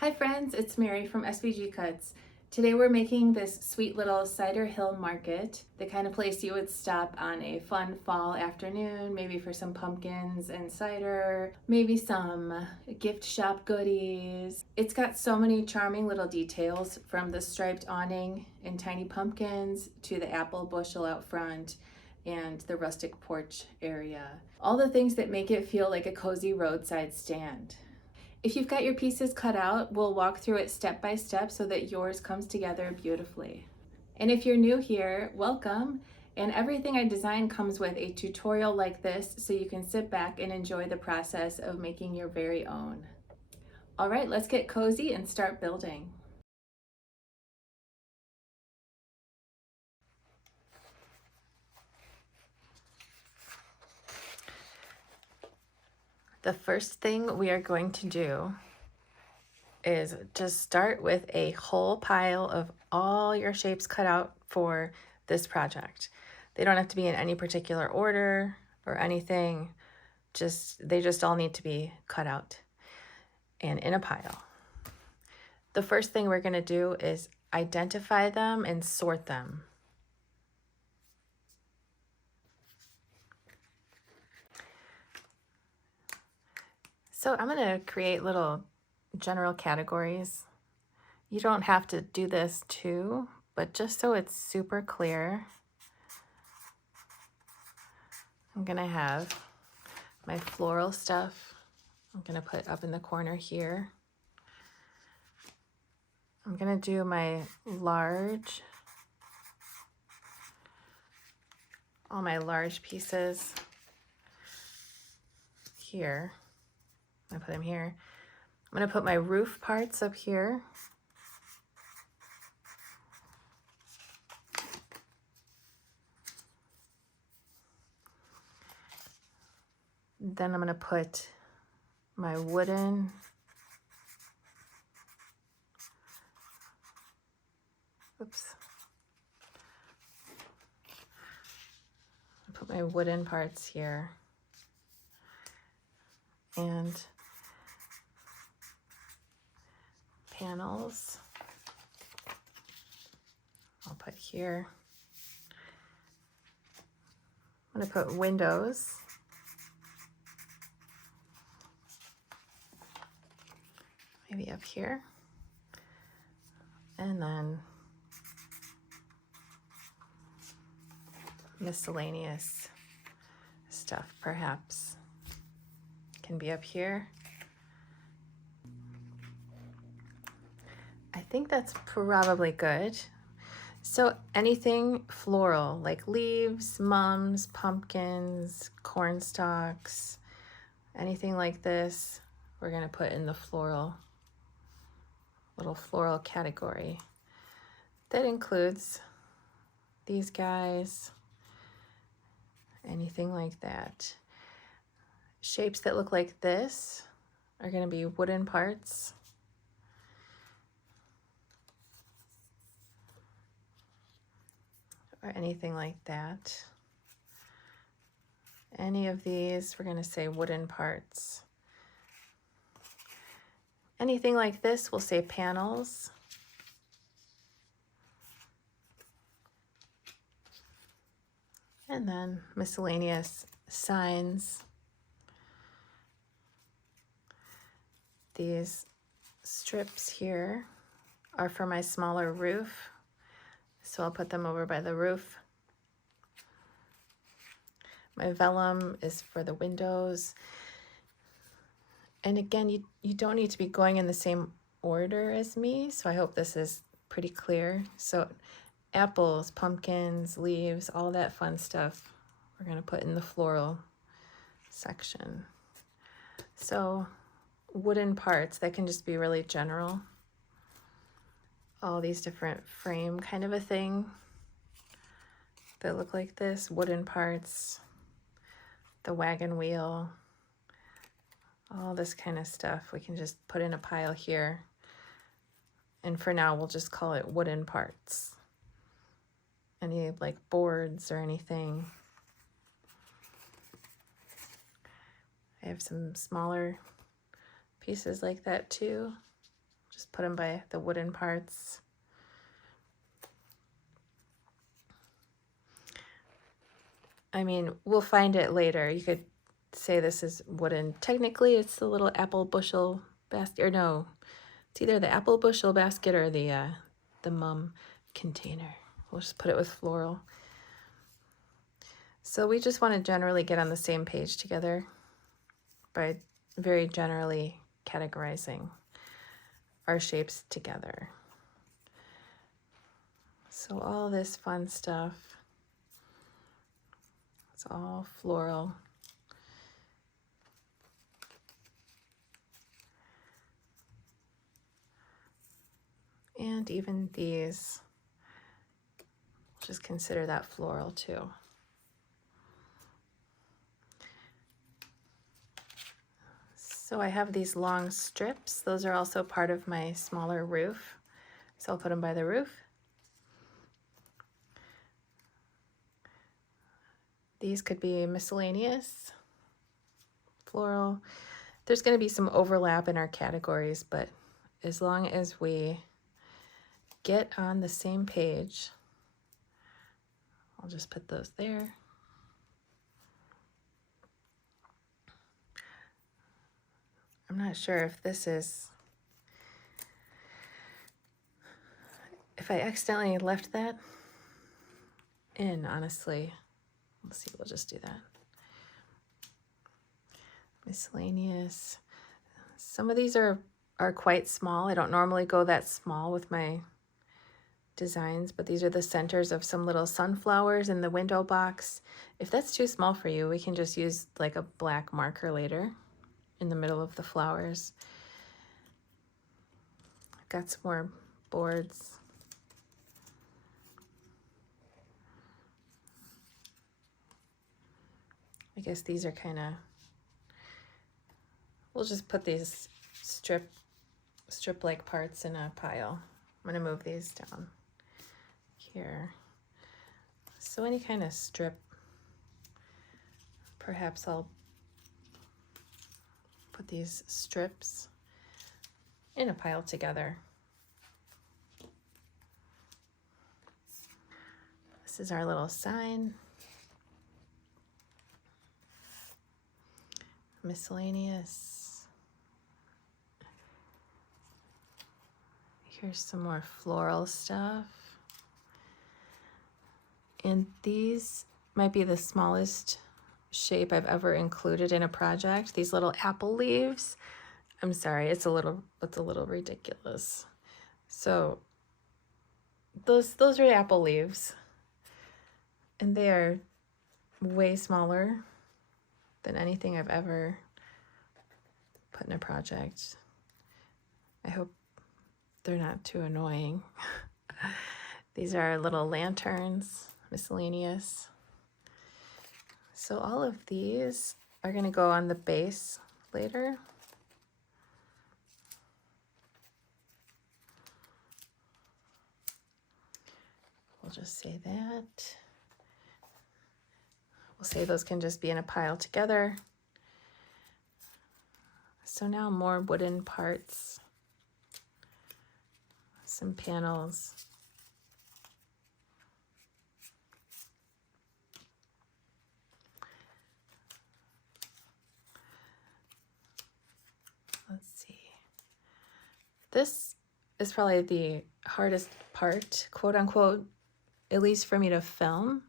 Hi friends, it's Mary from SVG Cuts. Today we're making this sweet little Cider Hill Market, the kind of place you would stop on a fun fall afternoon, maybe for some pumpkins and cider, maybe some gift shop goodies. It's got so many charming little details, from the striped awning and tiny pumpkins to the apple bushel out front and the rustic porch area. All the things that make it feel like a cozy roadside stand. If you've got your pieces cut out, we'll walk through it step by step so that yours comes together beautifully. And if you're new here, welcome. And everything I design comes with a tutorial like this so you can sit back and enjoy the process of making your very own. All right, let's get cozy and start building. The first thing we are going to do is just start with a whole pile of all your shapes cut out for this project. They don't have to be in any particular order or anything. They just all need to be cut out and in a pile. The first thing we're going to do is identify them and sort them. So I'm going to create little general categories. You don't have to do this too, but just so it's super clear, I'm going to have my floral stuff. I'm going to put up in the corner here. I'm going to do my all my large pieces here. I put them here. I'm going to put my roof parts up here. Then I'm going to put my wooden put my wooden parts here. And panels I'll put here. I'm going to put windows. Maybe up here. And then miscellaneous stuff perhaps can be up here. I think that's probably good. So anything floral, like leaves, mums, pumpkins, corn stalks, anything like this, we're going to put in the little floral category. That includes these guys, anything like that. Shapes that look like this are going to be wooden parts. Or anything like that. Any of these, we're going to say wooden parts. Anything like this, we'll say panels. And then miscellaneous signs. These strips here are for my smaller roof, so I'll put them over by the roof. My vellum is for the windows. And again, you don't need to be going in the same order as me, so I hope this is pretty clear. So apples, pumpkins, leaves, all that fun stuff we're going to put in the floral section. So wooden parts, that can just be really general. All these different frame kind of a thing that look like this, wooden parts, the wagon wheel, all this kind of stuff we can just put in a pile here. And for now, we'll just call it wooden parts. Any like boards or anything. I have some smaller pieces like that too. Just put them by the wooden parts. I mean, we'll find it later. You could say this is wooden. Technically, it's the little apple bushel basket, or no, it's either the apple bushel basket or the mum container. We'll just put it with floral. So we just want to generally get on the same page together by very generally categorizing our shapes together. So all this fun stuff, it's all floral. And even these, just consider that floral too. So I have these long strips. Those are also part of my smaller roof. So I'll put them by the roof. These could be miscellaneous, floral. There's going to be some overlap in our categories, but as long as we get on the same page, I'll just put those there. I'm not sure if this is, if I accidentally left that in, honestly. Let's see, we'll just do that. Miscellaneous. Some of these are quite small. I don't normally go that small with my designs, but these are the centers of some little sunflowers in the window box. If that's too small for you, we can just use like a black marker later in the middle of the flowers. I've got some more boards. I guess these are kind of, we'll just put these strip-like parts in a pile. I'm going to move these down here. So any kind of strip, perhaps I'll put these strips in a pile together. This is our little sign. Miscellaneous. Here's some more floral stuff. And these might be the smallest shape I've ever included in a project. These little apple leaves. I'm sorry, it's a little ridiculous. So those are apple leaves. And they are way smaller than anything I've ever put in a project. I hope they're not too annoying. These are little lanterns, miscellaneous. So all of these are going to go on the base later. We'll just say that. We'll say those can just be in a pile together. So now more wooden parts, some panels. Let's see. This is probably the hardest part, quote unquote, at least for me to film,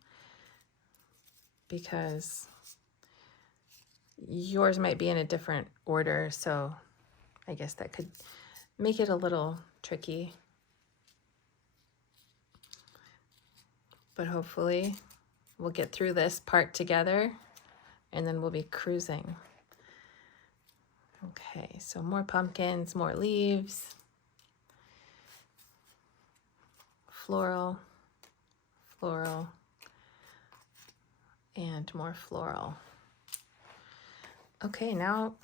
because yours might be in a different order, so I guess that could make it a little tricky. But hopefully we'll get through this part together and then we'll be cruising. Okay, so more pumpkins, more leaves, floral, floral, and more floral. Okay, now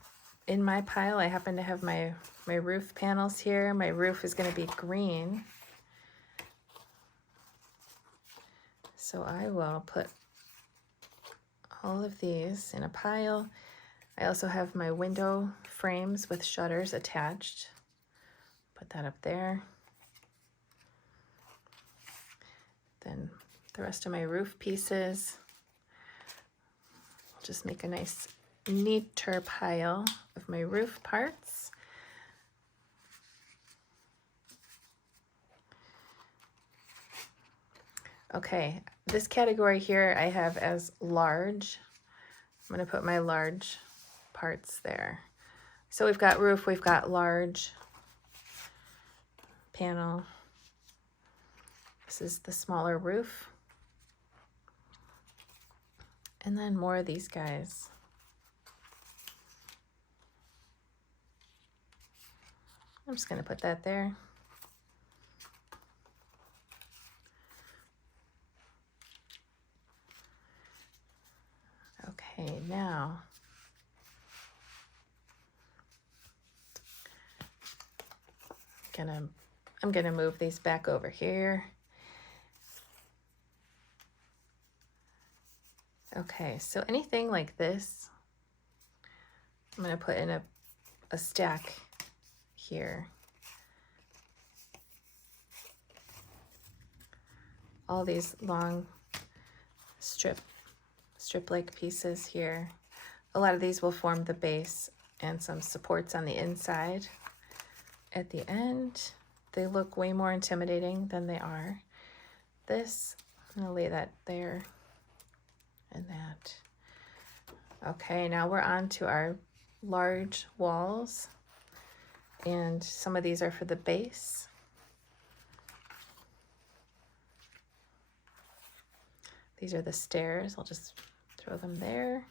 in my pile, I happen to have my roof panels here. My roof is going to be green. So I will put all of these in a pile. I also have my window frames with shutters attached. Put Put that up there. Then the rest of my roof pieces, I'll just make a nice neater pile of my roof parts. Okay, this category here I have as large. I'm going to put my large parts there. So we've got roof, we've got large panel. This is the smaller roof. And then more of these guys. I'm just going to put that there. Okay, now I'm gonna move these back over here. Okay, so anything like this, I'm gonna put in a stack here. All these long strip-like pieces here. A lot of these will form the base and some supports on the inside. At the end, they look way more intimidating than they are. This, I'm gonna lay that there and that. Okay, now we're on to our large walls, and some of these are for the base. These are the stairs. I'll just throw them there.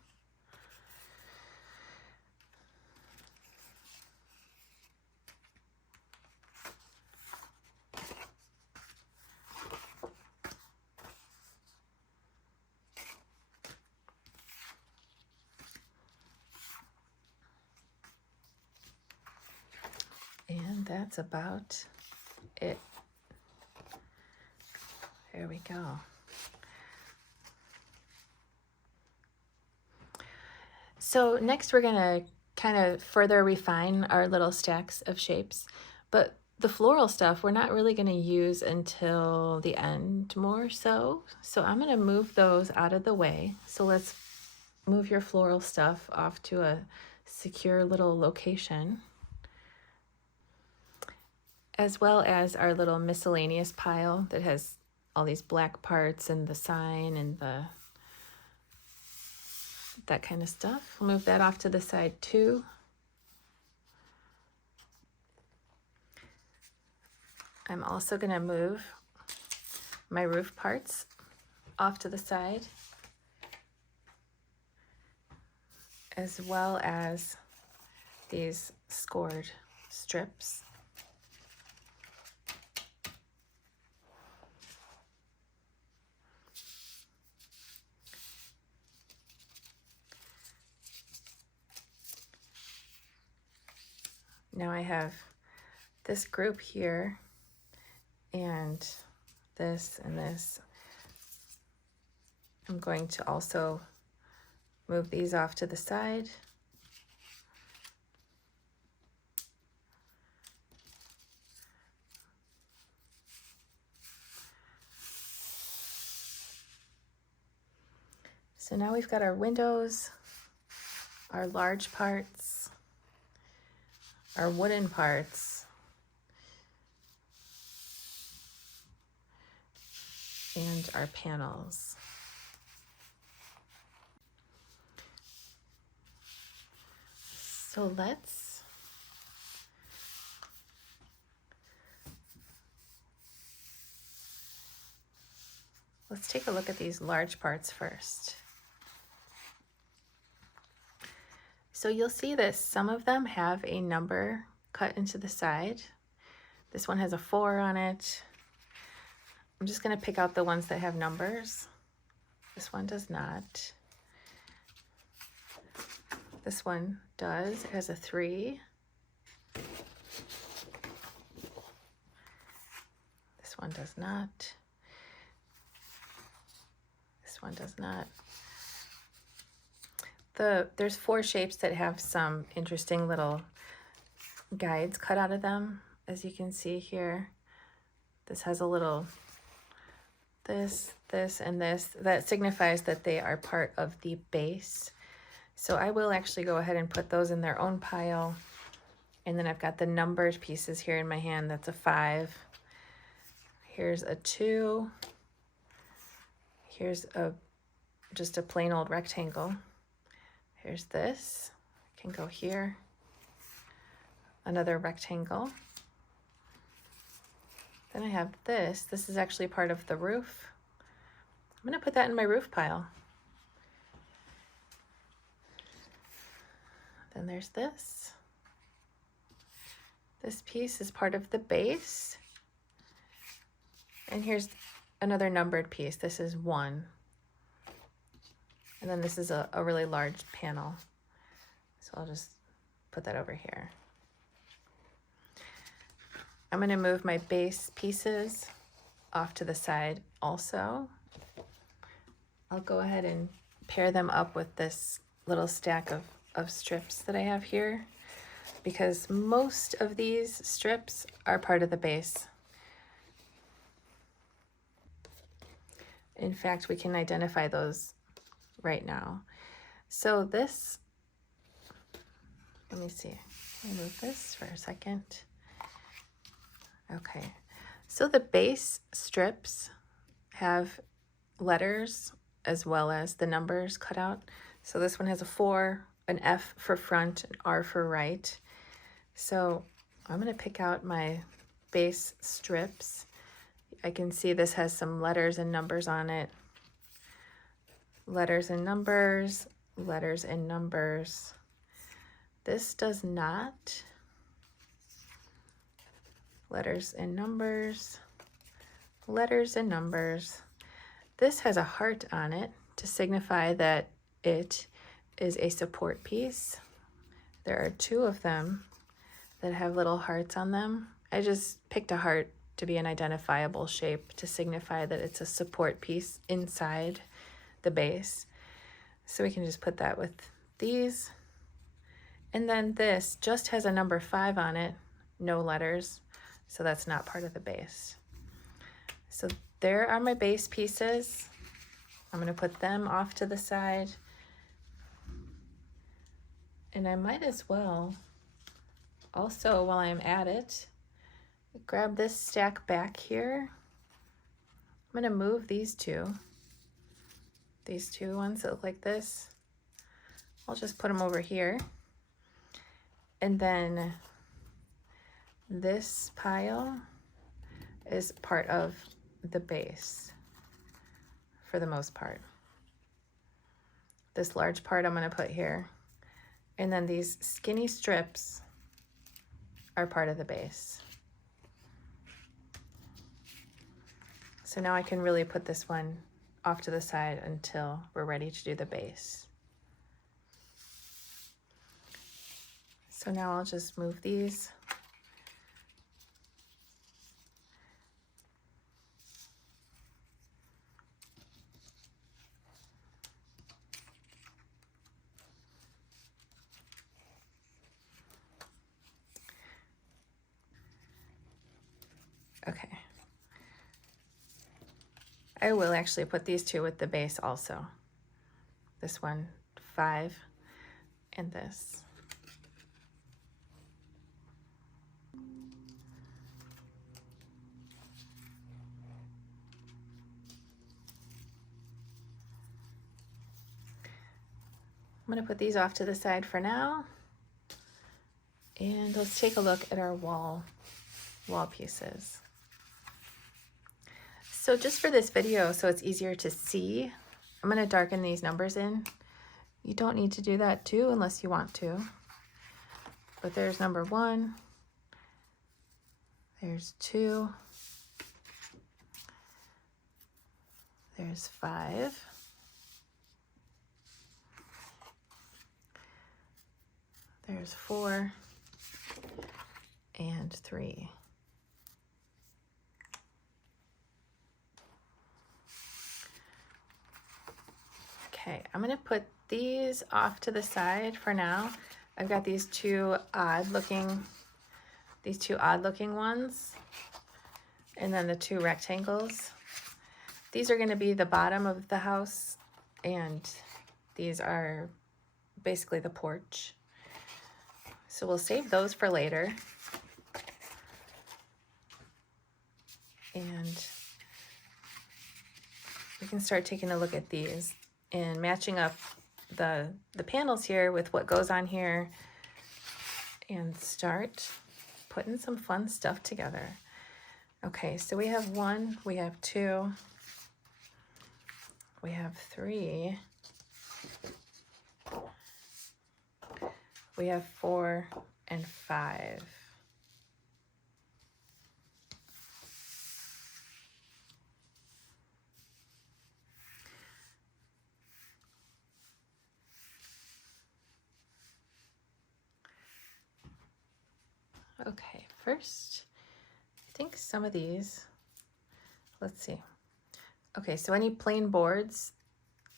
And that's about it. There we go. So next we're gonna kind of further refine our little stacks of shapes, but the floral stuff we're not really gonna use until the end more so. So I'm gonna move those out of the way. So let's move your floral stuff off to a secure little location, as well as our little miscellaneous pile that has all these black parts and the sign and that kind of stuff. We'll move that off to the side too. I'm also gonna move my roof parts off to the side, as well as these scored strips. Now I have this group here, and this and this. I'm going to also move these off to the side. So now we've got our windows, our large parts, our wooden parts, and our panels. So let's take a look at these large parts first. So you'll see that some of them have a number cut into the side. This one has a 4 on it. I'm just going to pick out the ones that have numbers. This one does not. This one does. It has a 3. This one does not. This one does not. There's 4 shapes that have some interesting little guides cut out of them. as you can see here, this has a little this, and this. That signifies that they are part of the base. So I will actually go ahead and put those in their own pile. And then I've got the numbered pieces here in my hand. That's a 5. Here's a 2. Here's just a plain old rectangle. Here's this. I can go here. Another rectangle. Then I have this. This is actually part of the roof. I'm going to put that in my roof pile. Then there's this. This piece is part of the base. And here's another numbered piece. This is 1. And then this is a really large panel. So I'll just put that over here. I'm going to move my base pieces off to the side also. I'll go ahead and pair them up with this little stack of strips that I have here, because most of these strips are part of the base. In fact, we can identify those right now. So this, let me see, let me move this for a second. Okay, so the base strips have letters as well as the numbers cut out. So this one has a 4, an F for front, an R for right. So I'm going to pick out my base strips. I can see this has some letters and numbers on it. Letters and numbers, letters and numbers. This does not. Letters and numbers, letters and numbers. This has a heart on it to signify that it is a support piece. There are 2 of them that have little hearts on them. I just picked a heart to be an identifiable shape to signify that it's a support piece inside the base. So we can just put that with these. And then this just has a number 5 on it, no letters. So that's not part of the base. So there are my base pieces. I'm going to put them off to the side. And I might as well also, while I'm at it, grab this stack back here. I'm going to move these two ones that look like this. I'll just put them over here. And then this pile is part of the base for the most part. This large part I'm going to put here. And then these skinny strips are part of the base. So now I can really put this one off to the side until we're ready to do the base. So now I'll just move these. Okay. I will actually put these 2 with the base also. This one, 5, and this. I'm going to put these off to the side for now. And let's take a look at our wall pieces. So just for this video, so it's easier to see, I'm going to darken these numbers in. You don't need to do that too unless you want to. But there's number 1. There's 2. There's 5. There's 4 and 3. Okay, I'm going to put these off to the side for now. I've got these 2 odd looking, these two odd looking ones, and then the two rectangles. These are going to be the bottom of the house, and these are basically the porch. So we'll save those for later. And we can start taking a look at these and matching up the panels here with what goes on here and start putting some fun stuff together. Okay, so we have 1, we have 2, we have 3, we have 4 and 5. Okay, first, I think some of these, let's see. Okay, so any plain boards,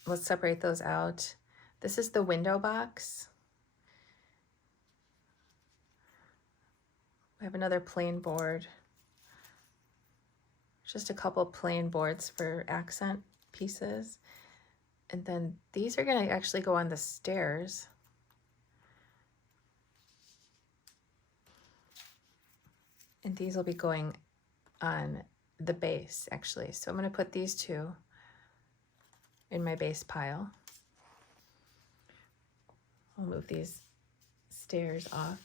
let's separate those out. This is the window box. We have another plain board. Just a couple plain boards for accent pieces. And then these are gonna actually go on the stairs. And these will be going on the base, actually. So I'm going to put these two in my base pile. I'll move these stairs off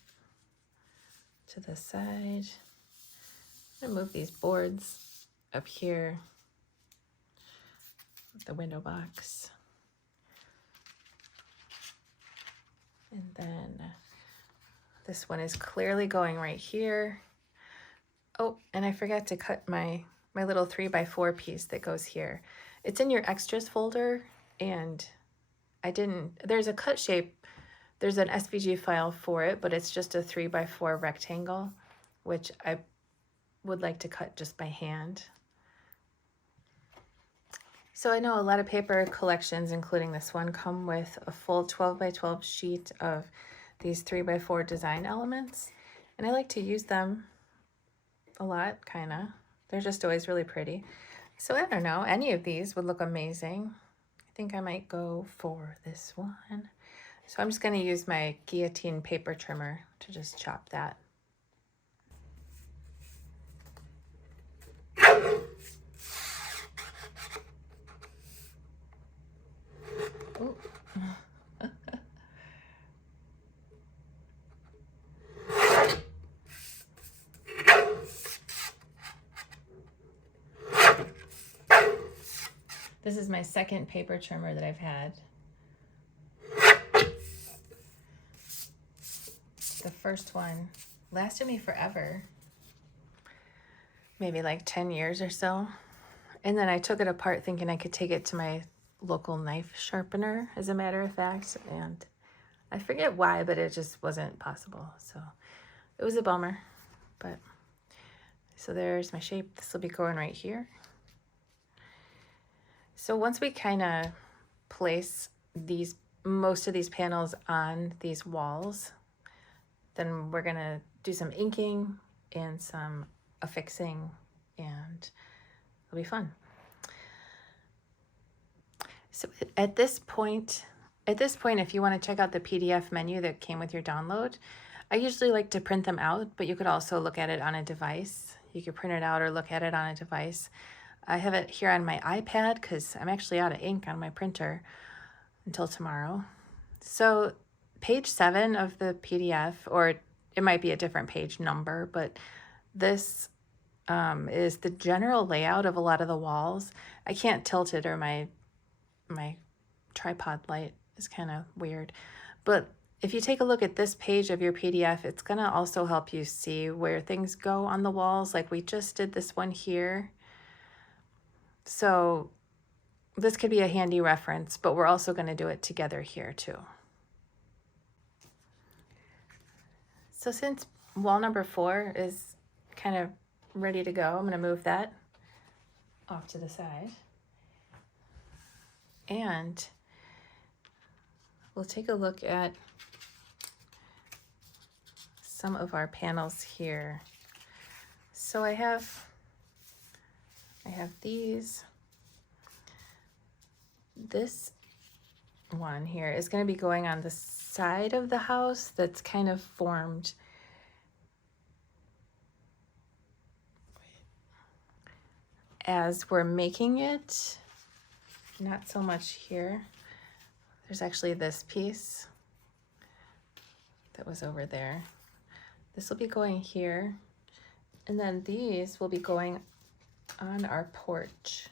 to the side. I'm going to move these boards up here, the window box. And then this one is clearly going right here. Oh, and I forgot to cut my little 3x4 piece that goes here. It's in your extras folder, and I didn't, there's a cut shape, there's an SVG file for it, but it's just a 3x4 rectangle, which I would like to cut just by hand. So I know a lot of paper collections, including this one, come with a full 12x12 sheet of these 3x4 design elements, and I like to use them a lot, kind of. They're just always really pretty. So I don't know, any of these would look amazing. I think I might go for this one. So I'm just going to use my guillotine paper trimmer to just chop that. Ooh. This is my second paper trimmer that I've had. The first one lasted me forever, maybe like 10 years or so. And then I took it apart thinking I could take it to my local knife sharpener, as a matter of fact. And I forget why, but it just wasn't possible. So it was a bummer. But so there's my shape. This will be going right here. So once we kind of place most of these panels on these walls, then we're gonna do some inking and some affixing, and it'll be fun. So at this point, if you want to check out the PDF menu that came with your download, I usually like to print them out, but you could also look at it on a device. You could print it out or look at it on a device. I have it here on my iPad because I'm actually out of ink on my printer until tomorrow. So page 7 of the PDF, or it might be a different page number, but this is the general layout of a lot of the walls. I can't tilt it, or my tripod light is kind of weird. But if you take a look at this page of your PDF, it's going to also help you see where things go on the walls. Like we just did this one here. So this could be a handy reference, but we're also going to do it together here too. So since wall number 4 is kind of ready to go, I'm going to move that off to the side. And we'll take a look at some of our panels here. So I have these. This one here is going to be going on the side of the house that's kind of formed as we're making it. Not so much here. There's actually this piece that was over there. This will be going here, and then these will be going on our porch.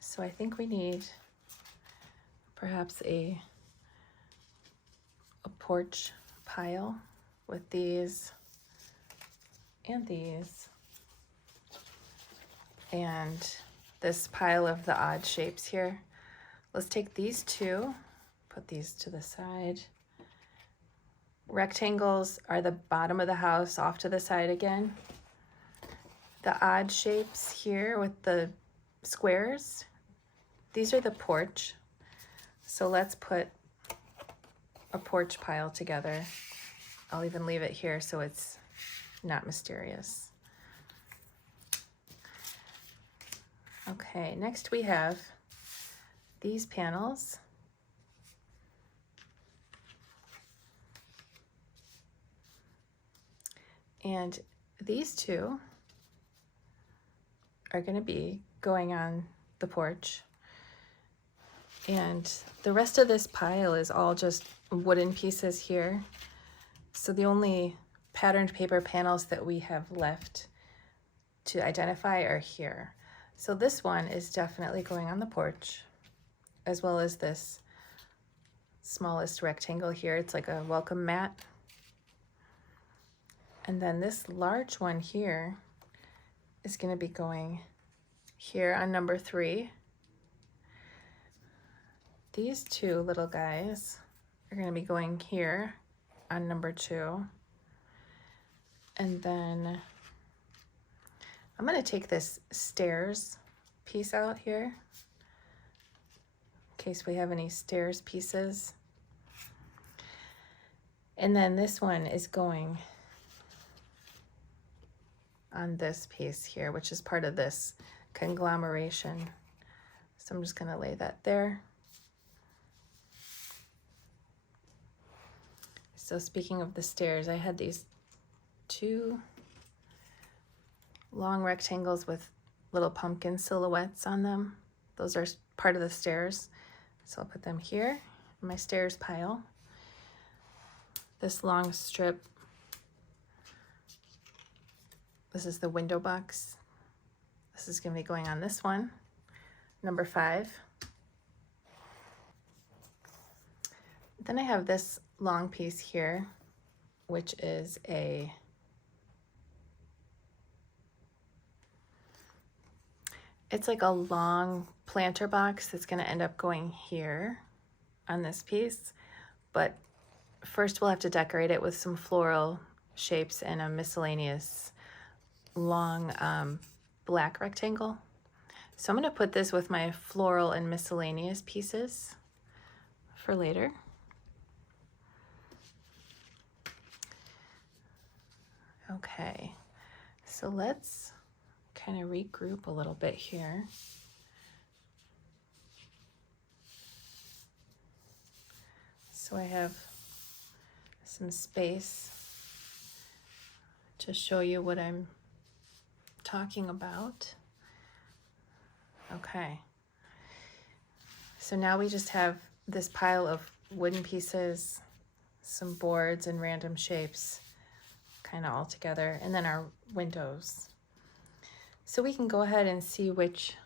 So I think we need perhaps a porch pile with these and these, and this pile of the odd shapes here. Let's take these two, put these to the side. Rectangles are the bottom of the house off to the side again. The odd shapes here with the squares, these are the porch. So let's put a porch pile together. I'll even leave it here so it's not mysterious. Okay, next we have these panels. And these two are going to be going on the porch. And the rest of this pile is all just wooden pieces here. So the only patterned paper panels that we have left to identify are here. So this one is definitely going on the porch, as well as this smallest rectangle here. It's like a welcome mat. And then this large one here is going to be going here on number 3. These two little guys are going to be going here on number 2. And then I'm going to take this stairs piece out here in case we have any stairs pieces. And then this one is going on this piece here, which is part of this conglomeration. So I'm just going to lay that there. So speaking of the stairs, I had these 2 long rectangles with little pumpkin silhouettes on them. Those are part of the stairs. So I'll put them here in my stairs pile. This long strip, this is the window box. This is going to be going on this one, number 5. Then I have this long piece here, which is it's like a long planter box that's going to end up going here on this piece. But first we'll have to decorate it with some floral shapes and a miscellaneous long black rectangle. So I'm going to put this with my floral and miscellaneous pieces for later. Okay, so let's kind of regroup a little bit here. So I have some space to show you what I'm talking about. Okay, so now we just have this pile of wooden pieces, some boards and random shapes kind of all together, and then our windows. So we can go ahead and see which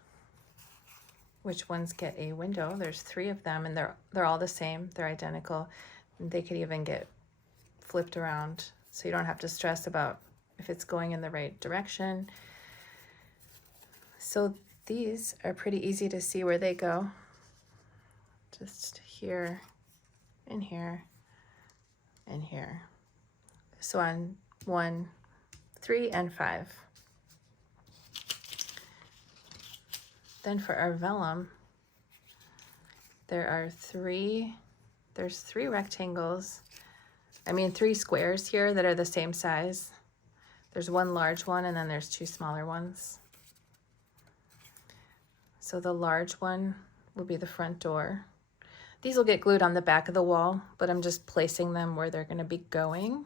ones get a window. There's 3 of them, and they're all the same. They're identical. And they could even get flipped around, so you don't have to stress about if it's going in the right direction. So these are pretty easy to see where they go. Just here, and here, and here. So on 1, 3, and 5. Then for our vellum, there's 3 rectangles three squares here that are the same size. There's one large one and then there's two smaller ones. So the large one will be the front door. These will get glued on the back of the wall, but I'm just placing them where they're gonna be going.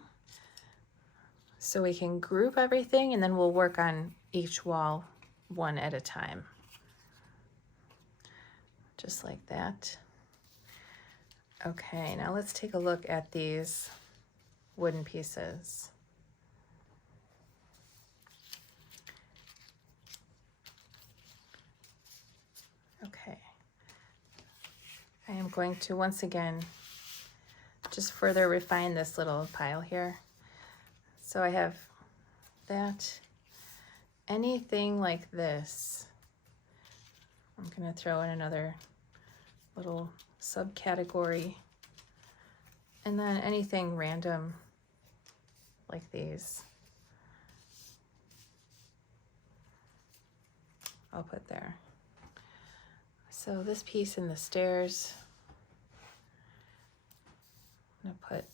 So we can group everything and then we'll work on each wall one at a time. Just like that. Okay, now let's take a look at these wooden pieces. Okay. I am going to once again just further refine this little pile here. So I have that. Anything like this, I'm gonna throw in another little subcategory. And then anything random like these, I'll put there. So this piece in the stairs, I'm gonna put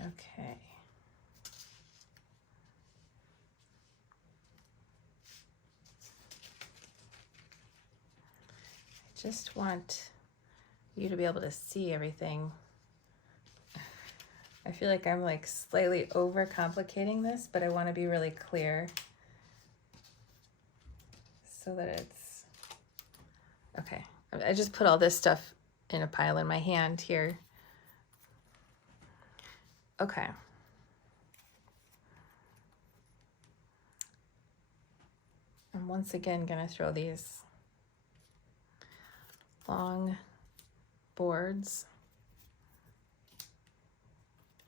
okay. I just want you to be able to see everything. I feel like I'm like slightly overcomplicating this, but I want to be really clear so that it's okay. I just put all this stuff in a pile in my hand here. Okay. I'm once again gonna throw these long boards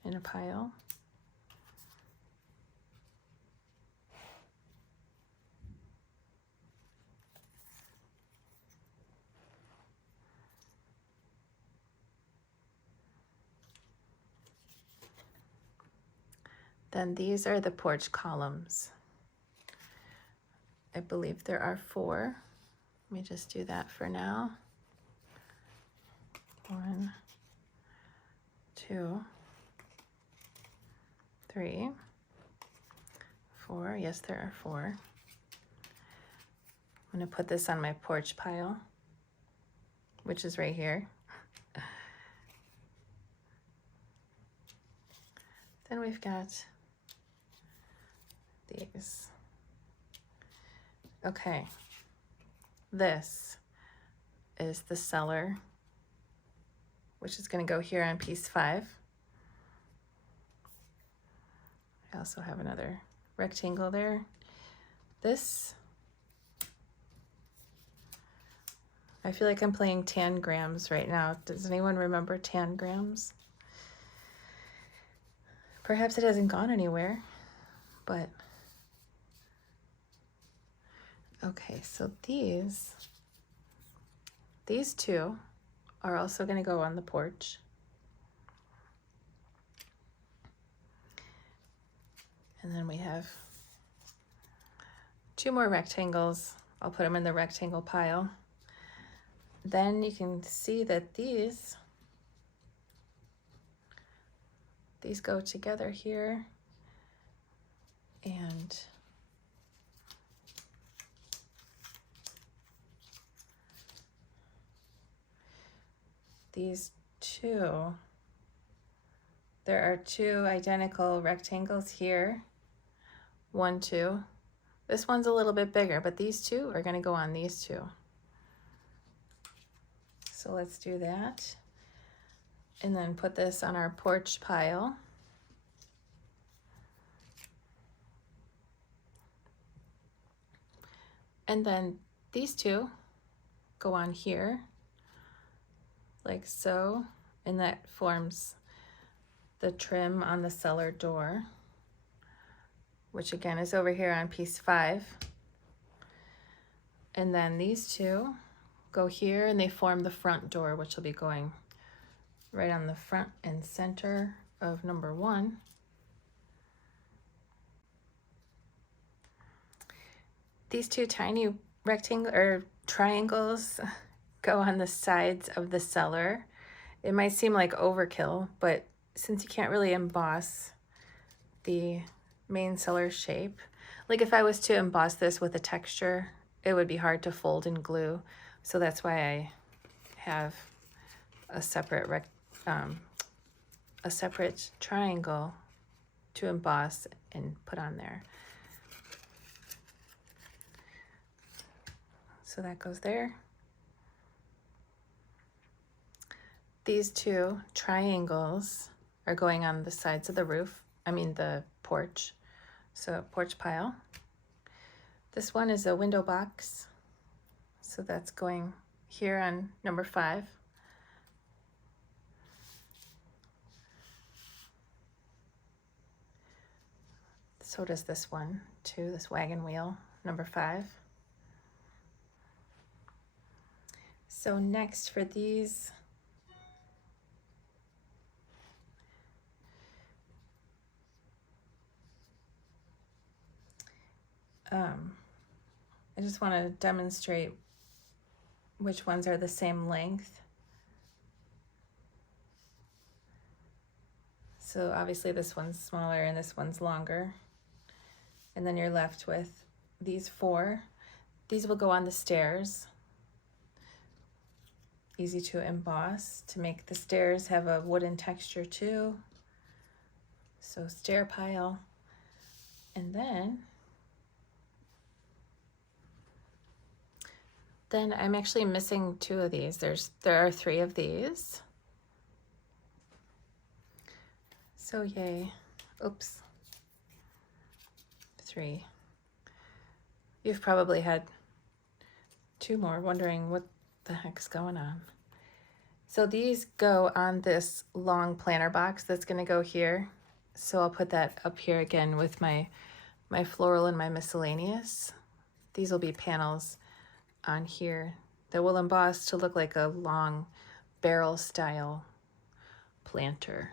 in a pile. Then these are the porch columns. I believe there are 4. Let me just do that for now. 1, 2, 3, 4. Yes, there are 4. I'm gonna put this on my porch pile, which is right here. Then we've got these. Okay, this is the cellar, which is going to go here on piece 5. I also have another rectangle there. This, I feel like I'm playing tangrams right now. Does anyone remember tangrams? Perhaps it hasn't gone anywhere, but okay, so these 2 are also going to go on the porch. And then we have 2 more rectangles. I'll put them in the rectangle pile. Then you can see that these go together here, and these 2, there are 2 identical rectangles here. 1, 2. This one's a little bit bigger, but these 2 are going to go on these 2. So let's do that. And then put this on our porch pile. And then these 2 go on here, like so, and that forms the trim on the cellar door. which again is over here on piece 5. And then these two go here and they form the front door, which will be going right on the front and center of number 1. These two tiny rectangle or triangles go on the sides of the cellar. It might seem like overkill, but since you can't really emboss the main cellar shape, like if I was to emboss this with a texture, it would be hard to fold and glue. So that's why I have a separate triangle to emboss and put on there. So that goes there. These two triangles are going on the sides of the roof, the porch. So porch pile. This one is a window box. So that's going here on number 5. So does this one too, this wagon wheel, number 5. So next for these, I just want to demonstrate which ones are the same length. So obviously this one's smaller and this one's longer. And then you're left with these 4. These will go on the stairs. Easy to emboss to make the stairs have a wooden texture too. So stair pile. And then I'm actually missing 2 of these. There are 3 of these. So yay. Oops. 3. You've probably had 2 more wondering what the heck's going on. So these go on this long planter box that's going to go here. So I'll put that up here again with my floral and my miscellaneous. These will be panels on here that will emboss to look like a long barrel style planter.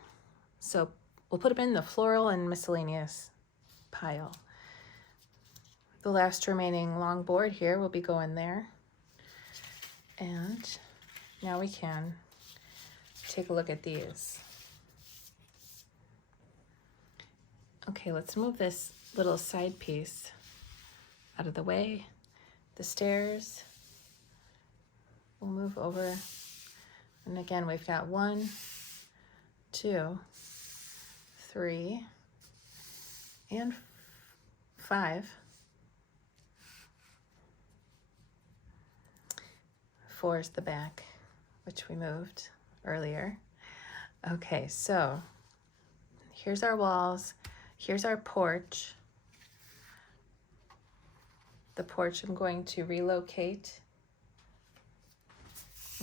So we'll put them in the floral and miscellaneous pile. The last remaining long board here will be going there. And now we can take a look at these. Okay, let's move this little side piece out of the way. The stairs, we'll move over. And again, we've got 1, 2, 3, and 5. 4 is the back, which we moved earlier. Okay, so here's our walls. Here's our porch. The porch I'm going to relocate.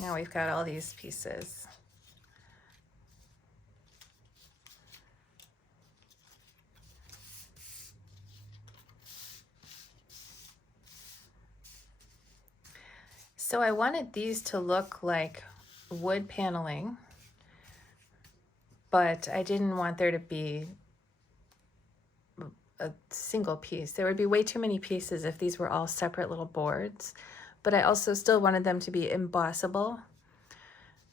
Now we've got all these pieces. So I wanted these to look like wood paneling, but I didn't want there to be a single piece. There would be way too many pieces if these were all separate little boards, but I also still wanted them to be embossable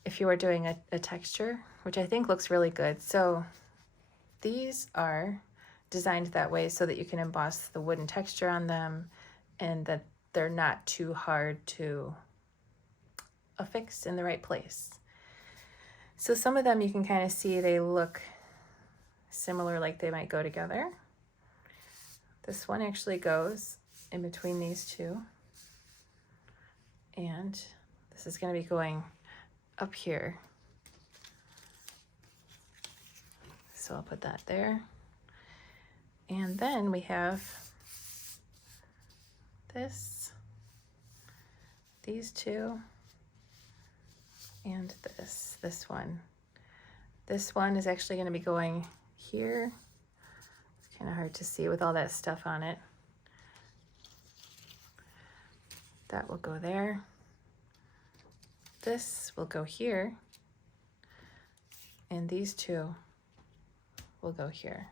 if you were doing a texture, which I think looks really good. So these are designed that way so that you can emboss the wooden texture on them and that they're not too hard to affix in the right place. So some of them you can kind of see they look similar, like they might go together. This one actually goes in between these 2. And this is going to be going up here. So I'll put that there. And then we have these 2, and this one. This one is actually going to be going here. It's Kind of hard to see with all that stuff on it. That will go there. This will go here. And these two will go here.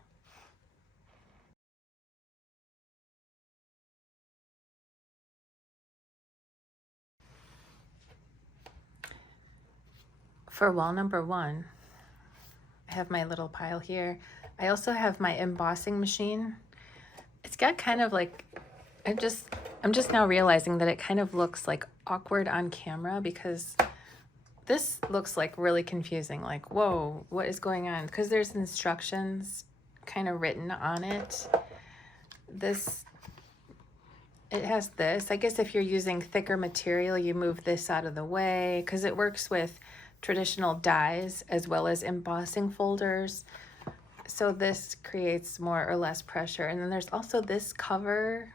For wall number 1, I have my little pile here. I also have my embossing machine. It's got kind of like, I'm just now realizing that it kind of looks like awkward on camera because this looks like really confusing. Like, whoa, what is going on? Because there's instructions kind of written on it. It has this. I guess if you're using thicker material, you move this out of the way because it works with traditional dies as well as embossing folders. So this creates more or less pressure. And then there's also this cover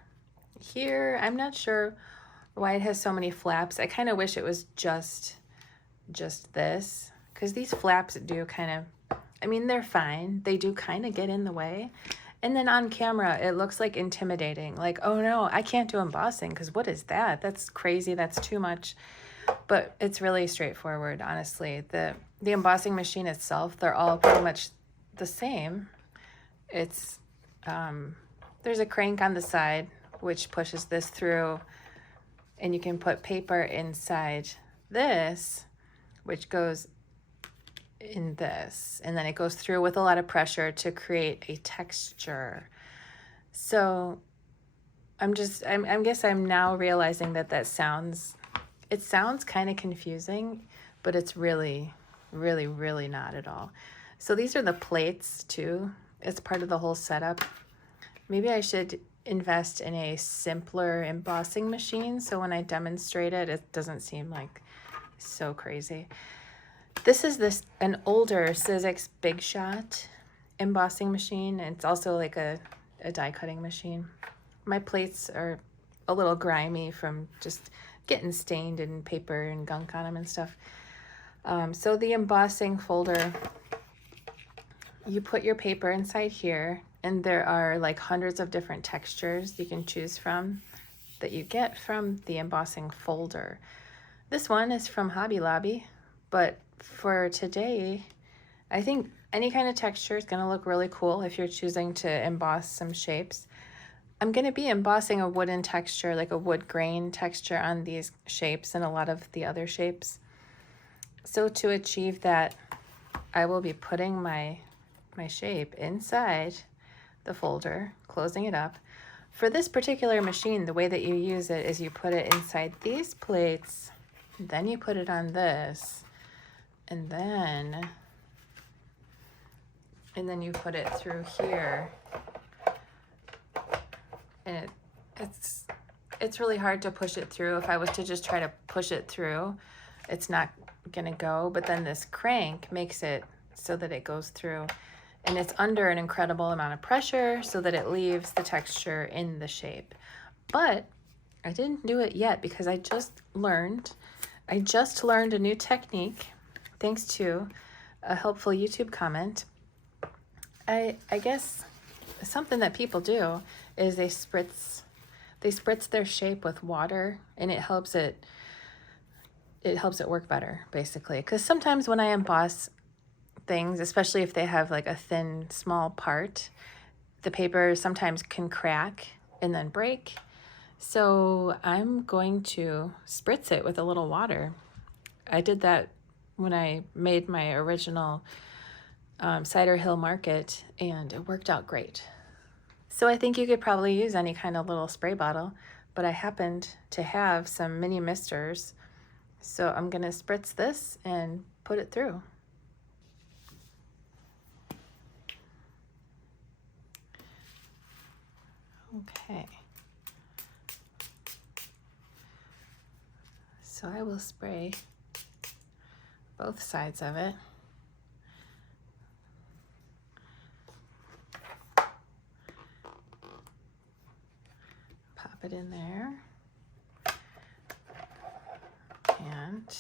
here. I'm not sure why it has so many flaps. I kind of wish it was just this, because these flaps do kind of, I mean, they're fine. They do kind of get in the way. And then on camera, it looks like intimidating. Like, oh no, I can't do embossing because what is that? That's crazy. That's too much. But it's really straightforward, honestly. The embossing machine itself, they're all pretty much the same. It's there's a crank on the side which pushes this through, and you can put paper inside this, which goes in this, and then it goes through with a lot of pressure to create a texture. So I guess I'm now realizing that sounds kind of confusing, but it's really, really, really not at all. So these are the plates too. It's part of the whole setup. Maybe I should invest in a simpler embossing machine so when I demonstrate it, it doesn't seem like so crazy. This is an older Sizzix Big Shot embossing machine. It's also like a die cutting machine. My plates are a little grimy from just getting stained in paper and gunk on them and stuff. So the embossing folder, you put your paper inside here, and there are like hundreds of different textures you can choose from that you get from the embossing folder. This one is from Hobby Lobby, but for today, I think any kind of texture is going to look really cool if you're choosing to emboss some shapes. I'm going to be embossing a wooden texture, like a wood grain texture on these shapes and a lot of the other shapes. So to achieve that, I will be putting my shape inside the folder, closing it up. For this particular machine, the way that you use it is you put it inside these plates, then you put it on this, and then you put it through here. And it's really hard to push it through. If I was to just try to push it through, it's not gonna go, but then this crank makes it so that it goes through, and it's under an incredible amount of pressure so that it leaves the texture in the shape. But I didn't do it yet because I just learned a new technique thanks to a helpful YouTube comment. I guess something that people do is they spritz their shape with water, and it helps it work better, basically. Because sometimes when I emboss things, especially if they have like a thin, small part, the paper sometimes can crack and then break. So I'm going to spritz it with a little water. I did that when I made my original Cider Hill Market, and it worked out great. So I think you could probably use any kind of little spray bottle, but I happened to have some mini misters, so I'm gonna spritz this and put it through. Okay. So I will spray both sides of it. Pop it in there. And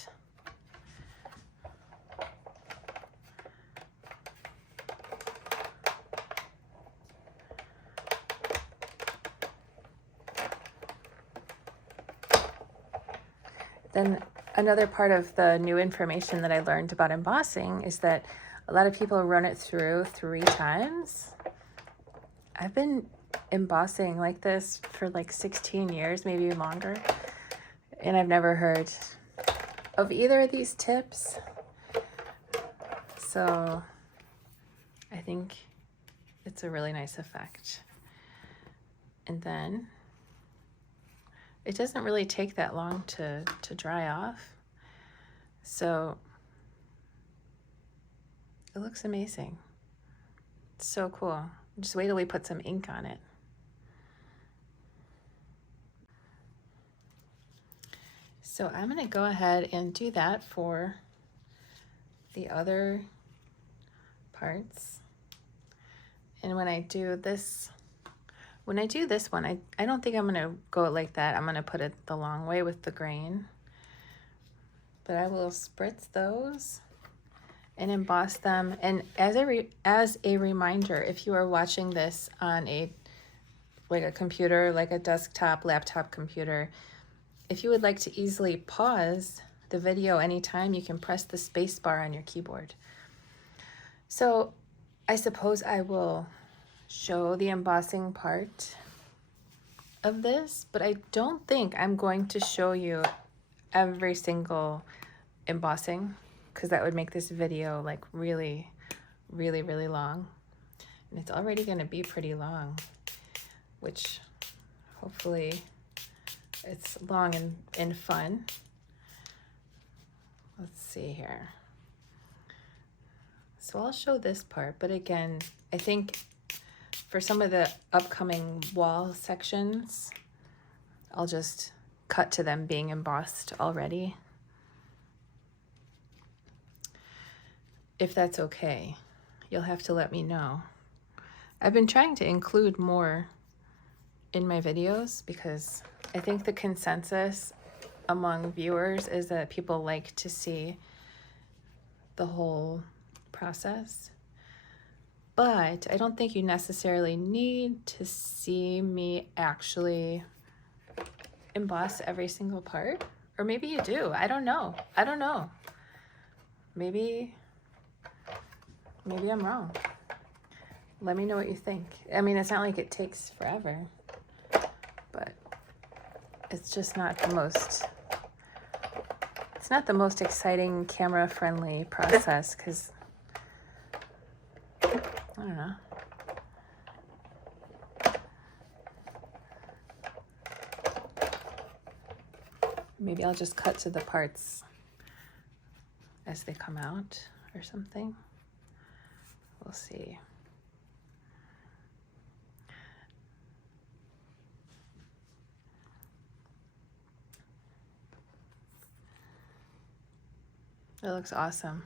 Then another part of the new information that I learned about embossing is that a lot of people run it through 3 times. I've been embossing like this for like 16 years, maybe longer, and I've never heard of either of these tips. So I think it's a really nice effect. And then it doesn't really take that long to dry off. So it looks amazing. It's so cool. Just wait till we put some ink on it. So I'm gonna go ahead and do that for the other parts. And when I do this one, I don't think I'm gonna go like that. I'm gonna put it the long way with the grain. But I will spritz those and emboss them. And as a reminder, if you are watching this on a computer, like a desktop, laptop computer, if you would like to easily pause the video anytime, you can press the space bar on your keyboard. So I suppose I will show the embossing part of this, but I don't think I'm going to show you every single embossing, because that would make this video like really, really, really long. And it's already going to be pretty long, which hopefully it's long and fun. Let's see here. So I'll show this part, but again, I think for some of the upcoming wall sections, I'll just cut to them being embossed already, if that's okay. You'll have to let me know. I've been trying to include more in my videos because I think the consensus among viewers is that people like to see the whole process. But I don't think you necessarily need to see me actually emboss every single part. Or maybe you do. I don't know. Maybe I'm wrong. Let me know what you think. I mean, it's not like it takes forever, but it's just not the most, it's not the most exciting camera-friendly process, because I don't know. Maybe I'll just cut to the parts as they come out or something. We'll see. It looks awesome.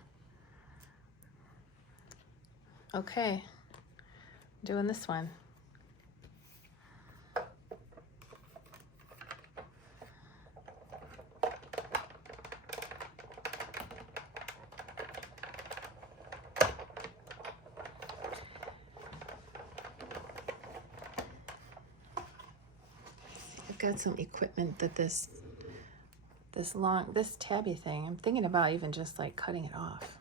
Okay, doing this one. I've got some equipment that this tabby thing, I'm thinking about even just like cutting it off,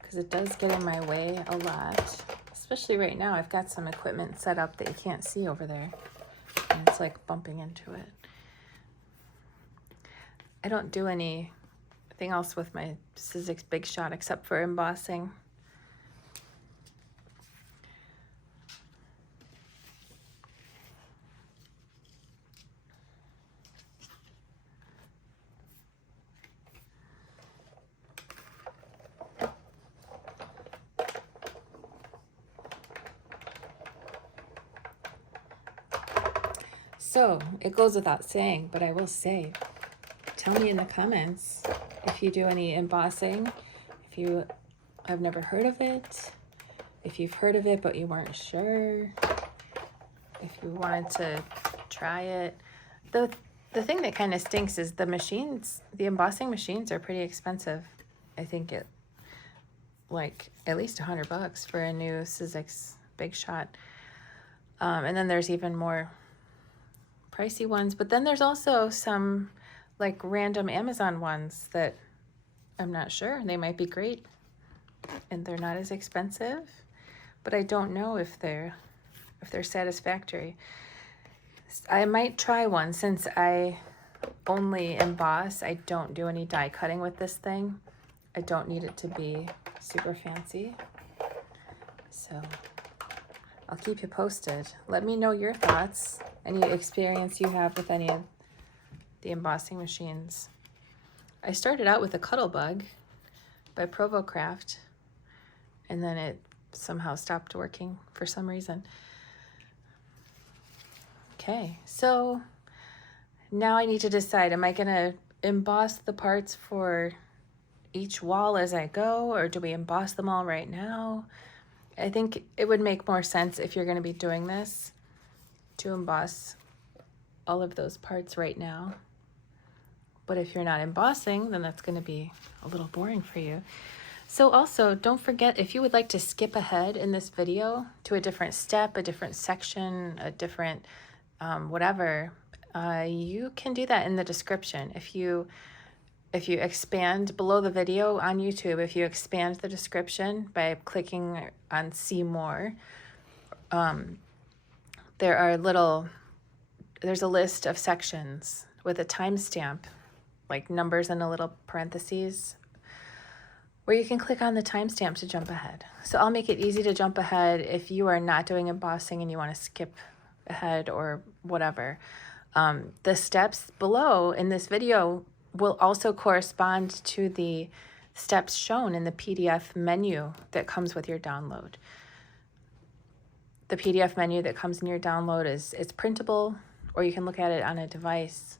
because it does get in my way a lot, especially right now. I've got some equipment set up that you can't see over there, and it's like bumping into it. I don't do anything else with my Sizzix Big Shot except for embossing. So it goes without saying, but I will say, tell me in the comments if you do any embossing, if you have never heard of it, if you've heard of it but you weren't sure, if you wanted to try it. The thing that kind of stinks is the machines, the embossing machines are pretty expensive. I think it like at least $100 for a new Sizzix Big Shot. And then there's even more pricey ones, but then there's also some like random Amazon ones that I'm not sure. They might be great and they're not as expensive, but I don't know if they're satisfactory. I might try one since I only emboss. I don't do any die cutting with this thing. I don't need it to be super fancy. So I'll keep you posted. Let me know your thoughts, any experience you have with any of the embossing machines. I started out with a Cuttlebug by Provocraft, and then it somehow stopped working for some reason. Okay, so now I need to decide, am I gonna emboss the parts for each wall as I go, or do we emboss them all right now? I think it would make more sense if you're gonna be doing this to emboss all of those parts right now. But if you're not embossing, then that's gonna be a little boring for you. So also, don't forget, if you would like to skip ahead in this video to a different step, a different section, a different whatever, you can do that in the description. If you expand below the video on YouTube, if you expand the description by clicking on see more, there's a list of sections with a timestamp, like numbers in a little parentheses, where you can click on the timestamp to jump ahead. So I'll make it easy to jump ahead if you are not doing embossing and you want to skip ahead or whatever. The steps below in this video will also correspond to the steps shown in the PDF menu that comes with your download. The PDF menu that comes in your download it's printable, or you can look at it on a device,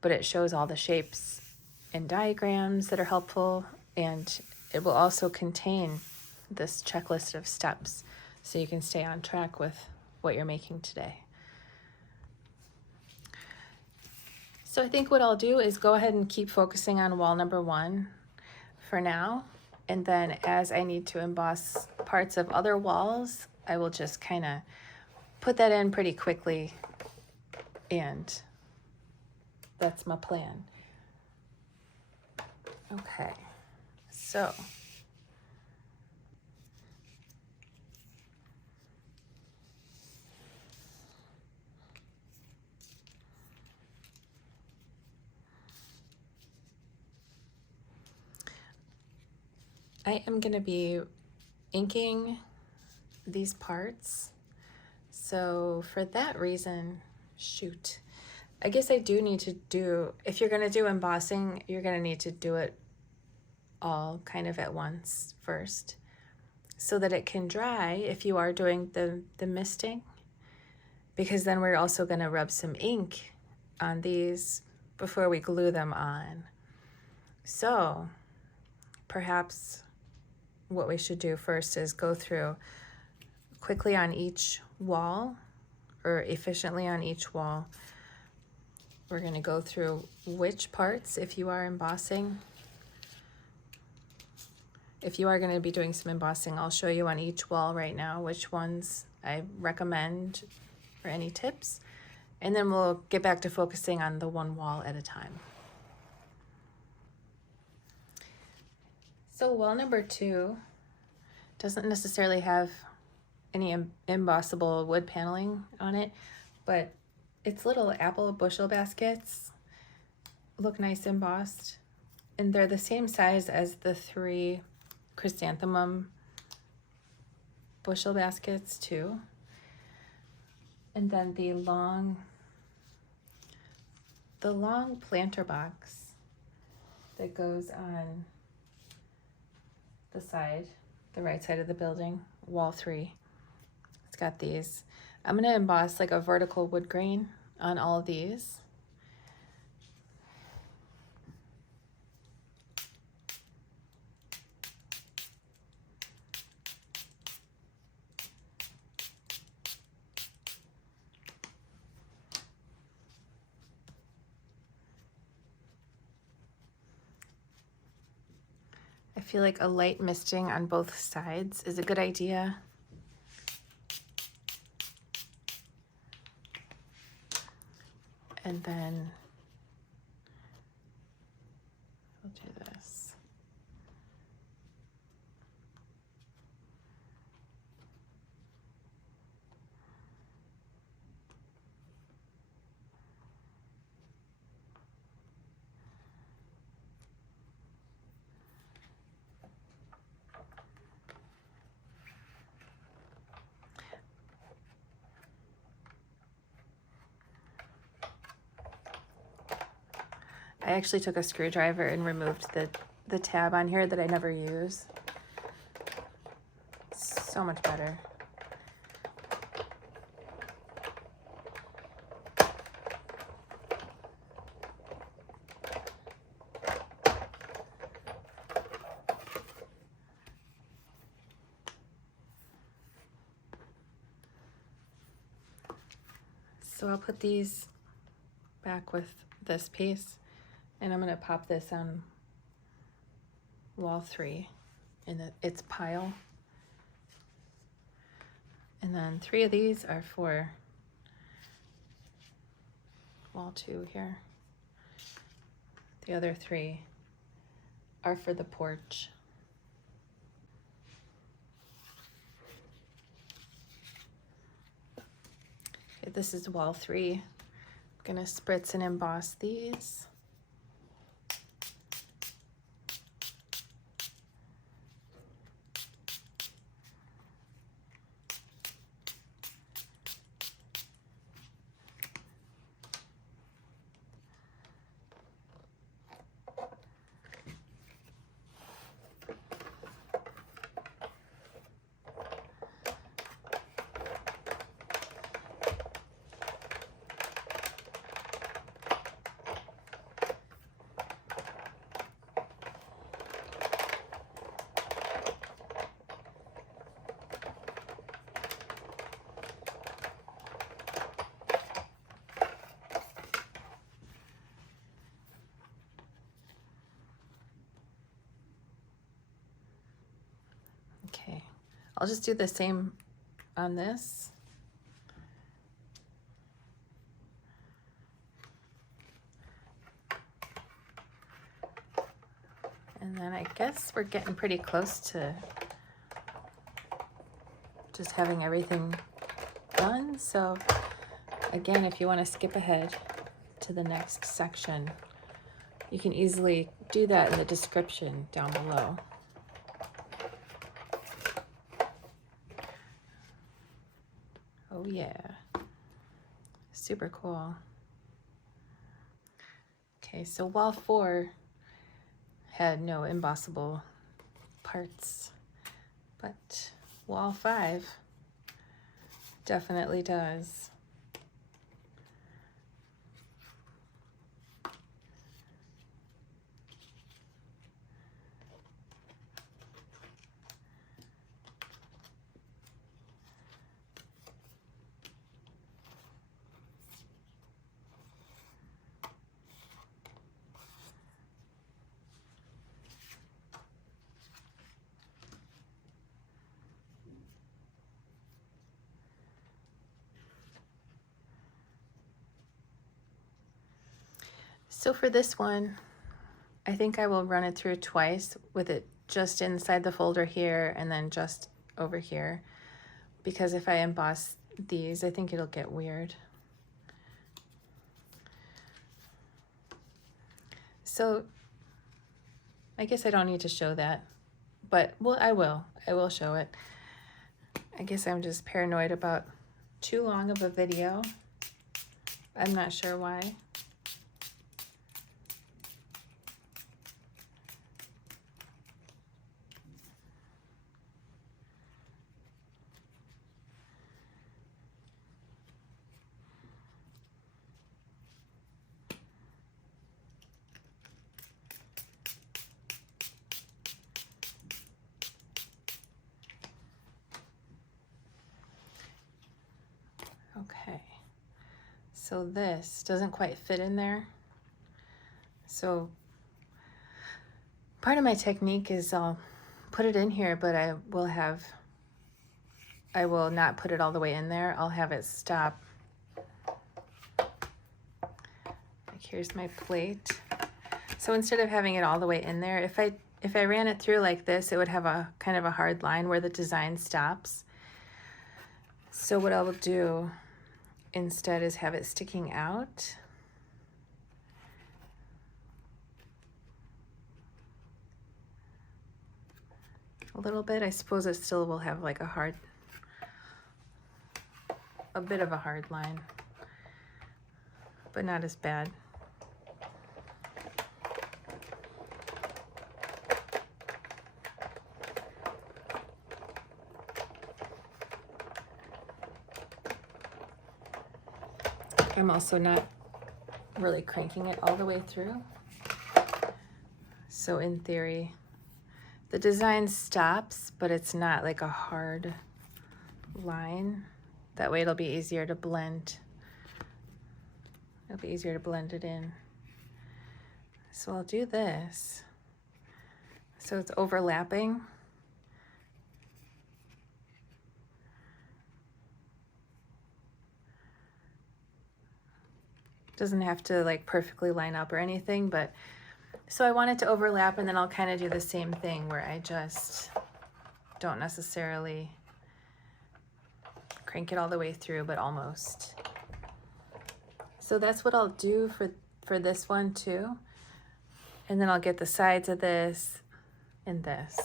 but it shows all the shapes and diagrams that are helpful, and it will also contain this checklist of steps so you can stay on track with what you're making today. So I think what I'll do is go ahead and keep focusing on wall number 1 for now, and then as I need to emboss parts of other walls, I will just kind of put that in pretty quickly, and that's my plan. Okay, so I am going to be inking these parts. So for that reason, shoot, I guess I do need to do, if you're going to do embossing, you're going to need to do it all kind of at once first so that it can dry if you are doing the misting, because then we're also going to rub some ink on these before we glue them on. So perhaps what we should do first is go through quickly on each wall, or efficiently on each wall. We're going to go through which parts, if you are embossing. If you are going to be doing some embossing, I'll show you on each wall right now which ones I recommend or any tips. And then we'll get back to focusing on the one wall at a time. So wall number 2 doesn't necessarily have any embossable wood paneling on it, but its little apple bushel baskets look nice embossed, and they're the same size as the 3 chrysanthemum bushel baskets too. And then the long planter box that goes on the side, the right side of the building, wall 3. It's got these. I'm going to emboss like a vertical wood grain on all of these. I feel like a light misting on both sides is a good idea. And then do this. I actually took a screwdriver and removed the tab on here that I never use. So much better. So I'll put these back with this piece. And I'm going to pop this on wall 3 in its pile. And then 3 of these are for wall 2 here. The other 3 are for the porch. Okay, this is wall 3. I'm going to spritz and emboss these. Okay, I'll just do the same on this. And then I guess we're getting pretty close to just having everything done. So again, if you want to skip ahead to the next section, you can easily do that in the description down below. Oh yeah, super cool. Okay, so wall 4 had no embossable parts, but wall 5 definitely does. So for this one, I think I will run it through twice with it just inside the folder here and then just over here, because if I emboss these, I think it'll get weird. So I guess I don't need to show that, but well, I will show it. I guess I'm just paranoid about too long of a video. I'm not sure why. Okay, so this doesn't quite fit in there. So part of my technique is I'll put it in here, but I will not put it all the way in there. I'll have it stop. Like here's my plate. So instead of having it all the way in there, if I ran it through like this, it would have a kind of a hard line where the design stops. So what I will do instead is have it sticking out. A little bit. I suppose it still will have like a bit of a hard line, but not as bad. I'm also not really cranking it all the way through. So in theory, the design stops, but it's not like a hard line. That way it'll be easier to blend. It'll be easier to blend it in. So I'll do this. So it's overlapping. Doesn't have to like perfectly line up or anything, but so I want it to overlap, and then I'll kind of do the same thing where I just don't necessarily crank it all the way through, but almost. So that's what I'll do for this one too. And then I'll get the sides of this and this.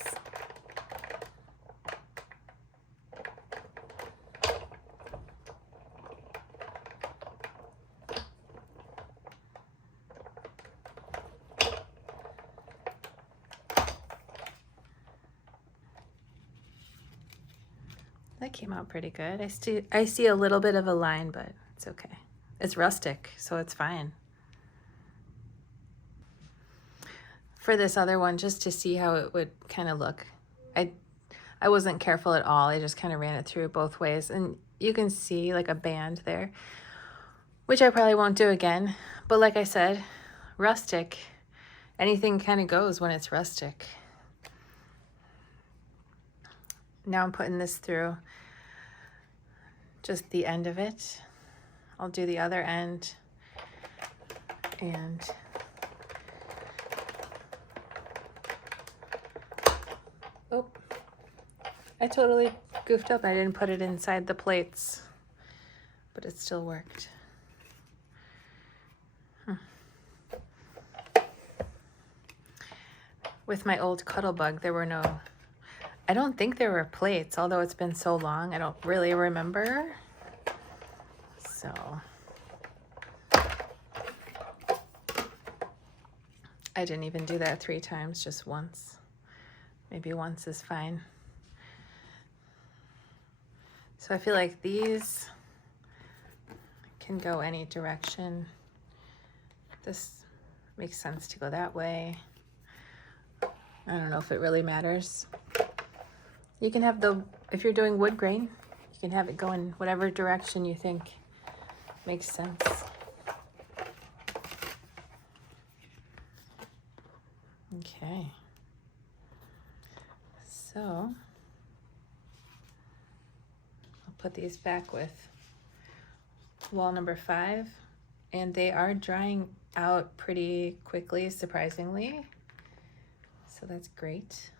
That came out pretty good. I see a little bit of a line, but it's okay. It's rustic, so it's fine. For this other one, just to see how it would kind of look, I wasn't careful at all. I just kind of ran it through both ways, and you can see like a band there, which I probably won't do again. But like I said, rustic, anything kind of goes when it's rustic. Now I'm putting this through just the end of it. I'll do the other end, and oh, I totally goofed up. I didn't put it inside the plates, but it still worked. With my old Cuttlebug, there were no, I don't think there were plates, although it's been so long, I don't really remember. So I didn't even do that 3 times, just once. Maybe once is fine. So I feel like these can go any direction. This makes sense to go that way. I don't know if it really matters. You can have if you're doing wood grain, you can have it go in whatever direction you think makes sense. Okay. So I'll put these back with wall number 5, and they are drying out pretty quickly, surprisingly. So that's great.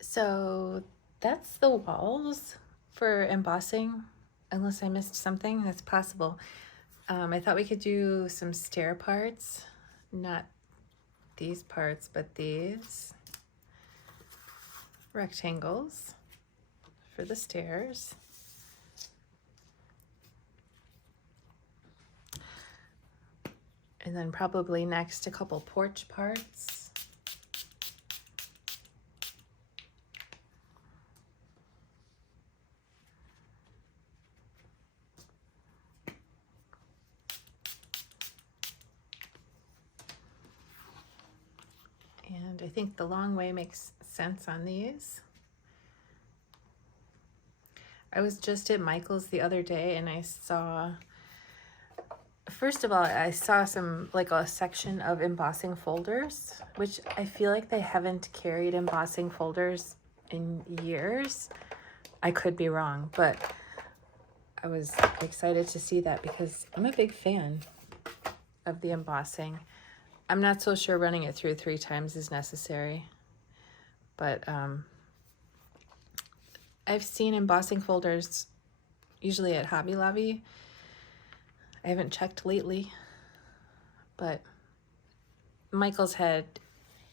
So that's the walls for embossing, unless I missed something. That's possible. I thought we could do some stair parts, not these parts, but these rectangles for the stairs. And then probably next a couple porch parts. And I think the long way makes sense on these. I was just at Michael's the other day, and I saw, first of all, I saw some, like a section of embossing folders, which I feel like they haven't carried embossing folders in years. I could be wrong, but I was excited to see that because I'm a big fan. of the embossing. I'm not so sure running it through 3 times is necessary, but I've seen embossing folders usually at Hobby Lobby. I haven't checked lately, but Michael's had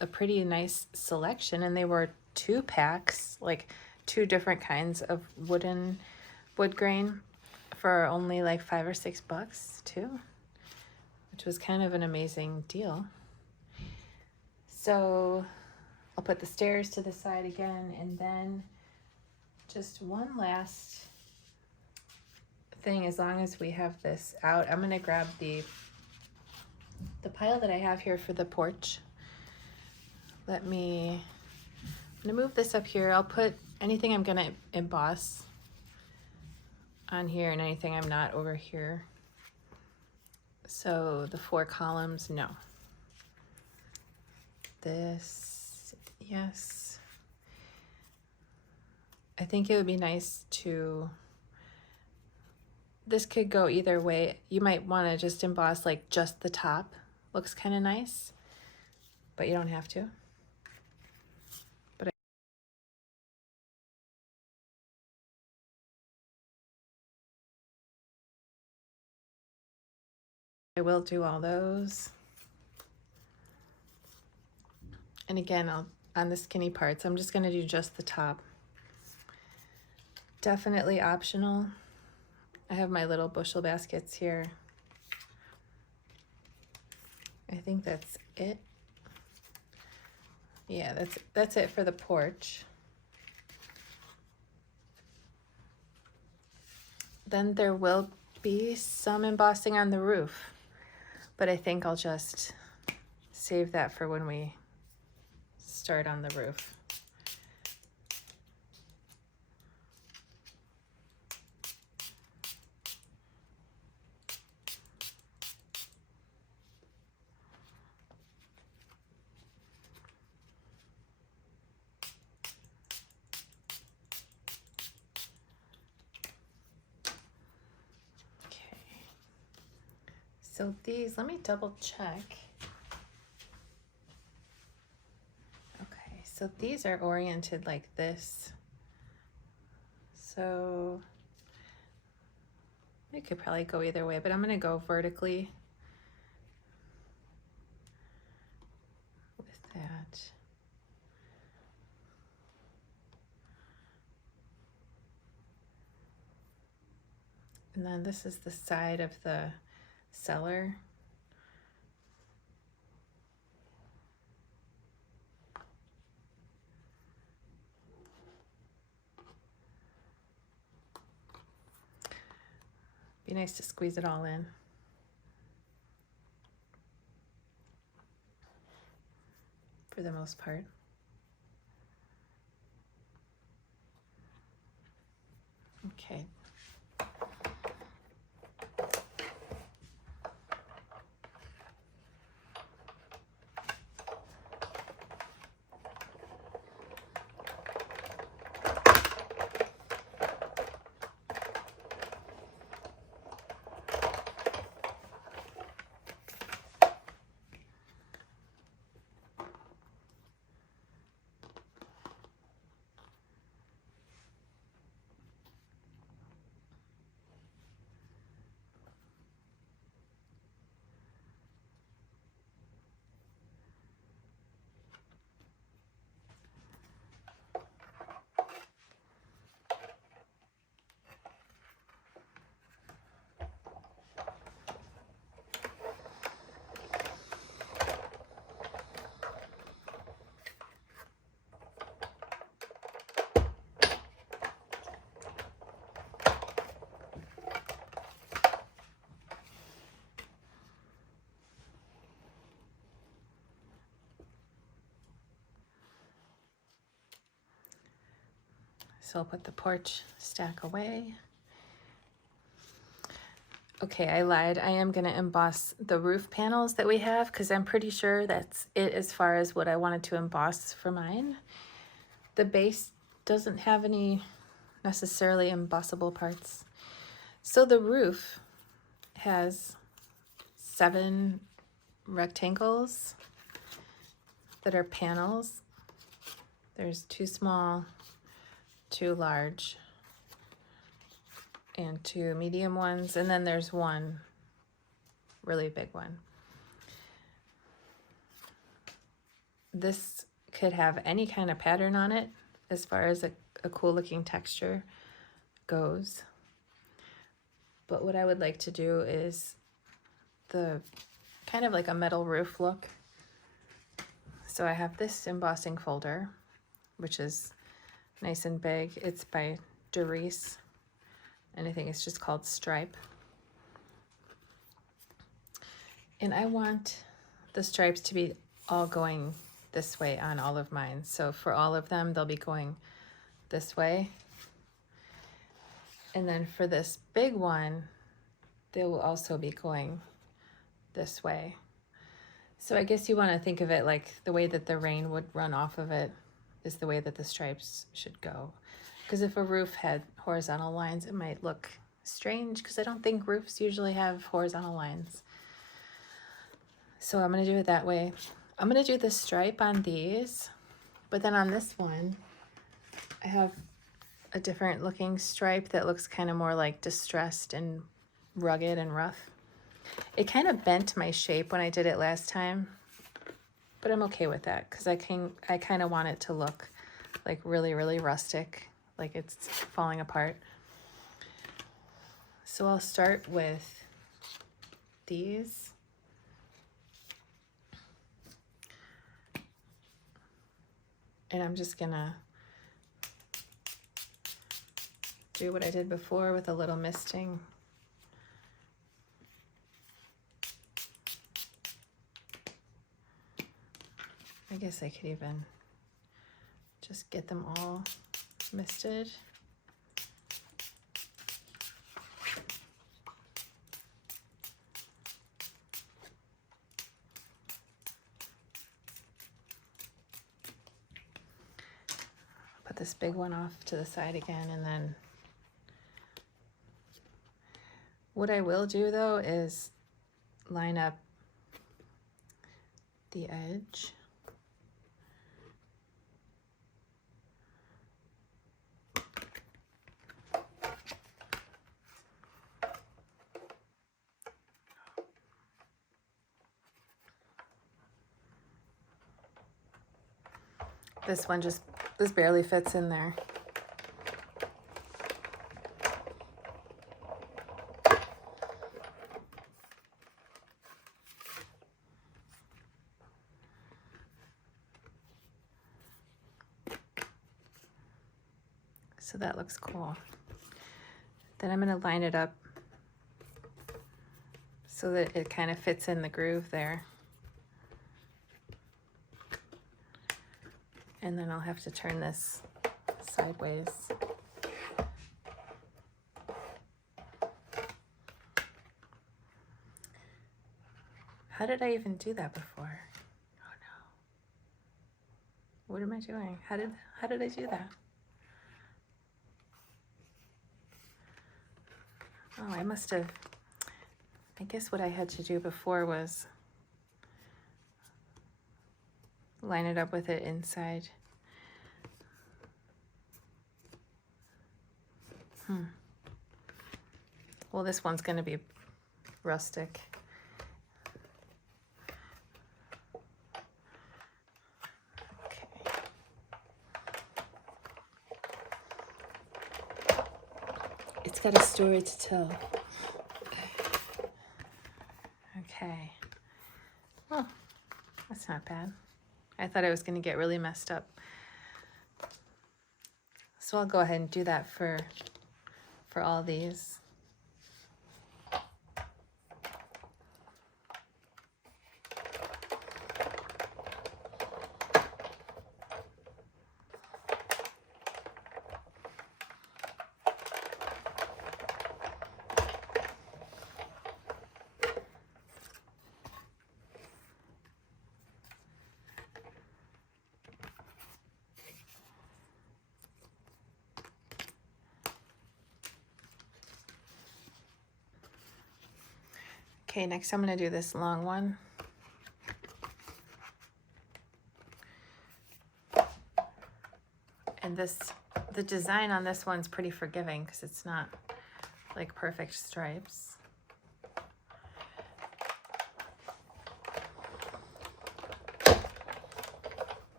a pretty nice selection, and they were 2 packs, like 2 different kinds of wood grain for only like $5 or $6 too, which was kind of an amazing deal. So I'll put the stairs to the side again, and then just one last thing, as long as we have this out, I'm gonna grab the pile that I have here for the porch. I'm gonna move this up here. I'll put anything I'm gonna emboss on here and anything I'm not over here. So the 4 columns, no. This, yes. I think it would be nice to, this could go either way. You might want to just emboss like just the top. Looks kind of nice, but you don't have to. But I will do all those. And again, on the skinny parts, I'm just going to do just the top. Definitely optional. I have my little bushel baskets here. I think that's it. Yeah, that's it for the porch. Then there will be some embossing on the roof, but I think I'll just save that for when we start on the roof. So these, let me double check. Okay, so these are oriented like this. So it could probably go either way, but I'm gonna go vertically with that. And then this is the side of the cellar. Be nice to squeeze it all in. For the most part. Okay. So I'll put the porch stack away. Okay, I lied. I am going to emboss the roof panels that we have because I'm pretty sure that's it as far as what I wanted to emboss for mine. The base doesn't have any necessarily embossable parts. So the roof has 7 rectangles that are panels. There's 2 small, 2 large, and 2 medium ones, and then there's 1 really big one. This could have any kind of pattern on it as far as a cool looking texture goes. But what I would like to do is the kind of like a metal roof look. So I have this embossing folder, which is nice and big. It's by Doris, and I think it's just called Stripe. And I want the stripes to be all going this way on all of mine. So for all of them, they'll be going this way. And then for this big one, they will also be going this way. So I guess you want to think of it like the way that the rain would run off of it is the way that the stripes should go. Because if a roof had horizontal lines, it might look strange, because I don't think roofs usually have horizontal lines. So I'm going to do it that way. I'm going to do the stripe on these, but then on this one, I have a different looking stripe that looks kind of more like distressed and rugged and rough. It kind of bent my shape when I did it last time, but I'm okay with that because I kind of want it to look like really, really rustic, like it's falling apart. So I'll start with these. And I'm just gonna do what I did before with a little misting. I guess I could even just get them all misted. Put this big one off to the side again, and then what I will do though is line up the edge. This barely fits in there. So that looks cool. Then I'm going to line it up so that it kind of fits in the groove there. And then I'll have to turn this sideways. How did I even do that before? Oh no. What am I doing? How did I do that? Oh, I must have, I guess what I had to do before was line it up with it inside. Well, this one's going to be rustic. Okay. It's got a story to tell. Okay. Oh, that's not bad. I thought I was going to get really messed up. So I'll go ahead and do that for all these. Okay, next I'm going to do this long one. And the design on this one's pretty forgiving because it's not like perfect stripes.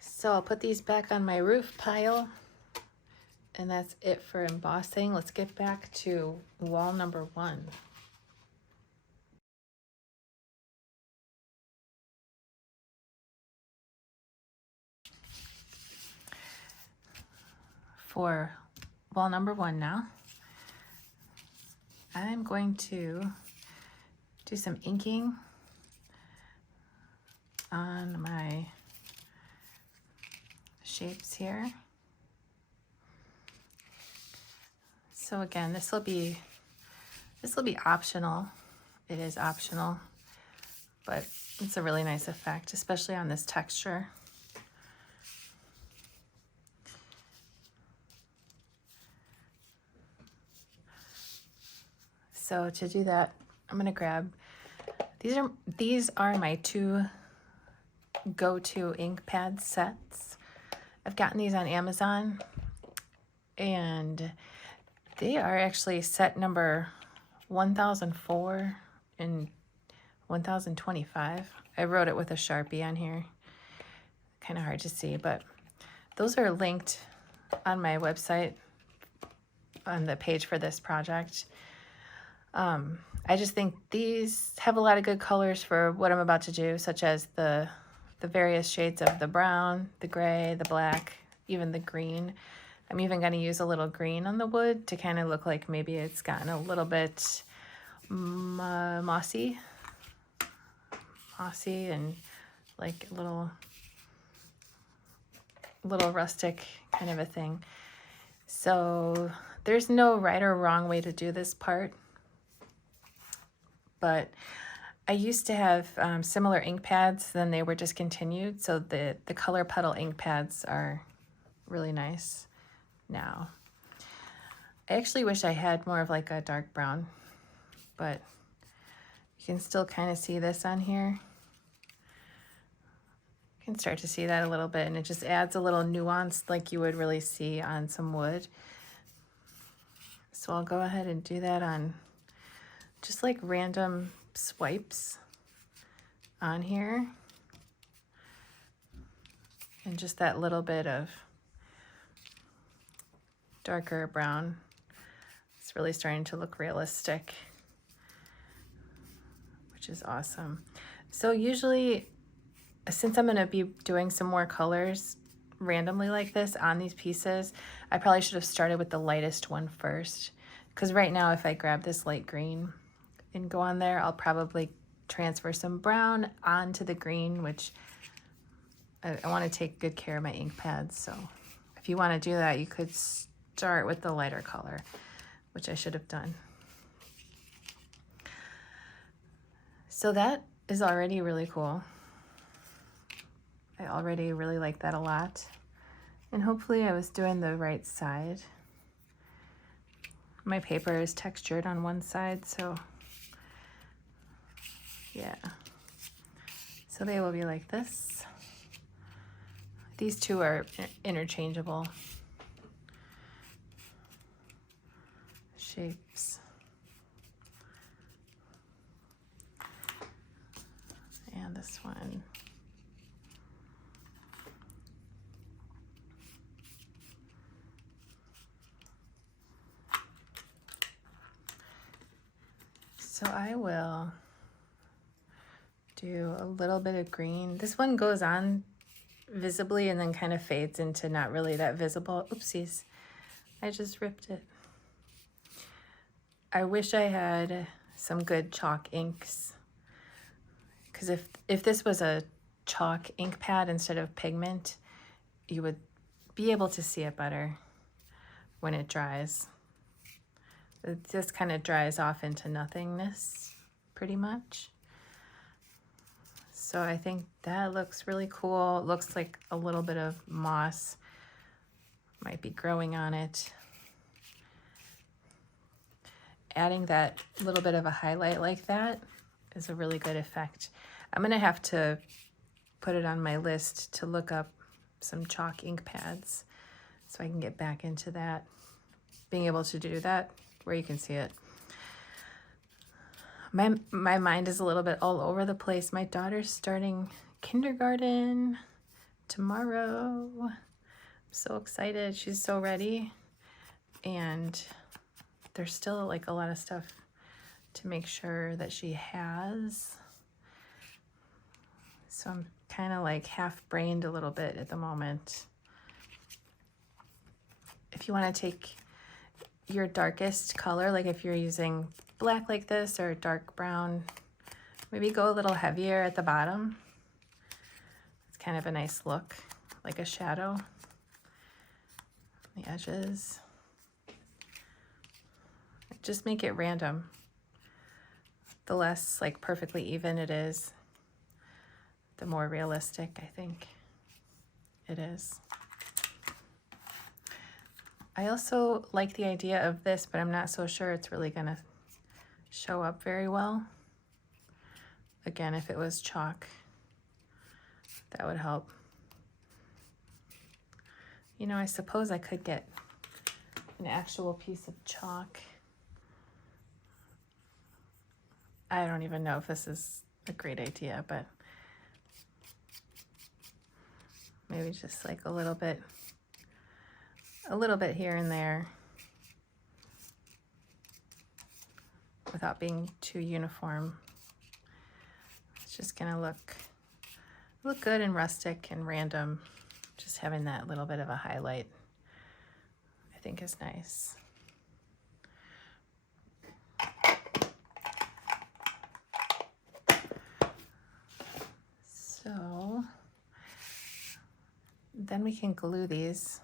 So I'll put these back on my roof pile, and that's it for embossing. Let's get back to wall number 1. For wall number 1 now, I'm going to do some inking on my shapes here. So again, this will be optional. It is optional, but it's a really nice effect, especially on this texture. So to do that, I'm gonna grab, these are my 2 go-to ink pad sets. I've gotten these on Amazon, and they are actually set number 1004 and 1025. I wrote it with a Sharpie on here. Kind of hard to see, but those are linked on my website on the page for this project. I just think these have a lot of good colors for what I'm about to do, such as the various shades of the brown, the gray, the black, even the green. I'm even going to use a little green on the wood to kind of look like maybe it's gotten a little bit mossy and like a little rustic kind of a thing. So there's no right or wrong way to do this part, but I used to have similar ink pads, then they were discontinued, so the Color Petal ink pads are really nice now. I actually wish I had more of like a dark brown, but you can still kind of see this on here. You can start to see that a little bit, and it just adds a little nuance like you would really see on some wood. So I'll go ahead and do that on just like random swipes on here, and just that little bit of darker brown. It's really starting to look realistic, which is awesome. So usually, since I'm going to be doing some more colors randomly like this on these pieces, I probably should have started with the lightest one first, because right now if I grab this light green and go on there, I'll probably transfer some brown onto the green, which I want to take good care of my ink pads. So if you want to do that, you could start with the lighter color, which I should have done. So that is already really cool. I already really like that a lot. And hopefully I was doing the right side. My paper is textured on one side, so yeah. So they will be like this. These two are interchangeable shapes. And this one. So I will do a little bit of green. This one goes on visibly and then kind of fades into not really that visible. Oopsies, I just ripped it. I wish I had some good chalk inks, because if this was a chalk ink pad instead of pigment, you would be able to see it better when it dries. It just kind of dries off into nothingness pretty much. So I think that looks really cool. It looks like a little bit of moss might be growing on it. Adding that little bit of a highlight like that is a really good effect. I'm gonna have to put it on my list to look up some chalk ink pads so I can get back into that, being able to do that where you can see it. My mind is a little bit all over the place. My daughter's starting kindergarten tomorrow. I'm so excited. She's so ready. And there's still like a lot of stuff to make sure that she has. So I'm kind of like half-brained a little bit at the moment. If you want to take your darkest color, like if you're using black like this or dark brown, maybe go a little heavier at the bottom. It's kind of a nice look, like a shadow. The edges. Just make it random. The less like perfectly even it is, the more realistic I think it is. I also like the idea of this, but I'm not so sure it's really gonna show up very well. Again, if it was chalk, that would help. You know, I suppose I could get an actual piece of chalk. I don't even know if this is a great idea, but maybe just like a little bit here and there without being too uniform. It's just gonna look good and rustic and random. Just having that little bit of a highlight, I think is nice. So then we can glue these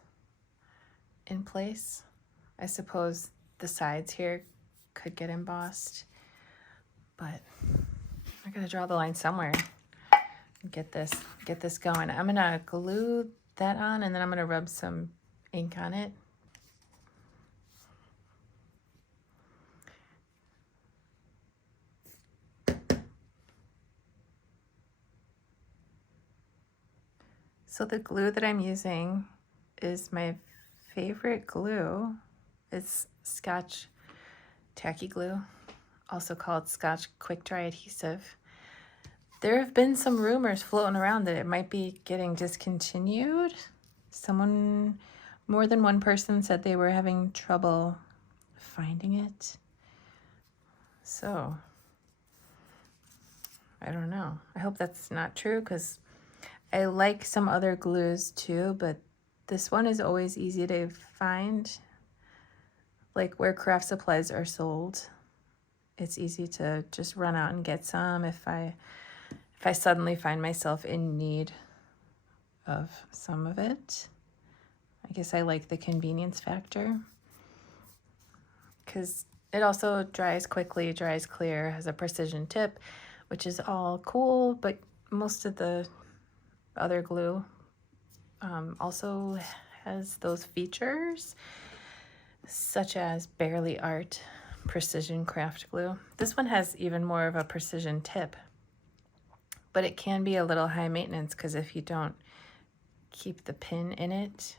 in place. I suppose the sides here could get embossed, but I gotta draw the line somewhere and get this going. I'm gonna glue that on and then I'm gonna rub some ink on it. So the glue that I'm using is my favorite glue. It's Scotch Tacky Glue, also called Scotch Quick Dry Adhesive. There have been some rumors floating around that it might be getting discontinued. More than one person said they were having trouble finding it. So, I don't know. I hope that's not true because I like some other glues too, but this one is always easy to find. Like where craft supplies are sold, it's easy to just run out and get some if I suddenly find myself in need of some of it. I guess I like the convenience factor because it also dries quickly, dries clear, has a precision tip, which is all cool, but most of the other glue also has those features, such as Barely Art Precision Craft Glue. This one has even more of a precision tip, but it can be a little high maintenance because if you don't keep the pin in it,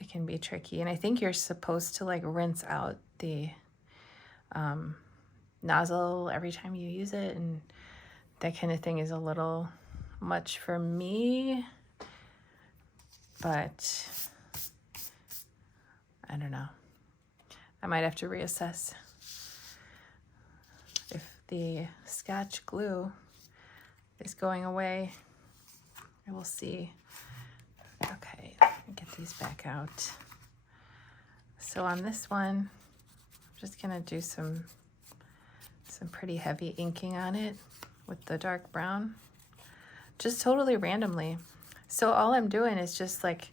it can be tricky. And I think you're supposed to like rinse out the nozzle every time you use it, and that kind of thing is a little much for me, but I don't know. I might have to reassess if the Scotch glue is going away. I will see. Okay, let me get these back out. So on this one, I'm just gonna do some pretty heavy inking on it with the dark brown. just totally randomly. So all I'm doing is just like,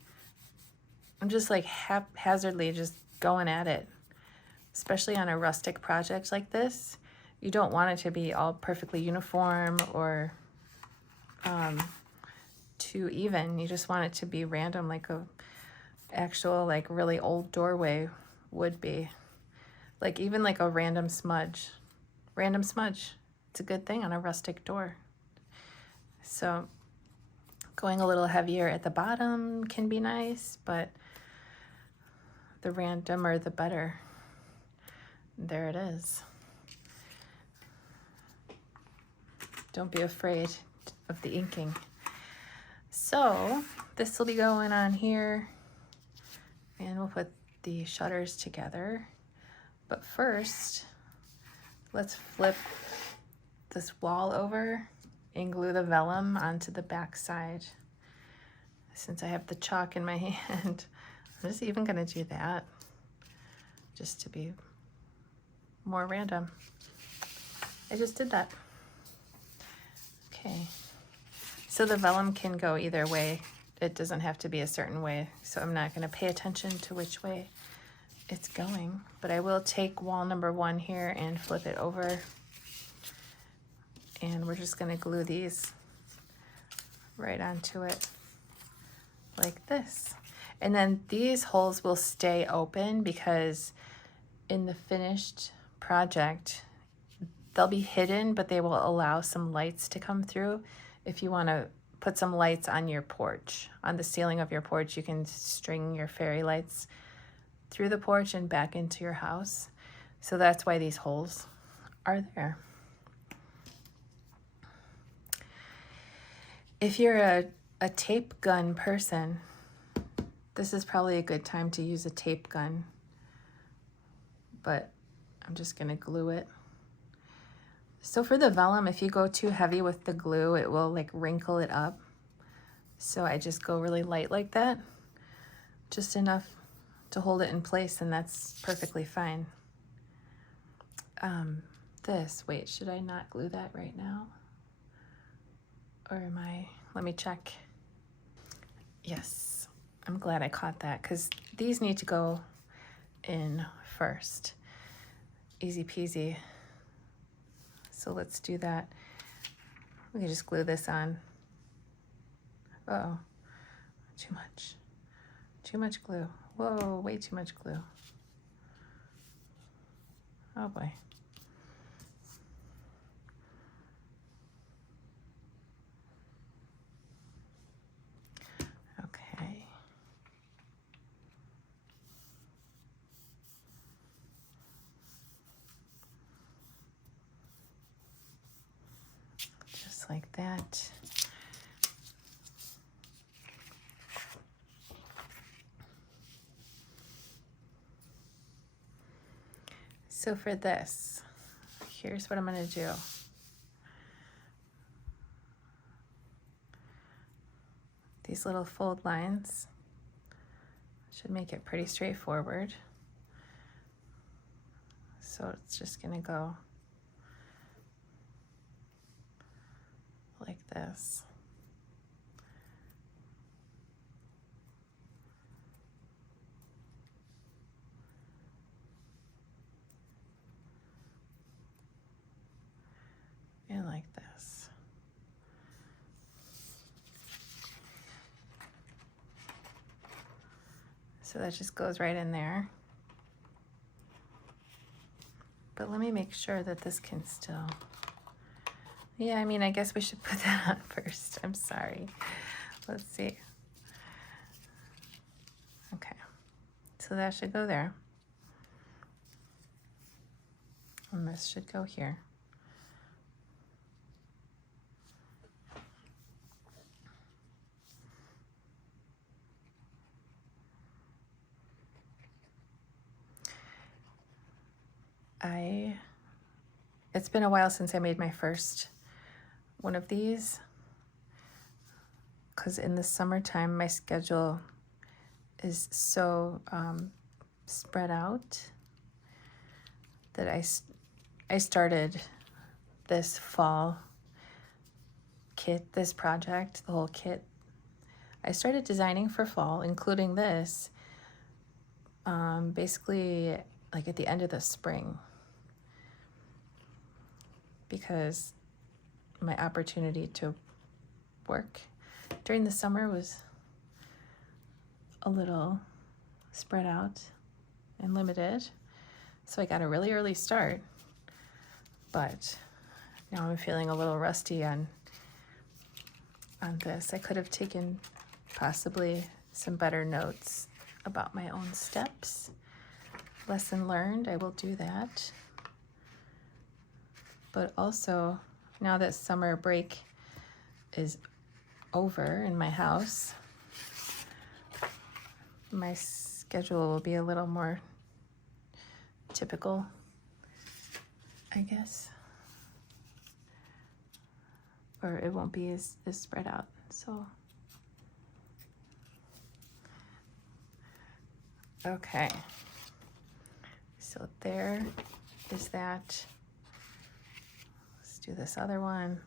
I'm just like haphazardly just going at it, especially on a rustic project like this. You don't want it to be all perfectly uniform or too even. You just want it to be random, like a actual like really old doorway would be. Like even like a random smudge. Random smudge. It's a good thing on a rustic door. So going a little heavier at the bottom can be nice, but the randomer the better. There it is. Don't be afraid of the inking. So this will be going on here, and we'll put the shutters together. But first, let's flip this wall over and glue the vellum onto the back side. Since I have the chalk in my hand, I'm just even gonna do that just to be more random. I just did that. Okay, so the vellum can go either way. It doesn't have to be a certain way, so I'm not gonna pay attention to which way it's going, but I will take wall number 1 here and flip it over, and we're just gonna glue these right onto it like this. And then these holes will stay open because in the finished project, they'll be hidden, but they will allow some lights to come through. If you want to put some lights on your porch, on the ceiling of your porch, you can string your fairy lights through the porch and back into your house. So that's why these holes are there. If you're a tape gun person, this is probably a good time to use a tape gun, but I'm just gonna glue it. So for the vellum, if you go too heavy with the glue, it will like wrinkle it up. So I just go really light like that, just enough to hold it in place, and that's perfectly fine. Wait, should I not glue that right now? Or am I, let me check. Yes, I'm glad I caught that because these need to go in first. Easy peasy. So let's do that. We can just glue this on. Uh-oh, too much. Too much glue. Whoa, way too much glue. Oh boy. Okay. Just like that. So for this, here's what I'm going to do. These little fold lines should make it pretty straightforward. So it's just going to go like this. And like this. So that just goes right in there. But let me make sure that this can still, yeah, I mean, I guess we should put that on first. I'm sorry. Let's see. Okay, so that should go there. And this should go here. It's been a while since I made my first one of these, because in the summertime my schedule is so spread out that I started this fall kit, this project, the whole kit, I started designing for fall, including this, basically like at the end of the spring, because my opportunity to work during the summer was a little spread out and limited. So I got a really early start, but now I'm feeling a little rusty on this. I could have taken possibly some better notes about my own steps. Lesson learned, I will do that. But also, now that summer break is over in my house, my schedule will be a little more typical, I guess. Or it won't be as spread out, so. Okay, so there is that. Let's do this other one.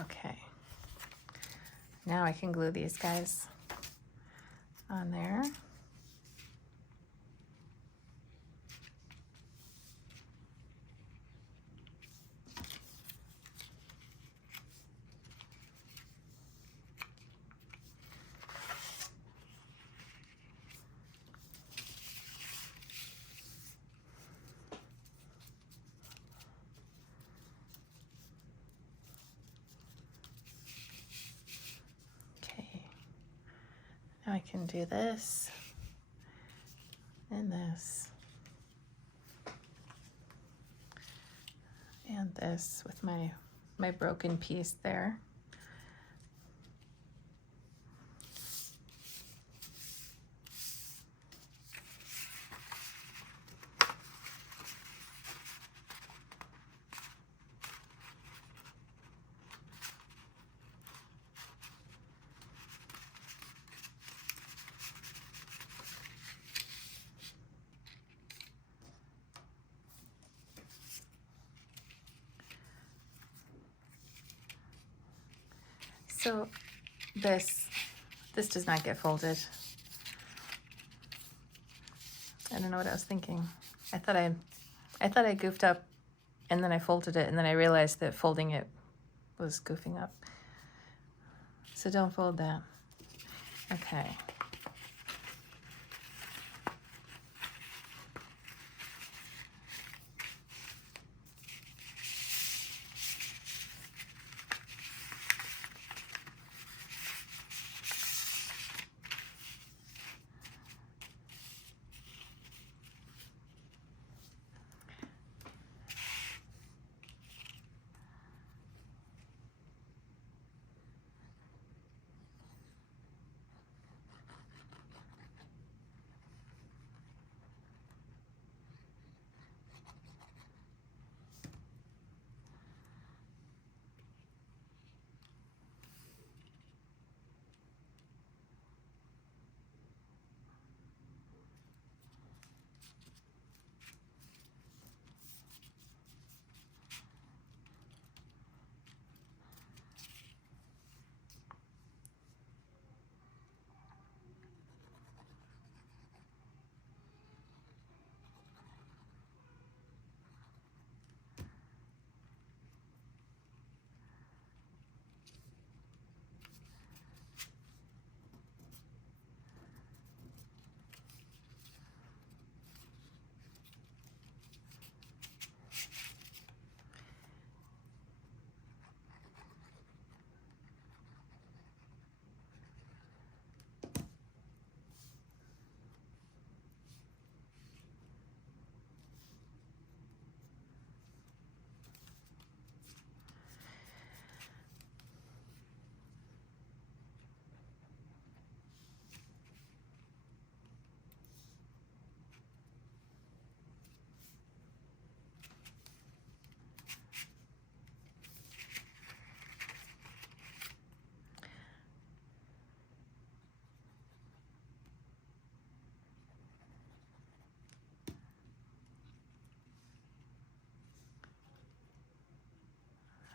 Okay, now I can glue these guys on there. Now I can do this and this and this with my broken piece there. So this does not get folded. I don't know what I was thinking. I thought I goofed up and then I folded it and then I realized that folding it was goofing up. So don't fold that. Okay.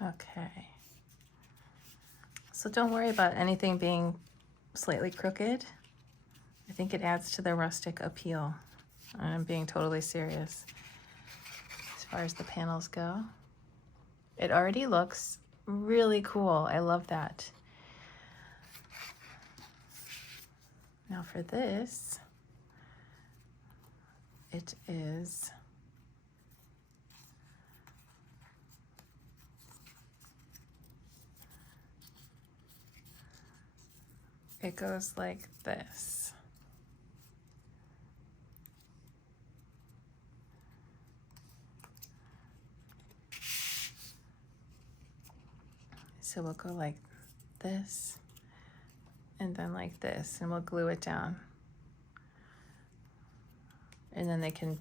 Okay. So don't worry about anything being slightly crooked. I think it adds to the rustic appeal. I'm being totally serious as far as the panels go. It already looks really cool. I love that. Now for this, it is it goes like this. So we'll go like this and then like this, and we'll glue it down. And then they can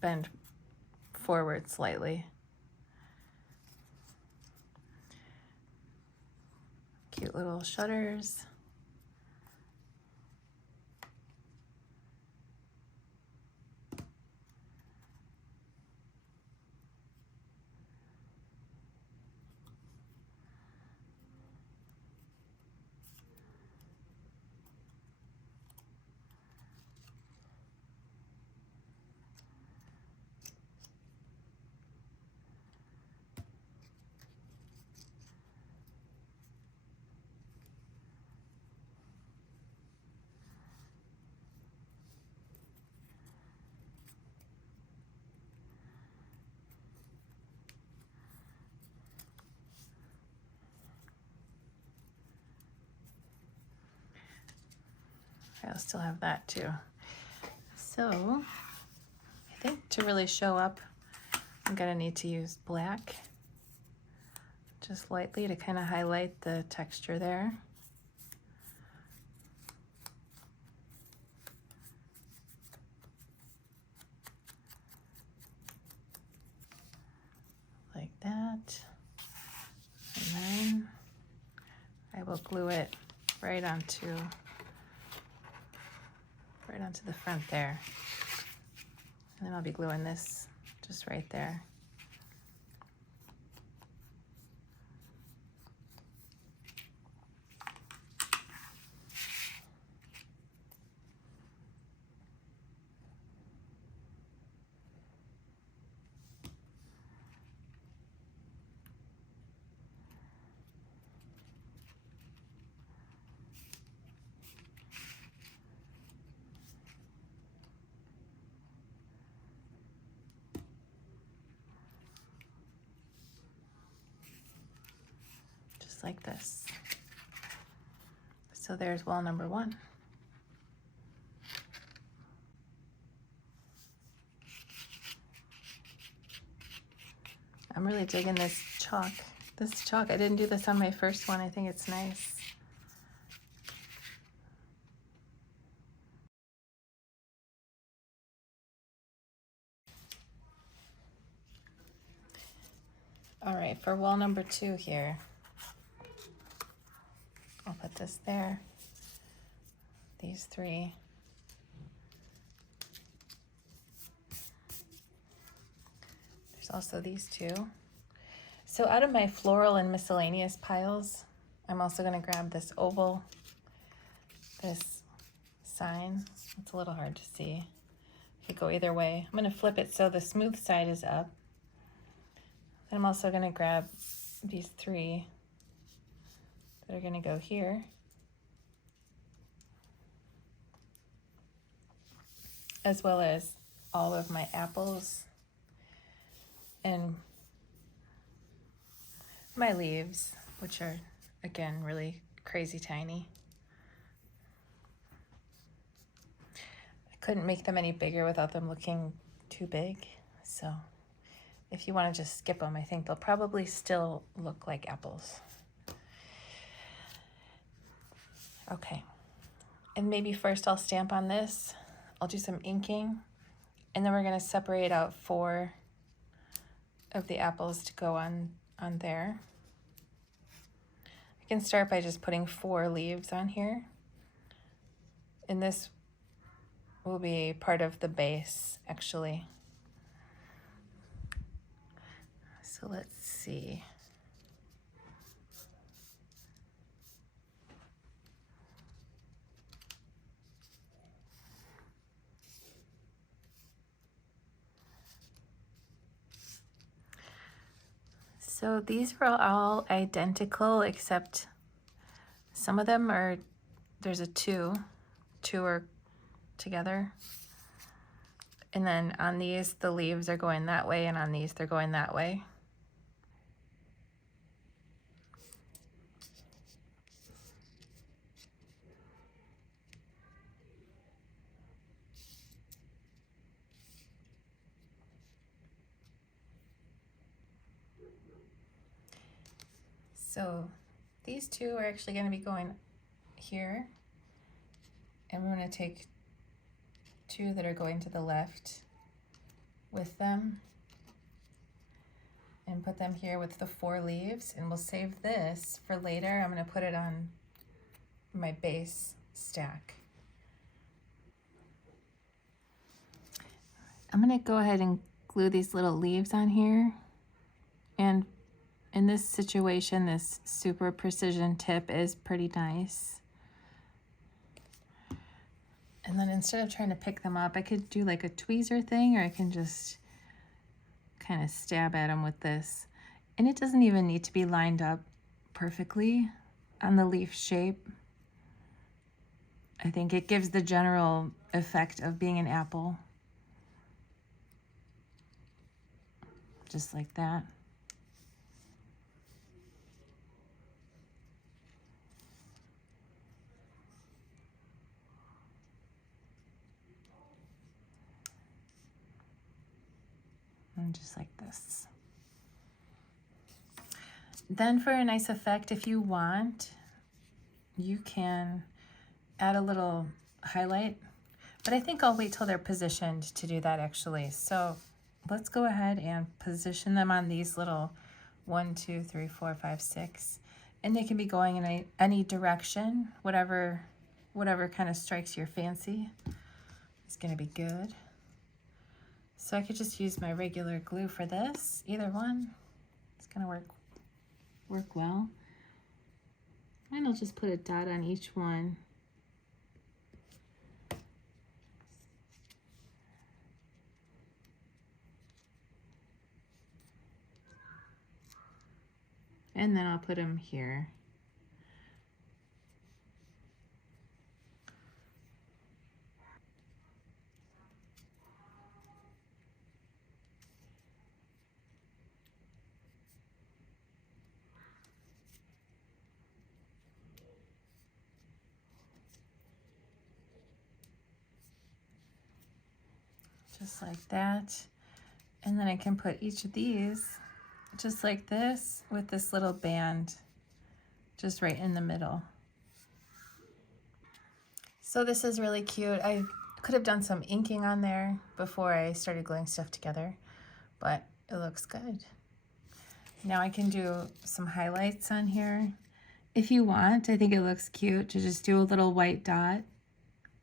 bend forward slightly. Cute little shutters. I'll still have that too. So I think to really show up, I'm gonna need to use black just lightly to kind of highlight the texture there. Like that. And then I will glue it right onto the front there. And then I'll be gluing this just right there. Like this. So there's wall number 1. I'm really digging this chalk. I didn't do this on my first one. I think it's nice. All right, for wall number 2 here, I'll put this there, these 3. There's also these 2. So out of my floral and miscellaneous piles, I'm also gonna grab this oval, this sign. It's a little hard to see. It could go either way. I'm gonna flip it so the smooth side is up. Then I'm also gonna grab these 3 that are gonna go here. As well as all of my apples and my leaves, which are, again, really crazy tiny. I couldn't make them any bigger without them looking too big, so if you want to just skip them, I think they'll probably still look like apples. Okay, and maybe first I'll stamp on this. I'll do some inking, and then we're going to separate out 4 of the apples to go on there. I can start by just putting 4 leaves on here, and this will be part of the base, actually. So let's see. So these are all identical except some of them are, there's a two are together. And then on these, the leaves are going that way, and on these, they're going that way. So these two are actually going to be going here, and we're going to take two that are going to the left with them and put them here with the 4 leaves, and we'll save this for later. I'm going to put it on my base stack. I'm going to go ahead and glue these little leaves on here, and in this situation, this super precision tip is pretty nice. And then instead of trying to pick them up, I could do like a tweezer thing, or I can just kind of stab at them with this. And it doesn't even need to be lined up perfectly on the leaf shape. I think it gives the general effect of being an apple. Just like that. And just like this. Then for a nice effect, if you want, you can add a little highlight, but I think I'll wait till they're positioned to do that actually. So let's go ahead and position them on these little 1, 2, 3, 4, 5, 6, and they can be going in any direction, whatever kind of strikes your fancy is going to be good. So I could just use my regular glue for this, either one. It's gonna work well. And I'll just put a dot on each one. And then I'll put them here. Just like that. And then I can put each of these just like this with this little band just right in the middle. So this is really cute. I could have done some inking on there before I started gluing stuff together, but it looks good. Now I can do some highlights on here. If you want, I think it looks cute to just do a little white dot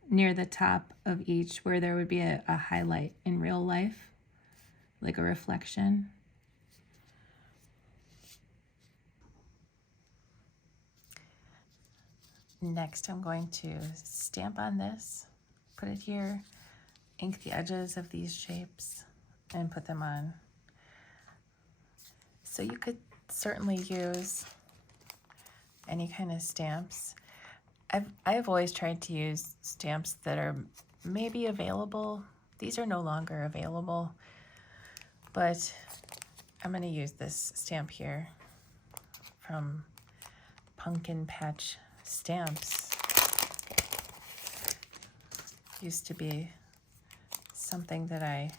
near the top of each where there would be a highlight in real life, like a reflection. Next, I'm going to stamp on this, put it here, ink the edges of these shapes, and put them on. So you could certainly use any kind of stamps. I've always tried to use stamps that are maybe available. These are no longer available, but I'm going to use this stamp here from Pumpkin Patch Stamps. Used to be something that I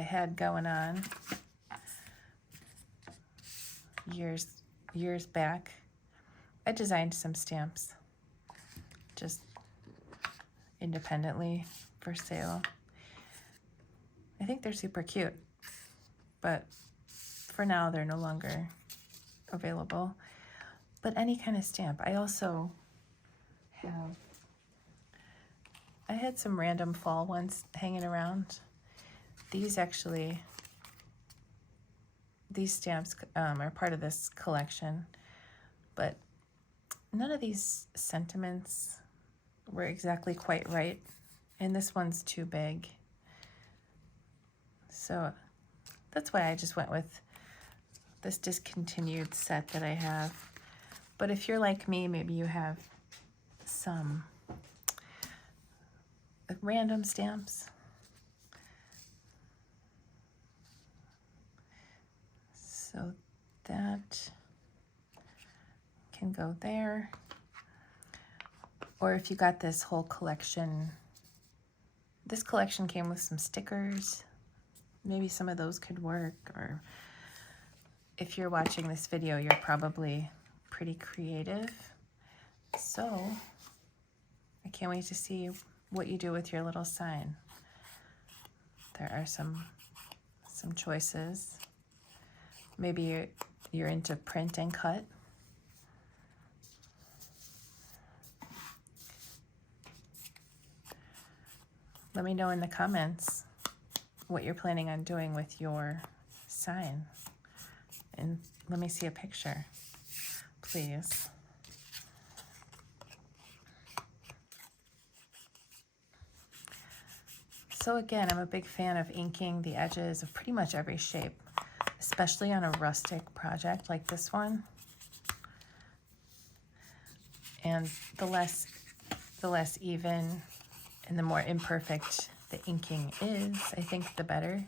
had going on years back. I designed some stamps just independently for sale. I think they're super cute, but for now they're no longer available. But any kind of stamp. I also had some random fall ones hanging around. These stamps are part of this collection, but none of these sentiments were exactly quite right, and this one's too big. So that's why I just went with this discontinued set that I have. But if you're like me, maybe you have some random stamps. So that can go there. Or if you got this whole collection, this collection came with some stickers, maybe some of those could work. Or if you're watching this video, you're probably pretty creative. So I can't wait to see what you do with your little sign. There are some choices. Maybe you're into print and cut. Let me know in the comments what you're planning on doing with your sign. And let me see a picture, please. So again, I'm a big fan of inking the edges of pretty much every shape, especially on a rustic project like this one. And the less even and the more imperfect the inking is, I think the better.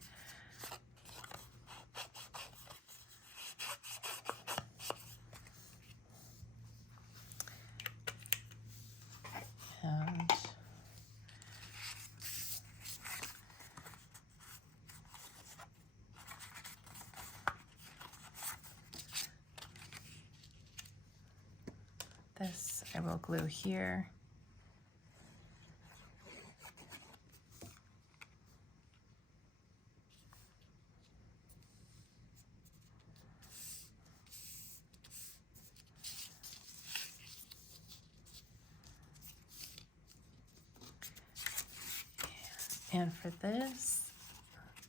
And this I will glue here. And for this,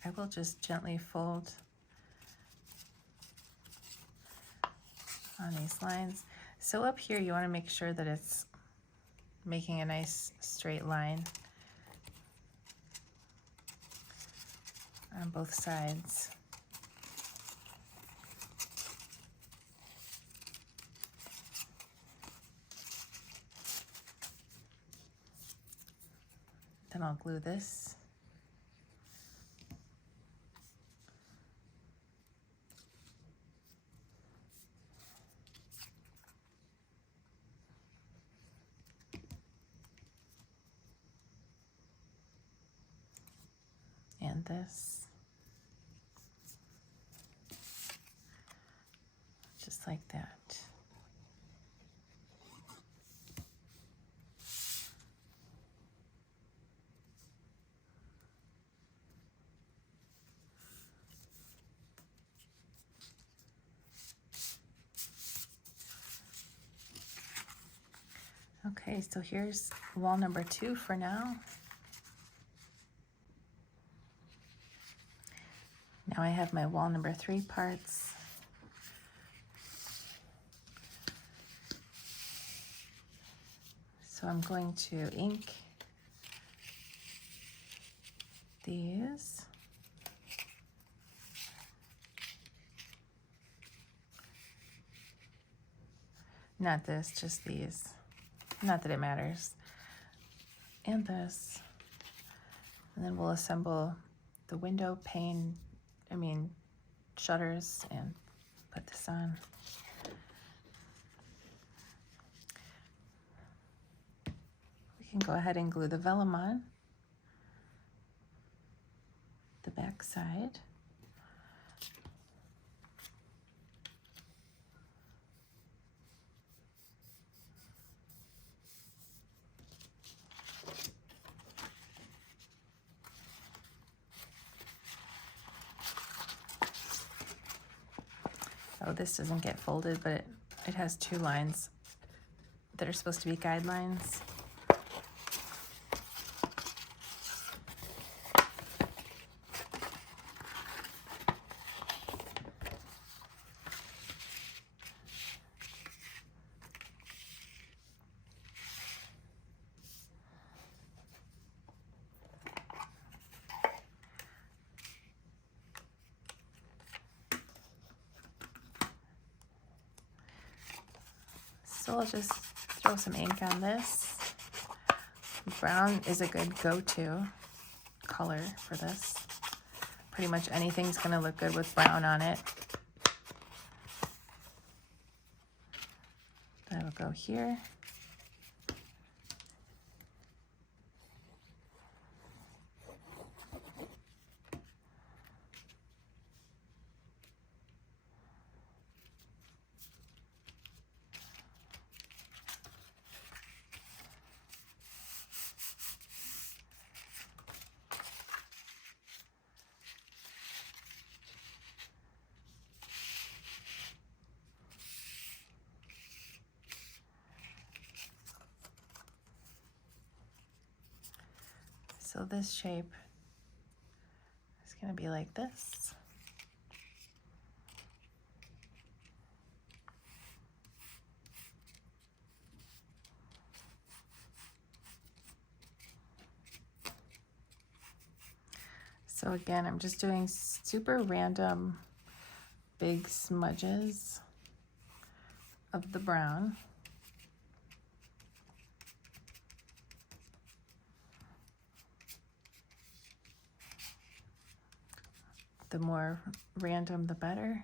I will just gently fold on these lines. So up here, you want to make sure that it's making a nice straight line on both sides. Then I'll glue this. And this. Just like that. Okay, so here's wall number 2 for now. Now I have my wall number 3 parts. So I'm going to ink these. Not this, just these. Not that it matters. And this. And then we'll assemble the window pane, shutters, and put this on. We can go ahead and glue the vellum on the back side. Oh, this doesn't get folded, but it has 2 lines that are supposed to be guidelines. So I'll just throw some ink on this. Brown is a good go-to color for this. Pretty much anything's gonna look good with brown on it. I will go here. So this shape is going to be like this. So again, I'm just doing super random big smudges of the brown. The more random, the better.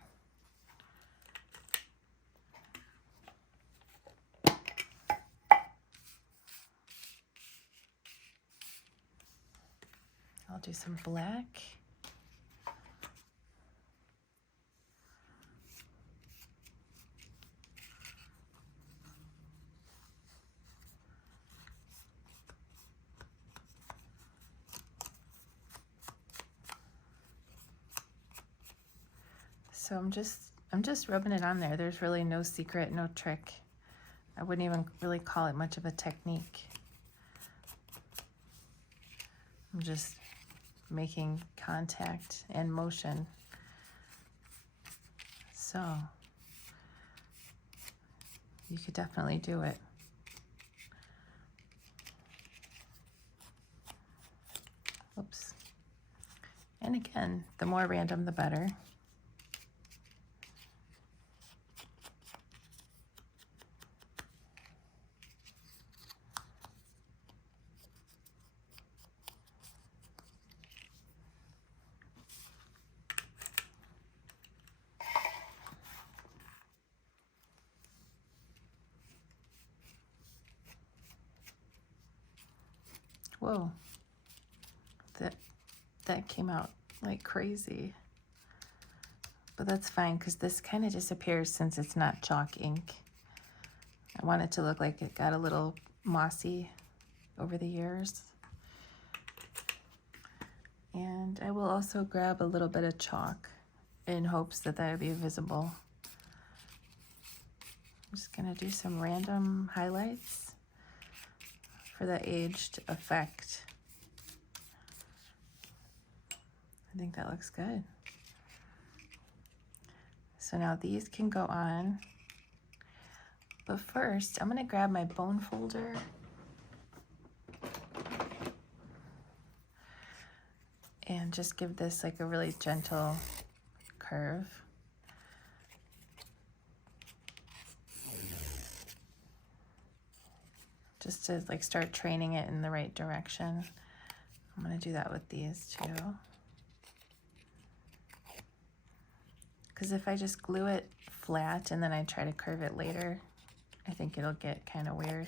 I'll do some black. So I'm just rubbing it on there. There's really no secret, no trick. I wouldn't even really call it much of a technique. I'm just making contact and motion. So you could definitely do it. Oops. And again, the more random, the better. Whoa, that came out like crazy. But that's fine because this kind of disappears since it's not chalk ink. I want it to look like it got a little mossy over the years. And I will also grab a little bit of chalk in hopes that that would be visible. I'm just gonna do some random highlights for the aged effect. I think that looks good. So now these can go on. But first, I'm gonna grab my bone folder and just give this like a really gentle curve. Just to like start training it in the right direction. I'm gonna do that with these too. Because if I just glue it flat and then I try to curve it later, I think it'll get kind of weird.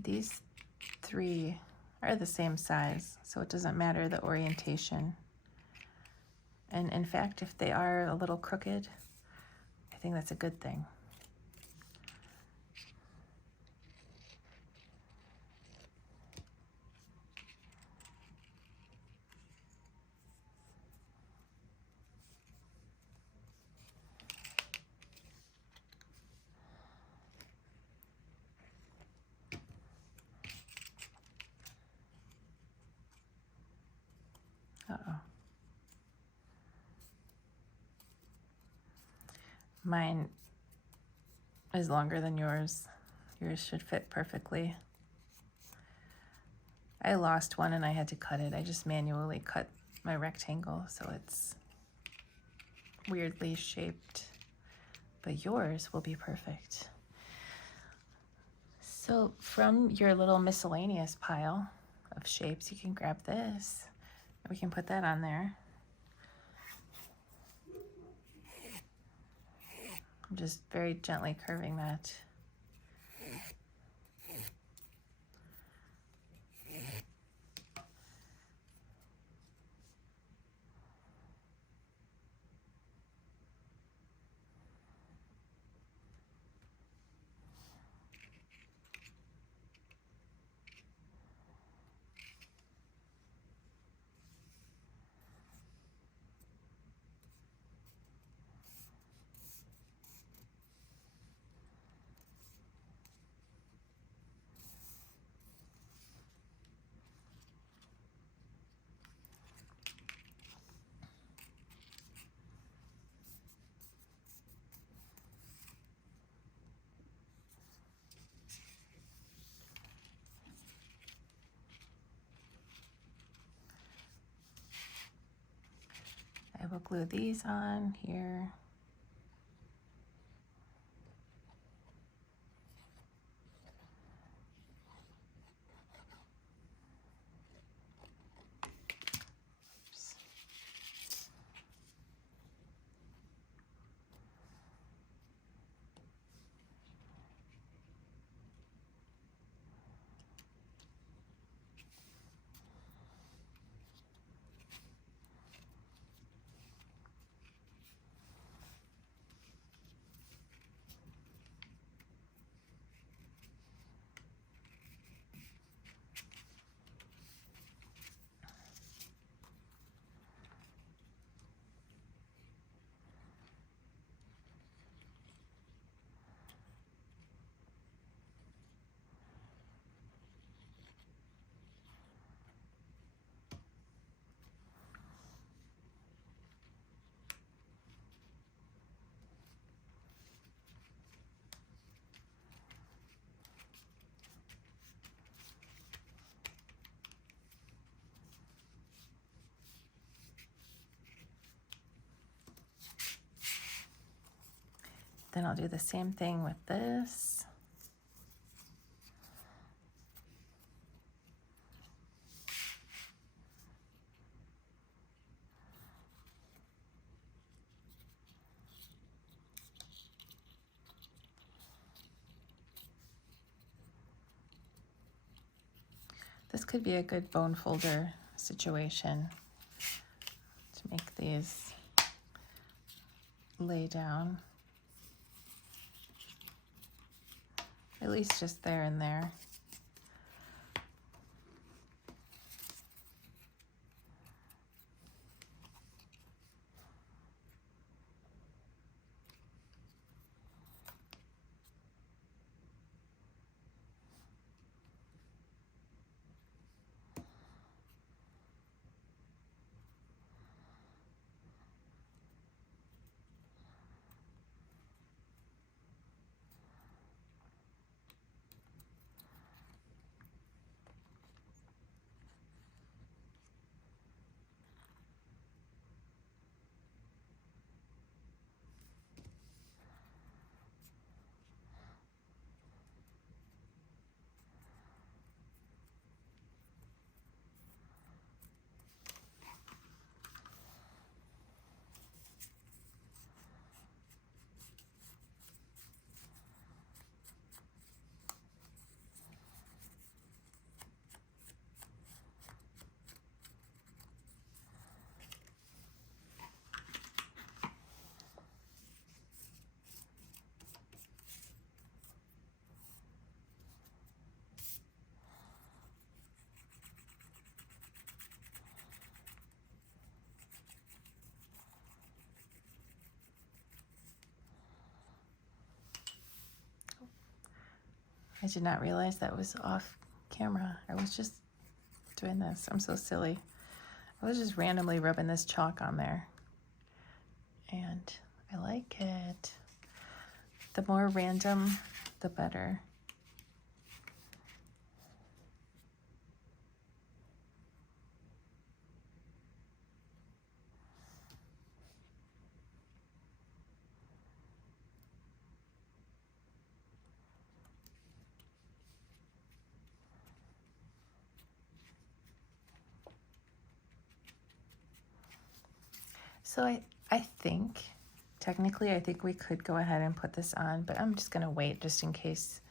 These three are the same size, so it doesn't matter the orientation. And in fact, if they are a little crooked, I think that's a good thing. Uh-oh. Mine is longer than yours. Yours should fit perfectly. I lost one and I had to cut it. I just manually cut my rectangle, so it's weirdly shaped. But yours will be perfect. So from your little miscellaneous pile of shapes, you can grab this. We can put that on there. I'm just very gently curving that. I will glue these on here. Oops. Then I'll do the same thing with this. This could be a good bone folder situation to make these lay down. At least just there and there. I did not realize that was off camera. I was just doing this. I'm so silly. I was just randomly rubbing this chalk on there. And I like it. The more random, the better. So I think, technically, I think we could go ahead and put this on, but I'm just gonna wait just in case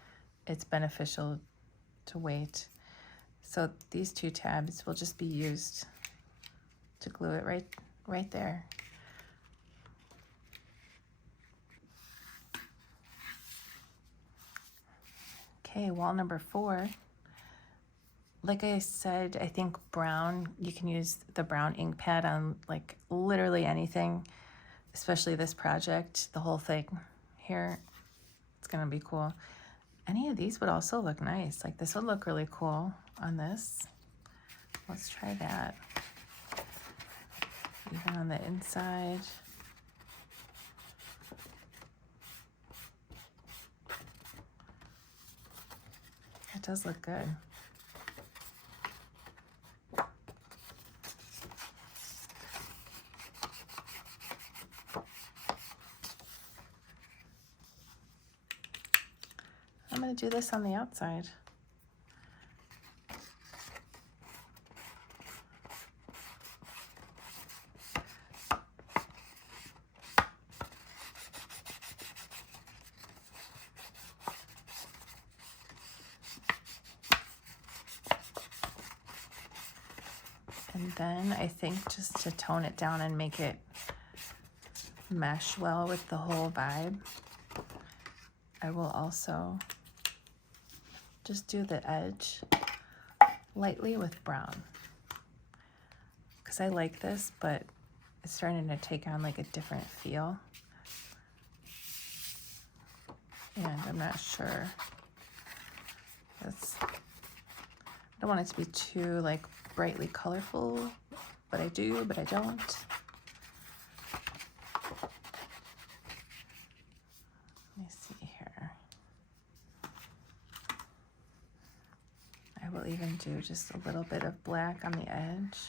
it's beneficial to wait. So these 2 tabs will just be used to glue it right there. Okay, wall number 4. Like I said, I think brown, you can use the brown ink pad on like literally anything, especially this project, the whole thing here. It's gonna be cool. Any of these would also look nice. Like this would look really cool on this. Let's try that. Even on the inside. It does look good. I'm going to do this on the outside. And then I think just to tone it down and make it mesh well with the whole vibe, I will also just do the edge lightly with brown. Because I like this, but it's starting to take on like a different feel. And I'm not sure. I don't want it to be too like brightly colorful, but I do, but I don't. Let me see here. I will even do just a little bit of black on the edge.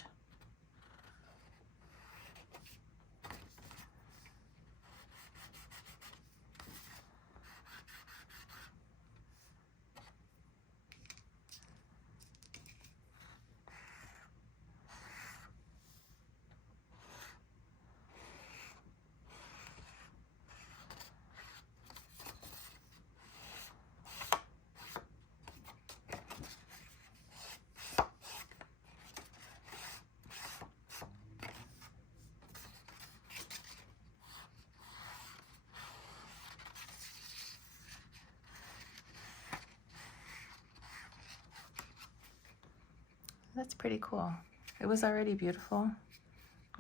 That's pretty cool. It was already beautiful.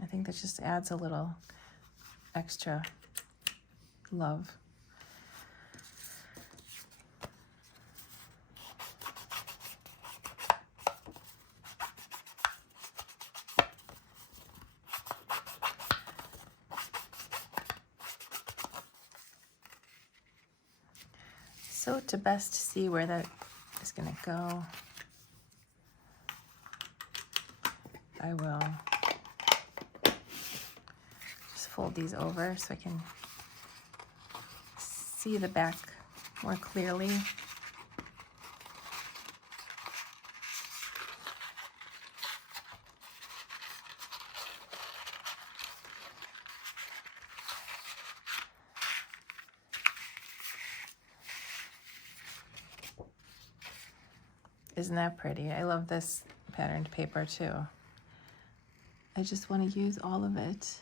I think that just adds a little extra love. So to best see where that is going to go, I will just fold these over so I can see the back more clearly. Isn't that pretty? I love this patterned paper too. I just want to use all of it.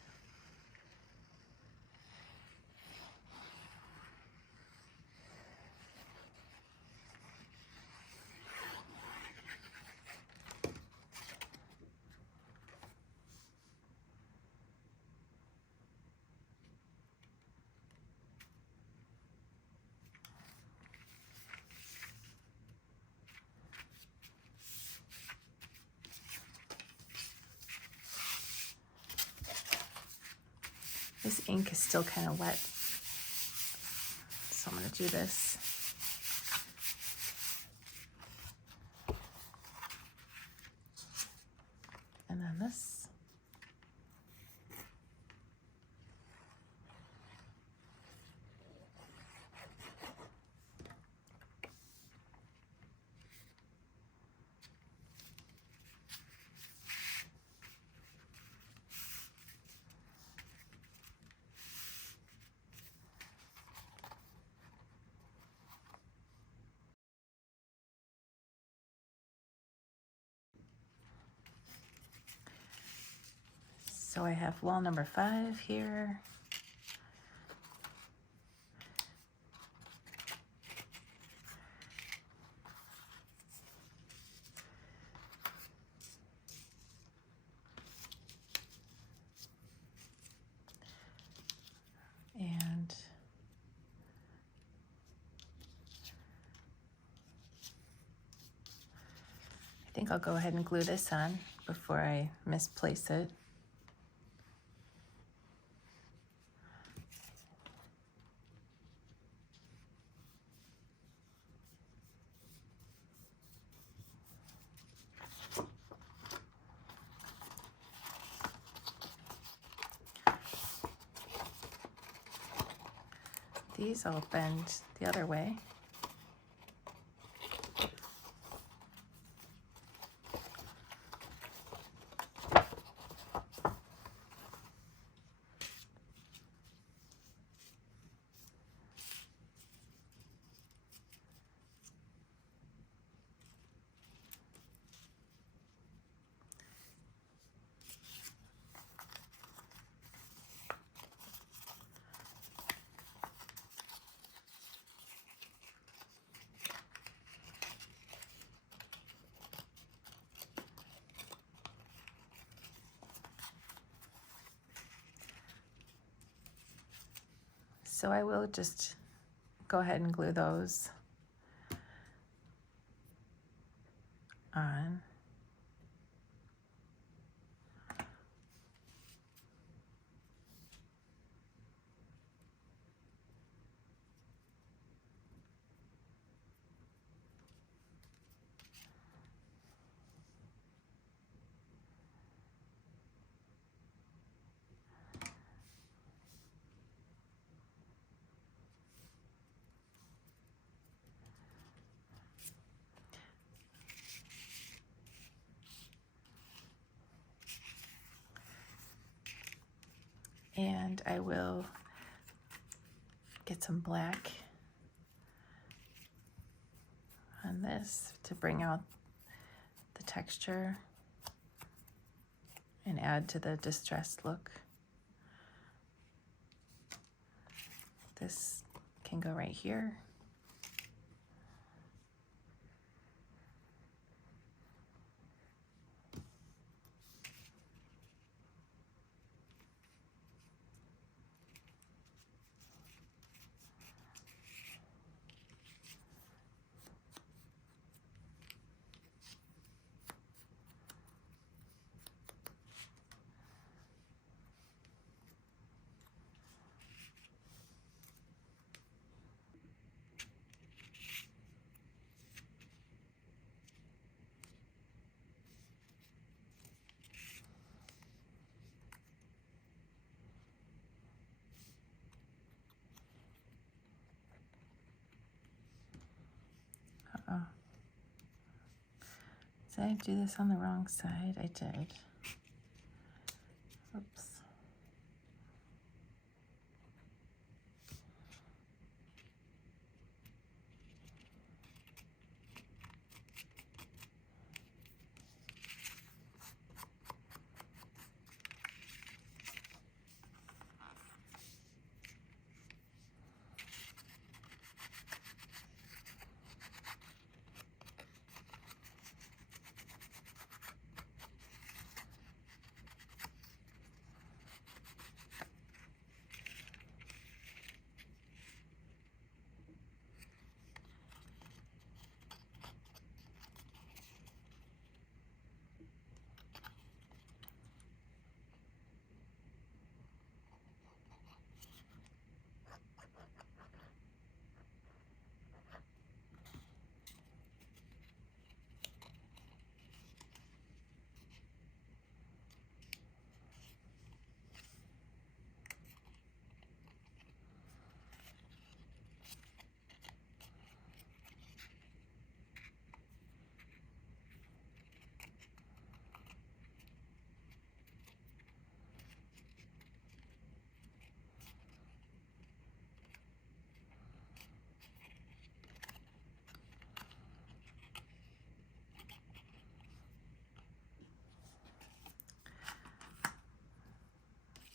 This ink is still kind of wet, so do this. And then this. So I have wall number 5 here. And I think I'll go ahead and glue this on before I misplace it. These all bend the other way. So I will just go ahead and glue those on. And I will get some black on this to bring out the texture and add to the distressed look. This can go right here. Uh-oh. Did I do this on the wrong side? I did. Oops.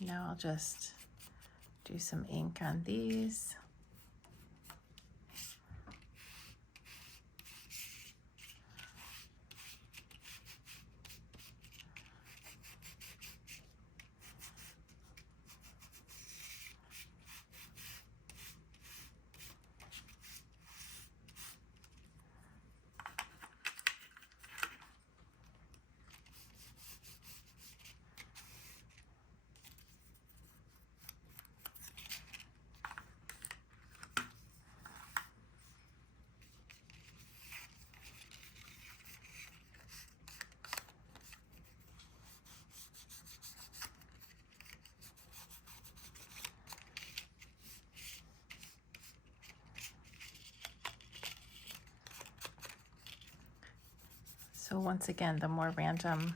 Now I'll just do some ink on these. So once again, the more random,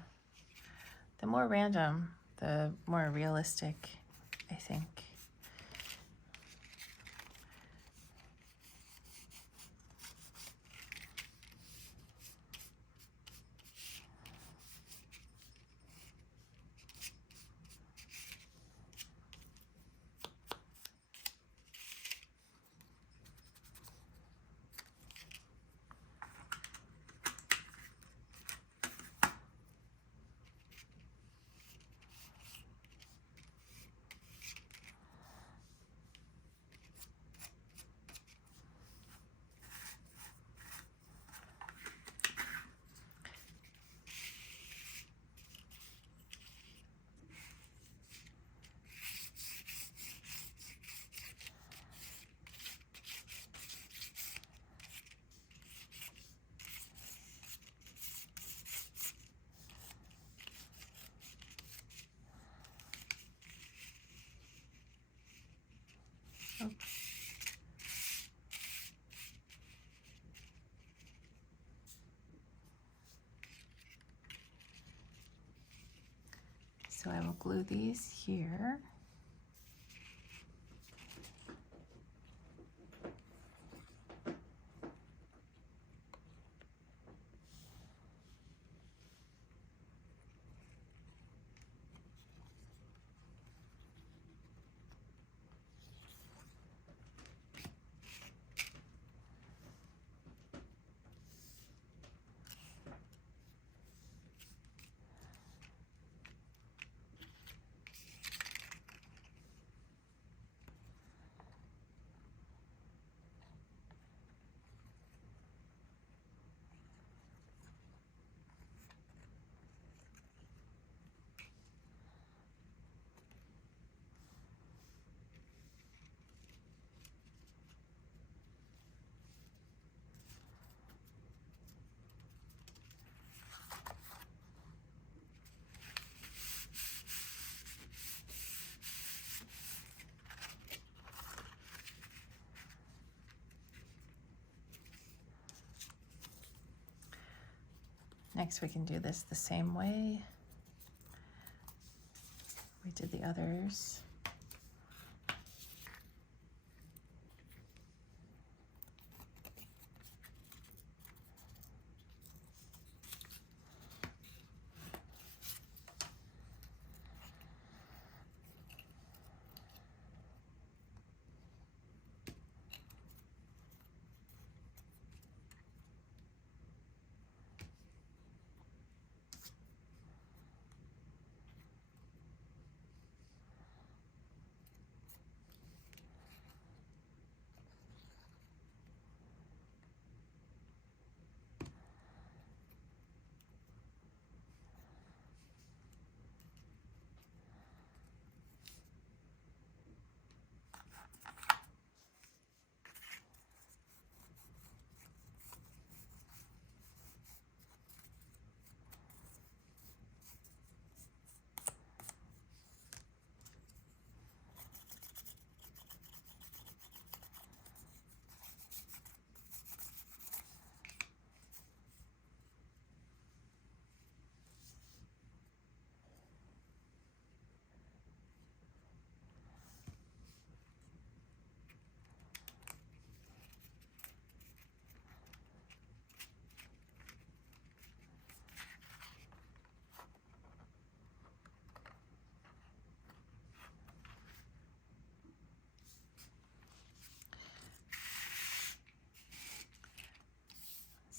the more realistic, I think. Oh. So I will glue these here. Next, we can do this the same way we did the others.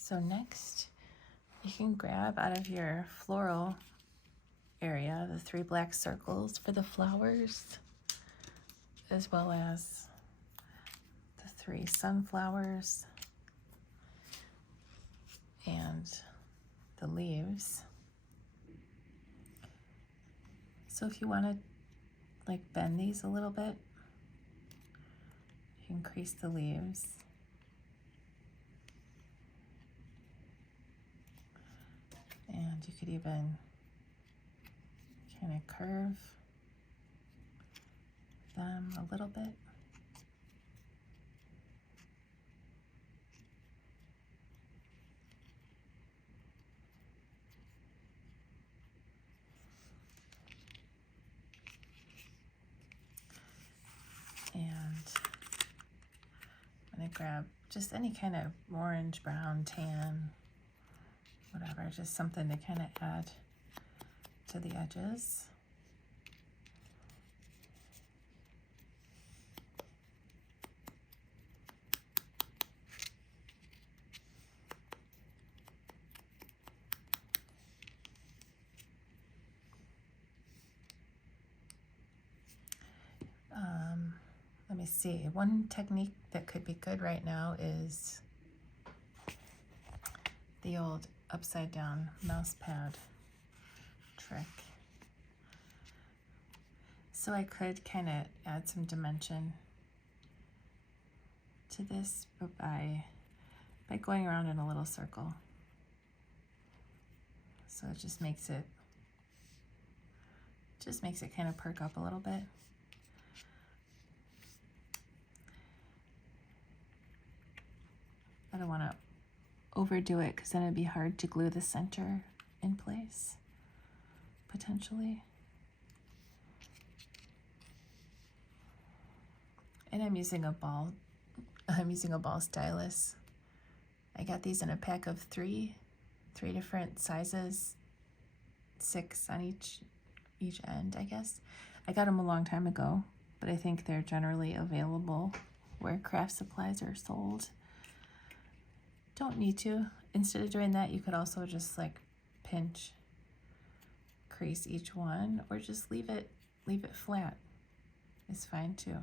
So next, you can grab out of your floral area the 3 black circles for the flowers, as well as the 3 sunflowers and the leaves. So if you want to like bend these a little bit, you increase the leaves. And you could even kind of curve them a little bit. And I'm going to grab just any kind of orange, brown, tan, whatever, just something to kind of add to the edges. Let me see, one technique that could be good right now is the old upside down mouse pad trick. So I could kind of add some dimension to this by going around in a little circle. So it just makes it kind of perk up a little bit. I don't want to overdo it because then it'd be hard to glue the center in place, potentially. And I'm using a ball stylus. I got these in a pack of 3 different sizes, 6 on each end, I guess. I got them a long time ago, but I think they're generally available where craft supplies are sold. Don't need to. Instead of doing that, you could also just like pinch, crease each one, or just leave it flat. It's fine too.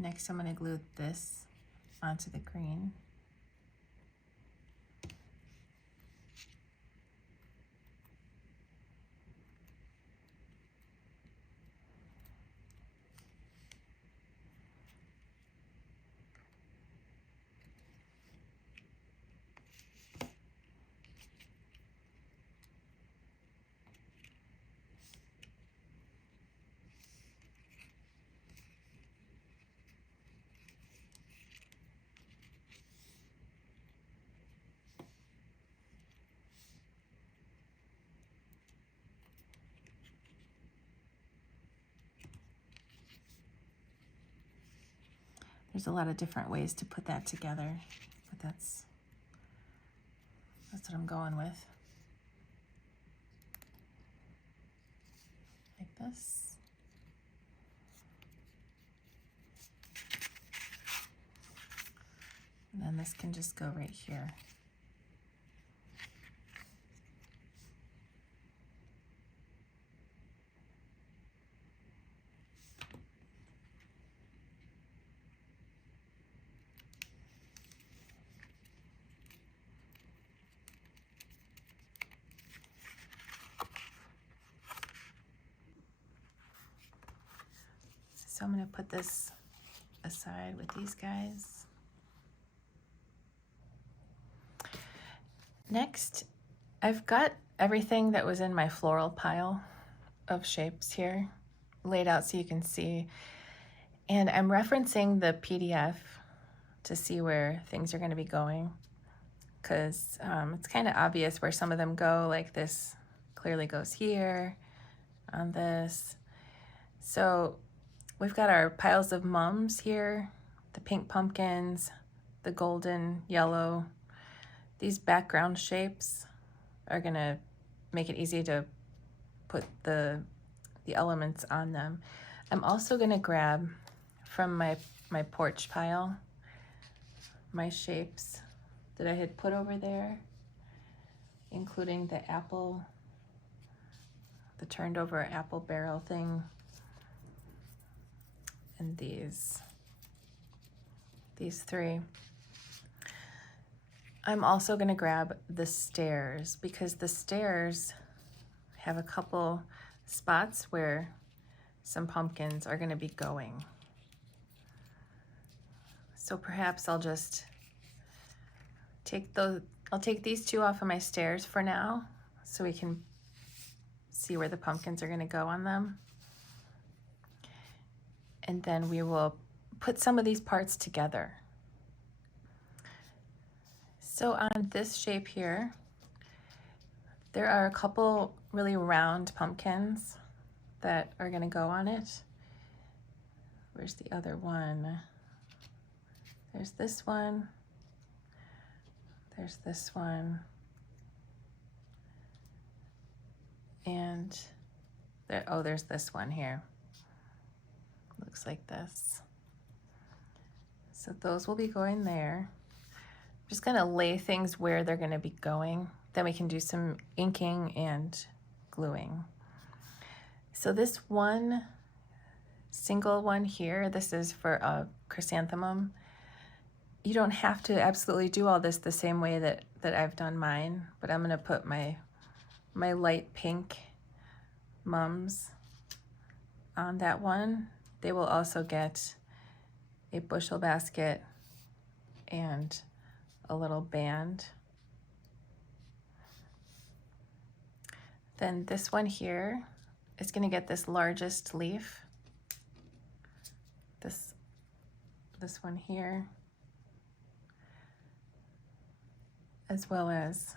Next, I'm going to glue this onto the green. There's a lot of different ways to put that together, but that's what I'm going with. Like this. And then this can just go right here. So I'm going to put this aside with these guys. Next, I've got everything that was in my floral pile of shapes here laid out so you can see. And I'm referencing the PDF to see where things are going to be going, because it's kind of obvious where some of them go. Like this clearly goes here on this. So we've got our piles of mums here, the pink pumpkins, the golden yellow. These background shapes are going to make it easy to put the elements on them. I'm also going to grab from my porch pile my shapes that I had put over there, including the apple, the turned over apple barrel thing, and these three. I'm also going to grab the stairs, because the stairs have a couple spots where some pumpkins are going to be going. So perhaps I'll just take these two off of my stairs for now so we can see where the pumpkins are going to go on them. And then we will put some of these parts together. So on this shape here, there are a couple really round pumpkins that are going to go on it. Where's the other one? There's this one. There's this one. And there's this one here. Looks like this. So those will be going there. I'm just gonna lay things where they're gonna be going. Then we can do some inking and gluing. So this one single one here, this is for a chrysanthemum. You don't have to absolutely do all this the same way that I've done mine, but I'm gonna put my light pink mums on that one. They will also get a bushel basket and a little band. Then this one here is going to get this largest leaf. This one here, as well as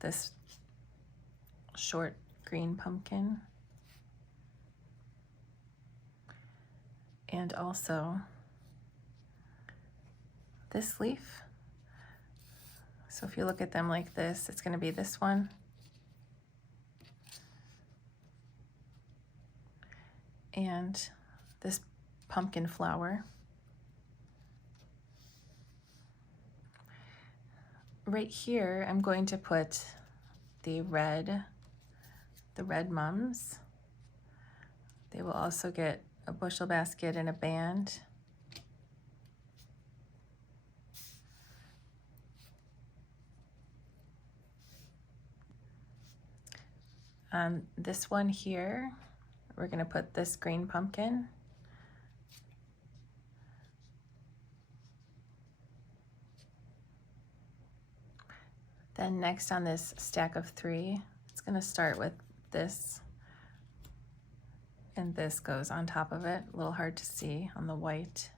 this short green pumpkin. And also this leaf. So if you look at them like this, it's going to be this one. And this pumpkin flower. Right here, I'm going to put the red mums. They will also get a bushel basket and a band. On this one here, we're going to put this green pumpkin. Then next on this stack of 3, it's going to start with this, and this goes on top of it. A little hard to see on the white.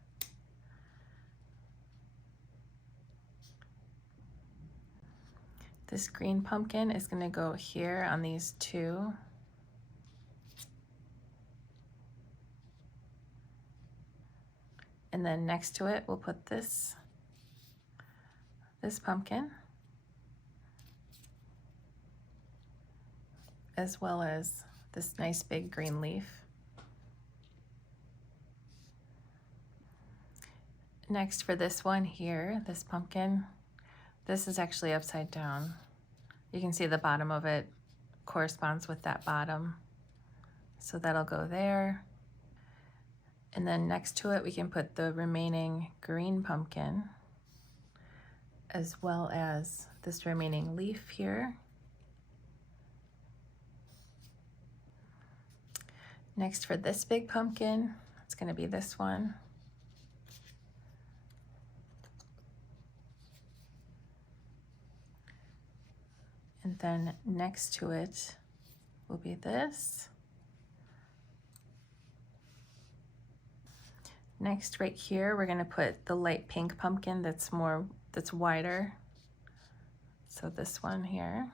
This green pumpkin is going to go here on these 2. And then next to it, we'll put this pumpkin, as well as this nice big green leaf. Next for this one here, this pumpkin, this is actually upside down. You can see the bottom of it corresponds with that bottom. So that'll go there. And then next to it, we can put the remaining green pumpkin, as well as this remaining leaf here. Next for this big pumpkin, it's going to be this one. And then next to it will be this. Next, right here, we're gonna put the light pink pumpkin that's wider. So this one here.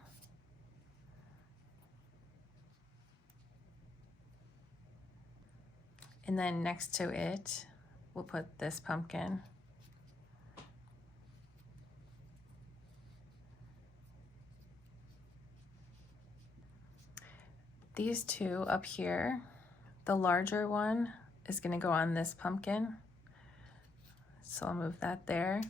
And then next to it, we'll put this pumpkin. These two up here, the larger one is gonna go on this pumpkin. So I'll move that there.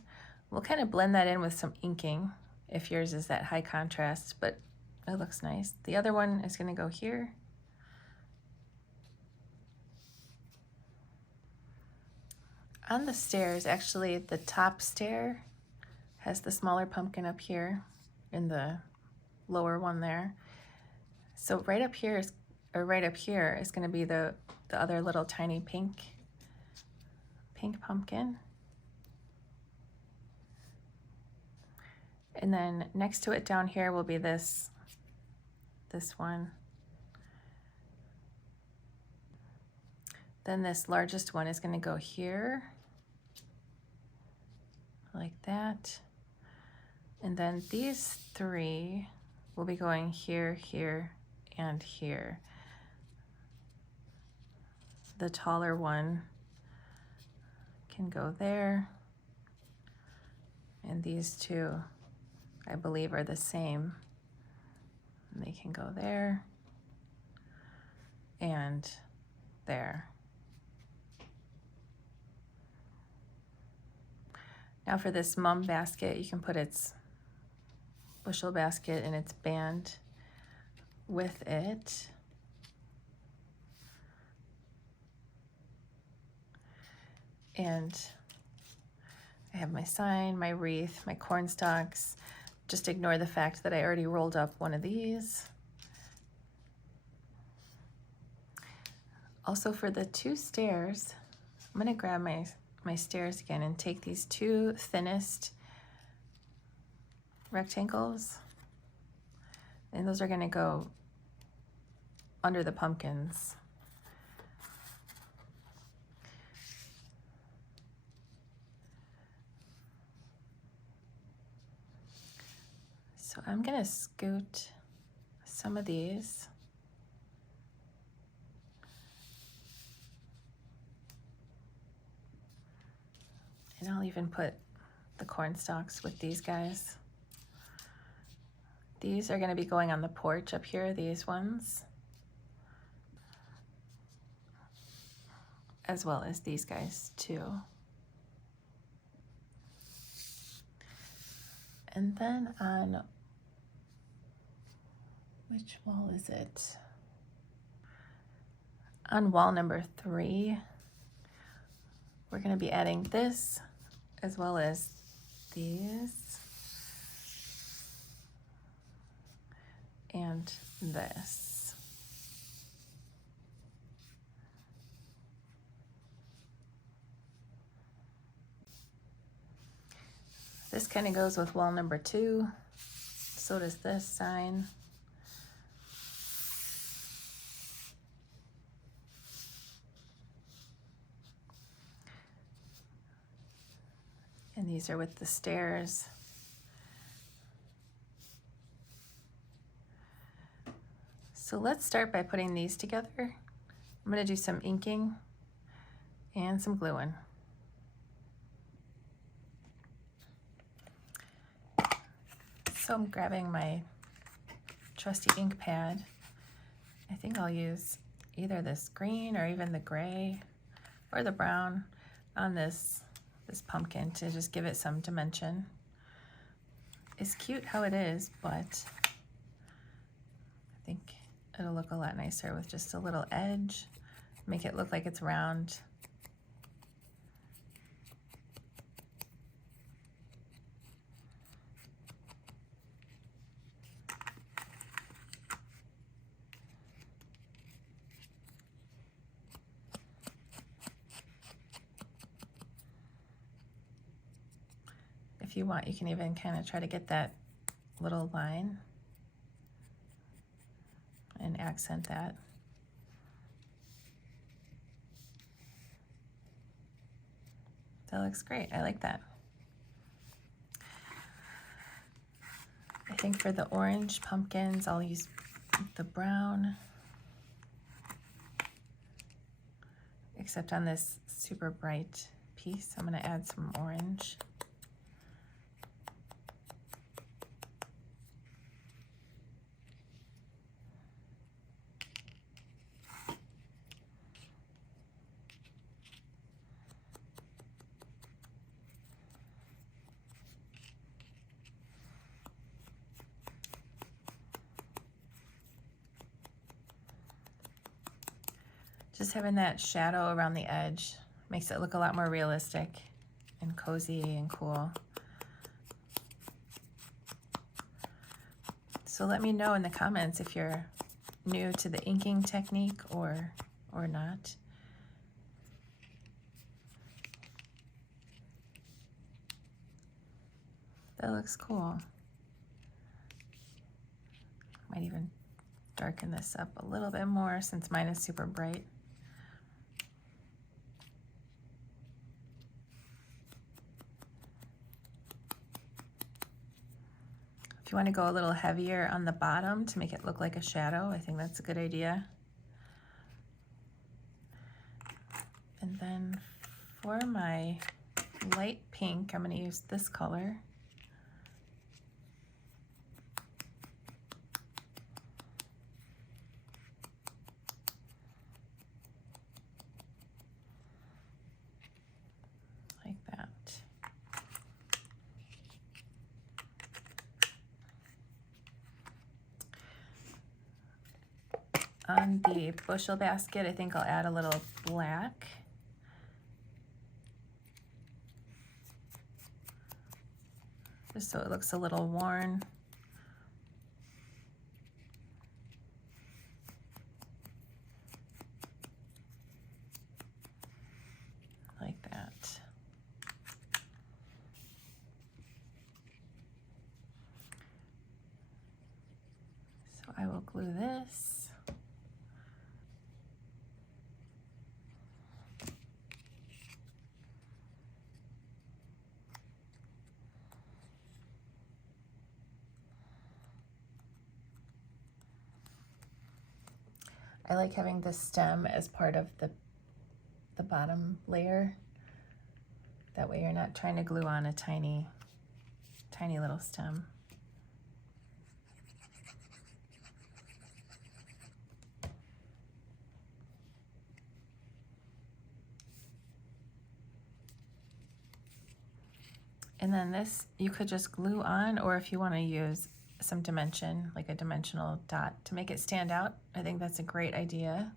We'll kind of blend that in with some inking if yours is that high contrast, but it looks nice. The other one is gonna go here. On the stairs, actually the top stair has the smaller pumpkin up here and the lower one there. So right up here is going to be the other little tiny pink pumpkin. And then next to it down here will be this one. Then this largest one is going to go here, like that. And then these three will be going here, here, and here. The taller one can go there. And these two, I believe, are the same. And they can go there and there. Now for this mum basket, you can put its bushel basket and its band with it. And I have my sign, my wreath, my corn stalks. Just ignore the fact that I already rolled up one of these. Also for the two stairs, I'm gonna grab my stairs again and take these two thinnest rectangles, and those are gonna go under the pumpkins. So I'm gonna scoot some of these. And I'll even put the corn stalks with these guys. These are going to be going on the porch up here, these ones. As well as these guys too. And then on, which wall is it? On wall number 3, we're going to be adding this as well as these and this. This kind of goes with wall number 2. So does this sign. And these are with the stairs. So let's start by putting these together. I'm going to do some inking and some gluing. So I'm grabbing my trusty ink pad. I think I'll use either this green or even the gray or the brown on this pumpkin to just give it some dimension. It's cute how it is, but I think it'll look a lot nicer with just a little edge, make it look like it's round. If you want, you can even kind of try to get that little line and accent that. That looks great. I like that. I think for the orange pumpkins, I'll use the brown, except on this super bright piece, I'm going to add some orange. Just having that shadow around the edge makes it look a lot more realistic and cozy and cool. So let me know in the comments if you're new to the inking technique or not. That looks cool. Might even darken this up a little bit more since mine is super bright. If you want to go a little heavier on the bottom to make it look like a shadow, I think that's a good idea. And then for my light pink, I'm going to use this color. Like that. On the bushel basket, I think I'll add a little black. Just so it looks a little worn. Like that. So I will glue this. I like having the stem as part of the bottom layer. That way you're not trying to glue on a tiny little stem. And then this you could just glue on, or if you want to use some dimension, like a dimensional dot to make it stand out, I think that's a great idea.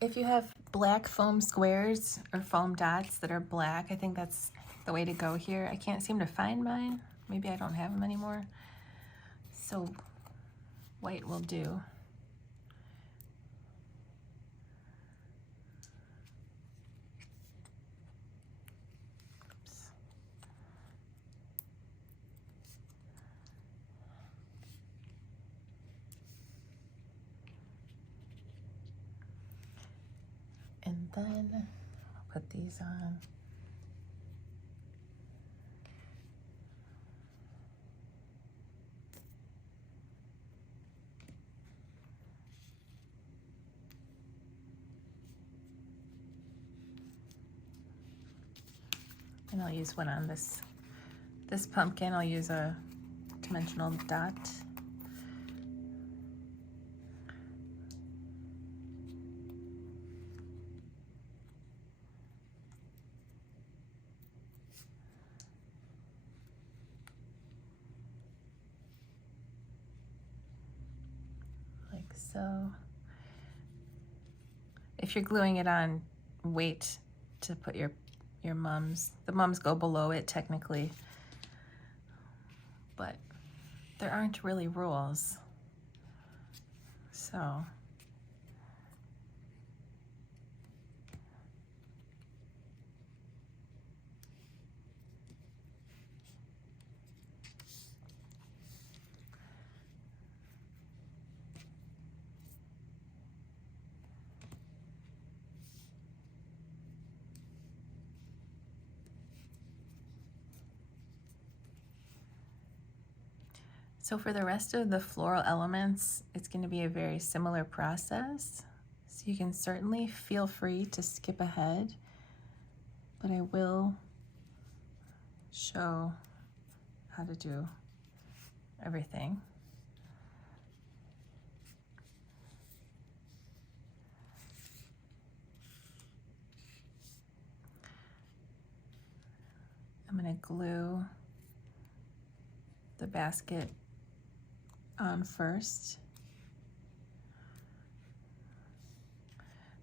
If you have black foam squares or foam dots that are black, I think that's the way to go here. I can't seem to find mine. Maybe I don't have them anymore. So white will do. And then I'll put these on. And I'll use one on this pumpkin. I'll use a dimensional dot. So if you're gluing it on, wait to put your mums. The mums go below it technically, but there aren't really rules. So So for the rest of the floral elements, it's going to be a very similar process. So you can certainly feel free to skip ahead, but I will show how to do everything. I'm going to glue the basket on first.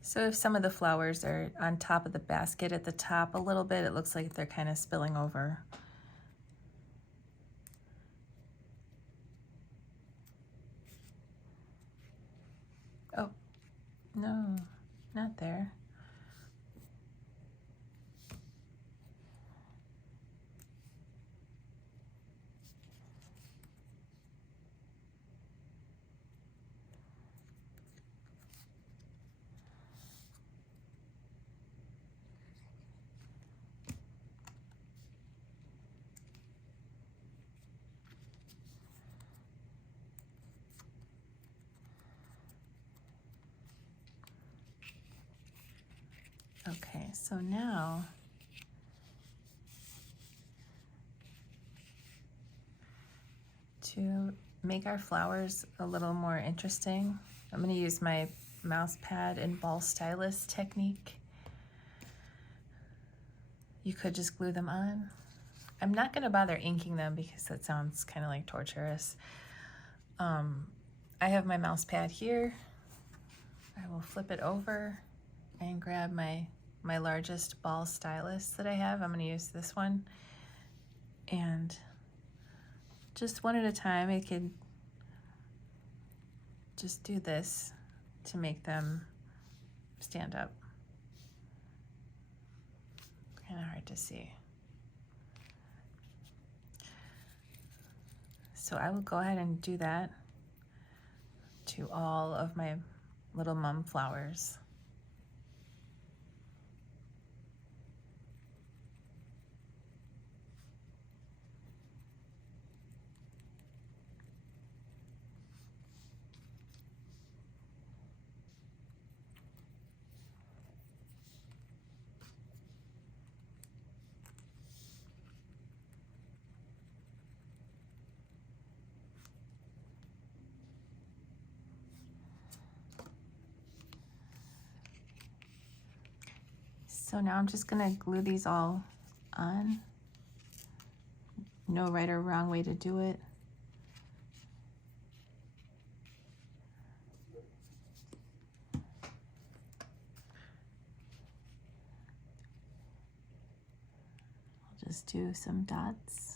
So if some of the flowers are on top of the basket at the top a little bit, it looks like they're kind of spilling over. Oh, no, not there. Okay, so now to make our flowers a little more interesting, I'm going to use my mouse pad and ball stylus technique. You could just glue them on. I'm not going to bother inking them because that sounds kind of like torturous. I have my mouse pad here. I will flip it over and grab my largest ball stylus that I have. I'm going to use this one, and just one at a time I can just do this to make them stand up. Kind of hard to see. So I will go ahead and do that to all of my little mum flowers. So now I'm just going to glue these all on. No right or wrong way to do it. I'll just do some dots.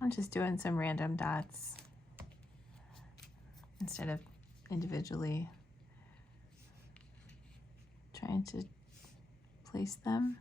I'm just doing some random dots instead of individually trying to place them.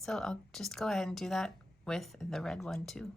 So I'll just go ahead and do that with the red one too.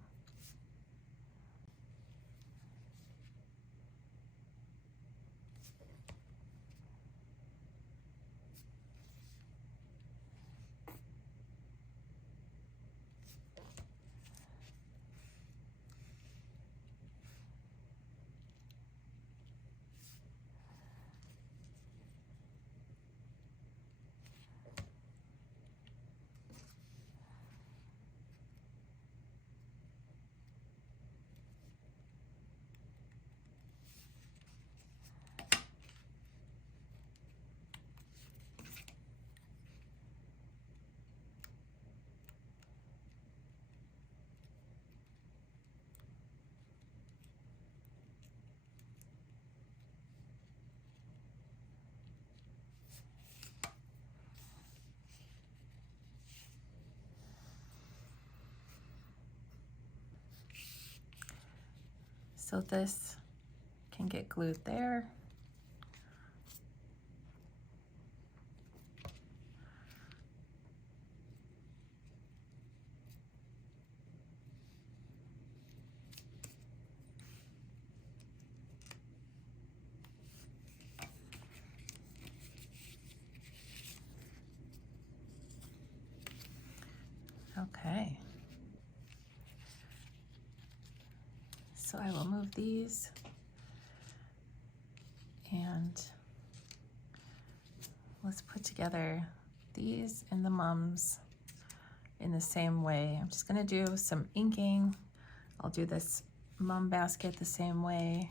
So this can get glued there. Okay. So I will move these and let's put together these and the mums in the same way. I'm just gonna do some inking. I'll do this mum basket the same way.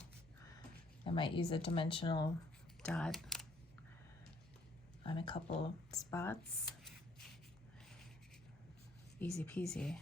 I might use a dimensional dot on a couple spots. Easy peasy.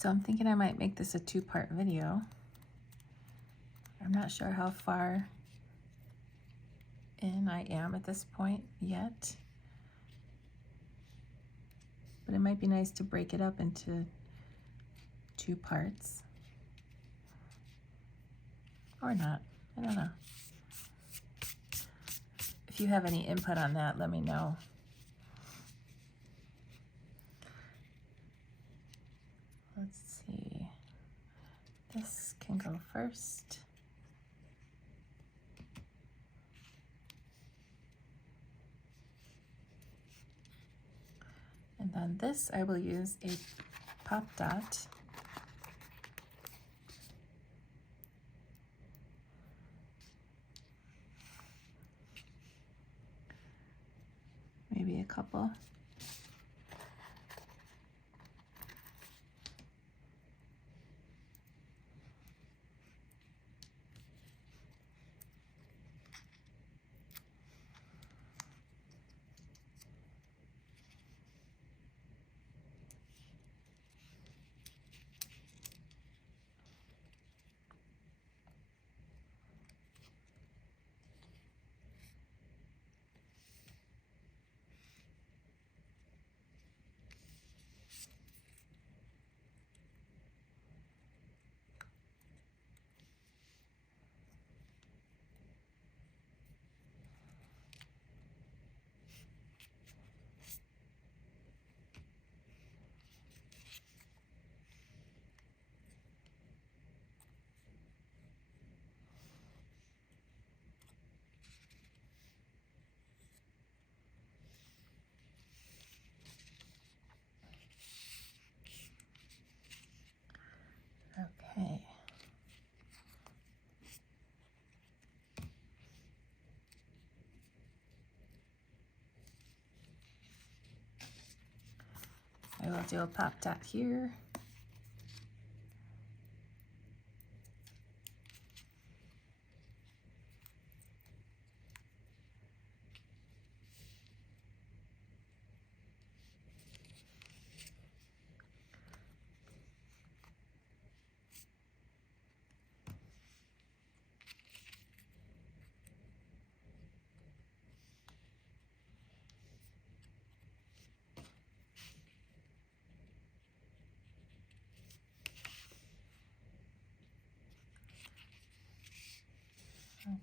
So I'm thinking I might make this a two-part video. I'm not sure how far in I am at this point yet, but it might be nice to break it up into two parts. Or not, I don't know. If you have any input on that, let me know. Let's first. And then this, I will use a pop dot. Maybe a couple. Okay. I will do a pop dot here.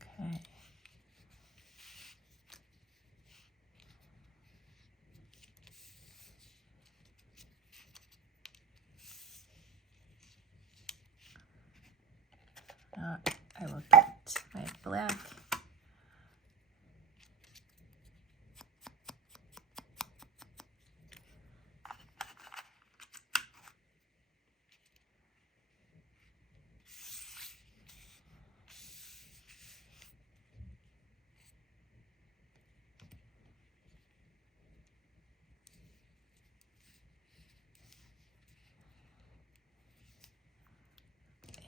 Okay. I will get my black.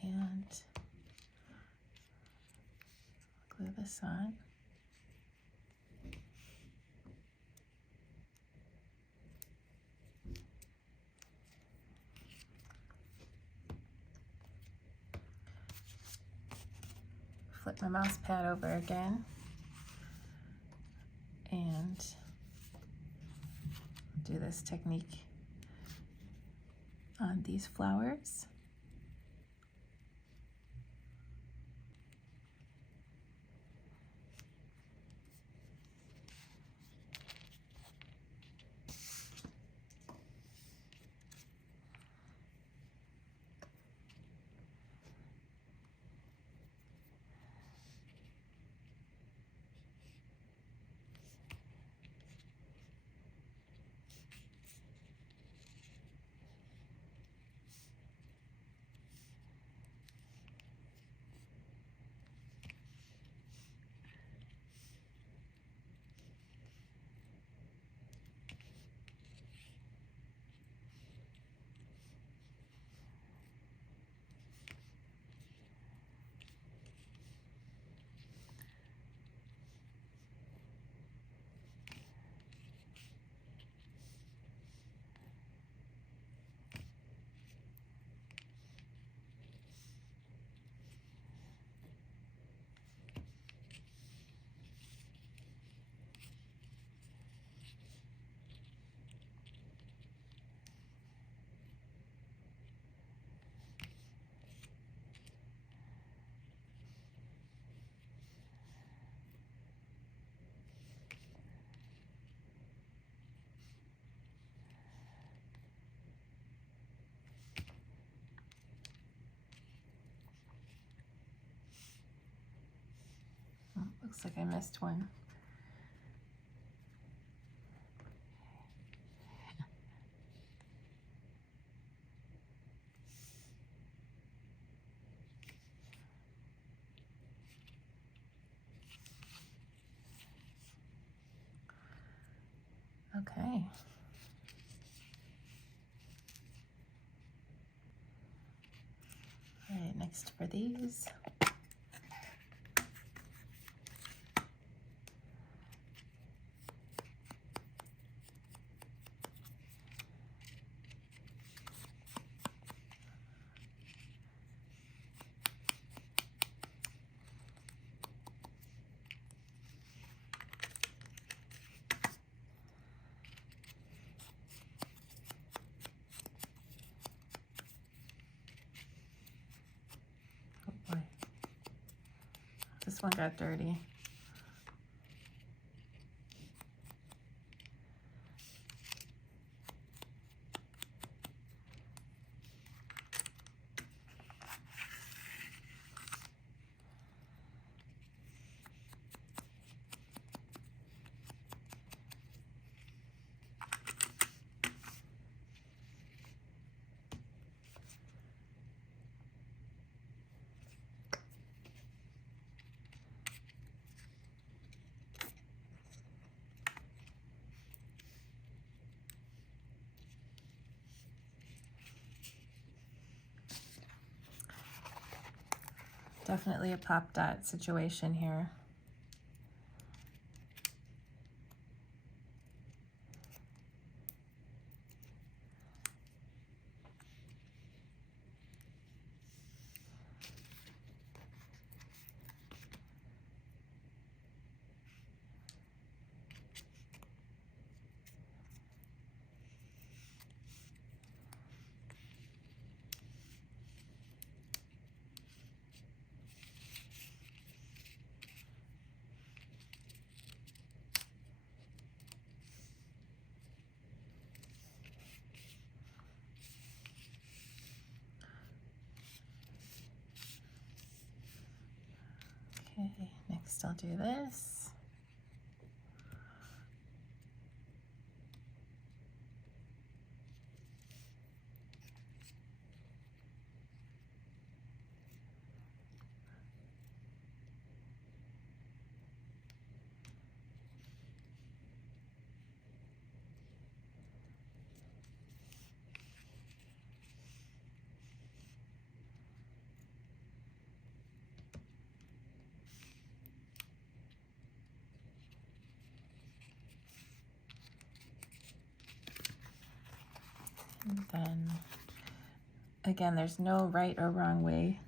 And glue this on. Flip my mouse pad over again and do this technique on these flowers. Looks like I missed one. Okay. All right, next for these. Oh boy. This one got dirty. Definitely a pop dot situation here. Okay, next I'll do this. And then, again, there's no right or wrong way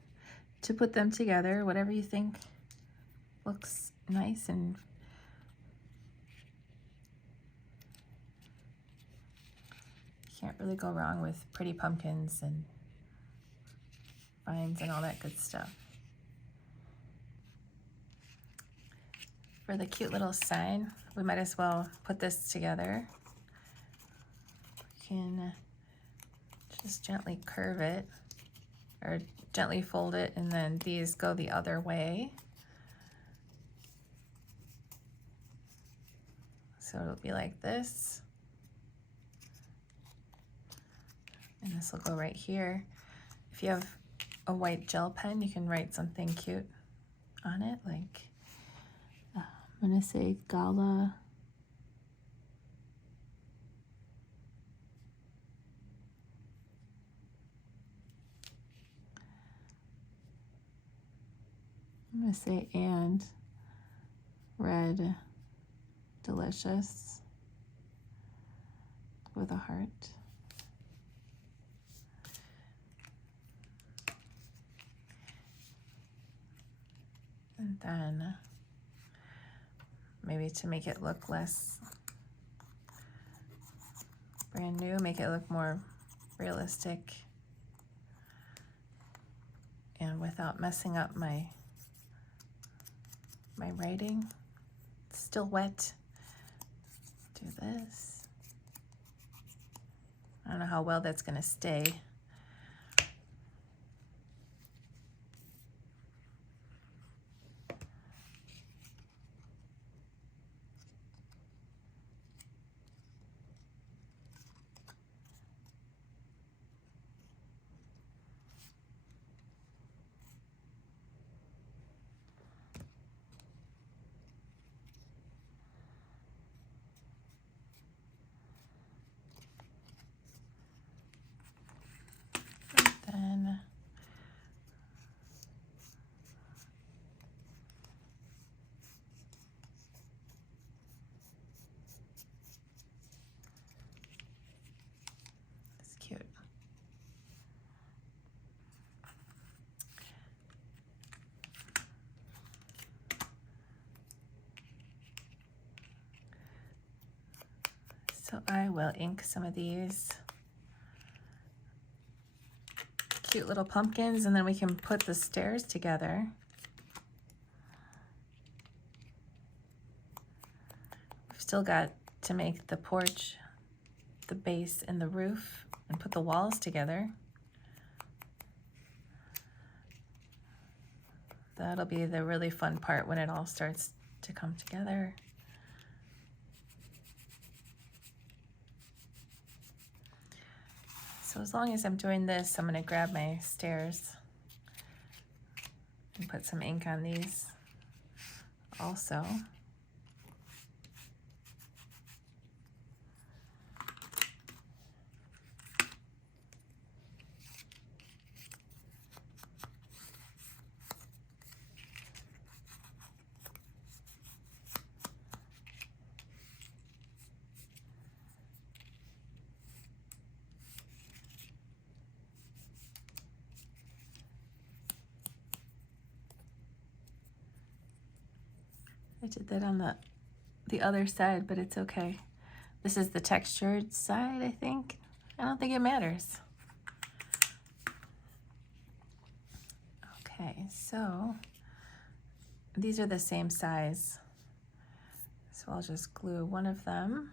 to put them together. Whatever you think looks nice, and can't really go wrong with pretty pumpkins and vines and all that good stuff. For the cute little sign, we might as well put this together. We can just gently curve it, or gently fold it, and then these go the other way. So it'll be like this. And this will go right here. If you have a white gel pen, you can write something cute on it, like I'm gonna say Gala. I'm gonna say and red delicious with a heart. And then maybe to make it look less brand new, make it look more realistic and without messing up my writing. It's still wet. Do this. I don't know how well that's gonna stay. So I will ink some of these cute little pumpkins, and then we can put the stairs together. We've still got to make the porch, the base, and the roof, and put the walls together. That'll be the really fun part when it all starts to come together. So as long as I'm doing this, I'm going to grab my stairs and put some ink on these also. I did that on the other side, but it's okay. This is the textured side, I think. I don't think it matters. Okay, so these are the same size. So I'll just glue one of them.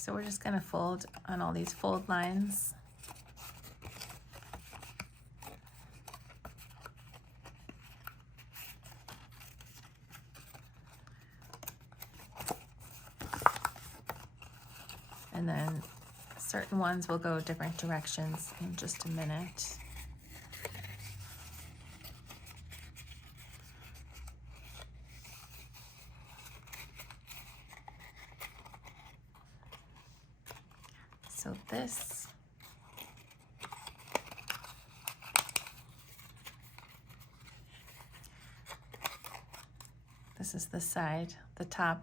So we're just going to fold on all these fold lines. And then certain ones will go different directions in just a minute. So this is the side, the top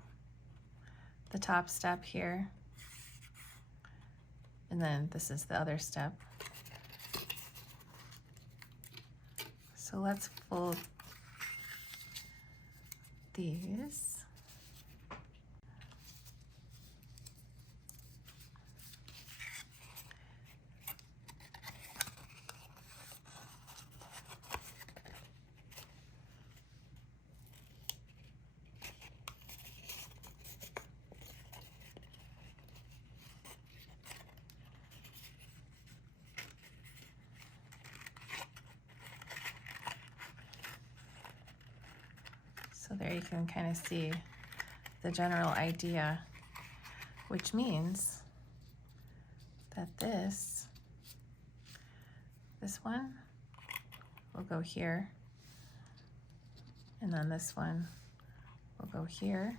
step here. And then this is the other step. So let's fold these. So there you can kind of see the general idea, which means that this one will go here, and then this one will go here.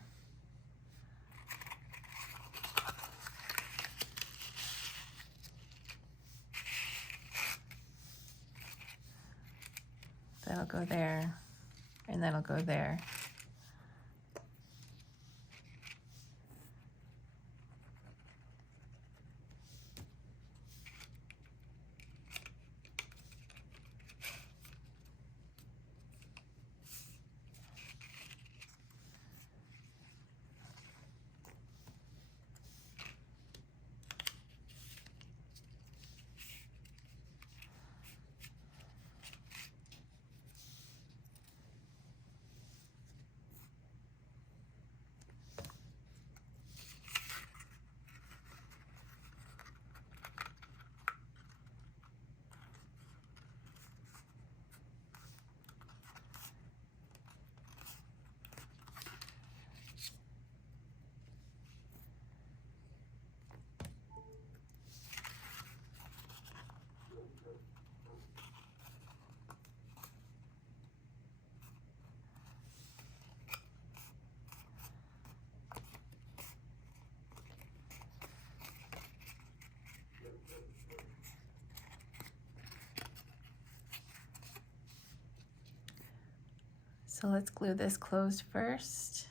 That'll go there, and that'll go there. So let's glue this closed first.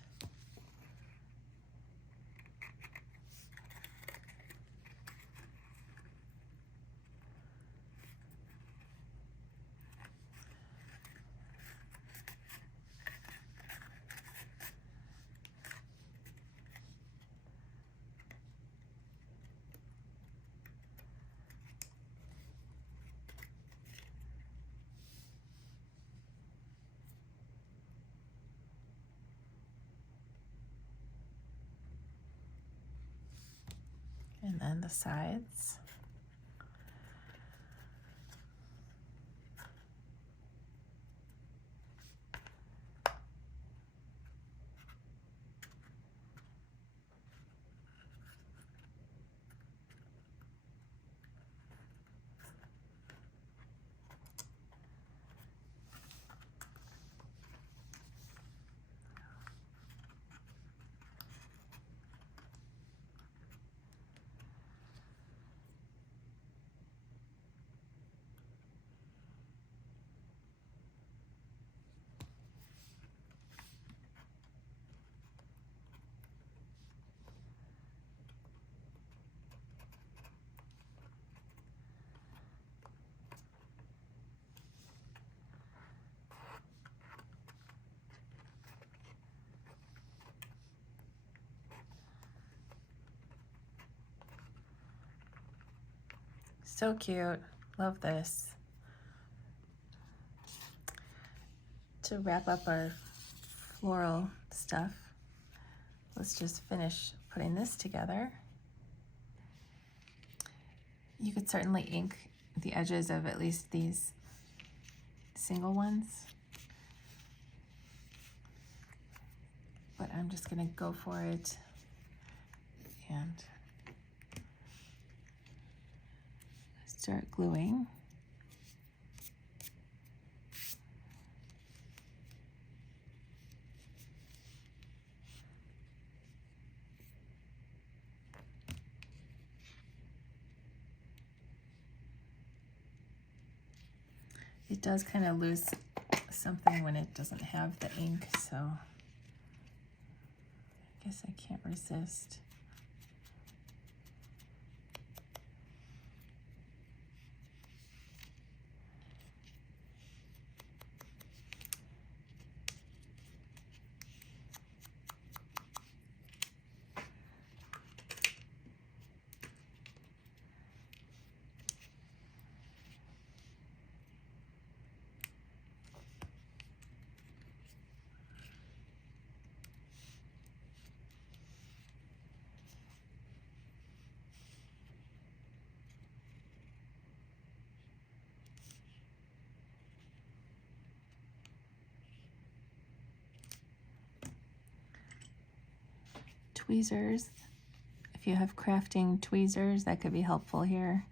And then the sides. So cute. Love this. To wrap up our floral stuff, let's just finish putting this together. You could certainly ink the edges of at least these single ones, but I'm just gonna go for it and start gluing. It does kind of lose something when it doesn't have the ink, so I guess I can't resist. Tweezers. If you have crafting tweezers, that could be helpful here.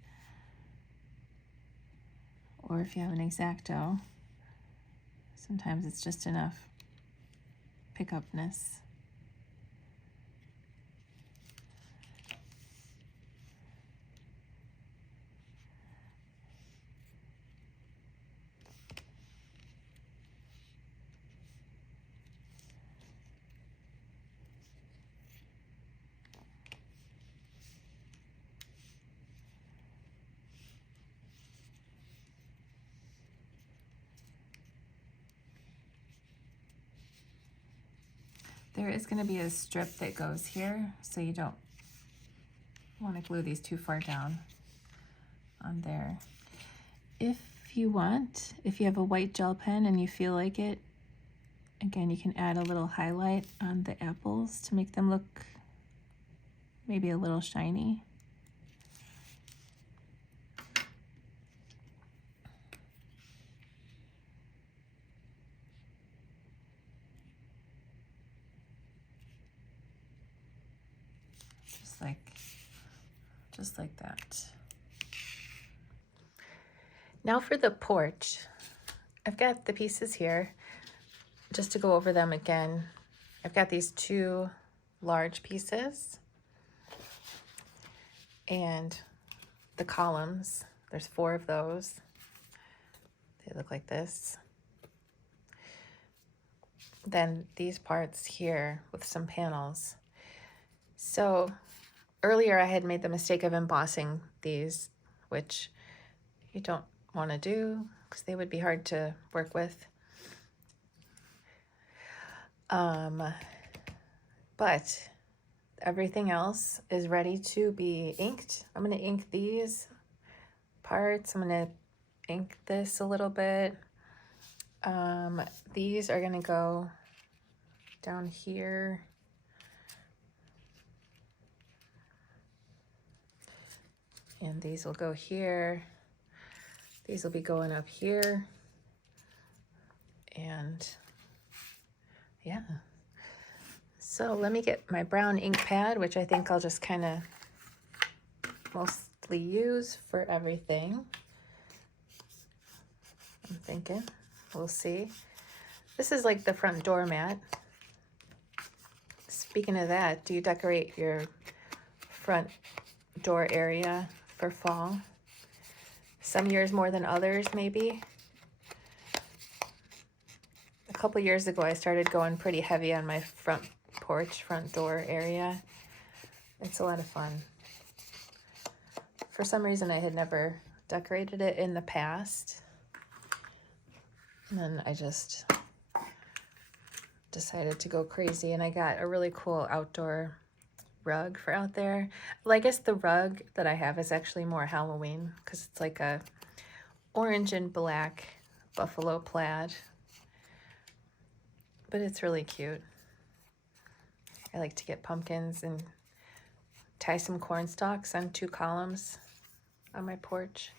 Or if you have an X-Acto, sometimes it's just enough pick-upness. There is going to be a strip that goes here, so you don't want to glue these too far down on there. If you want, if you have a white gel pen and you feel like it, again, you can add a little highlight on the apples to make them look maybe a little shiny. Just like that. Now for the porch. I've got the pieces here. Just to go over them again, I've got these two large pieces and the columns. There's 4 of those. They look like this. than these parts here with some panels. So earlier I had made the mistake of embossing these, which you don't want to do because they would be hard to work with. But everything else is ready to be inked. I'm going to ink these parts. I'm going to ink this a little bit. These are going to go down here. And these will go here. These will be going up here. And yeah. So let me get my brown ink pad, which I think I'll just kind of mostly use for everything. I'm thinking, we'll see. This is like the front door mat. Speaking of that, do you decorate your front door area for fall? Some years more than others, maybe. A couple years ago, I started going pretty heavy on my front door area. It's a lot of fun. For some reason, I had never decorated it in the past. And then I just decided to go crazy, and I got a really cool outdoor rug for out there. Well, I guess the rug that I have is actually more Halloween because it's like a orange and black buffalo plaid. But it's really cute. I like to get pumpkins and tie some corn stalks on 2 columns on my porch.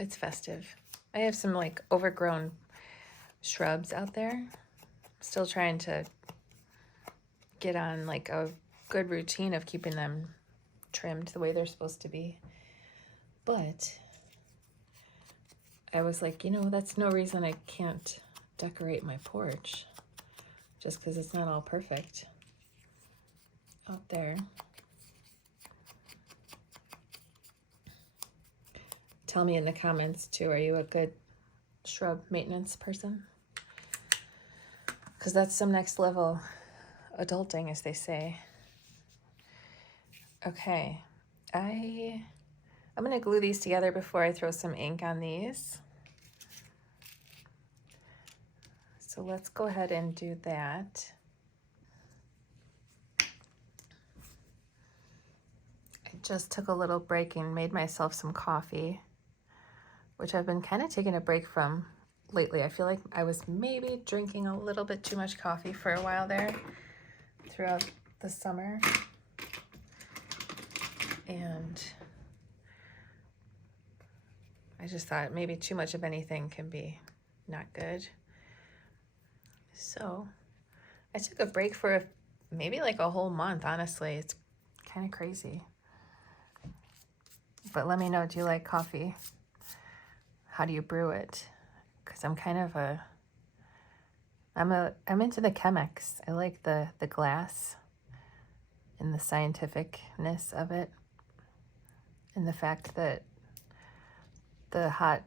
It's festive. I have some like overgrown shrubs out there. Still trying to get on like a good routine of keeping them trimmed the way they're supposed to be. But I was like, you know, that's no reason I can't decorate my porch just because it's not all perfect out there. Tell me in the comments too, are you a good shrub maintenance person? Because that's some next level adulting, as they say. Okay, I'm going to glue these together before I throw some ink on these. So let's go ahead and do that. I just took a little break and made myself some coffee, which I've been kind of taking a break from lately. I feel like I was maybe drinking a little bit too much coffee for a while there throughout the summer. And I just thought maybe too much of anything can be not good. So I took a break for maybe like a whole month, honestly. It's kind of crazy. But let me know, do you like coffee? How do you brew it? Because I'm kind of I'm into the Chemex. I like the glass and the scientificness of it, and the fact that the hot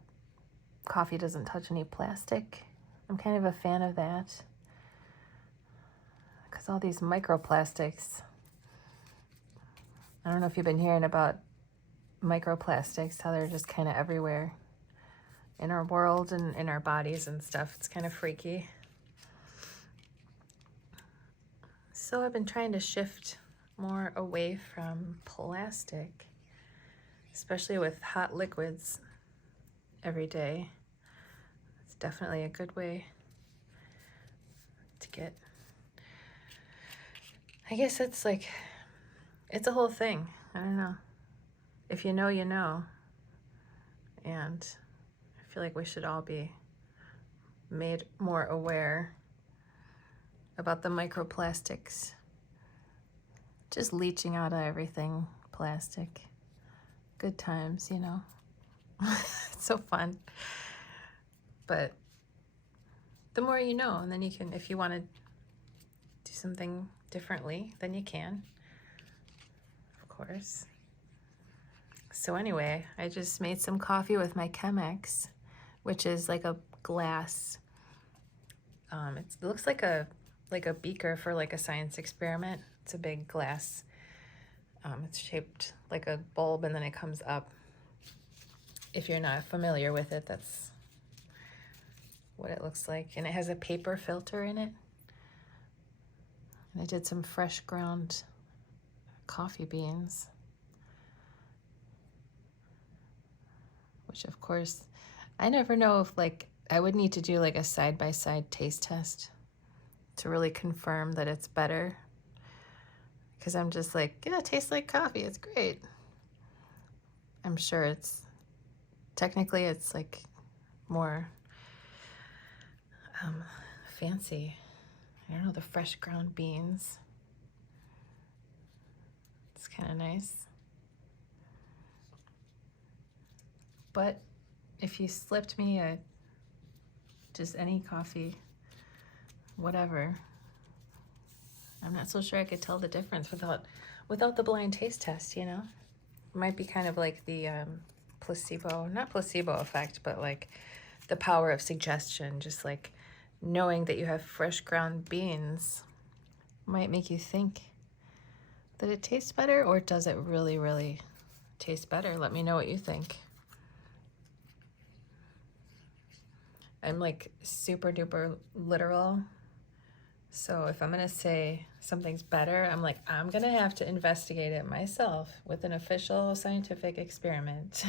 coffee doesn't touch any plastic. I'm kind of a fan of that because all these microplastics, I don't know if you've been hearing about microplastics, how they're just kind of everywhere in our world and in our bodies and stuff. It's kind of freaky. So I've been trying to shift more away from plastic, especially with hot liquids every day. It's definitely a good way to get, I guess it's like, it's a whole thing. I don't know. If you know, you know. And I feel like we should all be made more aware about the microplastics just leaching out of everything plastic. Good times, you know. It's so fun. But the more you know, and then you can, if you want to do something differently, then you can, of course. So anyway, I just made some coffee with my Chemex, which is like a glass It looks like a beaker for like a science experiment. It's a big glass. It's shaped like a bulb and then it comes up. If you're not familiar with it, that's what it looks like. And it has a paper filter in it. And I did some fresh ground coffee beans, which of course, I never know if like, I would need to do like a side-by-side taste test to really confirm that it's better. Because I'm just like, yeah, it tastes like coffee, it's great. I'm sure it's, technically it's like more fancy. I don't know, the fresh ground beans. It's kind of nice. But if you slipped me a just any coffee, whatever, I'm not so sure I could tell the difference without the blind taste test, you know? It might be kind of like the not placebo effect, but like the power of suggestion, just like knowing that you have fresh ground beans might make you think that it tastes better, or does it really, really taste better? Let me know what you think. I'm like super duper literal. So if I'm gonna say something's better, I'm like, I'm gonna have to investigate it myself with an official scientific experiment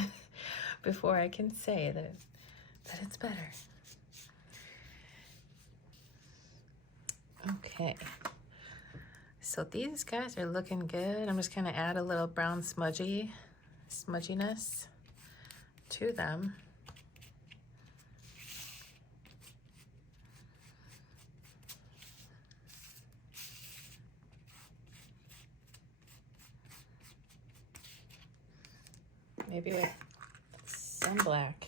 before I can say that it's better. Okay, so these guys are looking good. I'm just gonna add a little brown smudginess to them. Maybe with some black,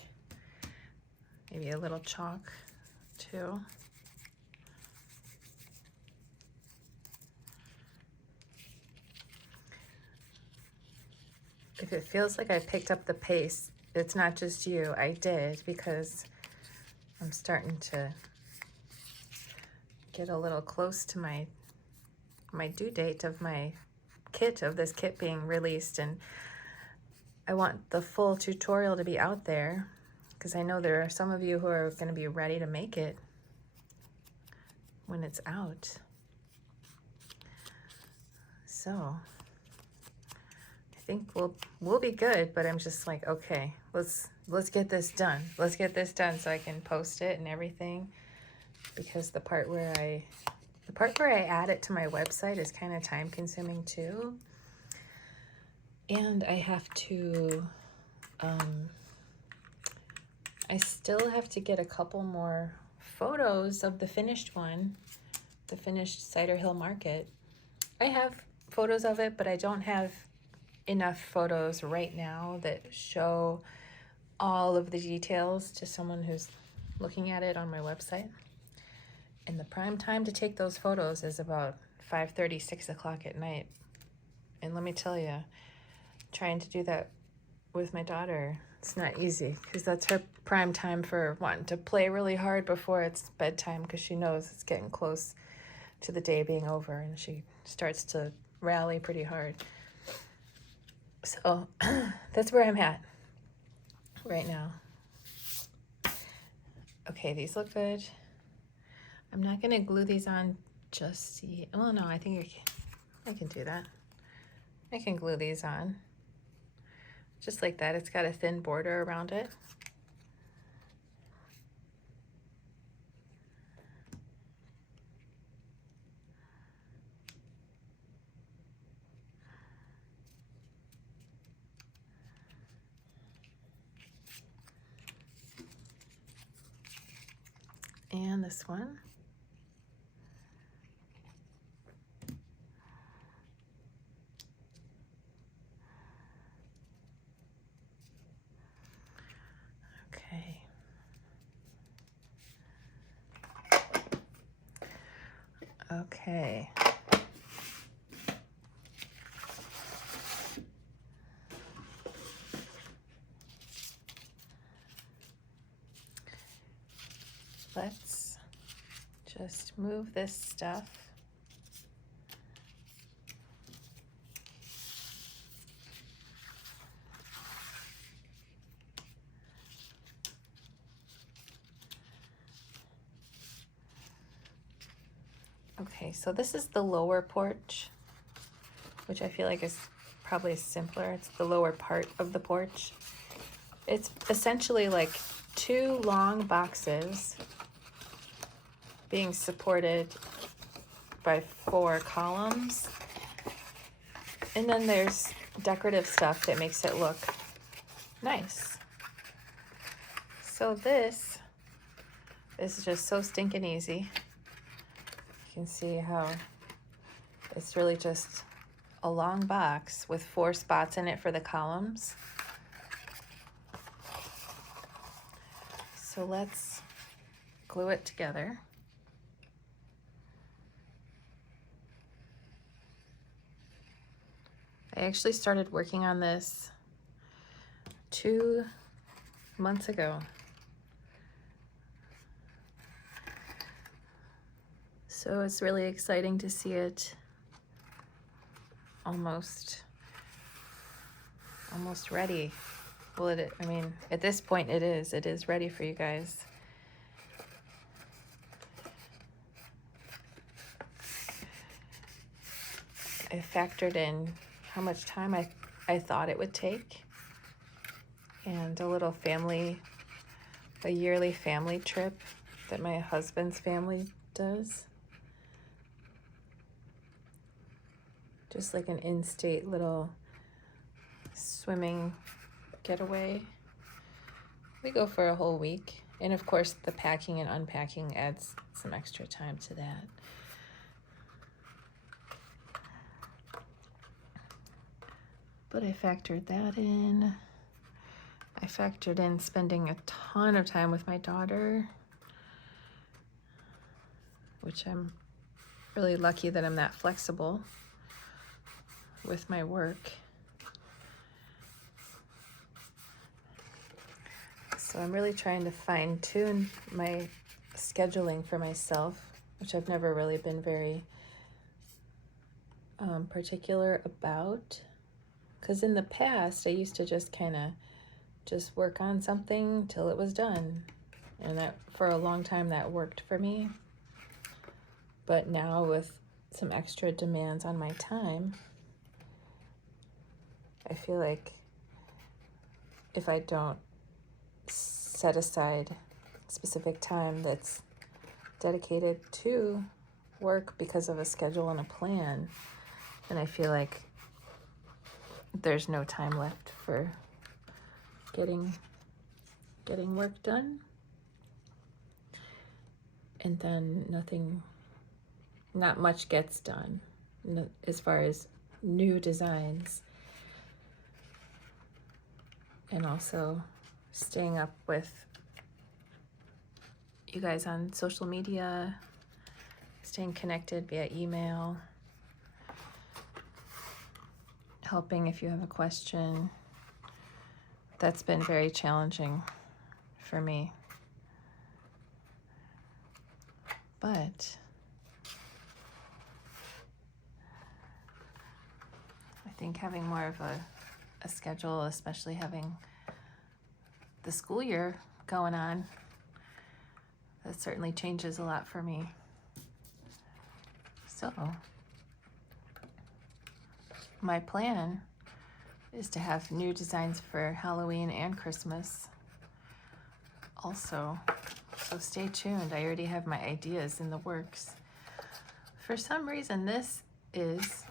maybe a little chalk too. If it feels like I picked up the pace, it's not just you, I did, because I'm starting to get a little close to my due date of this kit being released, and I want the full tutorial to be out there because I know there are some of you who are going to be ready to make it when it's out. So I think we'll be good, but I'm just like, okay, let's get this done. Let's get this done so I can post it and everything, because the part where I add it to my website is kind of time consuming too. And I have to, I still have to get a couple more photos of the finished one, the finished Cider Hill Market. I have photos of it, but I don't have enough photos right now that show all of the details to someone who's looking at it on my website. And the prime time to take those photos is about 5:30, 6 o'clock at night. And let me tell you, trying to do that with my daughter, it's not easy, because that's her prime time for wanting to play really hard before it's bedtime, because she knows it's getting close to the day being over and she starts to rally pretty hard. So that's where I'm at right now. Okay, these look good. I'm not gonna glue these on just yet. Well, no, I think I can do that. I can glue these on just like that. It's got a thin border around it. And this one. Okay. Okay. Let's just move this stuff. Okay, so this is the lower porch, which I feel like is probably simpler. It's the lower part of the porch. It's essentially like 2 long boxes being supported by 4 columns. And then there's decorative stuff that makes it look nice. So this is just so stinking easy. You can see how it's really just a long box with 4 spots in it for the columns. So let's glue it together. I actually started working on this 2 months ago. So it's really exciting to see it almost ready. Well, I mean, at this point it is ready for you guys. I factored in how much time I thought it would take, and a yearly family trip that my husband's family does. Just like an in-state little swimming getaway. We go for a whole week. And of course, the packing and unpacking adds some extra time to that. But I factored that in. I factored in spending a ton of time with my daughter, which I'm really lucky that I'm that flexible with my work. So I'm really trying to fine-tune my scheduling for myself, which I've never really been very particular about. Because in the past, I used to just kind of just work on something till it was done. And that for a long time that worked for me. But now with some extra demands on my time, I feel like if I don't set aside specific time that's dedicated to work because of a schedule and a plan, then I feel like there's no time left for getting work done. And then not much gets done as far as new designs. And also staying up with you guys on social media, staying connected via email, helping if you have a question. That's been very challenging for me. But I think having more of a schedule, especially having the school year going on, that certainly changes a lot for me. So my plan is to have new designs for Halloween and Christmas also. So stay tuned. I already have my ideas in the works. For some reason, this is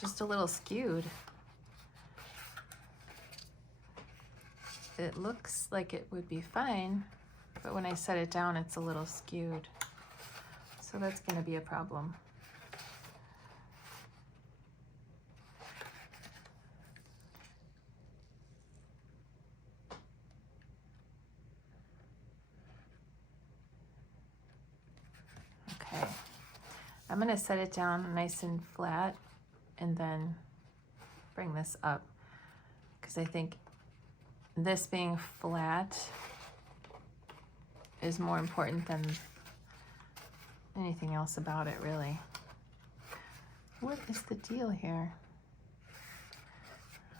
just a little skewed. It looks like it would be fine, but when I set it down, it's a little skewed. So that's going to be a problem. Okay, I'm going to set it down nice and flat and then bring this up, because I think this being flat is more important than anything else about it, really. What is the deal here?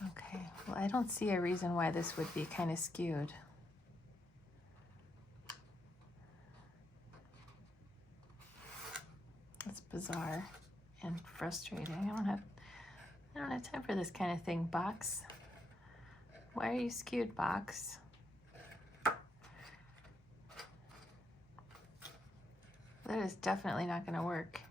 Okay, well, I don't see a reason why this would be kind of skewed. That's bizarre and frustrating. I don't have time for this kind of thing, box. Why are you skewed, box? That is definitely not going to work.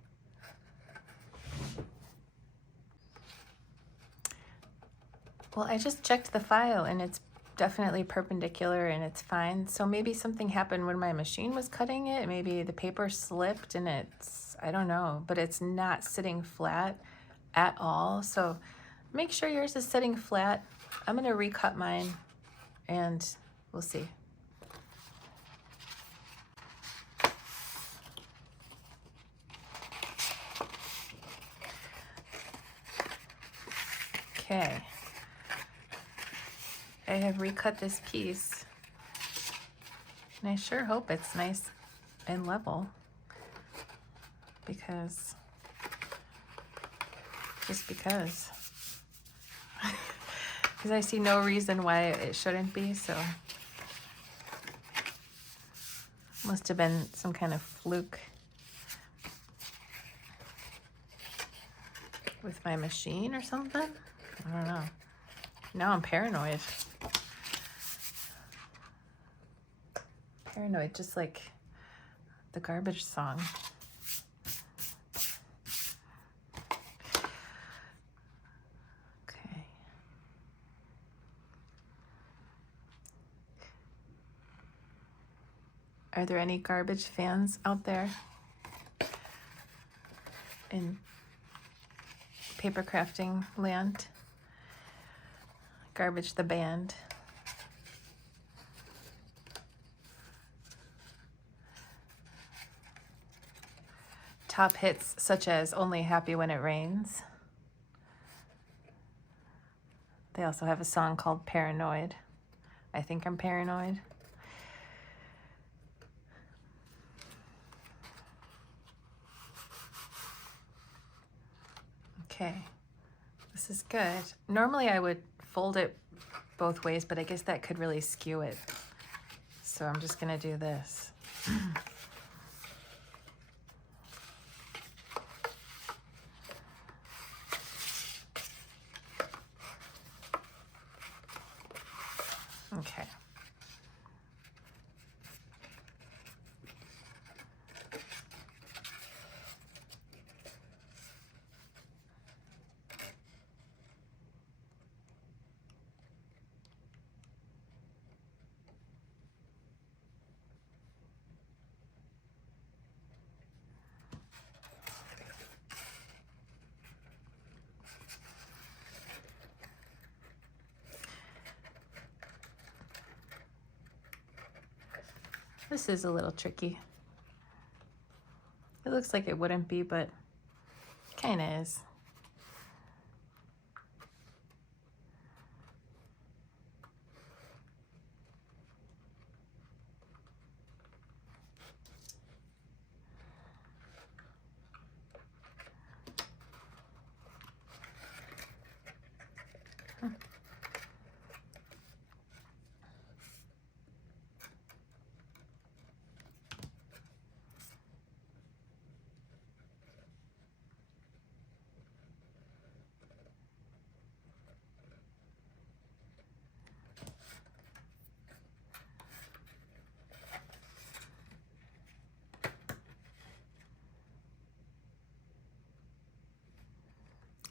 Well, I just checked the file and it's definitely perpendicular and it's fine. So maybe something happened when my machine was cutting it. Maybe the paper slipped and it's, I don't know, but it's not sitting flat at all. So make sure yours is sitting flat. I'm going to recut mine and we'll see. Okay. I have recut this piece and I sure hope it's nice and level because I see no reason why it shouldn't be, so must have been some kind of fluke with my machine or something. I don't know. Now I'm paranoid. Paranoid, just like the garbage song. Okay. Are there any garbage fans out there in paper crafting land? Garbage the band. Top hits such as Only Happy When It Rains. They also have a song called Paranoid. I think I'm paranoid. Okay, this is good. Normally I would fold it both ways, but I guess that could really skew it. So I'm just gonna do this. Okay. This is a little tricky. It looks like it wouldn't be, but it kind of is.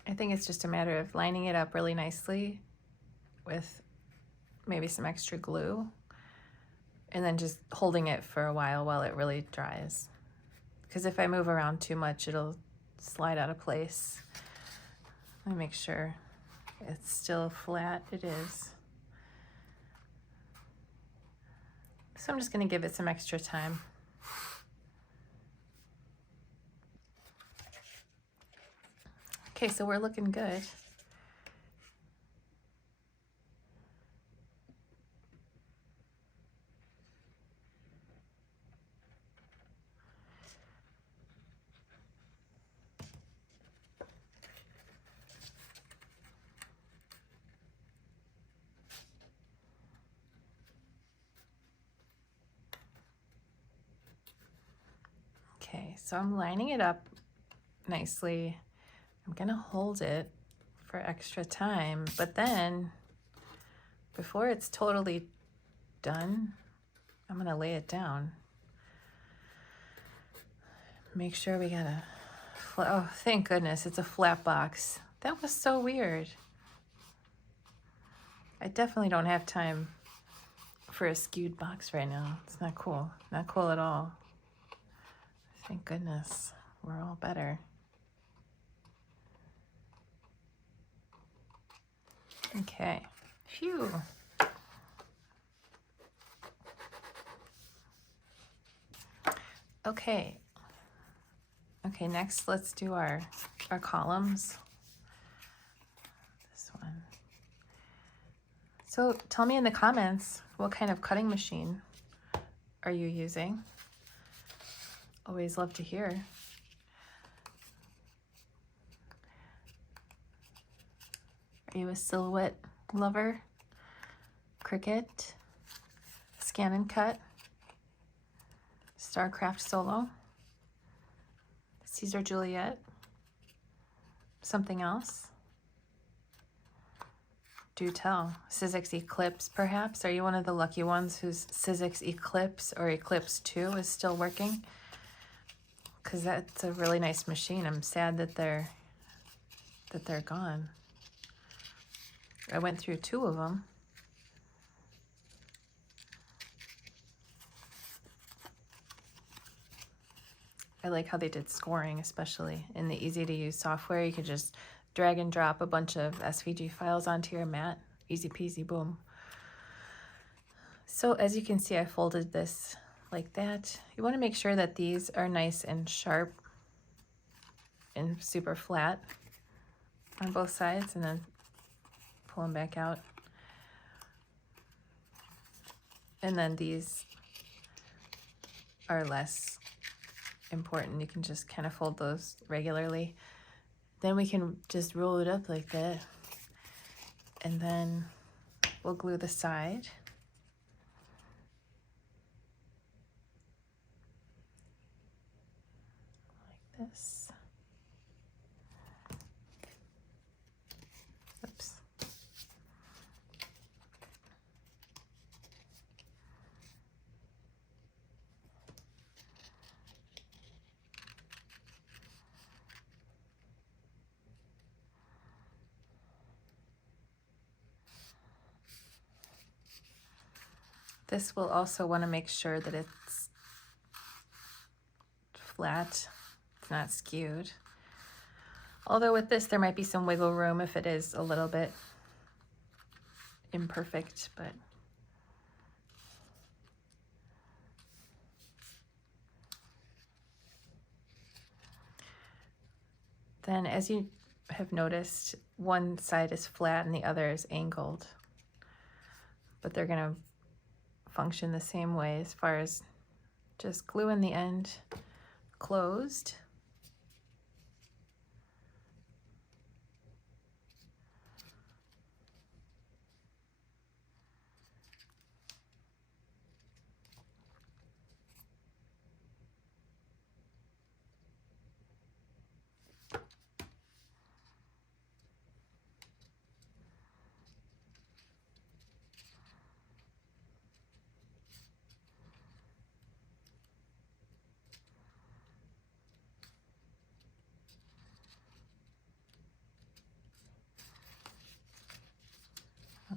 I think it's just a matter of lining it up really nicely with maybe some extra glue and then just holding it for a while it really dries. Because if I move around too much, it'll slide out of place. Let me make sure it's still flat. It is. So I'm just going to give it some extra time. Okay, so we're looking good. Okay, so I'm lining it up nicely. I'm gonna hold it for extra time, but then before it's totally done, I'm gonna lay it down. Make sure we got a, oh, thank goodness, it's a flat box. That was so weird. I definitely don't have time for a skewed box right now. It's not cool, not cool at all. Thank goodness, we're all better. Okay, phew. Okay, next let's do our columns. This one. So tell me in the comments, what kind of cutting machine are you using? Always love to hear. Are you a silhouette lover? Cricut? Scan and Cut? Starcraft Solo? Caesar Juliet? Something else? Do tell. Sizzix Eclipse, perhaps? Are you one of the lucky ones whose Sizzix Eclipse or Eclipse 2 is still working? Because that's a really nice machine. I'm sad that they're gone. I went through 2 of them. I like how they did scoring, especially in the easy to use software. You could just drag and drop a bunch of SVG files onto your mat. Easy peasy, boom. So as you can see, I folded this like that. You want to make sure that these are nice and sharp and super flat on both sides, and then pull them back out. And then these are less important. You can just kind of fold those regularly. Then we can just roll it up like that. And then we'll glue the side. Like this. Oops. This will also want to make sure that it's flat, it's not skewed. Although with this, there might be some wiggle room if it is a little bit imperfect, but then as you have noticed, one side is flat and the other is angled, but they're going to function the same way as far as just gluing the end closed.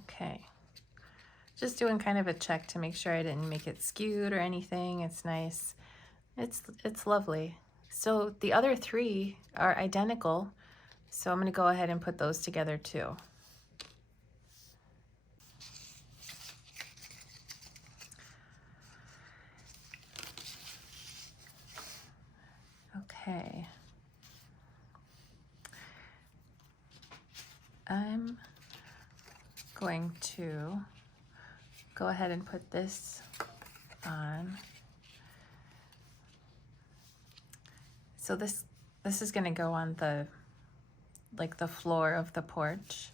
Okay, just doing kind of a check to make sure I didn't make it skewed or anything. It's nice. It's lovely. So the other 3 are identical, so I'm going to go ahead and put those together too. Okay. I'm going to go ahead and put this on. So this is going to go on the floor of the porch,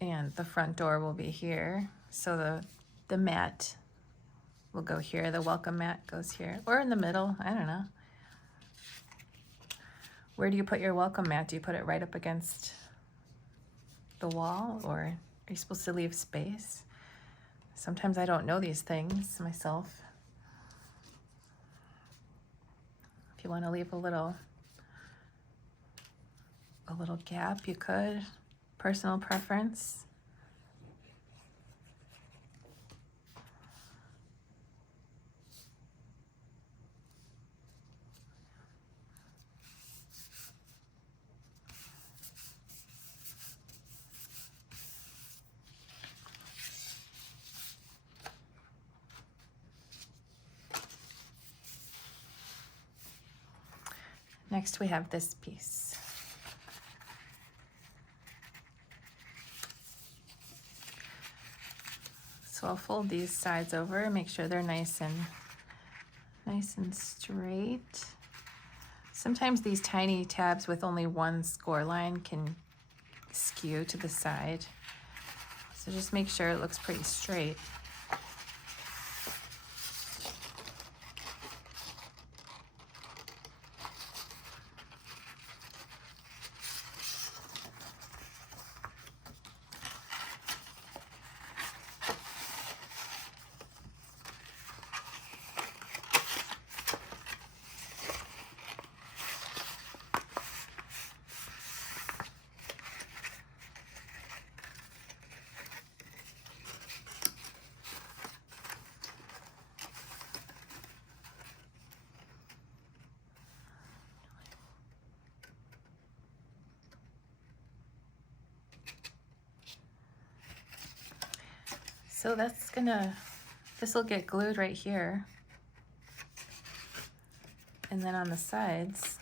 and the front door will be here. So the mat will go here. The welcome mat goes here, or in the middle. I don't know. Where do you put your welcome mat? Do you put it right up against the wall, or are you supposed to leave space? Sometimes I don't know these things myself. If you want to leave a little gap, you could. Personal preference. Next we have this piece. So I'll fold these sides over, make sure they're nice and straight. Sometimes these tiny tabs with only one score line can skew to the side. So just make sure it looks pretty straight. So this will get glued right here. And then on the sides,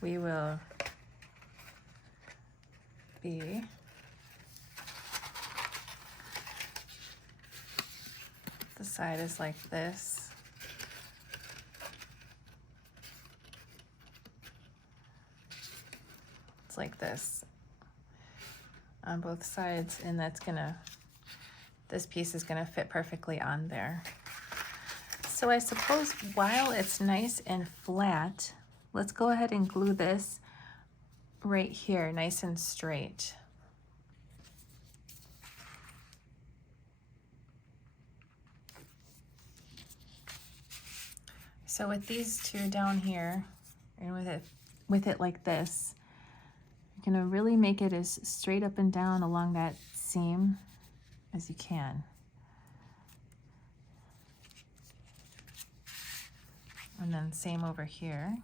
we will be the side is like this. Like this on both sides, and this piece is gonna fit perfectly on there. So I suppose while it's nice and flat, let's go ahead and glue this right here nice and straight. So with these two down here, and with it like this, you're gonna really make it as straight up and down along that seam as you can. And then same over here.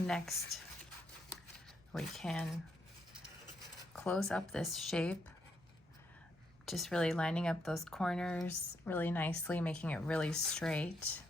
Next, we can close up this shape, just really lining up those corners really nicely, making it really straight.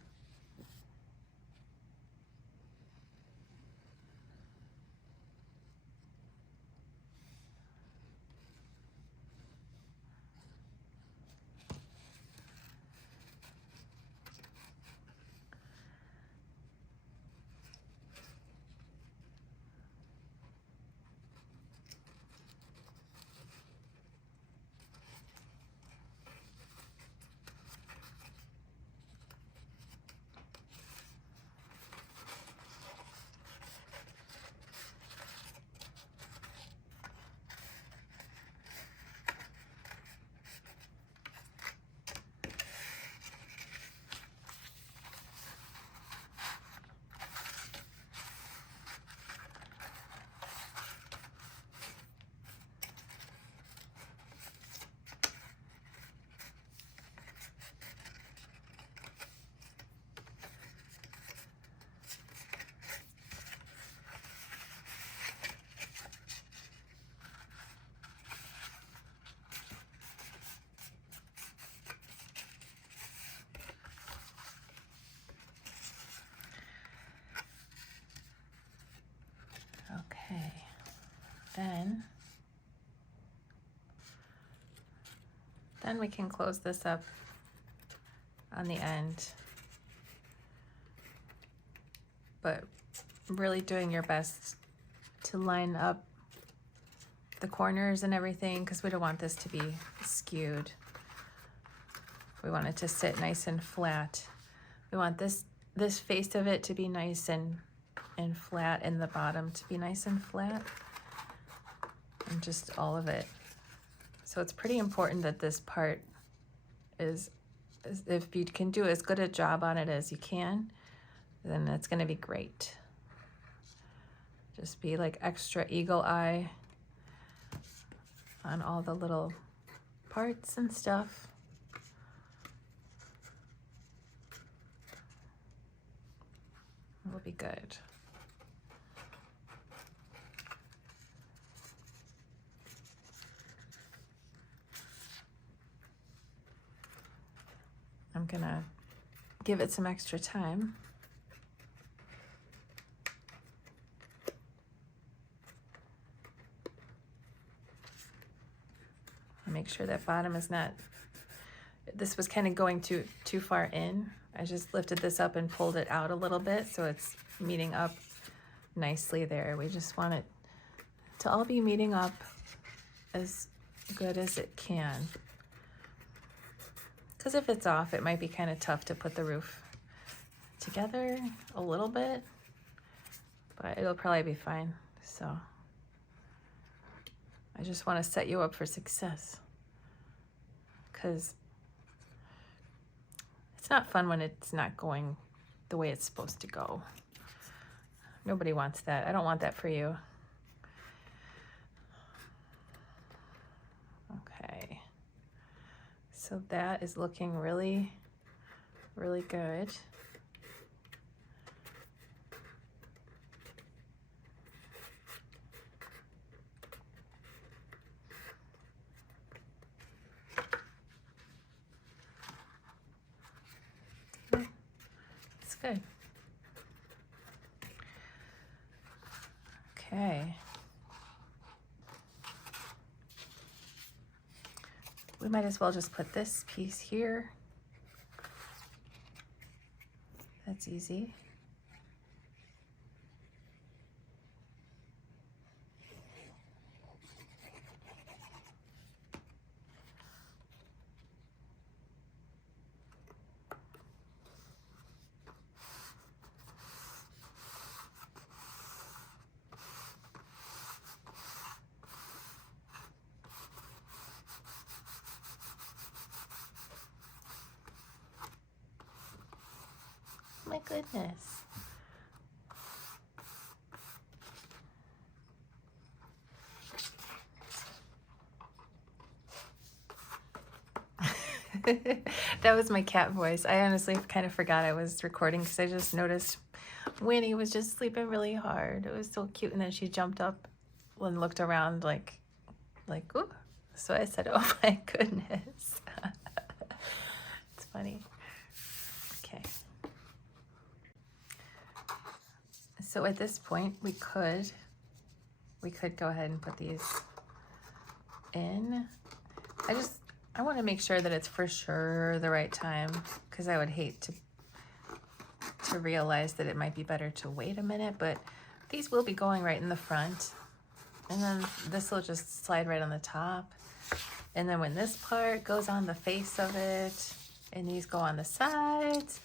Then we can close this up on the end, but really doing your best to line up the corners and everything, because we don't want this to be skewed. We want it to sit nice and flat. We want this face of it to be nice and flat, and the bottom to be nice and flat, and just all of it. So it's pretty important that this part is, if you can do as good a job on it as you can, then it's going to be great. Just be like extra eagle eye on all the little parts and stuff. It'll be good. I'm gonna give it some extra time. Make sure that bottom is not, this was kind of going too far in. I just lifted this up and pulled it out a little bit so it's meeting up nicely there. We just want it to all be meeting up as good as it can. Because if it's off, it might be kind of tough to put the roof together a little bit, but it'll probably be fine. So I just want to set you up for success, because it's not fun when it's not going the way it's supposed to go. Nobody wants that. I don't want that for you. Okay. So that is looking really, really good. It's good. Okay. We might as well just put this piece here. That's easy. My goodness. That was my cat voice. I honestly kind of forgot I was recording because I just noticed Winnie was just sleeping really hard. It was so cute. And then she jumped up and looked around like, ooh. So I said, oh my goodness. It's funny. Okay. So at this point, we could go ahead and put these in. I want to make sure that it's for sure the right time, because I would hate to realize that it might be better to wait a minute, but these will be going right in the front, and then this will just slide right on the top. And then when this part goes on the face of it, and these go on the sides,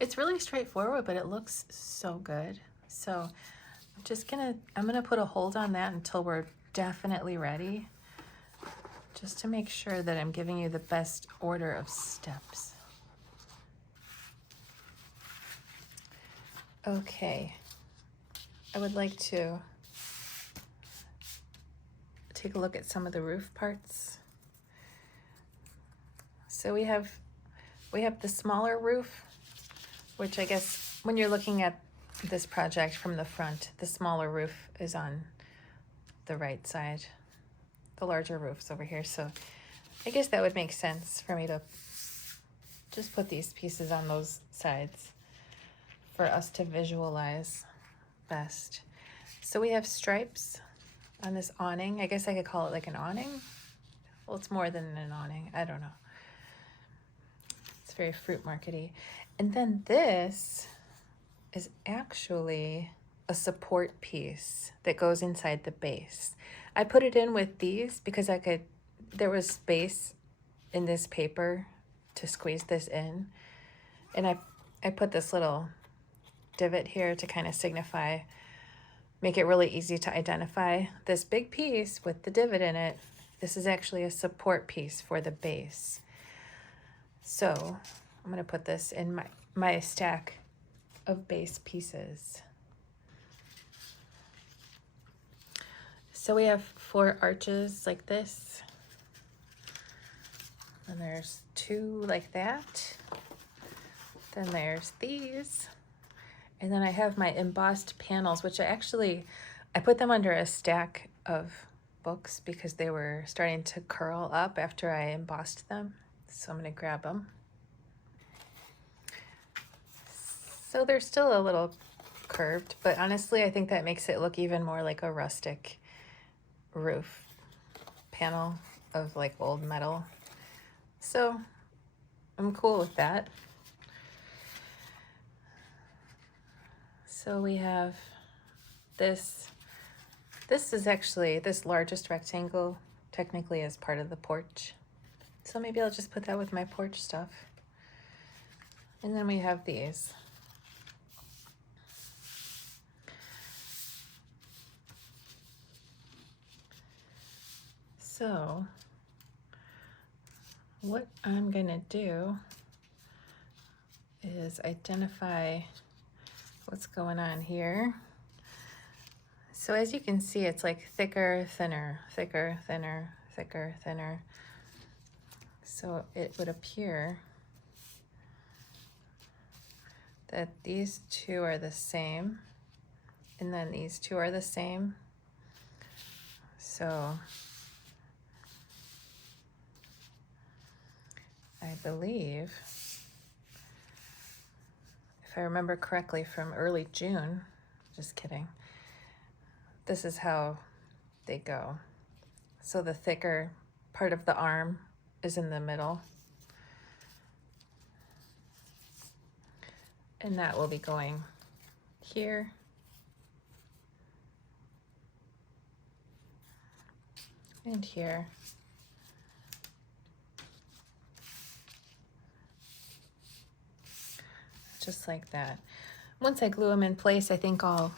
it's really straightforward, but it looks so good. So I'm gonna put a hold on that until we're definitely ready, just to make sure that I'm giving you the best order of steps. Okay, I would like to take a look at some of the roof parts. So we have the smaller roof, which I guess when you're looking at this project from the front, the smaller roof is on the right side. The larger roof's over here, so I guess that would make sense for me to just put these pieces on those sides for us to visualize best. So we have stripes on this awning. I guess I could call it like an awning. Well, it's more than an awning. I don't know. It's very fruit markety. And then this is actually a support piece that goes inside the base. I put it in with these because there was space in this paper to squeeze this in. And I put this little divot here to kind of signify, make it really easy to identify this big piece with the divot in it. This is actually a support piece for the base. So I'm going to put this in my stack of base pieces. So we have 4 arches like this. And there's 2 like that. Then there's these. And then I have my embossed panels, which I put them under a stack of books because they were starting to curl up after I embossed them. So I'm going to grab them. So they're still a little curved, but honestly, I think that makes it look even more like a rustic roof panel of like old metal. So I'm cool with that. So we have this. This is actually, this largest rectangle technically is part of the porch. So maybe I'll just put that with my porch stuff. And then we have these. So what I'm gonna do is identify what's going on here. So as you can see, it's like thicker, thinner, thicker, thinner, thicker, thinner. So it would appear that these 2 are the same, and then these 2 are the same. So I believe, if I remember correctly from early June, just kidding, this is how they go. So the thicker part of the arm is in the middle. And that will be going here. And here. Just like that. Once I glue them in place, I think I'll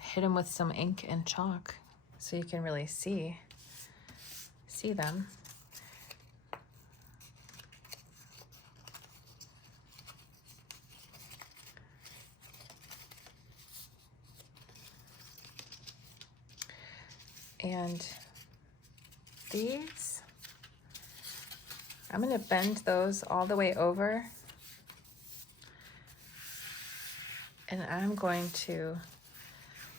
hit them with some ink and chalk so you can really see them. And these, I'm going to bend those all the way over, and I'm going to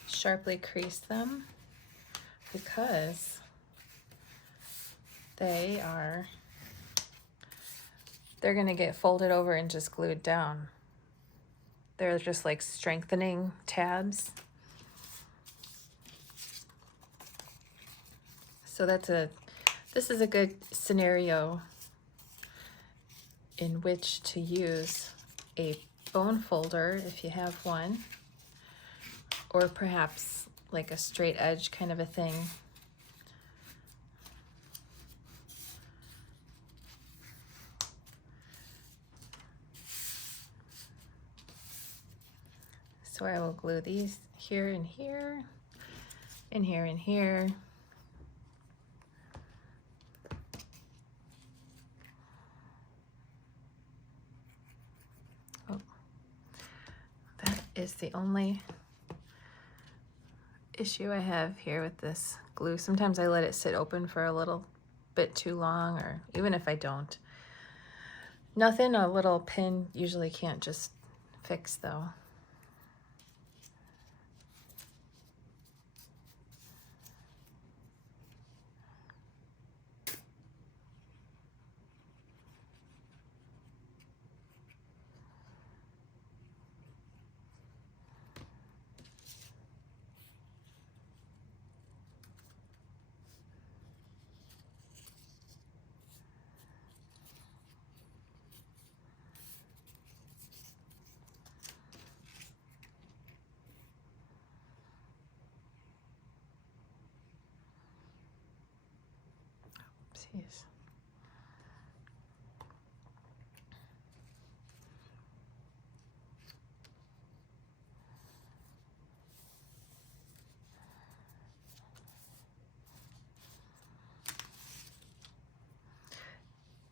sharply crease them because they're going to get folded over and just glued down. They're just like strengthening tabs. So this is a good scenario in which to use a bone folder if you have one, or perhaps like a straight edge kind of a thing. So I will glue these here and here, and here and here. Oh, that is the only issue I have here with this glue. Sometimes I let it sit open for a little bit too long, or even if I don't. Nothing a little pin usually can't just fix though. Oopsies.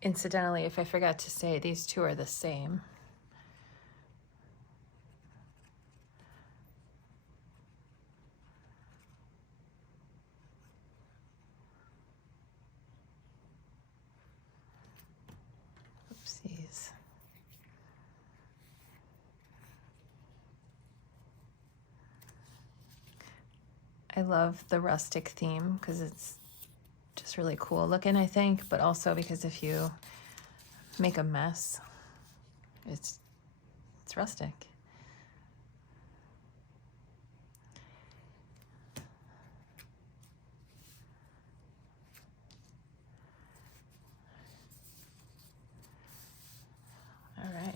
Incidentally, if I forgot to say, these two are the same. Oopsies. I love the rustic theme because it's just really cool looking, I think, but also because if you make a mess, it's rustic. All right.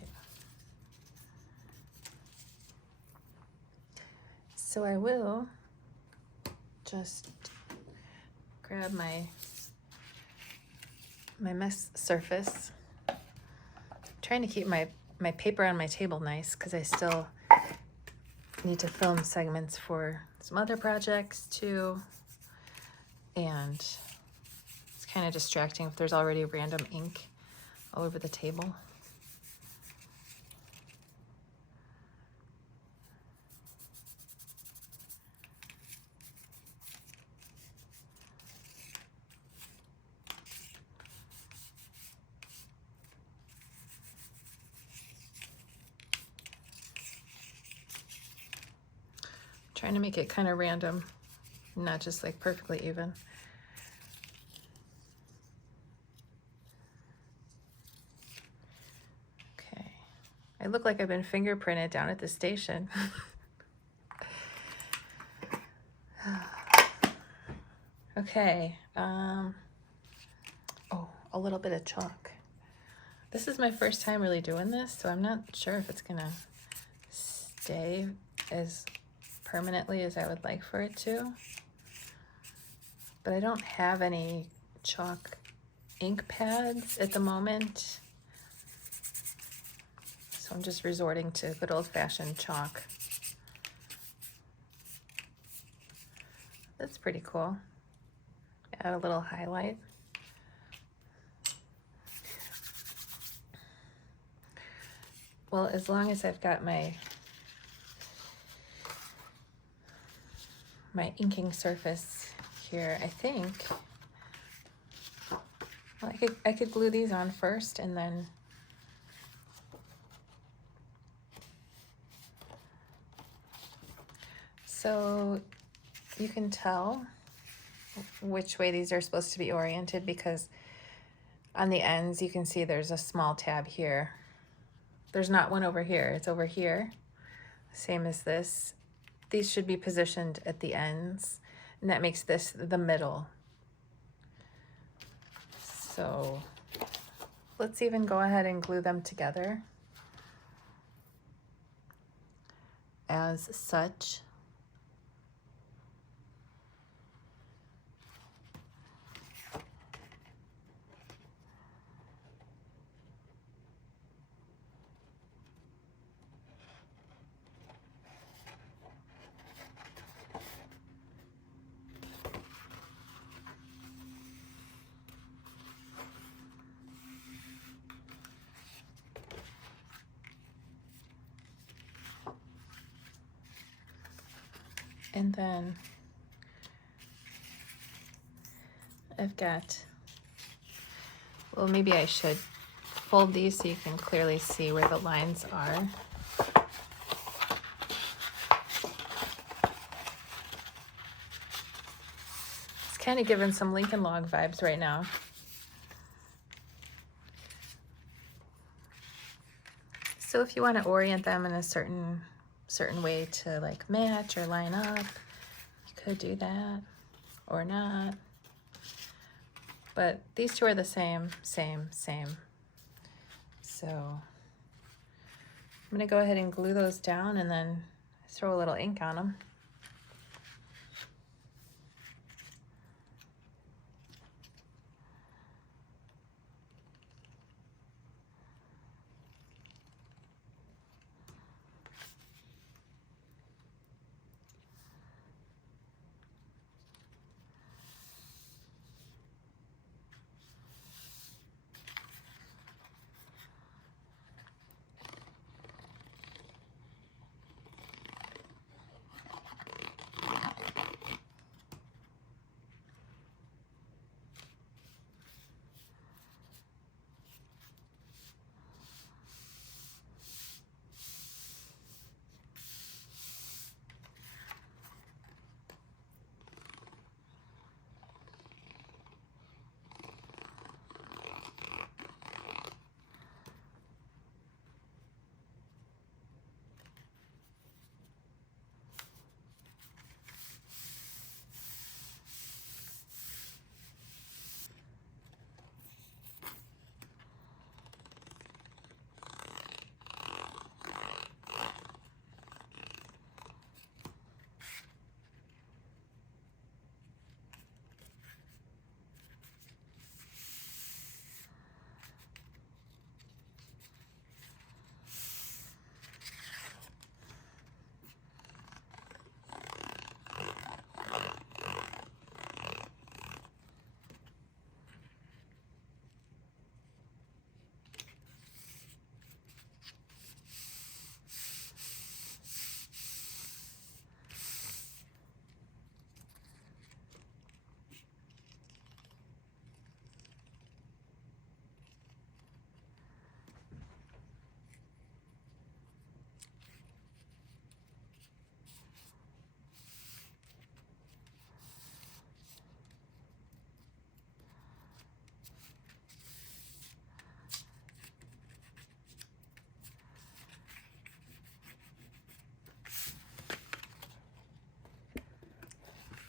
So I will just grab my mess surface. I'm trying to keep my paper on my table nice because I still need to film segments for some other projects too. And it's kind of distracting if there's already random ink all over the table. Trying to make it kind of random, not just like perfectly even. Okay, I look like I've been fingerprinted down at the station. Okay, oh, a little bit of chalk. This is my first time really doing this, so I'm not sure if it's gonna stay as permanently as I would like for it to. But I don't have any chalk ink pads at the moment, so I'm just resorting to good old-fashioned chalk. That's pretty cool. Add a little highlight. Well, as long as I've got my inking surface here, I think, well, I could glue these on first and then so you can tell which way these are supposed to be oriented because on the ends you can see there's a small tab here. There's not one over here, it's over here, same as this. These should be positioned at the ends, and that makes this the middle. So let's even go ahead and glue them together as such. And then I've got, well, maybe I should fold these so you can clearly see where the lines are. It's kind of giving some Lincoln Log vibes right now. So if you want to orient them in a certain way to like match or line up, you could do that or not. But these two are the same. So I'm gonna go ahead and glue those down and then throw a little ink on them.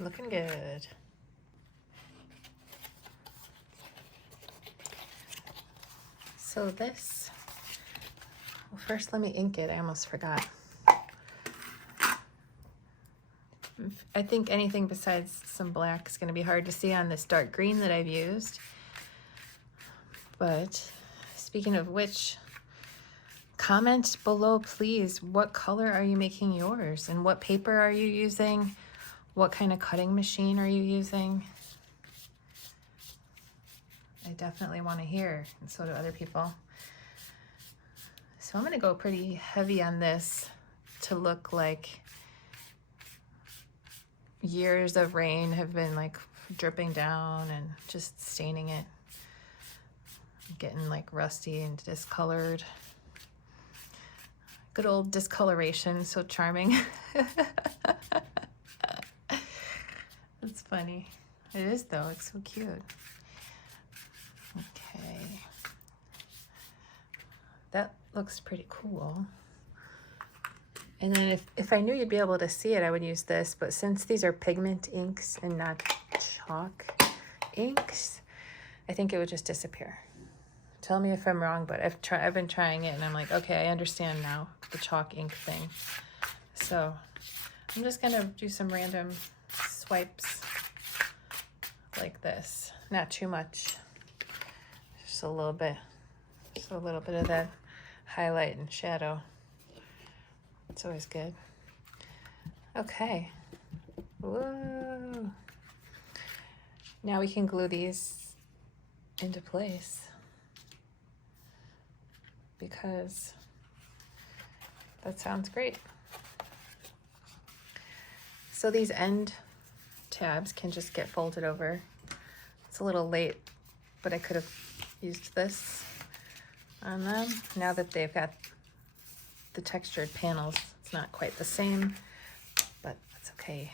looking good. So this, well, first let me ink it. I almost forgot. I think anything besides some black is going to be hard to see on this dark green that I've used. But speaking of which, comment below, please. What color are you making yours? And what paper are you using? What kind of cutting machine are you using? I definitely want to hear, and so do other people. So I'm going to go pretty heavy on this to look like years of rain have been like dripping down and just staining it, getting like rusty and discolored. Good old discoloration, so charming. It's funny. It is though, it's so cute. Okay. That looks pretty cool. And then if I knew you'd be able to see it, I would use this, but since these are pigment inks and not chalk inks, I think it would just disappear. Tell me if I'm wrong, but I've been trying it and I'm like, okay, I understand now the chalk ink thing. So I'm just gonna do some random swipes like this. Not too much, just a little bit of that highlight and shadow. It's always good. Okay. Whoa. Now we can glue these into place because that sounds great. So these end tabs can just get folded over. It's a little late, but I could have used this on them. Now that they've got the textured panels, it's not quite the same, but that's okay.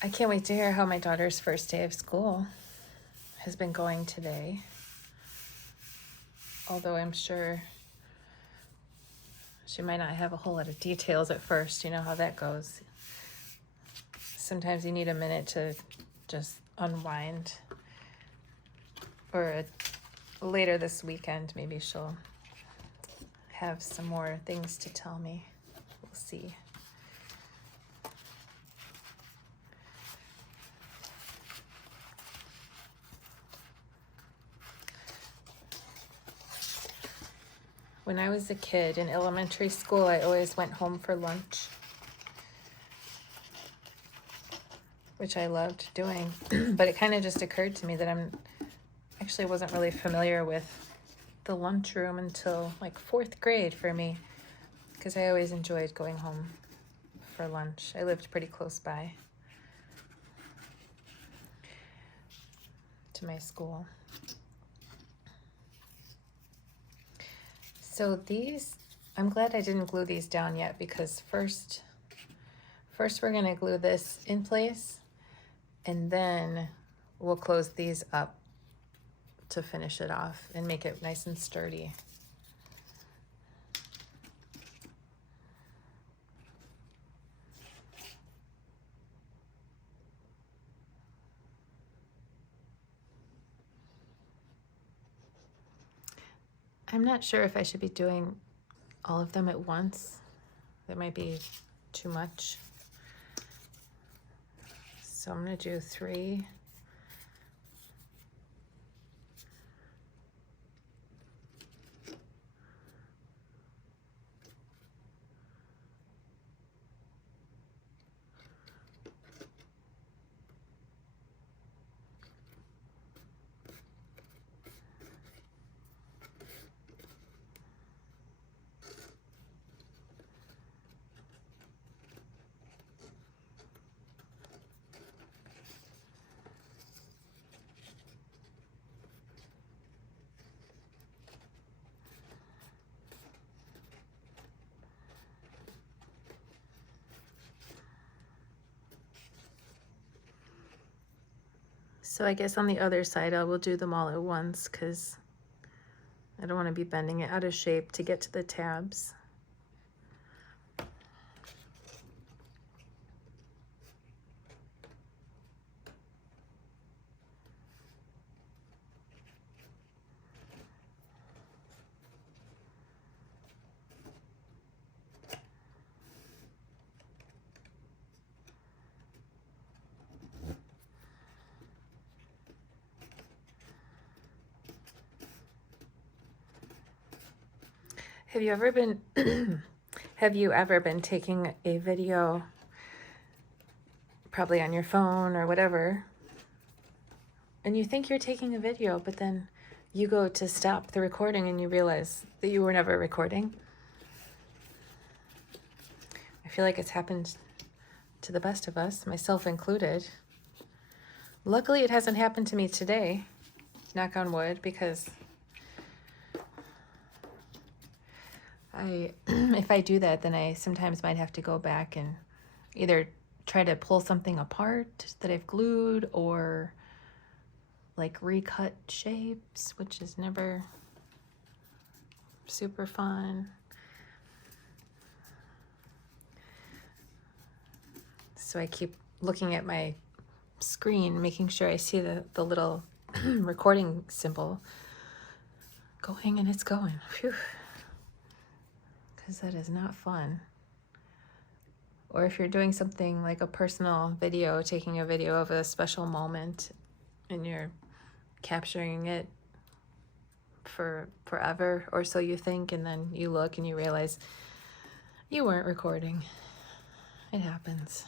I can't wait to hear how my daughter's first day of school has been going today. Although I'm sure she might not have a whole lot of details at first. You know how that goes. Sometimes you need a minute to just unwind. Or later this weekend, maybe she'll have some more things to tell me. We'll see. When I was a kid in elementary school, I always went home for lunch, which I loved doing. But it kind of just occurred to me that actually wasn't really familiar with the lunchroom until like 4th grade for me, because I always enjoyed going home for lunch. I lived pretty close by to my school. So these, I'm glad I didn't glue these down yet, because first we're gonna glue this in place, and then we'll close these up to finish it off and make it nice and sturdy. I'm not sure if I should be doing all of them at once. That might be too much. So I'm gonna do 3. So I guess on the other side I will do them all at once because I don't want to be bending it out of shape to get to the tabs. Have you ever been taking a video, probably on your phone or whatever, and you think you're taking a video, but then you go to stop the recording and you realize that you were never recording? I feel like it's happened to the best of us, myself included. Luckily, it hasn't happened to me today, knock on wood, because if I do that, then I sometimes might have to go back and either try to pull something apart that I've glued or like recut shapes, which is never super fun. So I keep looking at my screen, making sure I see the little recording symbol going, and it's going. Phew. Because that is not fun. Or if you're doing something like a personal video, taking a video of a special moment, and you're capturing it for forever, or so you think, and then you look and you realize you weren't recording. It happens.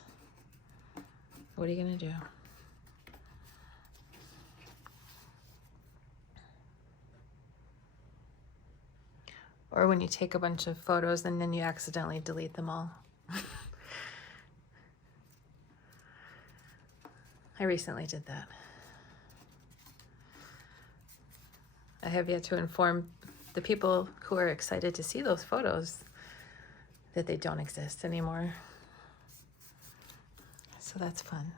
What are you gonna do? Or when you take a bunch of photos and then you accidentally delete them all. I recently did that. I have yet to inform the people who are excited to see those photos that they don't exist anymore. So that's fun.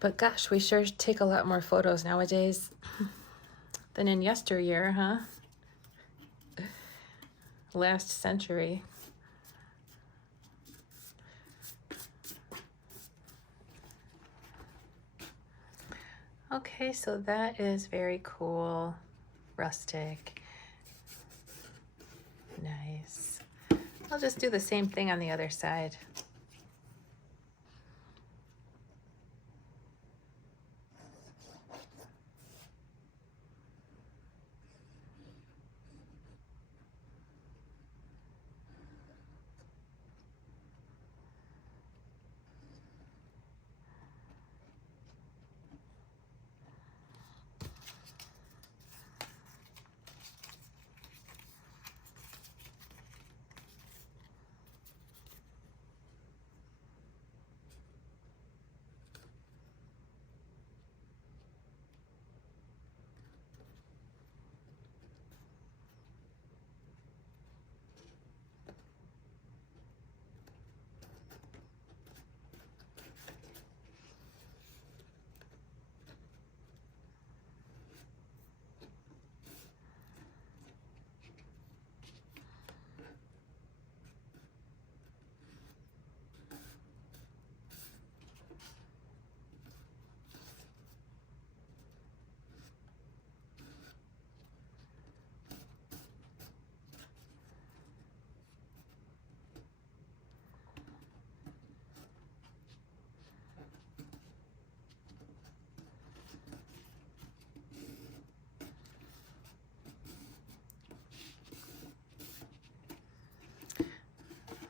But gosh, we sure take a lot more photos nowadays than in yesteryear, huh? Last century. Okay, so that is very cool. Rustic. Nice. I'll just do the same thing on the other side.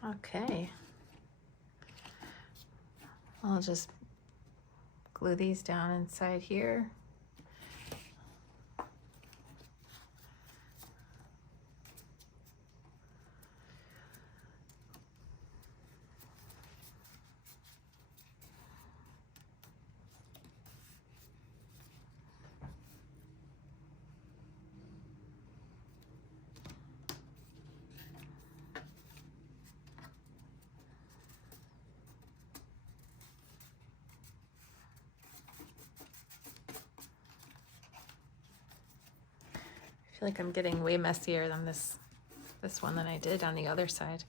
Okay. I'll just glue these down inside here. feel like I'm getting way messier than this one than I did on the other side.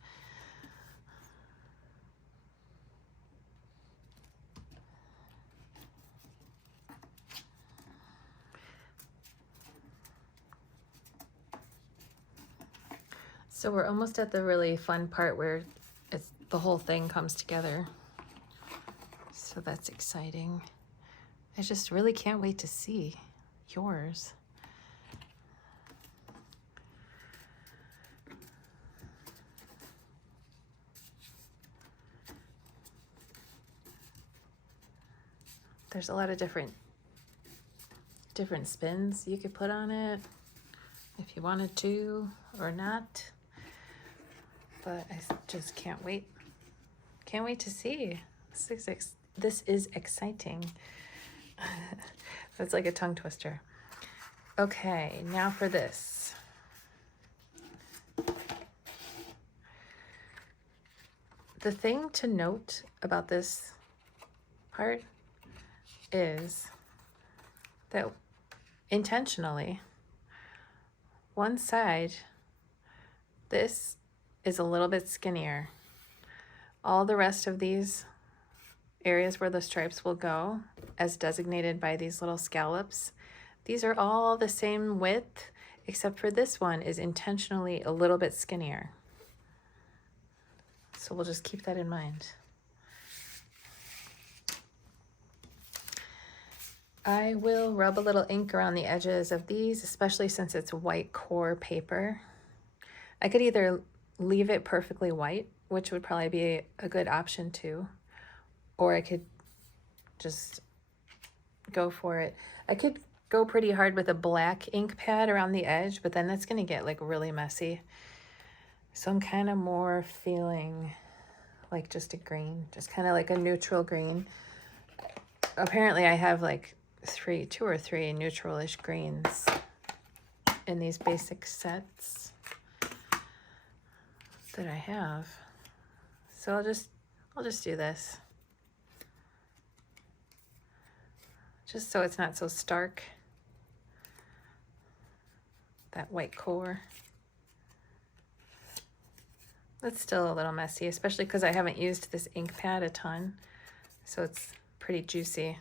So we're almost at the really fun part where the whole thing comes together. So that's exciting. I just really can't wait to see yours. There's a lot of different spins you could put on it if you wanted to or not. But I just can't wait. Can't wait to see. This is exciting. That's like a tongue twister. Okay, now for this. The thing to note about this part is that intentionally, one side, this is a little bit skinnier. All the rest of these areas where the stripes will go, as designated by these little scallops, these are all the same width, except for this one is intentionally a little bit skinnier. So we'll just keep that in mind. I will rub a little ink around the edges of these, especially since it's white core paper. I could either leave it perfectly white, which would probably be a good option too, or I could just go for it. I could go pretty hard with a black ink pad around the edge, but then that's going to get like really messy. So I'm kind of more feeling like just a green, just kind of like a neutral green. Apparently I have like two or three neutral-ish greens in these basic sets that I have. So I'll just do this. Just so it's not so stark. That white core. That's still a little messy, especially because I haven't used this ink pad a ton. So it's pretty juicy.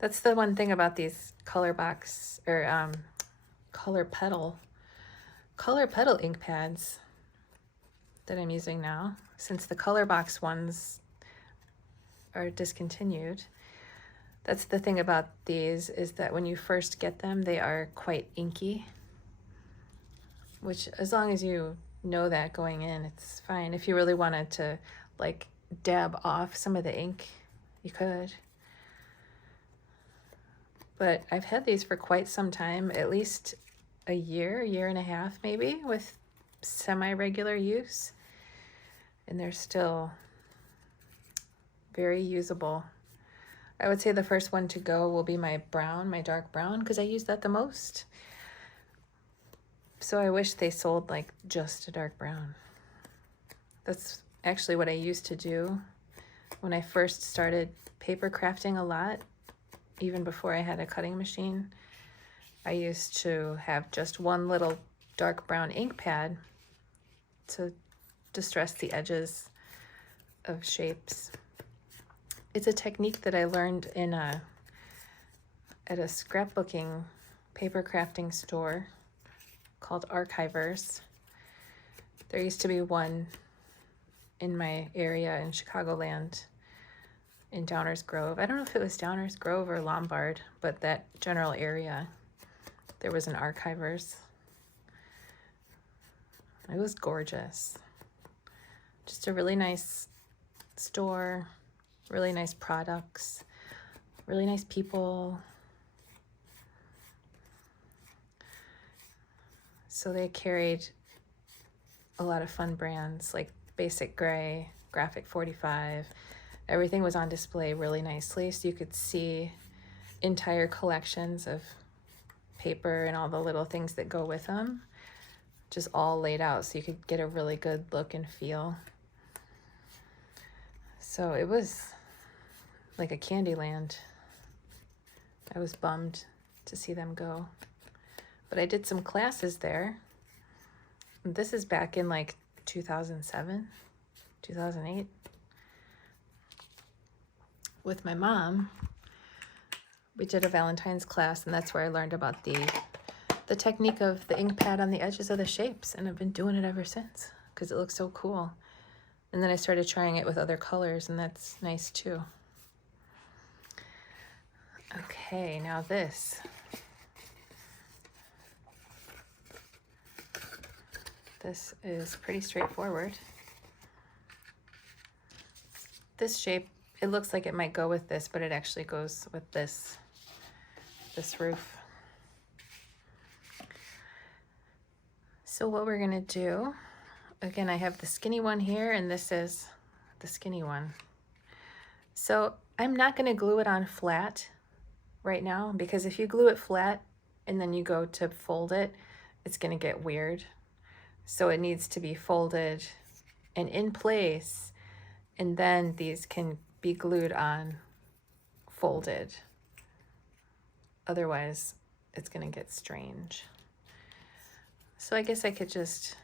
That's the one thing about these color box or color petal ink pads that I'm using now, since the color box ones are discontinued. That's the thing about these, is that when you first get them, they are quite inky, which as long as you know that going in, it's fine. If you really wanted to like dab off some of the ink, you could. But I've had these for quite some time, at least a year and a half maybe, with semi-regular use, and they're still very usable. I would say the first one to go will be my brown, my dark brown, because I use that the most. So I wish they sold like just a dark brown. That's actually what I used to do when I first started paper crafting a lot. Even before I had a cutting machine, I used to have just one little dark brown ink pad to distress the edges of shapes. It's a technique that I learned at a scrapbooking paper crafting store called Archivers. There used to be one in my area in Chicagoland, in Downers Grove. I don't know if it was Downers Grove or Lombard, but that general area, there was an Archivers. It was gorgeous. Just a really nice store, really nice products, really nice people. So they carried a lot of fun brands like Basic Gray, Graphic 45. Everything was on display really nicely, so you could see entire collections of paper and all the little things that go with them, just all laid out so you could get a really good look and feel. So it was like a candy land. I was bummed to see them go. but I did some classes there. This is back in like 2007, 2008 with my mom. We did a Valentine's class, and that's where I learned about the technique of the ink pad on the edges of the shapes, and I've been doing it ever since because it looks so cool. And then I started trying it with other colors, and that's nice too. Okay, now this. This is pretty straightforward. This shape, it looks like it might go with this, but it actually goes with this roof. So what we're gonna do, again, I have the skinny one here, and this is the skinny one. So I'm not gonna glue it on flat right now, because if you glue it flat and then you go to fold it, it's gonna get weird. So it needs to be folded and in place, and then these can be glued on folded. Otherwise, it's gonna get strange. So I guess I could just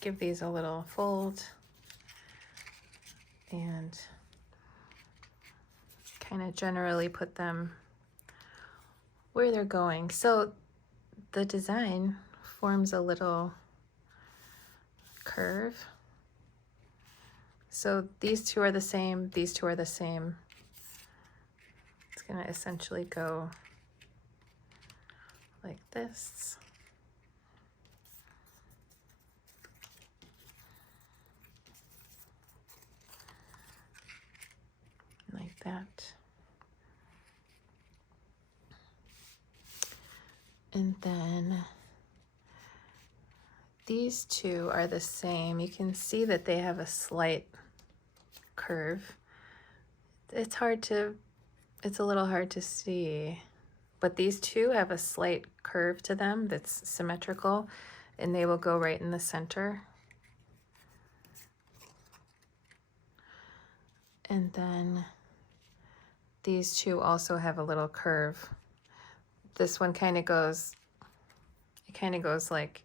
give these a little fold and kind of generally put them where they're going. So the design forms a little curve. So these two are the same, these two are the same. It's gonna essentially go like this. Like that. And then these two are the same. You can see that they have a slight curve. It's a little hard to see, but these two have a slight curve to them that's symmetrical, and they will go right in the center. And then these two also have a little curve. This one kind of goes, like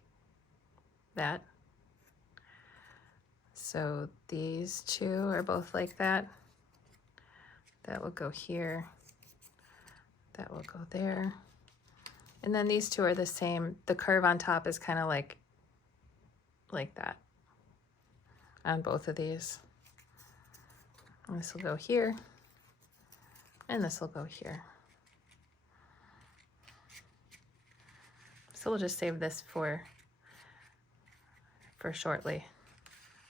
that. So these two are both like that. That will go here. That will go there. And then these two are the same. The curve on top is kind of like that on both of these. And this will go here, and this will go here. So we'll just save this for shortly.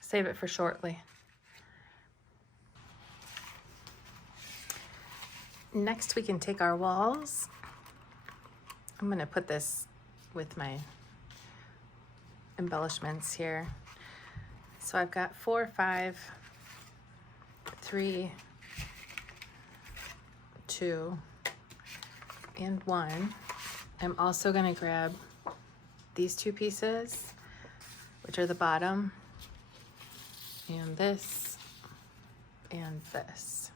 Save it for shortly. Next, we can take our walls. I'm gonna put this with my embellishments here. So I've got 4, 5, 3, 2, and 1. I'm also gonna grab these two pieces, which are the bottom, and this, and this.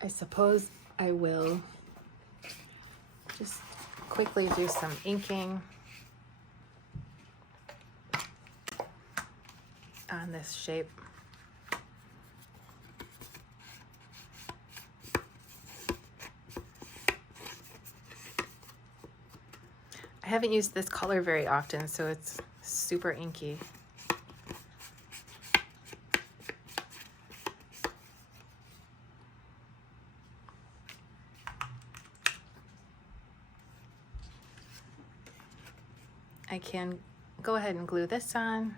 I suppose I will just quickly do some inking on this shape. I haven't used this color very often, so it's super inky. I can go ahead and glue this on.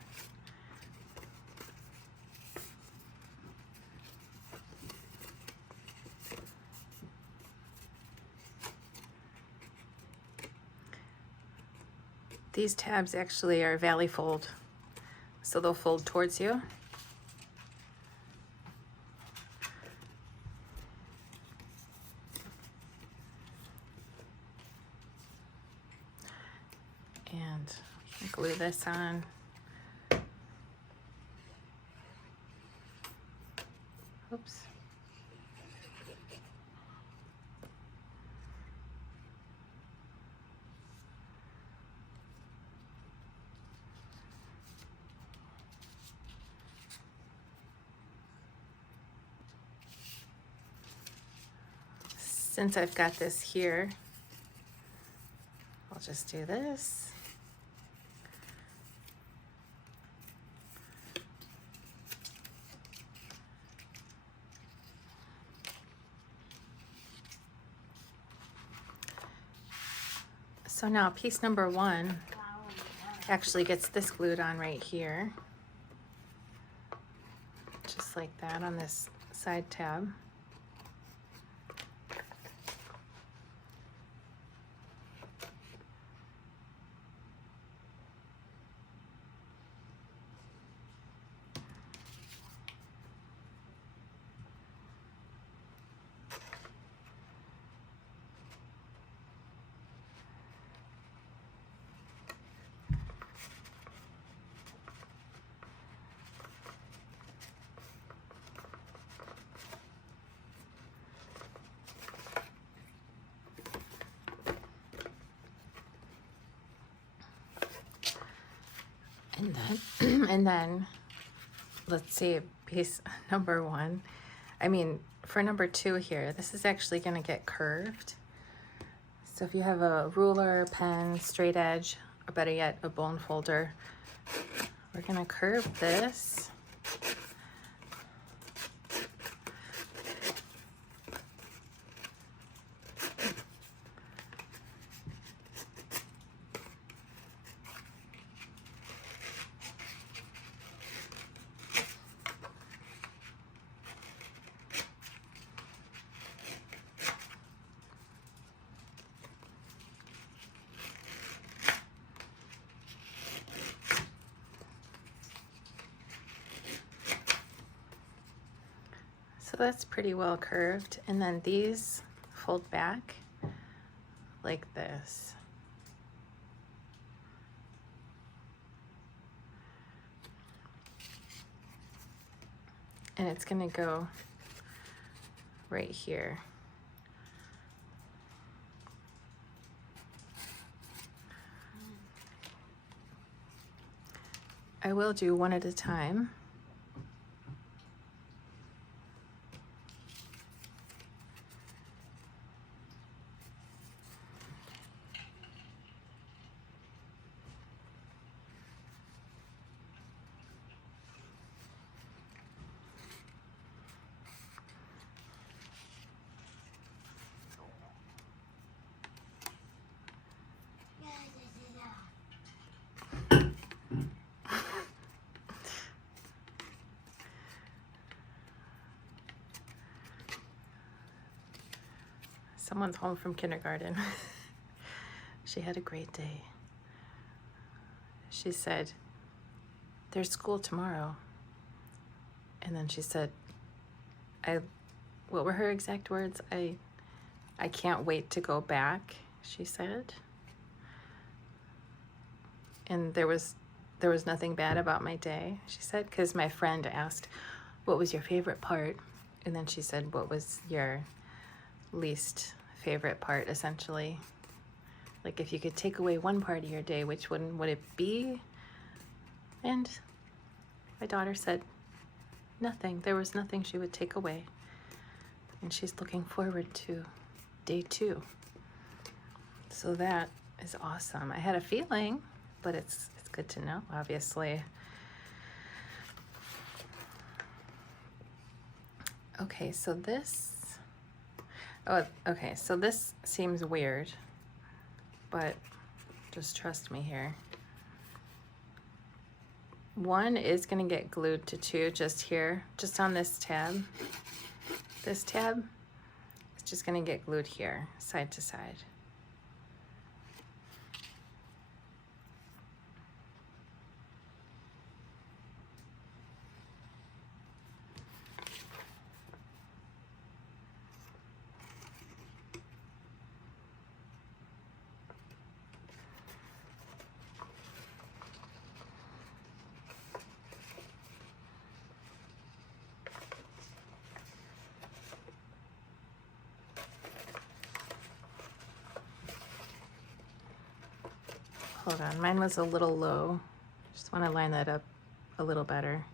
These tabs actually are valley fold, so they'll fold towards you. And glue this on. Oops. since I've got this here, I'll just do this. So now piece number 1 actually gets this glued on right here, just like that on this side tab. And then let's see, piece number 1. I mean, for number 2 here, this is actually going to get curved. So if you have a ruler, pen, straight edge, or better yet, a bone folder, we're going to curve this. So that's pretty well curved, and then these fold back like this. And it's going to go right here. I will do one at a time. Someone's home from kindergarten. She had a great day. She said, "There's school tomorrow." And then she said, what were her exact words? I can't wait to go back, she said. And there was nothing bad about my day, she said, because my friend asked, "What was your favorite part?" And then she said, "What was your least favorite part," essentially. Like, if you could take away one part of your day, which one would it be? And my daughter said nothing. There was nothing she would take away. And she's looking forward to day 2. So that is awesome. I had a feeling, but it's good to know, obviously. Okay, so this, okay, so this seems weird, but just trust me here. 1 is going to get glued to 2 just here, just on this tab. This tab is just going to get glued here, side to side. Hold on, mine was a little low. Just want to line that up a little better.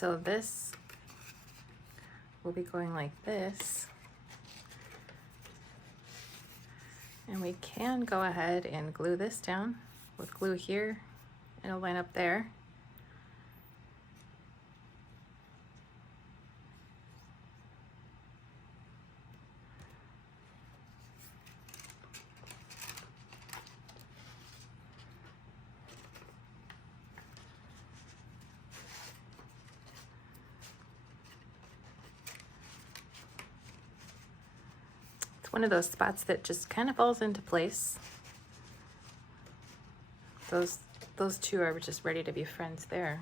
So this will be going like this. And we can go ahead and glue this down with glue here. It'll line up there. One of those spots that just kind of falls into place. Those two are just ready to be friends there.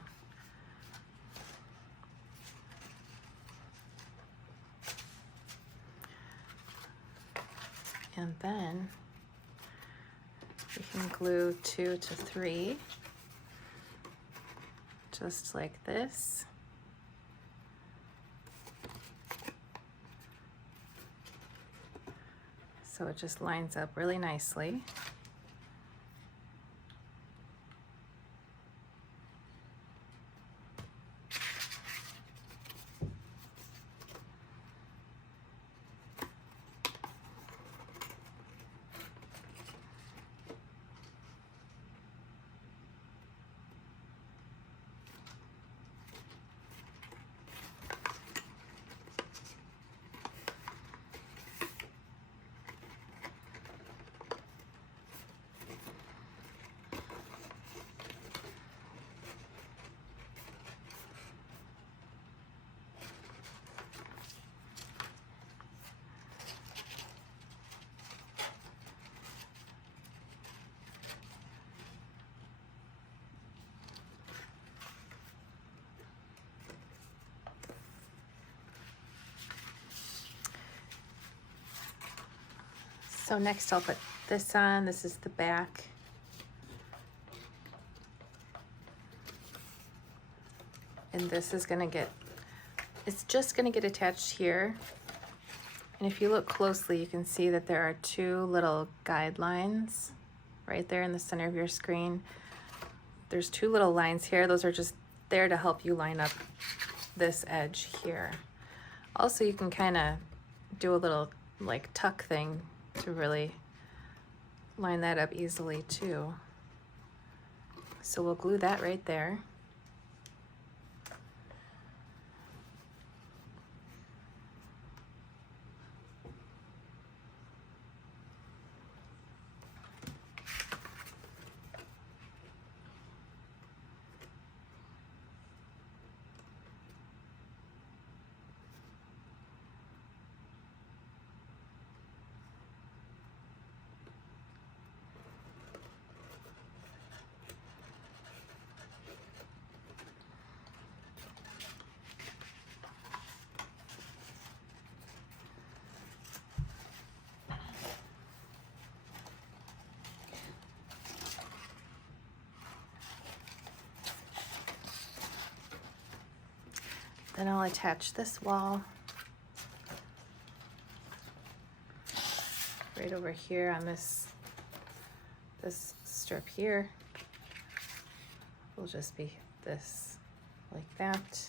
And then we can glue 2 to 3, just like this. So it just lines up really nicely. So next I'll put this on. This is the back. And this is gonna get, it's just gonna get attached here. And if you look closely, you can see that there are 2 little guidelines right there in the center of your screen. There's 2 little lines here. Those are just there to help you line up this edge here. Also, you can kind of do a little like tuck thing to really line that up easily too. So we'll glue that right there. Then I'll attach this wall right over here on this strip here. Will just be this like that.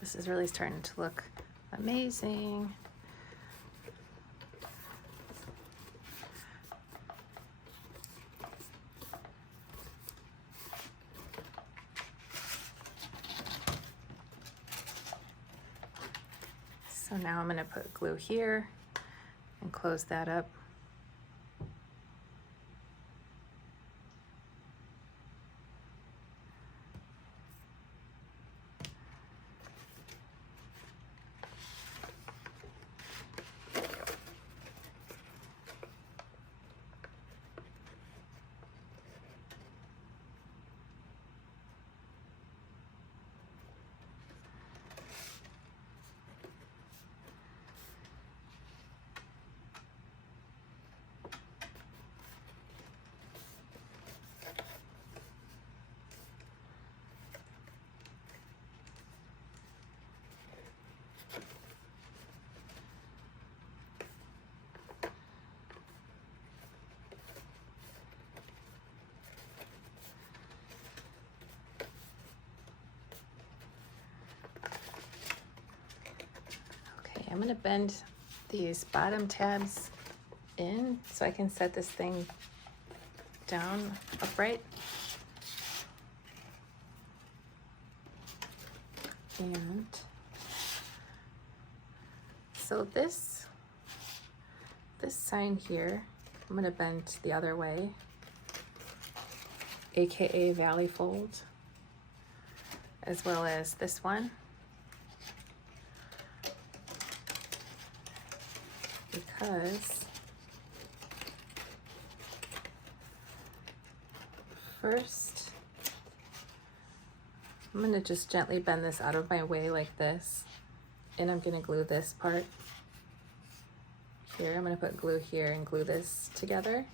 This is really starting to look amazing. So now I'm going to put glue here and close that up. gonna bend these bottom tabs in so I can set this thing down upright. And so this sign here, I'm gonna bend the other way, AKA valley fold, as well as this one. Because first, I'm gonna just gently bend this out of my way like this, and I'm gonna glue this part here. I'm gonna put glue here and glue this together.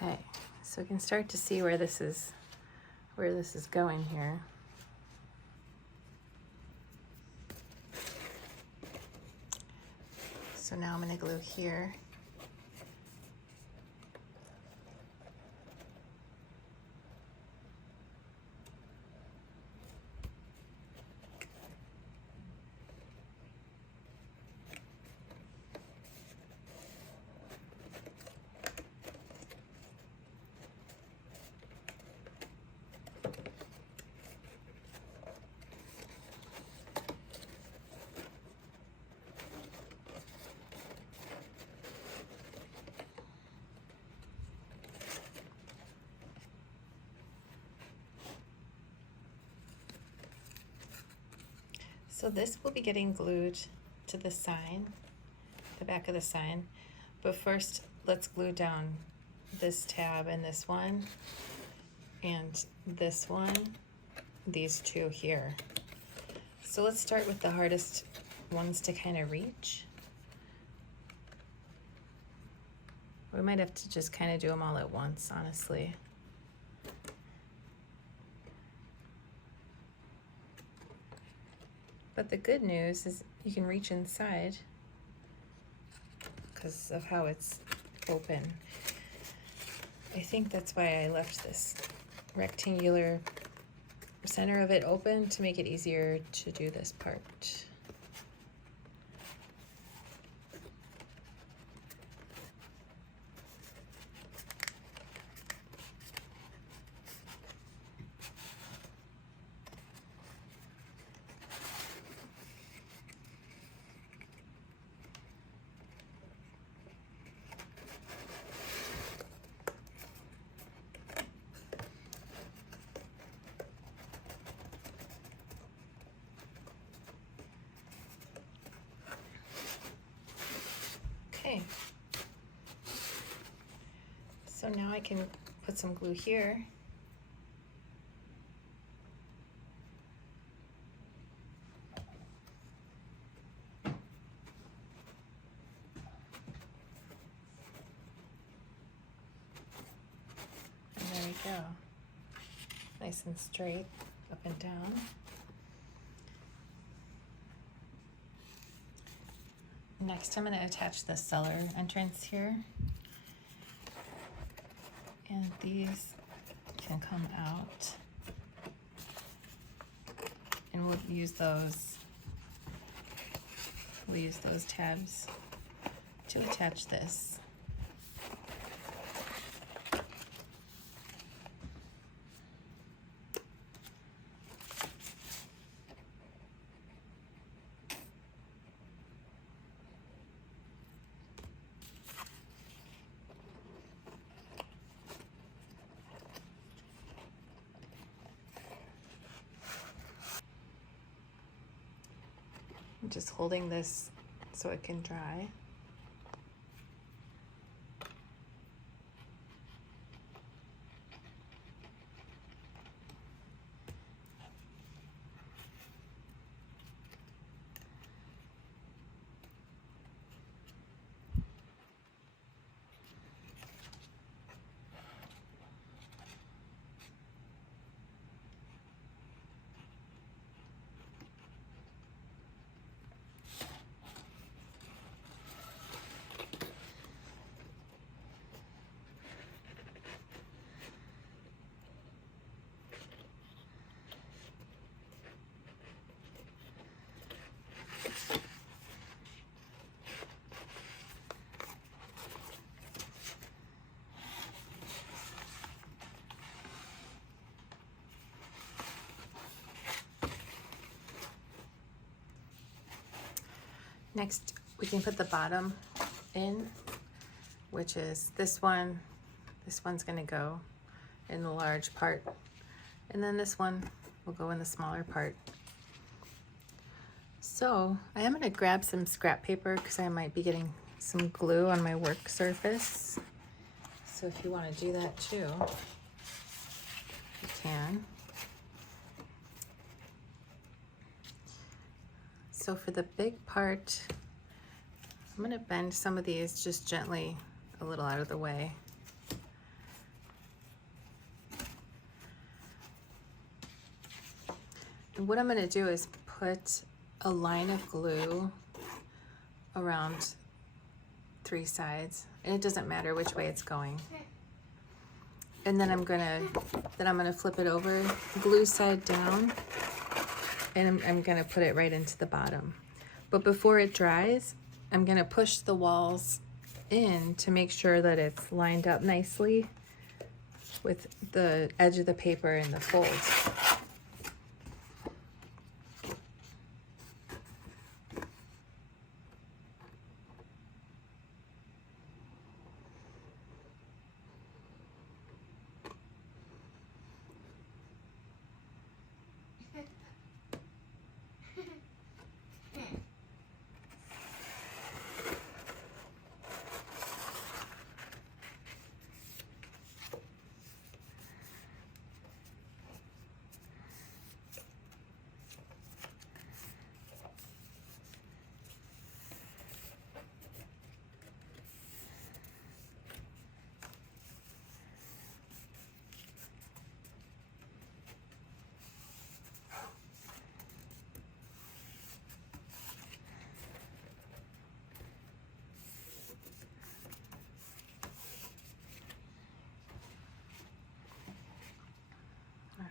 Okay, so we can start to see where this is going here. So now I'm going to glue here. So this will be getting glued to the sign, the back of the sign. But first, let's glue down this tab and this one, these two here. So let's start with the hardest ones to kind of reach. We might have to just kind of do them all at once, honestly. But the good news is you can reach inside because of how it's open. I think that's why I left this rectangular center of it open, to make it easier to do this part. Okay, so now I can put some glue here. And there we go, nice and straight, up and down. Next, I'm going to attach the cellar entrance here, and these can come out, and we'll use those tabs to attach this. I'm just holding this so it can dry. Next, we can put the bottom in, which is this one. This one's gonna go in the large part, and then this one will go in the smaller part. So I am gonna grab some scrap paper because I might be getting some glue on my work surface. So if you wanna do that too, you can. So for the big part, I'm gonna bend some of these just gently a little out of the way. And what I'm gonna do is put a line of glue around 3 sides, and it doesn't matter which way it's going. And then I'm gonna flip it over, glue side down, and I'm gonna put it right into the bottom. But before it dries, I'm gonna push the walls in to make sure that it's lined up nicely with the edge of the paper and the folds.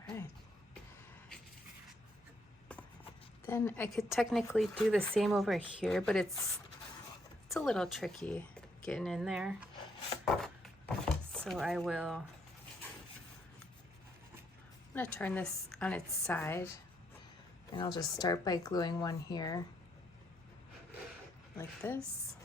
Alright. Then I could technically do the same over here, but it's a little tricky getting in there. So I'm gonna turn this on its side, and I'll just start by gluing one here like this.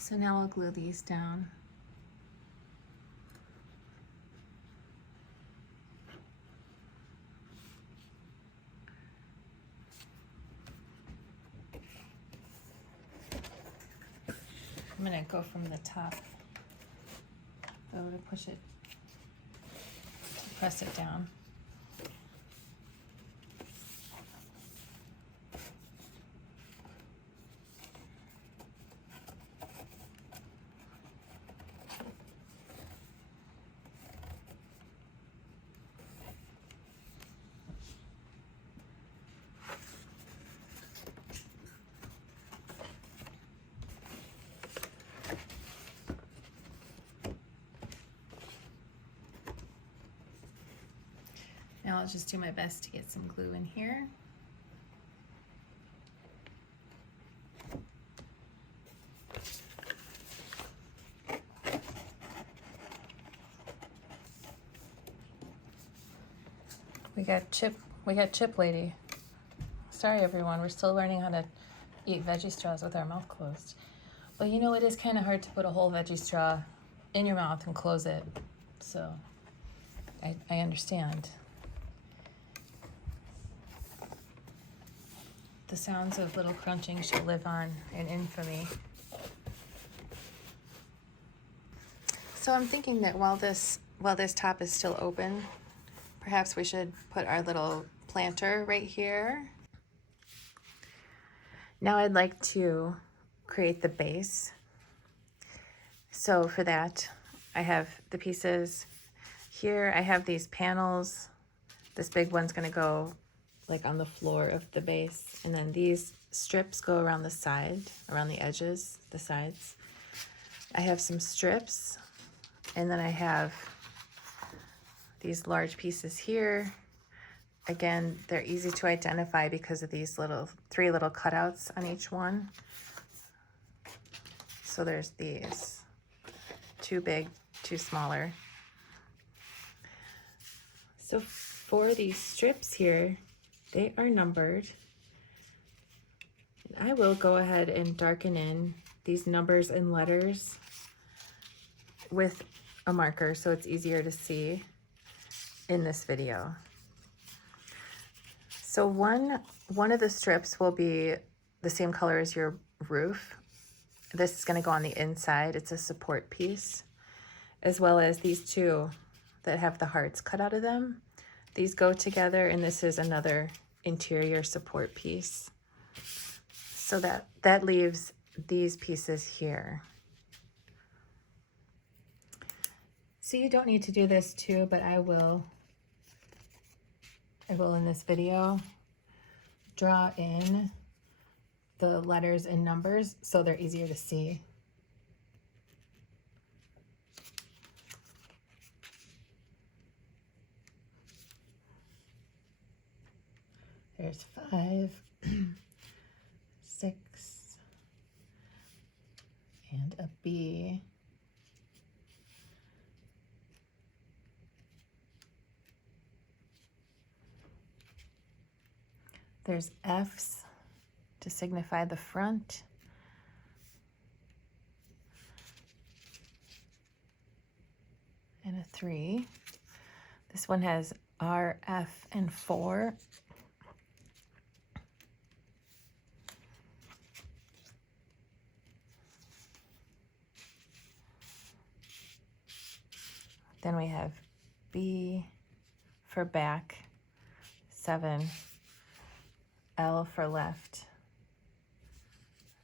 So now I'll glue these down. I'm gonna go from the top, go to push it, to press it down. Now I'll just do my best to get some glue in here. We got chip lady. Sorry everyone, we're still learning how to eat veggie straws with our mouth closed. But you know, it is kind of hard to put a whole veggie straw in your mouth and close it. So I understand. The sounds of little crunching shall live on in infamy. So I'm thinking that while this top is still open, perhaps we should put our little planter right here. Now I'd like to create the base. So for that, I have the pieces here. I have these panels. This big one's gonna go like on the floor of the base. And then these strips go around the side, around the edges, the sides. I have some strips, and then I have these large pieces here. Again, they're easy to identify because of these three little cutouts on each one. So there's these, 2 big, 2 smaller. So for these strips here, they are numbered. And I will go ahead and darken in these numbers and letters with a marker so it's easier to see in this video. So one of the strips will be the same color as your roof. This is going to go on the inside. It's a support piece, as well as these 2 that have the hearts cut out of them. These go together, and this is another interior support piece. So that leaves these pieces here. So you don't need to do this too, but I will in this video draw in the letters and numbers so they're easier to see. There's 5, 6, and a B. There's F's to signify the front. And a 3. This one has R, F, and 4. Then we have B for back, 7, L for left,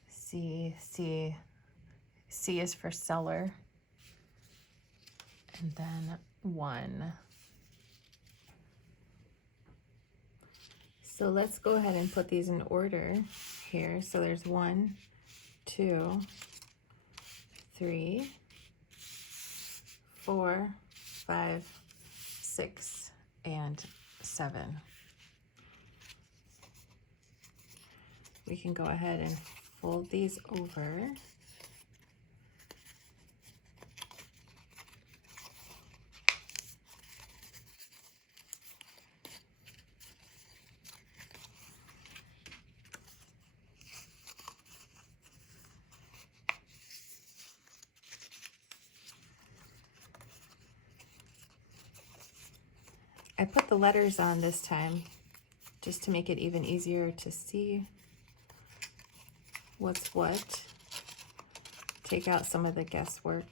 C is for cellar, and then 1. So let's go ahead and put these in order here. So there's 1, 2, 3, 4, 5, 6, and 7. We can go ahead and fold these over. I put the letters on this time just to make it even easier to see what's what. Take out some of the guesswork.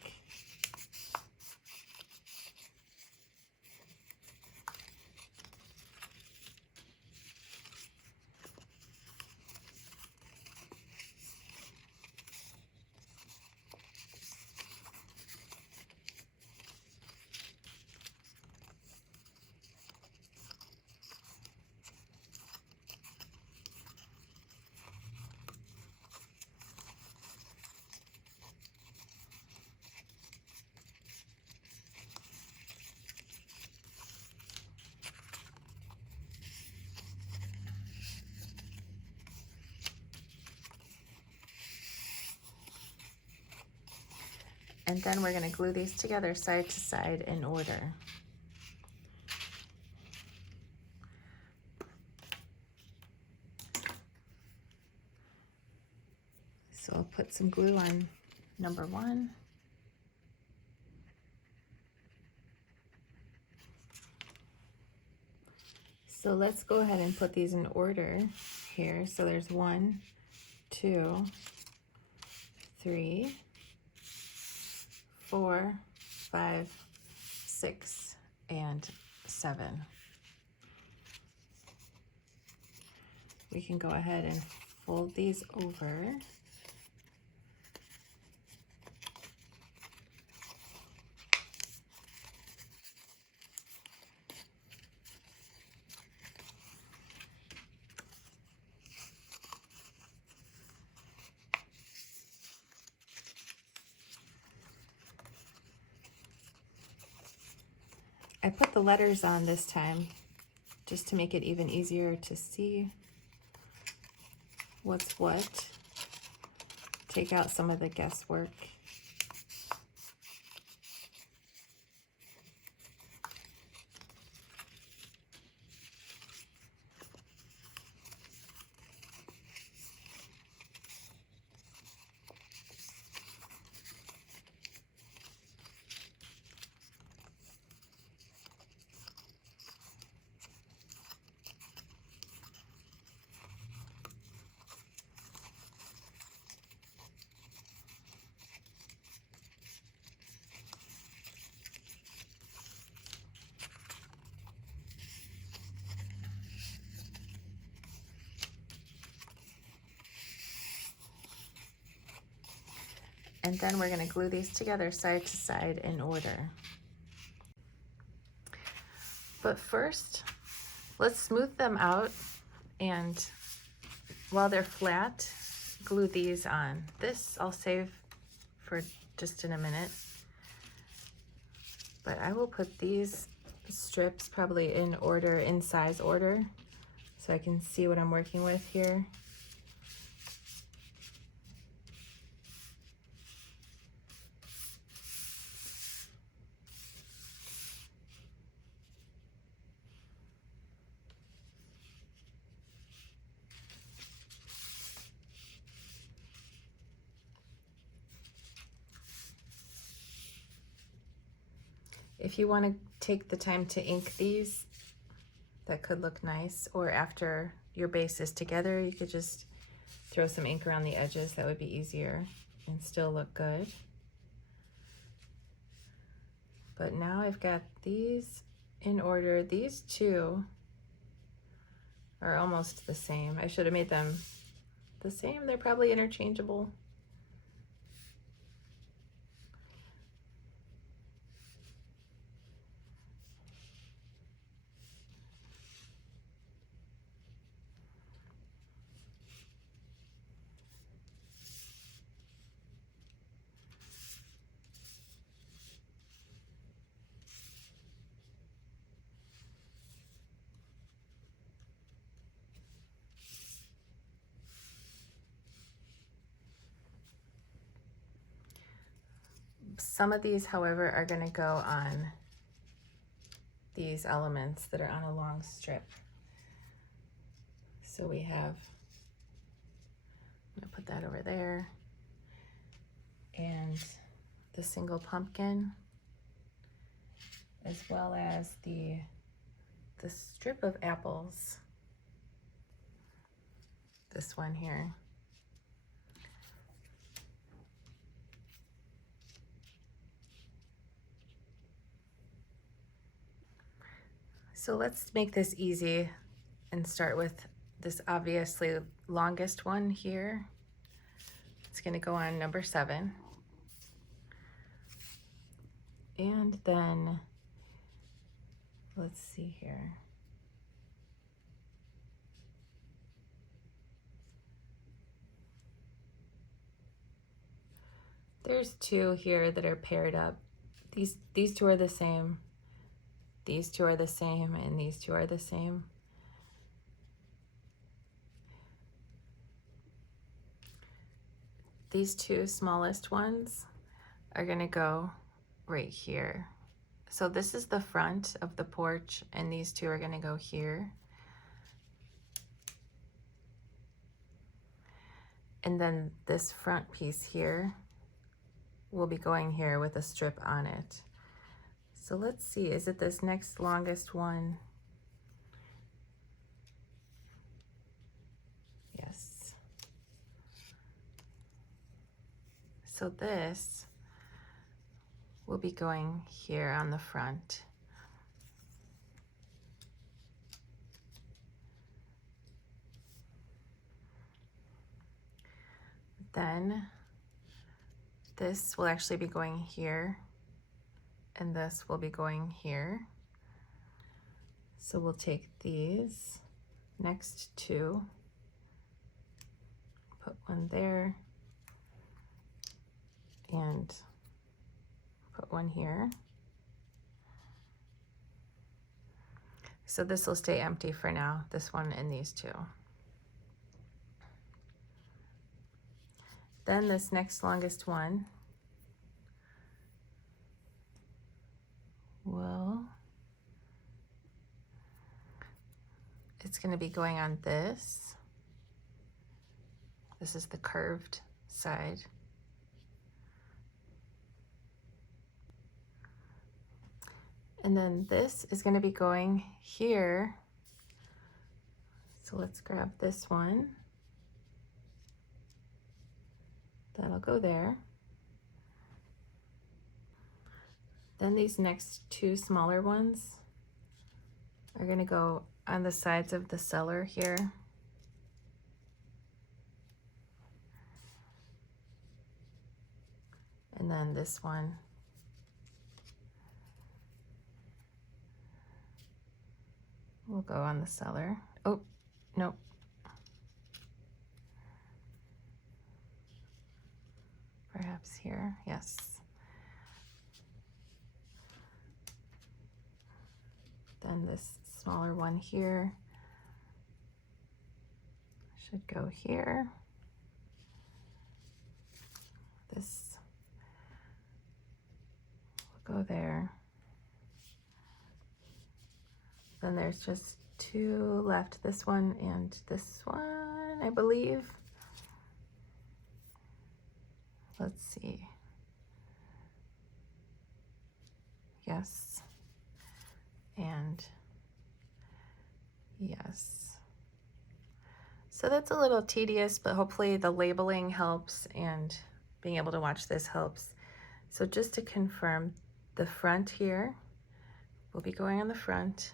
And then we're going to glue these together side to side in order. So I'll put some glue on number 1. So let's go ahead and put these in order here. So there's 1, 2, 3, 4, 5, 6, and 7. We can go ahead and fold these over. I put the letters on this time just to make it even easier to see what's what. Take out some of the guesswork. And then we're going to glue these together side to side in order. But first, let's smooth them out, and while they're flat, glue these on. This I'll save for just in a minute. But I will put these strips probably in order, in size order, so I can see what I'm working with here. If you want to take the time to ink these, that could look nice. Or after your base is together, you could just throw some ink around the edges. That would be easier and still look good. But now I've got these in order. These two are almost the same. I should have made them the same. They're probably interchangeable. Some of these, however, are going to go on these elements that are on a long strip. So we have, I'm going to put that over there, and the single pumpkin, as well as the strip of apples, this one here. So let's make this easy and start with this obviously longest one here. It's going to go on number 7. And then, let's see here. There's 2 here that are paired up. These 2 are the same. These 2 are the same, and these 2 are the same. These 2 smallest ones are gonna go right here. So this is the front of the porch, and these two are gonna go here. And then this front piece here will be going here with a strip on it. So let's see, is it this next longest one? Yes. So this will be going here on the front. Then this will actually be going here, and this will be going here. So we'll take these next two, put one there, and put one here. So this will stay empty for now, this one and these two. Then this next longest one it's going to be going on this. This is the curved side. And then this is going to be going here. So let's grab this one. That'll go there. Then these next two smaller ones are going to go on the sides of the cellar here. And then this one will go on the cellar. Oh, nope. Perhaps here, yes. Then this smaller one here should go here. This will go there. Then there's just two left, this one and this one, I believe. Let's see. Yes. And yes. So that's a little tedious, but hopefully the labeling helps and being able to watch this helps. So just to confirm, the front here will be going on the front.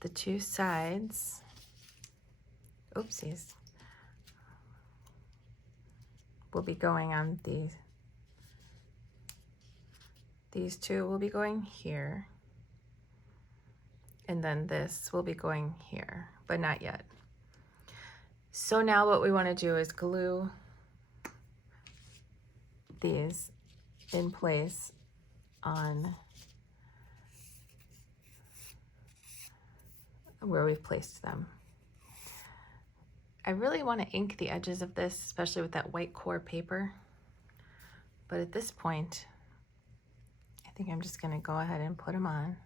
The two sides, oopsies, will be going on these. These two will be going here. And then this will be going here, but not yet. So now what we want to do is glue these in place on where we've placed them. I really want to ink the edges of this, especially with that white core paper. But at this point, I think I'm just going to go ahead and put them on.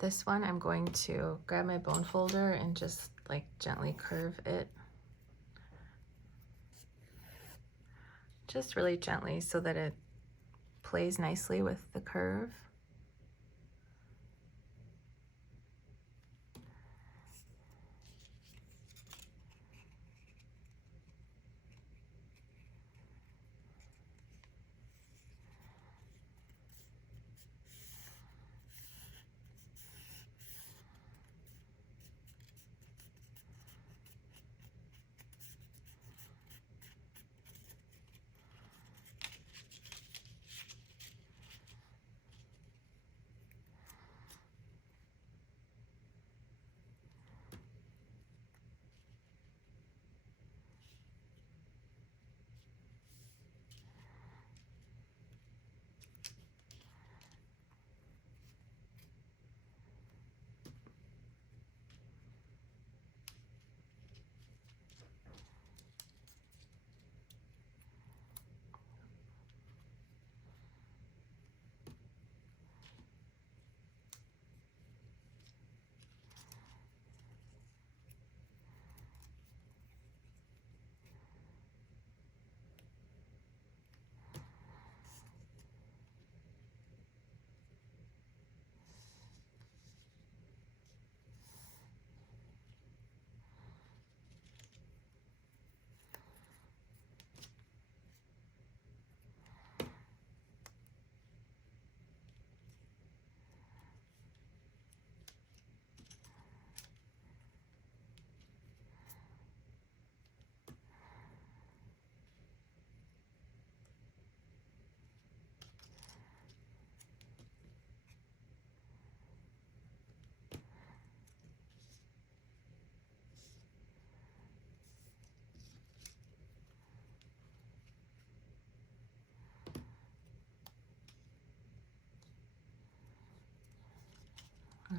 This one I'm going to grab my bone folder and just like gently curve it. Just really gently so that it plays nicely with the curve.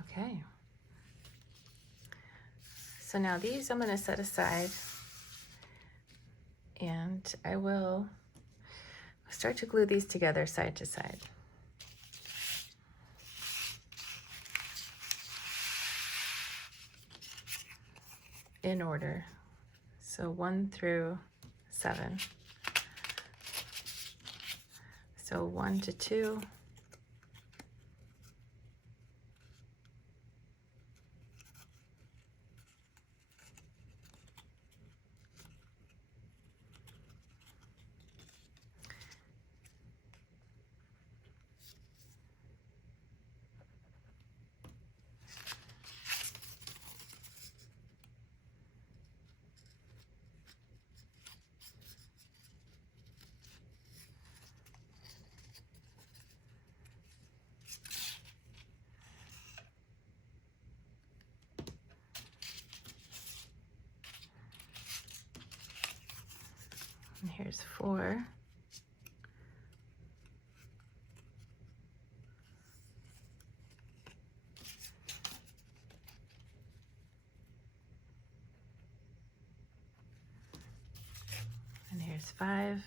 Okay. So now these I'm going to set aside, and I will start to glue these together side to side. In order. So 1 through 7. So 1 to 2. And here's 4. And here's 5.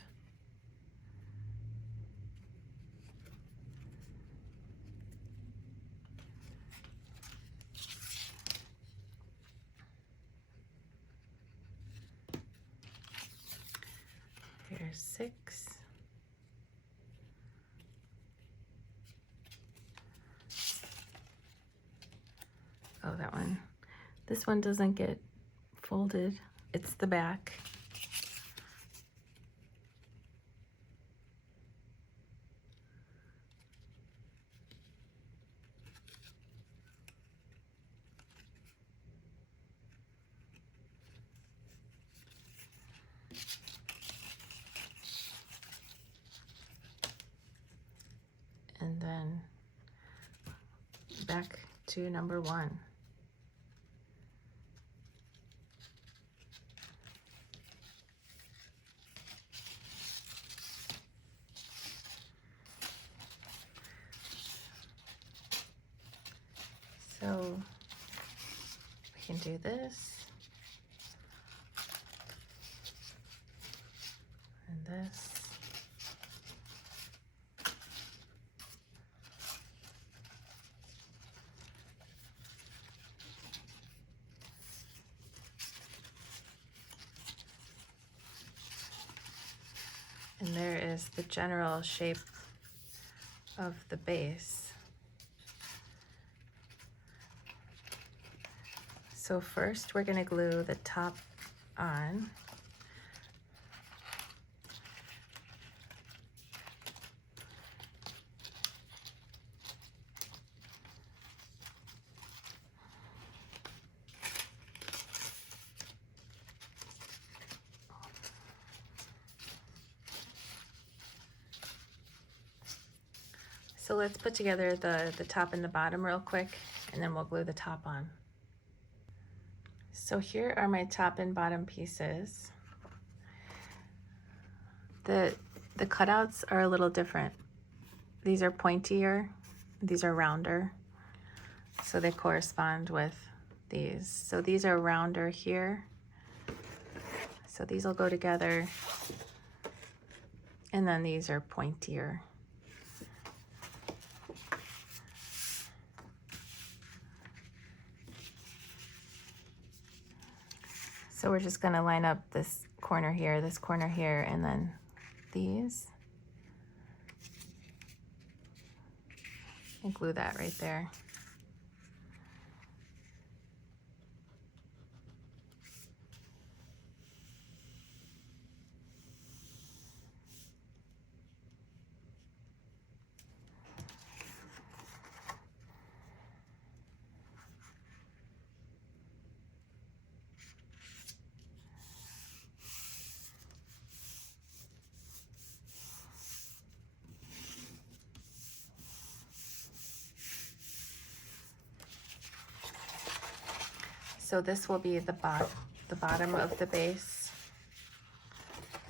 Here's 6. Oh, that one. This one doesn't get folded. It's the back. And then back to number 1. So we can do this and this. And there is the general shape of the base. So first we're going to glue the top on. So let's put together the top and the bottom real quick, and then we'll glue the top on. So here are my top and bottom pieces. The cutouts are a little different. These are pointier, these are rounder, so they correspond with these. So these are rounder here, so these will go together, and then these are pointier. So we're just gonna line up this corner here, and then these. And glue that right there. So this will be the bottom of the base,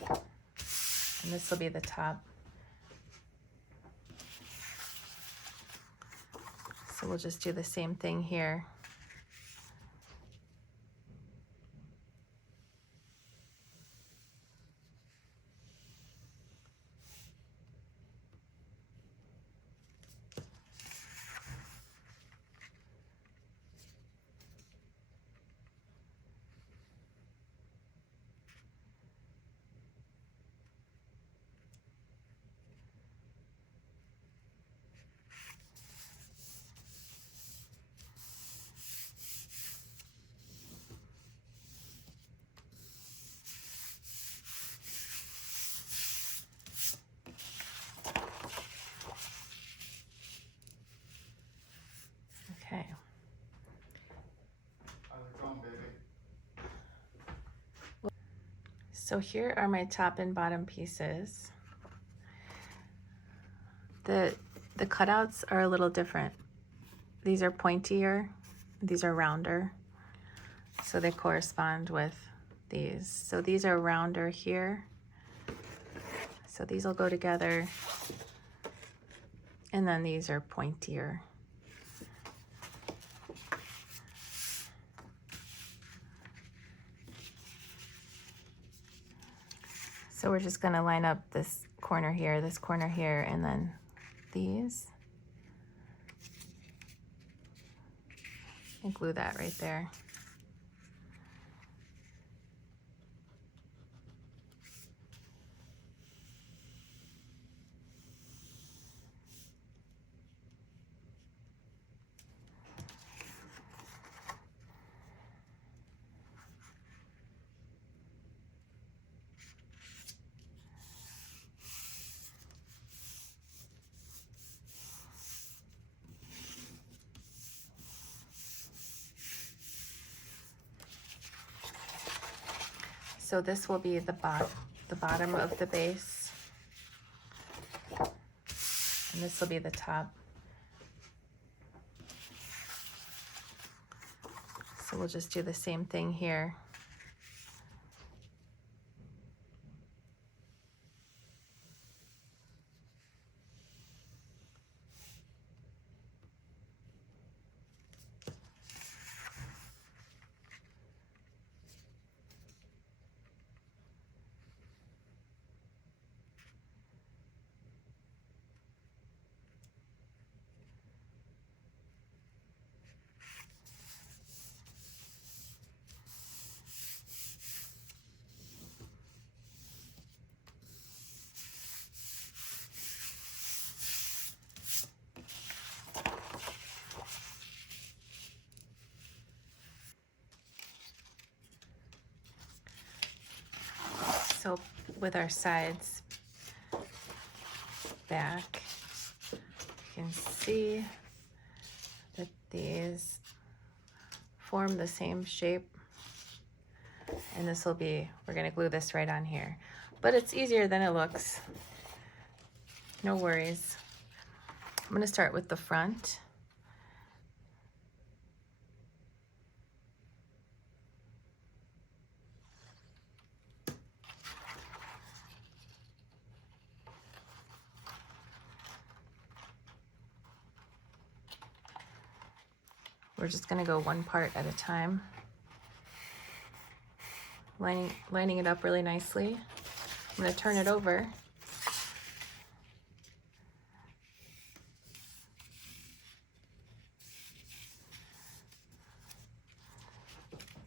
and this will be the top. So we'll just do the same thing here. Okay. How's it going, baby? So here are my top and bottom pieces. The cutouts are a little different. These are pointier, these are rounder, so they correspond with these. So these are rounder here, so these will go together, and then these are pointier. So we're just gonna line up this corner here, and then these. And glue that right there. So this will be the bottom of the base, and this will be the top. So we'll just do the same thing here. with our sides back, you can see that these form the same shape, and this will be, we're going to glue this right on here, but it's easier than it looks. No worries. I'm going to start with the front. We're just going to go one part at a time, lining it up really nicely. I'm going to turn it over.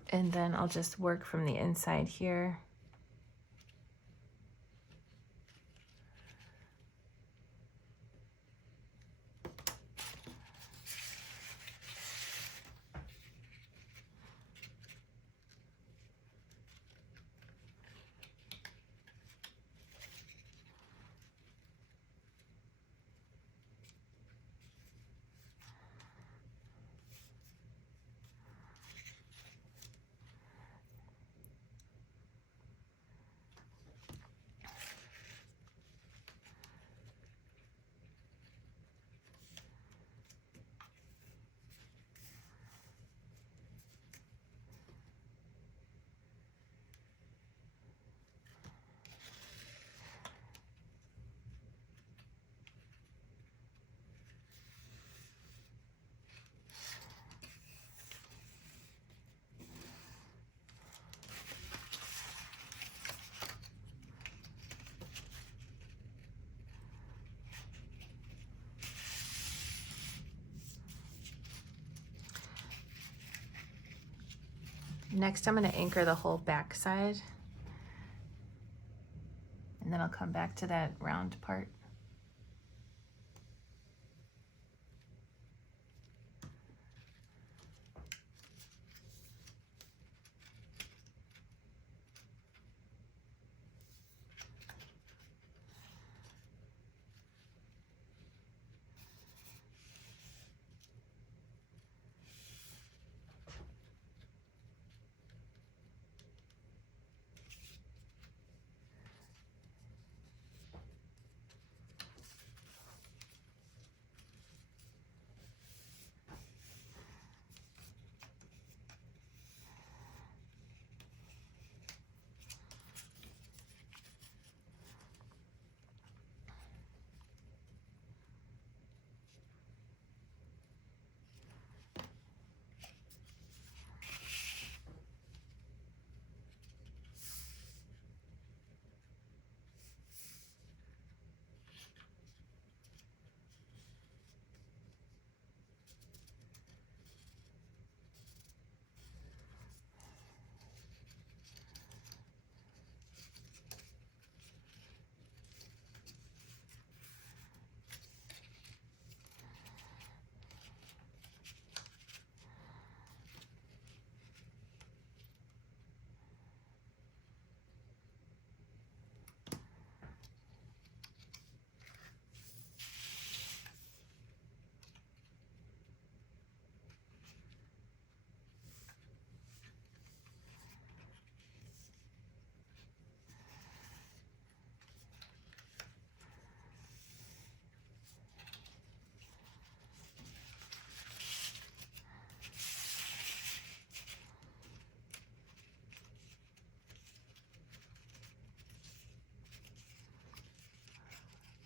And then I'll just work from the inside here. Next, I'm going to anchor the whole back side, and then I'll come back to that round part.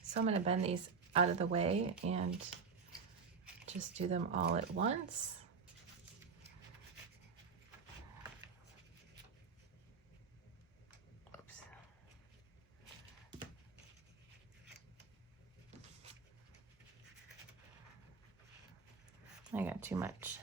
So I'm going to bend these out of the way and just do them all at once. Oops. I got too much.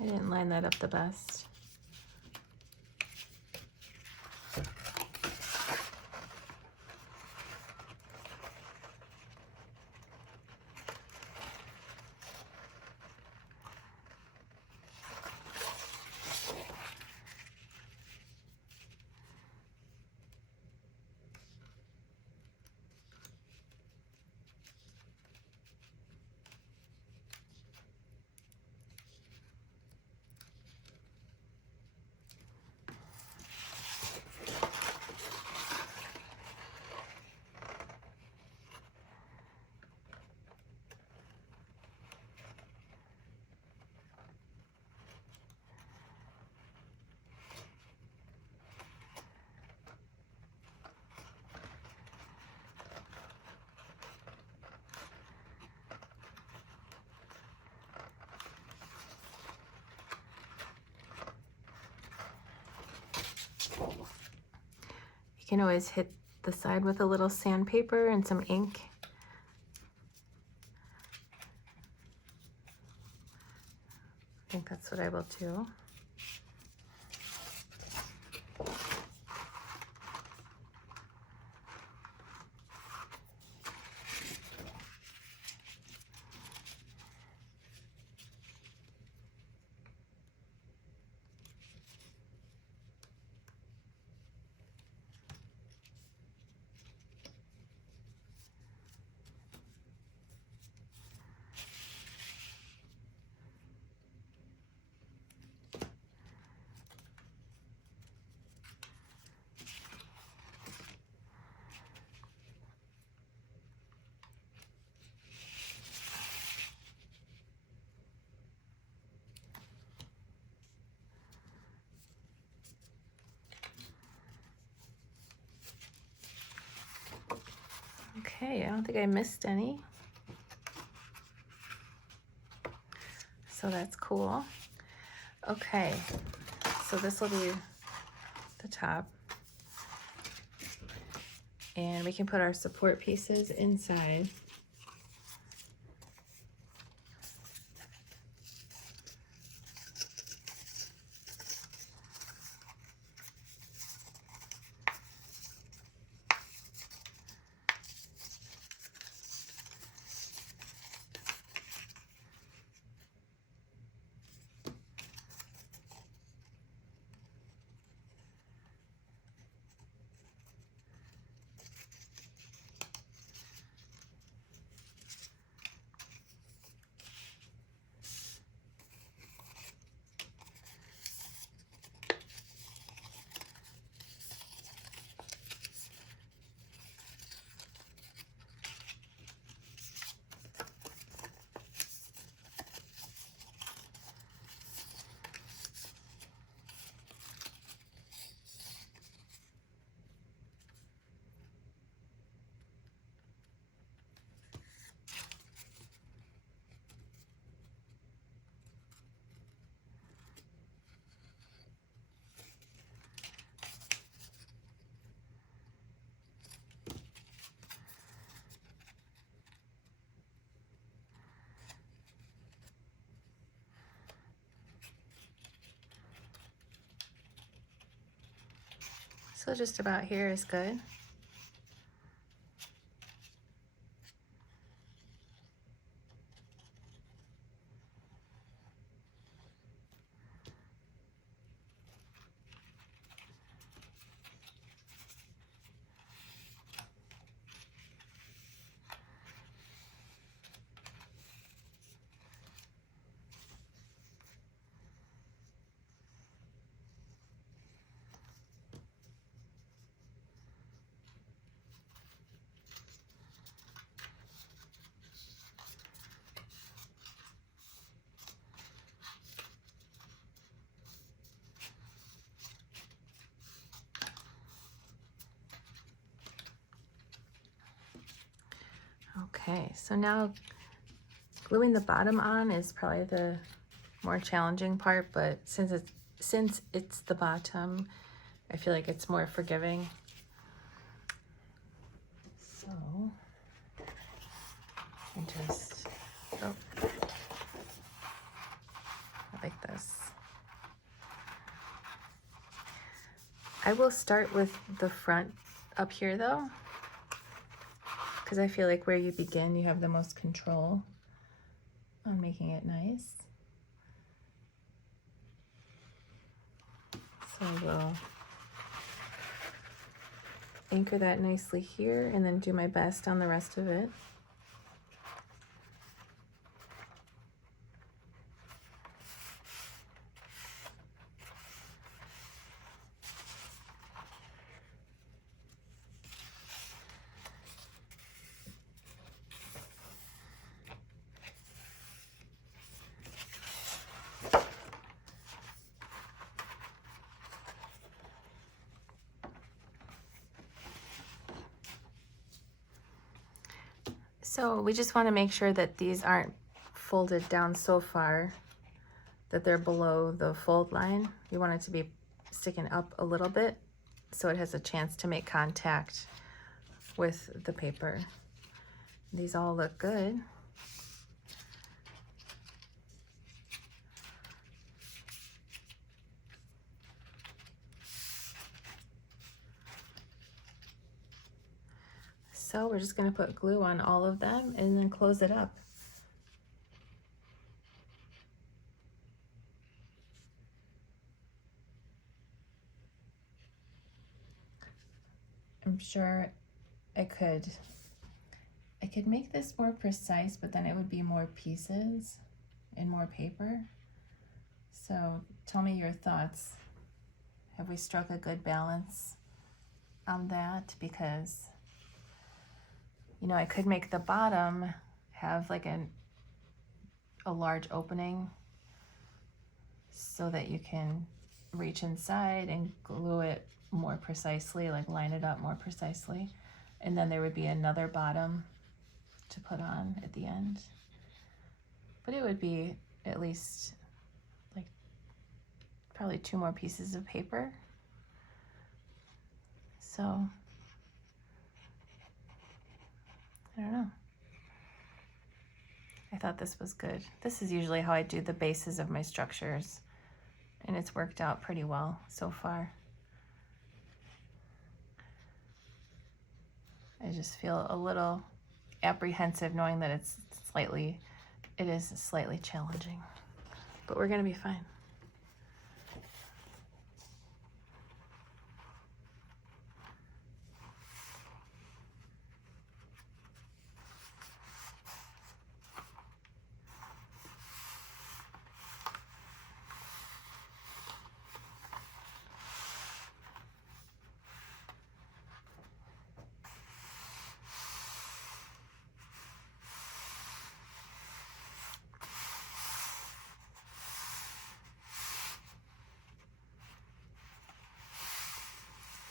I didn't line that up the best. You can always hit the side with a little sandpaper and some ink. I think that's what I will do. Okay, I don't think I missed any. So that's cool. Okay, so this will be the top. And we can put our support pieces inside. So just about here is good. Okay, so now gluing the bottom on is probably the more challenging part, but since it's the bottom, I feel like it's more forgiving. So I just like this. I will start with the front up here though, because I feel like where you begin, you have the most control on making it nice. So we'll anchor that nicely here and then do my best on the rest of it. So we just want to make sure that these aren't folded down so far that they're below the fold line. You want it to be sticking up a little bit so it has a chance to make contact with the paper. These all look good. So we're just going to put glue on all of them and then close it up. I'm sure I could make this more precise, but then it would be more pieces and more paper. So tell me your thoughts. Have we struck a good balance on that? Because, you know, I could make the bottom have like a large opening so that you can reach inside and glue it more precisely, like line it up more precisely. And then there would be another bottom to put on at the end. But it would be at least like probably 2 more pieces of paper. So I don't know. I thought this was good. This is usually how I do the bases of my structures, and it's worked out pretty well so far. I just feel a little apprehensive knowing that it is slightly challenging, but we're gonna be fine.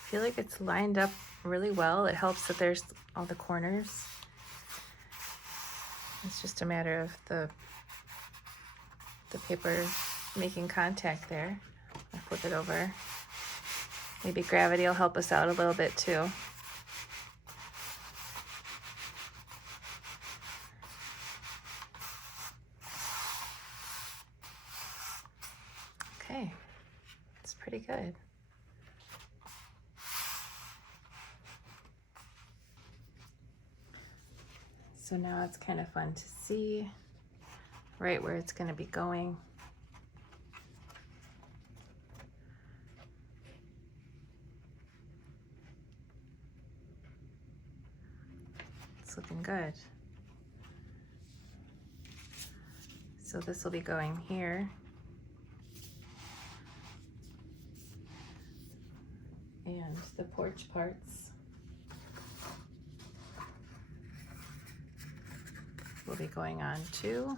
I feel like it's lined up really well. It helps that there's all the corners. It's just a matter of the paper making contact there. I'll flip it over. Maybe gravity will help us out a little bit too. Okay, it's pretty good. So now it's kind of fun to see right where it's going to be going. It's looking good. So this will be going here. And the porch parts will be going on too.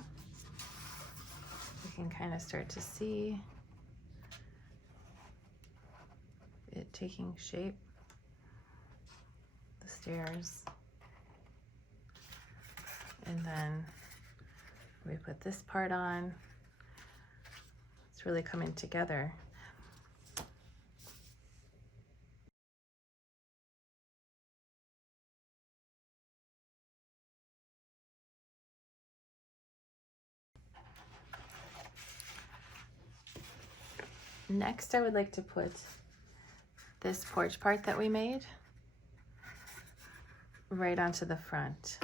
You can kind of start to see it taking shape. The stairs. And then we put this part on. It's really coming together. Next, I would like to put this porch part that we made right onto the front.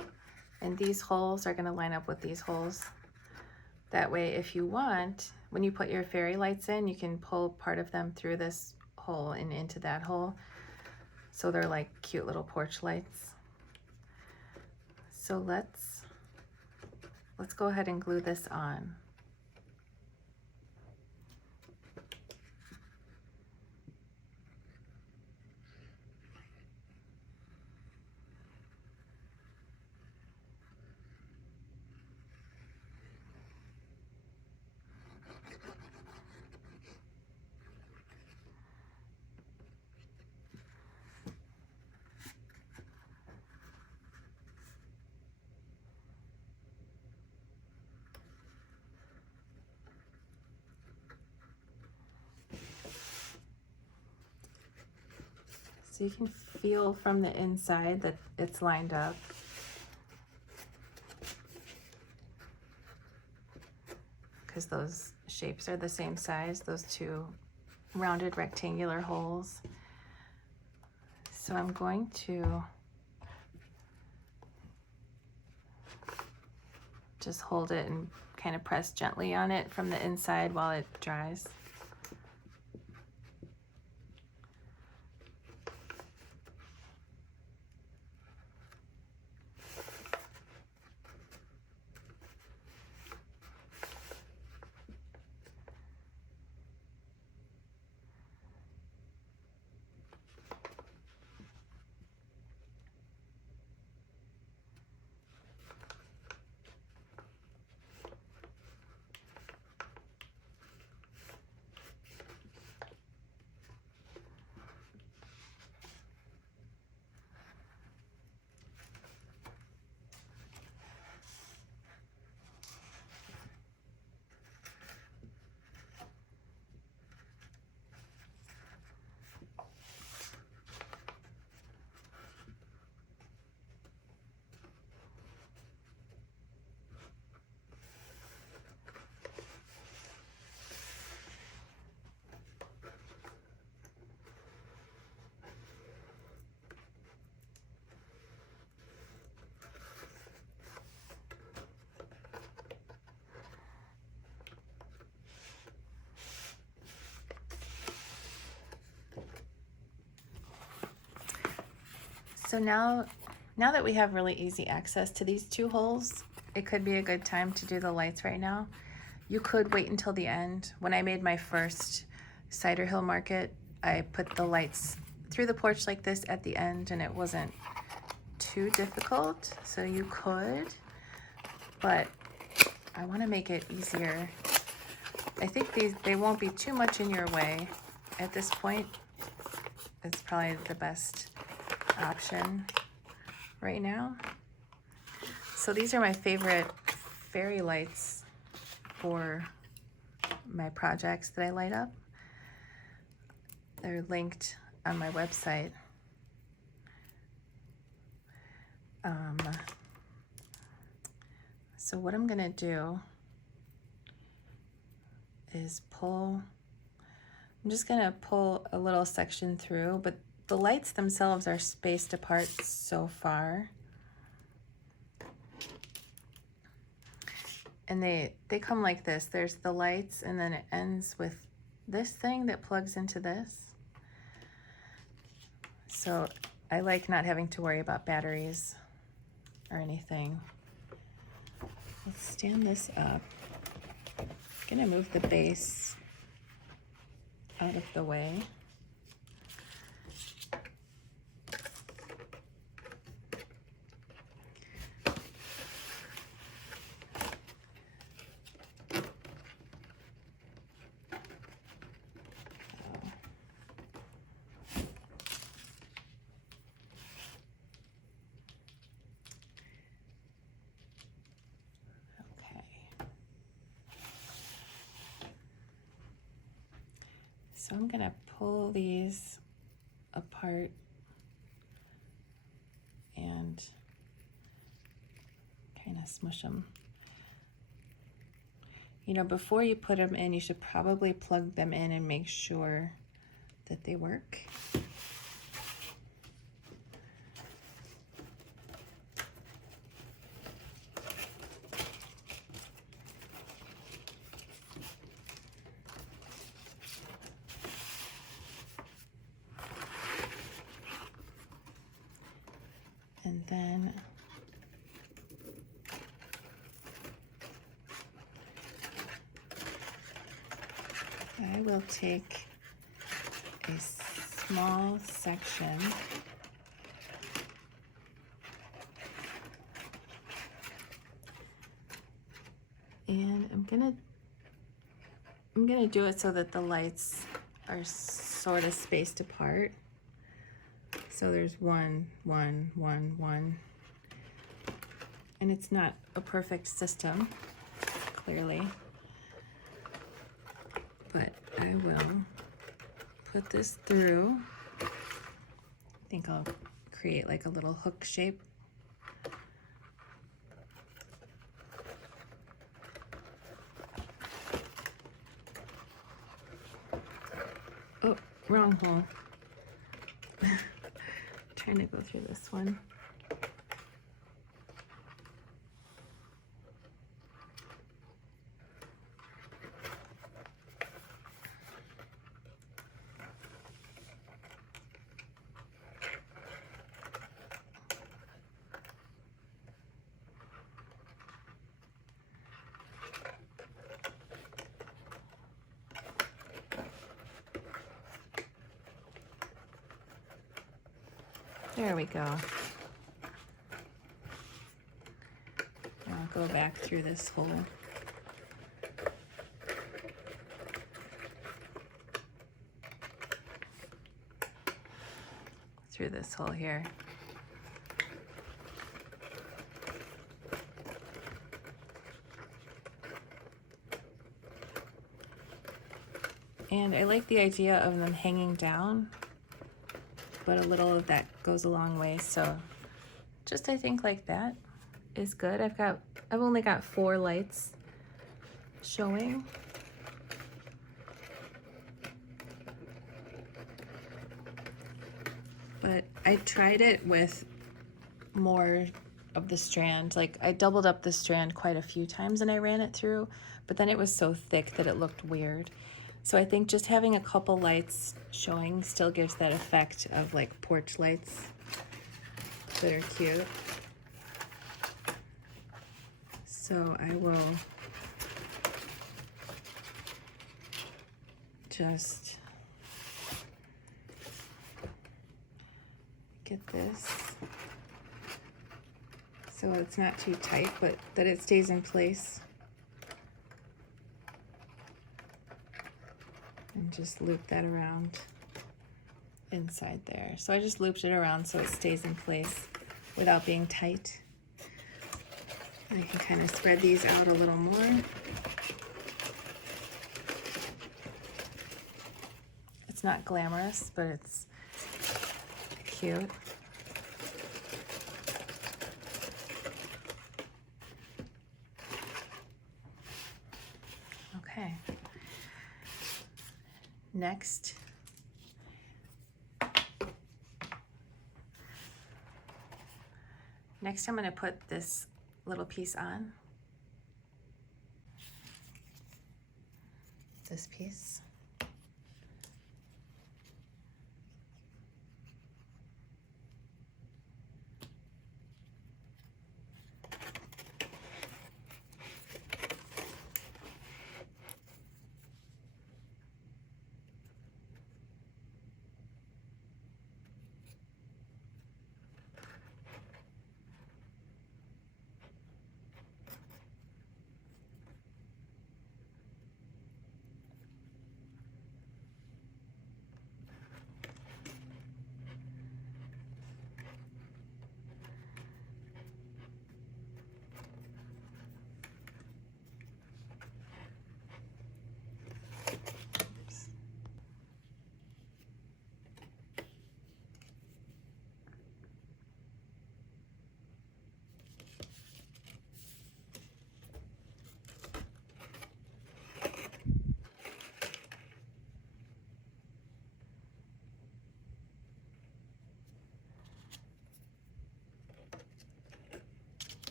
And these holes are gonna line up with these holes. That way, if you want, when you put your fairy lights in, you can pull part of them through this hole and into that hole. So they're like cute little porch lights. So let's go ahead and glue this on. So you can feel from the inside that it's lined up. Because those shapes are the same size, those two rounded rectangular holes. So I'm going to just hold it and kind of press gently on it from the inside while it dries. So now that we have really easy access to these two holes, it could be a good time to do the lights right now. You could wait until the end. When I made my first Cider Hill Market, I put the lights through the porch like this at the end, and it wasn't too difficult, so you could, but I want to make it easier. I think they won't be too much in your way at this point. It's probably the best option right now. So these are my favorite fairy lights for my projects that I light up. They're linked on my website. So what I'm gonna do is I'm just gonna pull a little section through, but the lights themselves are spaced apart so far. And they come like this. There's the lights, and then it ends with this thing that plugs into this. So I like not having to worry about batteries or anything. Let's stand this up. I'm gonna move the base out of the way. So I'm gonna pull these apart and kind of smush them. You know, before you put them in, you should probably plug them in and make sure that they work. I will take a small section and I'm gonna do it so that the lights are sort of spaced apart. So there's one, and it's not a perfect system, clearly, but I will put this through. I think I'll create like a little hook shape. Oh, wrong hole. Trying to go through this one. There we go. I'll go back through this hole. Through this hole here. And I like the idea of them hanging down, but a little of that goes a long way. So just, I think like that is good. I've only got 4 lights showing. But I tried it with more of the strand. Like I doubled up the strand quite a few times and I ran it through, but then it was so thick that it looked weird. So I think just having a couple lights showing still gives that effect of like porch lights that are cute. So I will just get this so it's not too tight, but that it stays in place. And just loop that around inside there. So I just looped it around so it stays in place without being tight. I can kind of spread these out a little more. It's not glamorous, but it's cute. Okay. Next, I'm going to put this little piece on. This piece.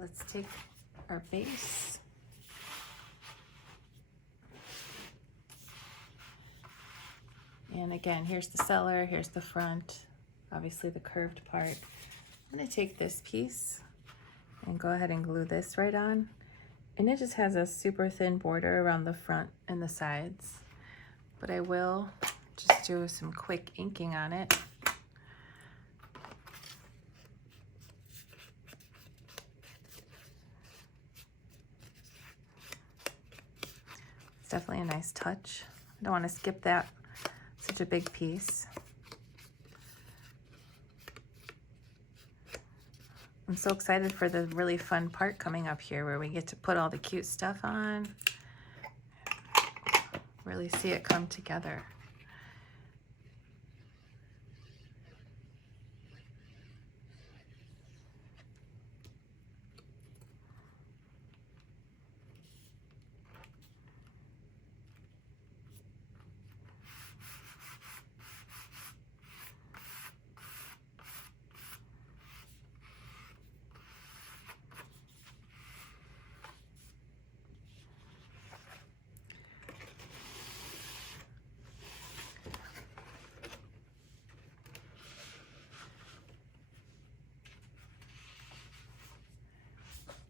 let's take our base. And again, here's the cellar, here's the front, obviously the curved part. I'm gonna take this piece and go ahead and glue this right on. And it just has a super thin border around the front and the sides. But I will just do some quick inking on it. It's definitely a nice touch. I don't want to skip that, such a big piece. I'm so excited for the really fun part coming up here where we get to put all the cute stuff on. Really see it come together.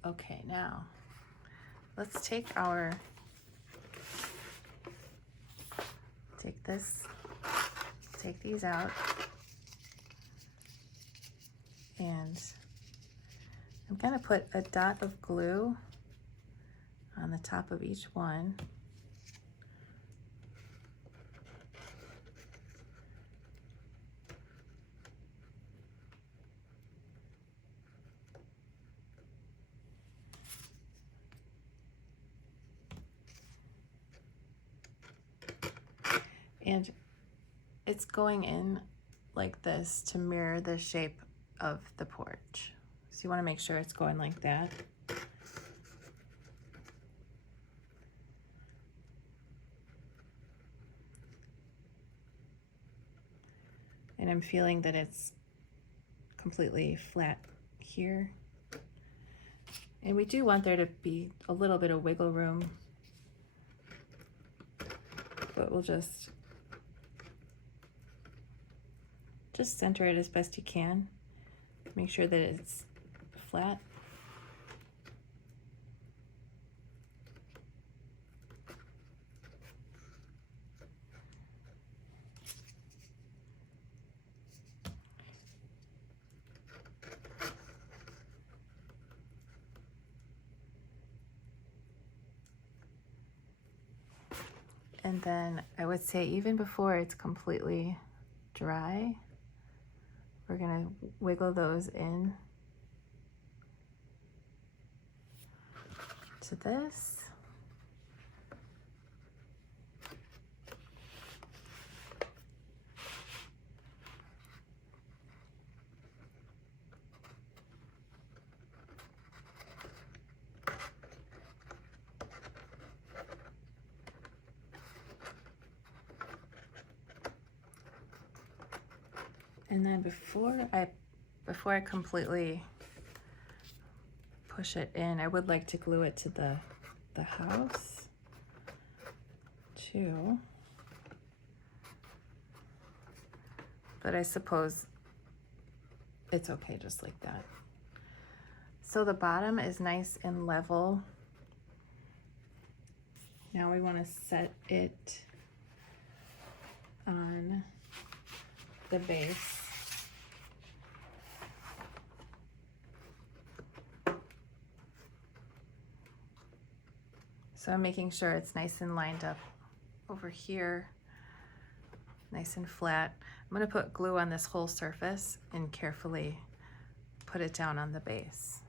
Okay, now let's take these out, and I'm gonna put a dot of glue on the top of each one. And it's going in like this to mirror the shape of the porch. So you want to make sure it's going like that. And I'm feeling that it's completely flat here. And we do want there to be a little bit of wiggle room, but we'll just center it as best you can. Make sure that it's flat. And then I would say even before it's completely dry, we're gonna wiggle those in to this. And then before I completely push it in, I would like to glue it to the house too. But I suppose it's okay just like that. So the bottom is nice and level. Now we want to set it on the base. So I'm making sure it's nice and lined up over here, nice and flat. I'm going to put glue on this whole surface and carefully put it down on the base.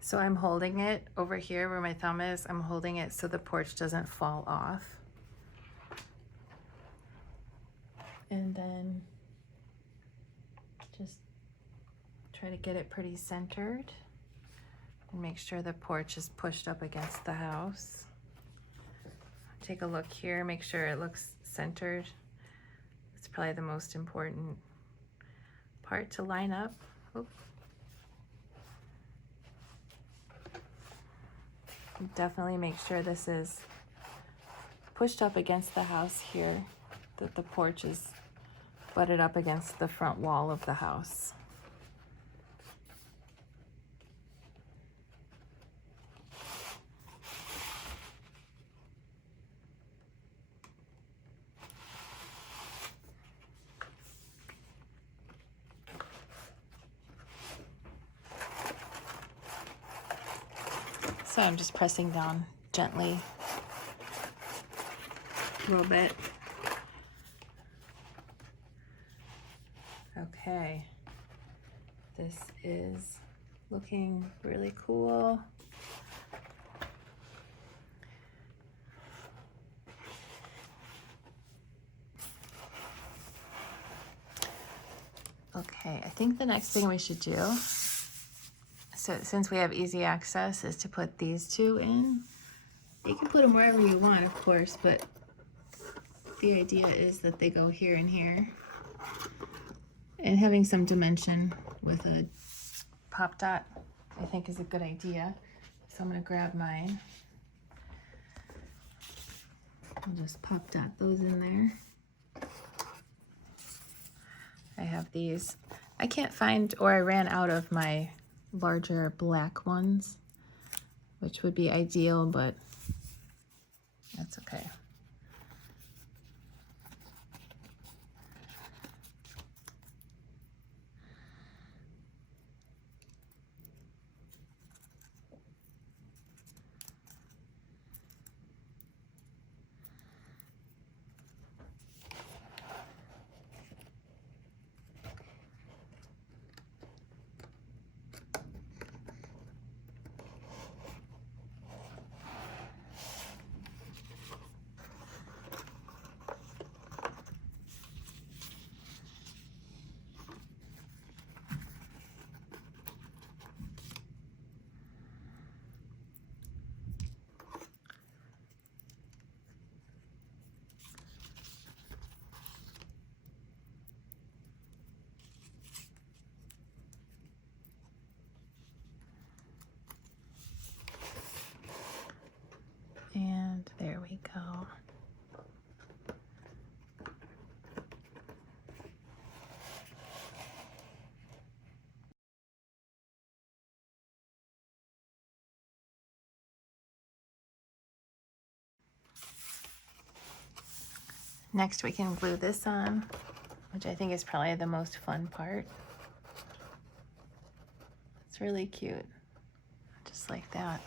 So I'm holding it over here where my thumb is. I'm holding it so the porch doesn't fall off. And then Try to get it pretty centered and make sure the porch is pushed up against the house. Take a look here, make sure it looks centered. It's probably the most important part to line up. Oop. Definitely make sure this is pushed up against the house here, that the porch is butted up against the front wall of the house. So I'm just pressing down gently a little bit. Okay, this is looking really cool. Okay, I think the next thing we should do, so since we have easy access, is to put these two in. You can put them wherever you want, of course, but the idea is that they go here and here. And having some dimension with a pop dot, I think, is a good idea. So I'm gonna grab mine. I'll just pop dot those in there. I have these. I can't find, or I ran out of my larger black ones, which would be ideal, but that's okay. And there we go. Next we can glue this on, which I think is probably the most fun part. It's really cute, just like that.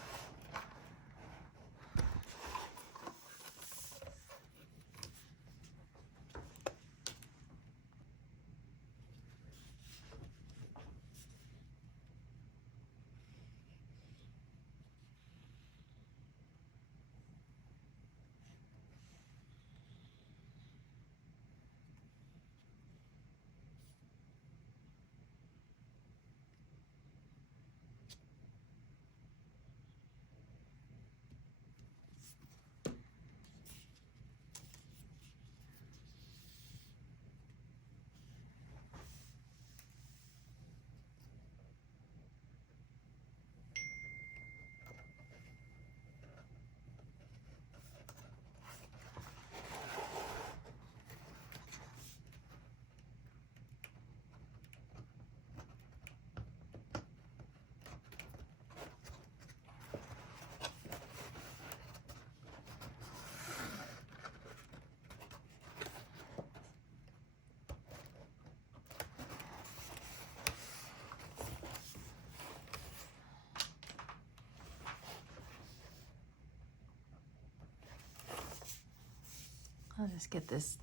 I'll just get this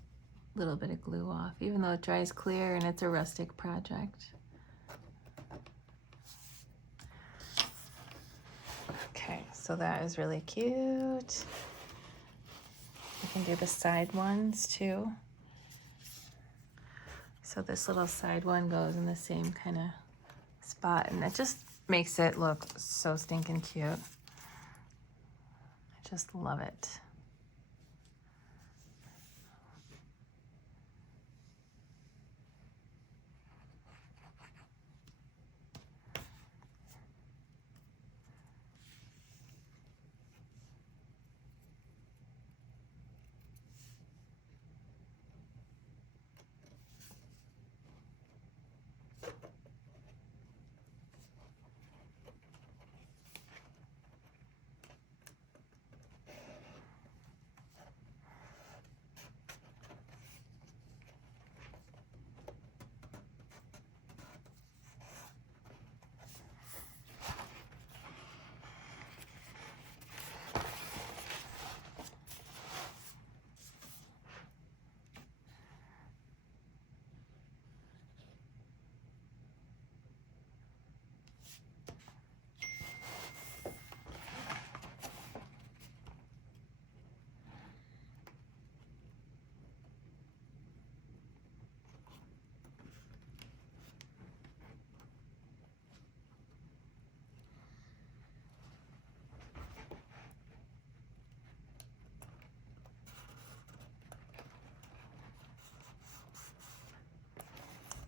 little bit of glue off, even though it dries clear and it's a rustic project. Okay, so that is really cute. We can do the side ones too. So this little side one goes in the same kind of spot, and it just makes it look so stinking cute. I just love it.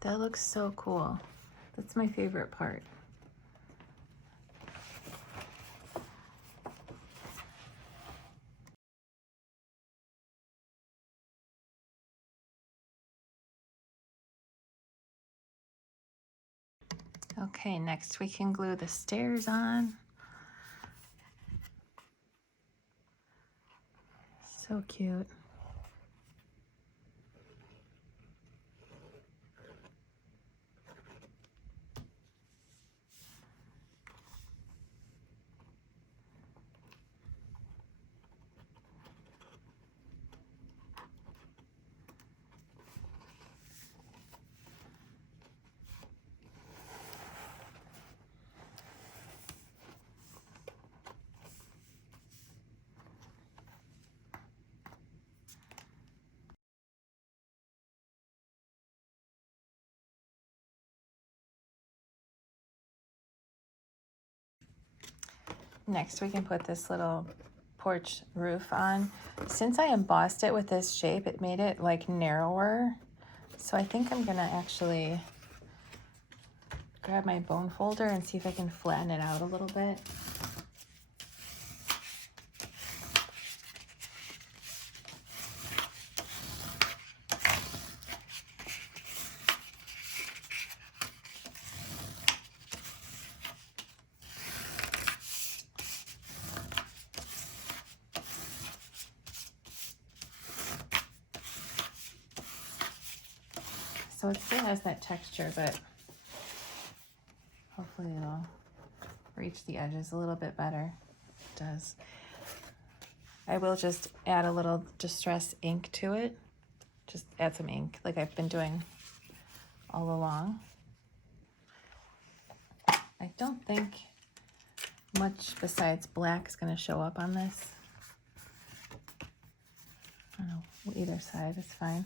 That looks so cool. That's my favorite part. Okay, next we can glue the stairs on. So cute. Next we can put this little porch roof on. Since I embossed it with this shape, it made it like narrower. So I think I'm gonna actually grab my bone folder and see if I can flatten it out a little bit. So it still has that texture, but hopefully it'll reach the edges a little bit better. It does. I will just add a little Distress ink to it. Just add some ink like I've been doing all along. I don't think much besides black is going to show up on this. I don't know, either side is fine.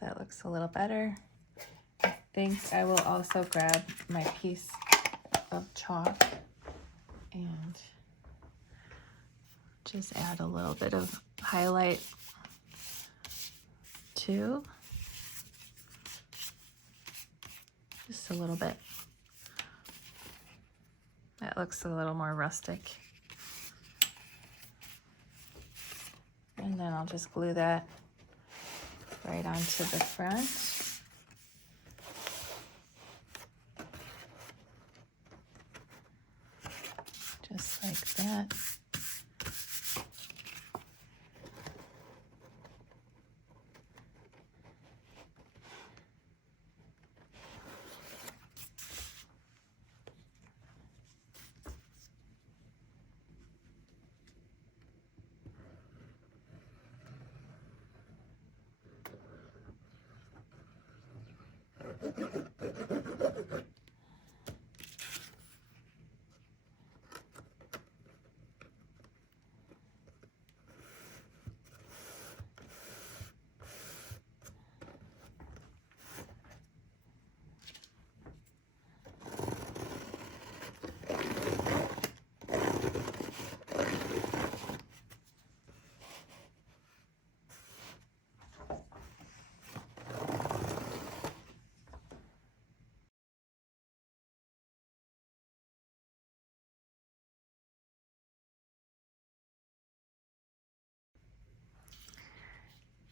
That looks a little better. I think I will also grab my piece of chalk and just add a little bit of highlight too. Just a little bit. That looks a little more rustic. And then I'll just glue that right onto the front. Just like that.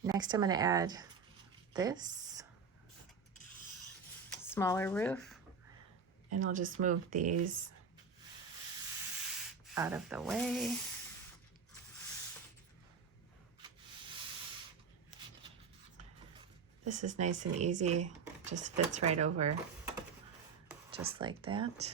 Next, I'm going to add this smaller roof, and I'll just move these out of the way. This is nice and easy, just fits right over, just like that.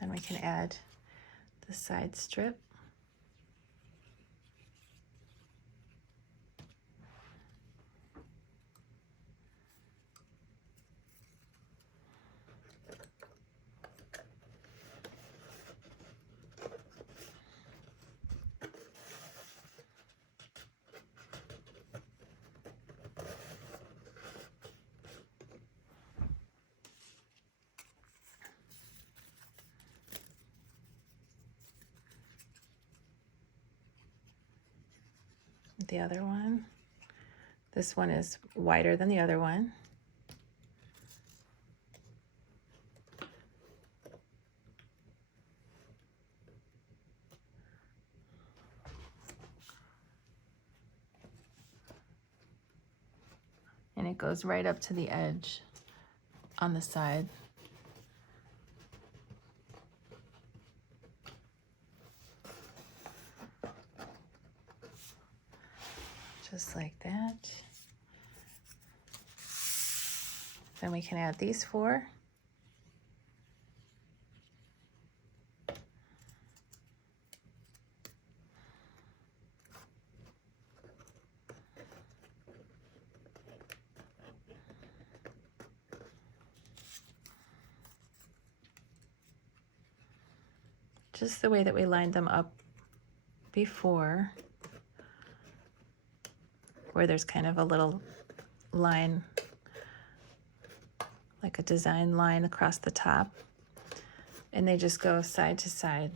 Then we can add the side strip. The other one. This one is wider than the other one. And it goes right up to the edge on the side. Just like that. Then we can add these four. Just the way that we lined them up before, where there's kind of a little line, like a design line across the top, and they just go side to side.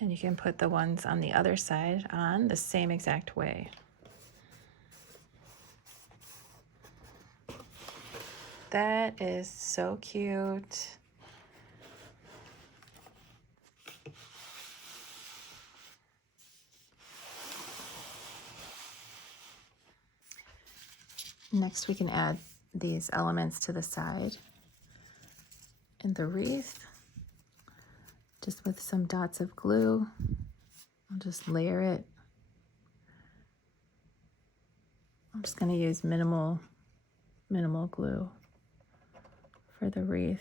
And you can put the ones on the other side on the same exact way. That is so cute. Next, we can add these elements to the side and the wreath, just with some dots of glue. I'll just layer it I'm just going to use minimal glue for the wreath.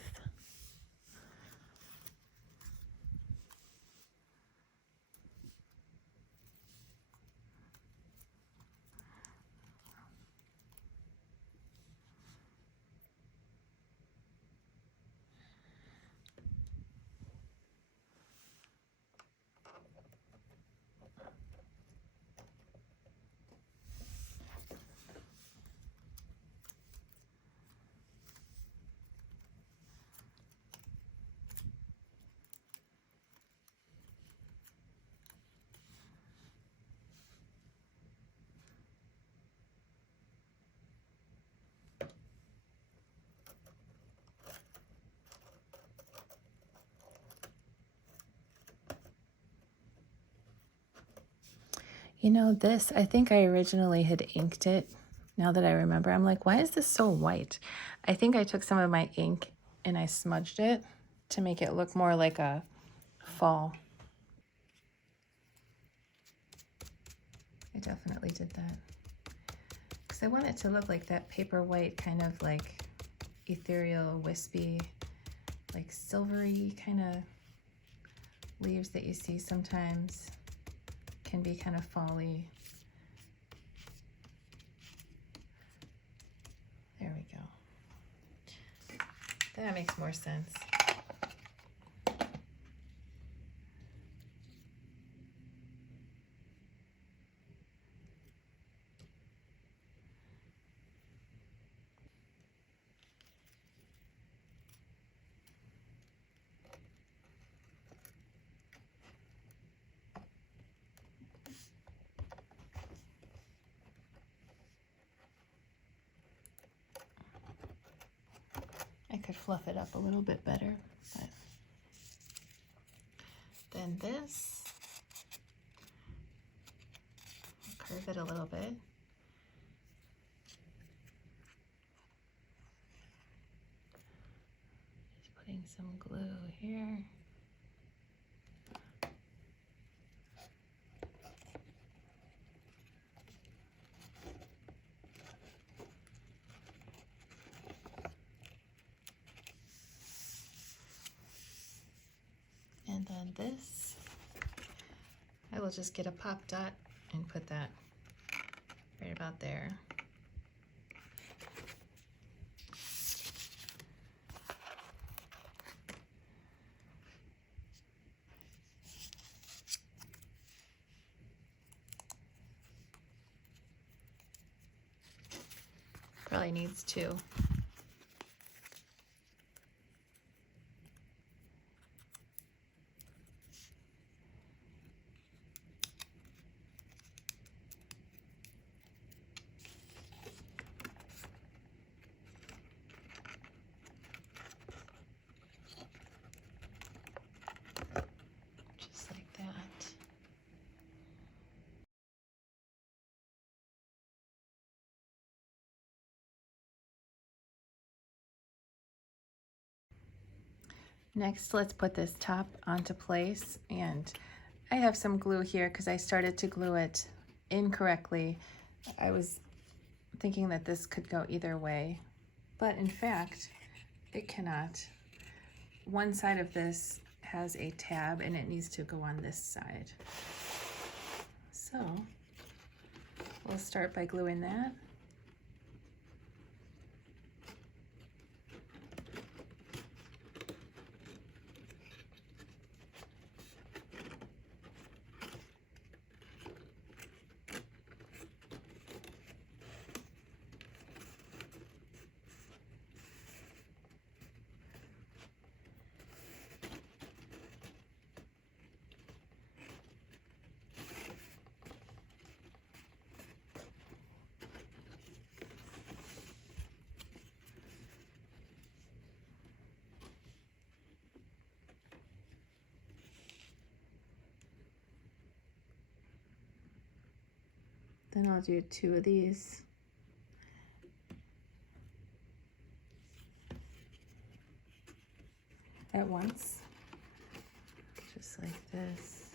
You know, this, I think I originally had inked it. Now that I remember, I'm like, why is this so white? I think I took some of my ink and I smudged it to make it look more like a fall. I definitely did that. Because I want it to look like that paper white, kind of like ethereal, wispy, like silvery kind of leaves that you see sometimes. Can be kind of fall-y. There we go. That makes more sense. I could fluff it up a little bit better, but then this, curve it a little bit. Just putting some glue here. And then this, I will just get a pop dot and put that right about there. Probably needs two. Just like that. Next, let's put this top onto place, and I have some glue here because I started to glue it incorrectly. I was thinking that this could go either way, but in fact, it cannot. One side of this has a tab and it needs to go on this side. So we'll start by gluing that. Then I'll do two of these. At once, just like this.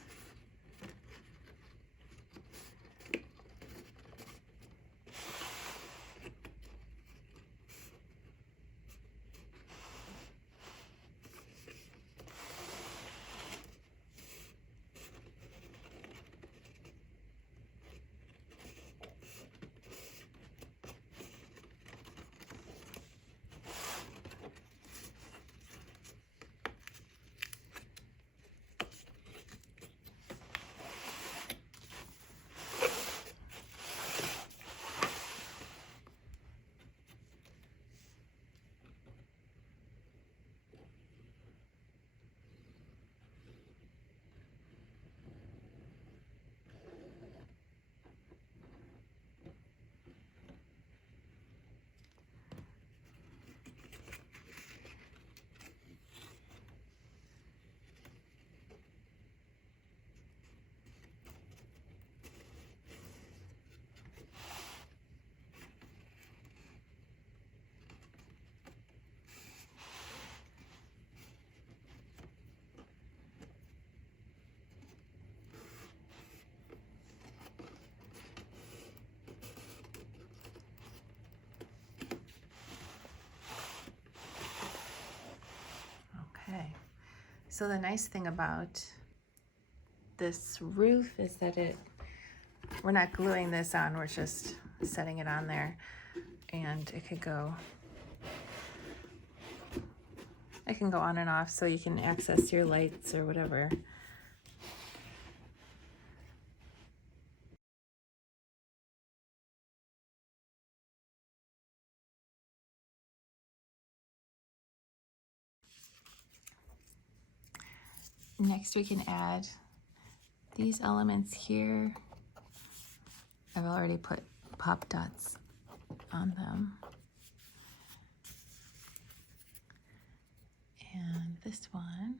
So the nice thing about this roof is that we're not gluing this on, we're just setting it on there, and it can go on and off so you can access your lights or whatever. Next we can add these elements here. I've already put pop dots on them. And this one.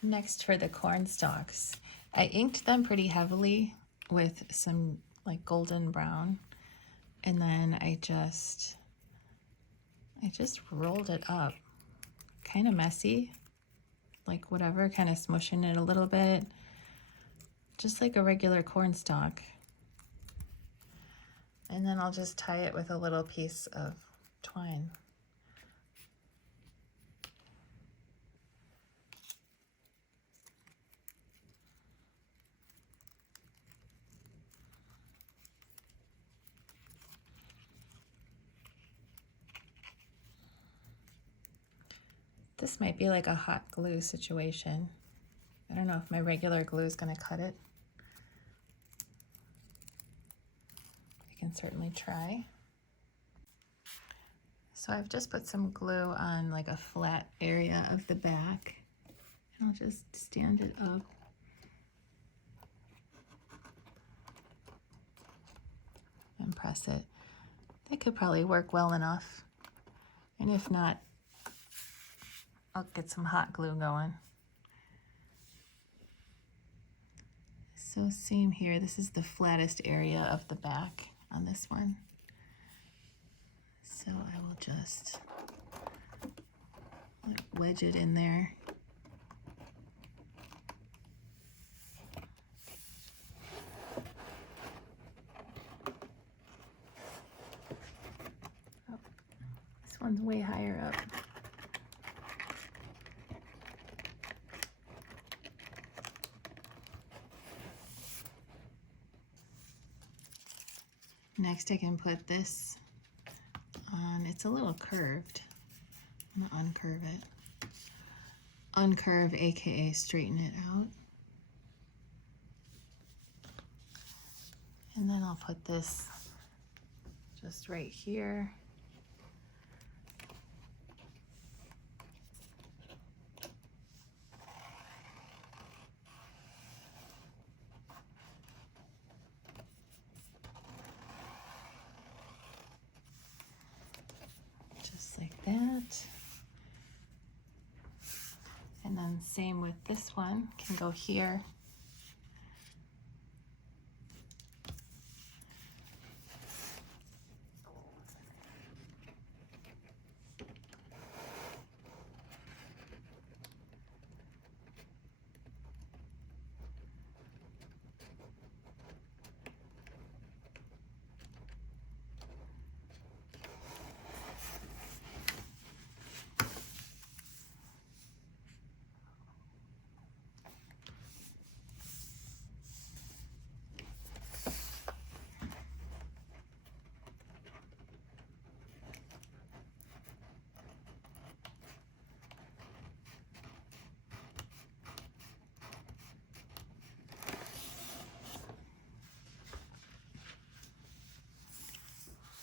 Next for the corn stalks, I inked them pretty heavily with some like golden brown, and then I just rolled it up, kind of messy, like whatever, kind of smushing it a little bit, just like a regular corn stalk. And then I'll just tie it with a little piece of twine. This might be like a hot glue situation. I don't know if my regular glue is going to cut it. I can certainly try. So I've just put some glue on like a flat area of the back, and I'll just stand it up. And press it. That could probably work well enough. And if not, I'll get some hot glue going. So same here, this is the flattest area of the back on this one. So I will just wedge it in there. Oh, this one's way higher up. Next I can put this on, it's a little curved. I'm gonna uncurve it. Uncurve, aka straighten it out. And then I'll put this just right here. Just like that. And then same with this one, can go here.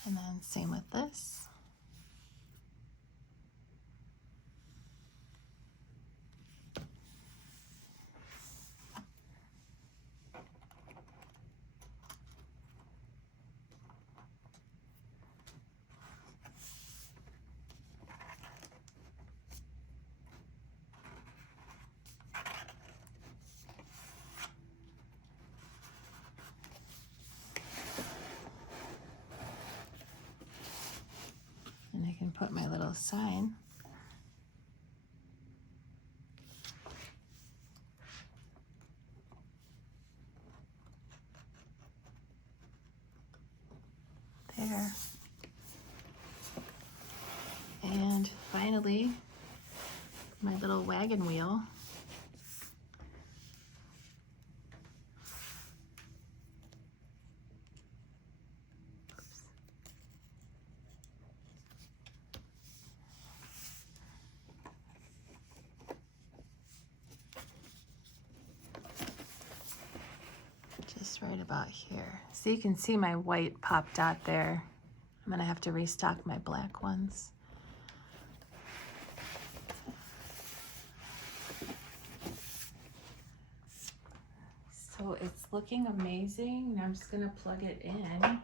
And then same with this. And I can put my little sign. There. wagon wheel. Just right about here. So you can see my white pop dot there. I'm gonna have to restock my black ones. So it's looking amazing, and I'm just gonna plug it in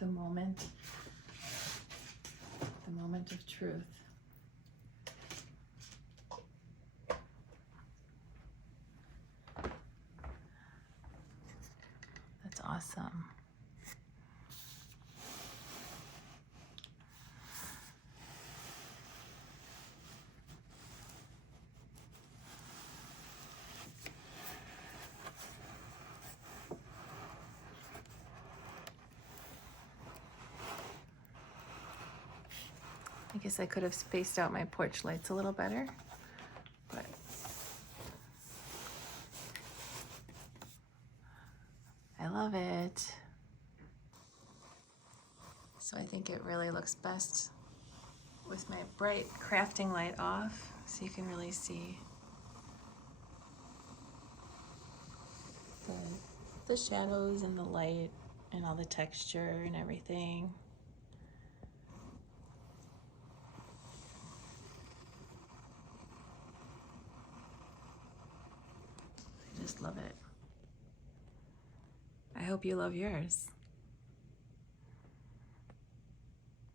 the moment of truth. That's awesome. I guess I could have spaced out my porch lights a little better, but I love it. So I think it really looks best with my bright crafting light off, so you can really see the shadows and the light and all the texture and everything. I just love it. I hope you love yours.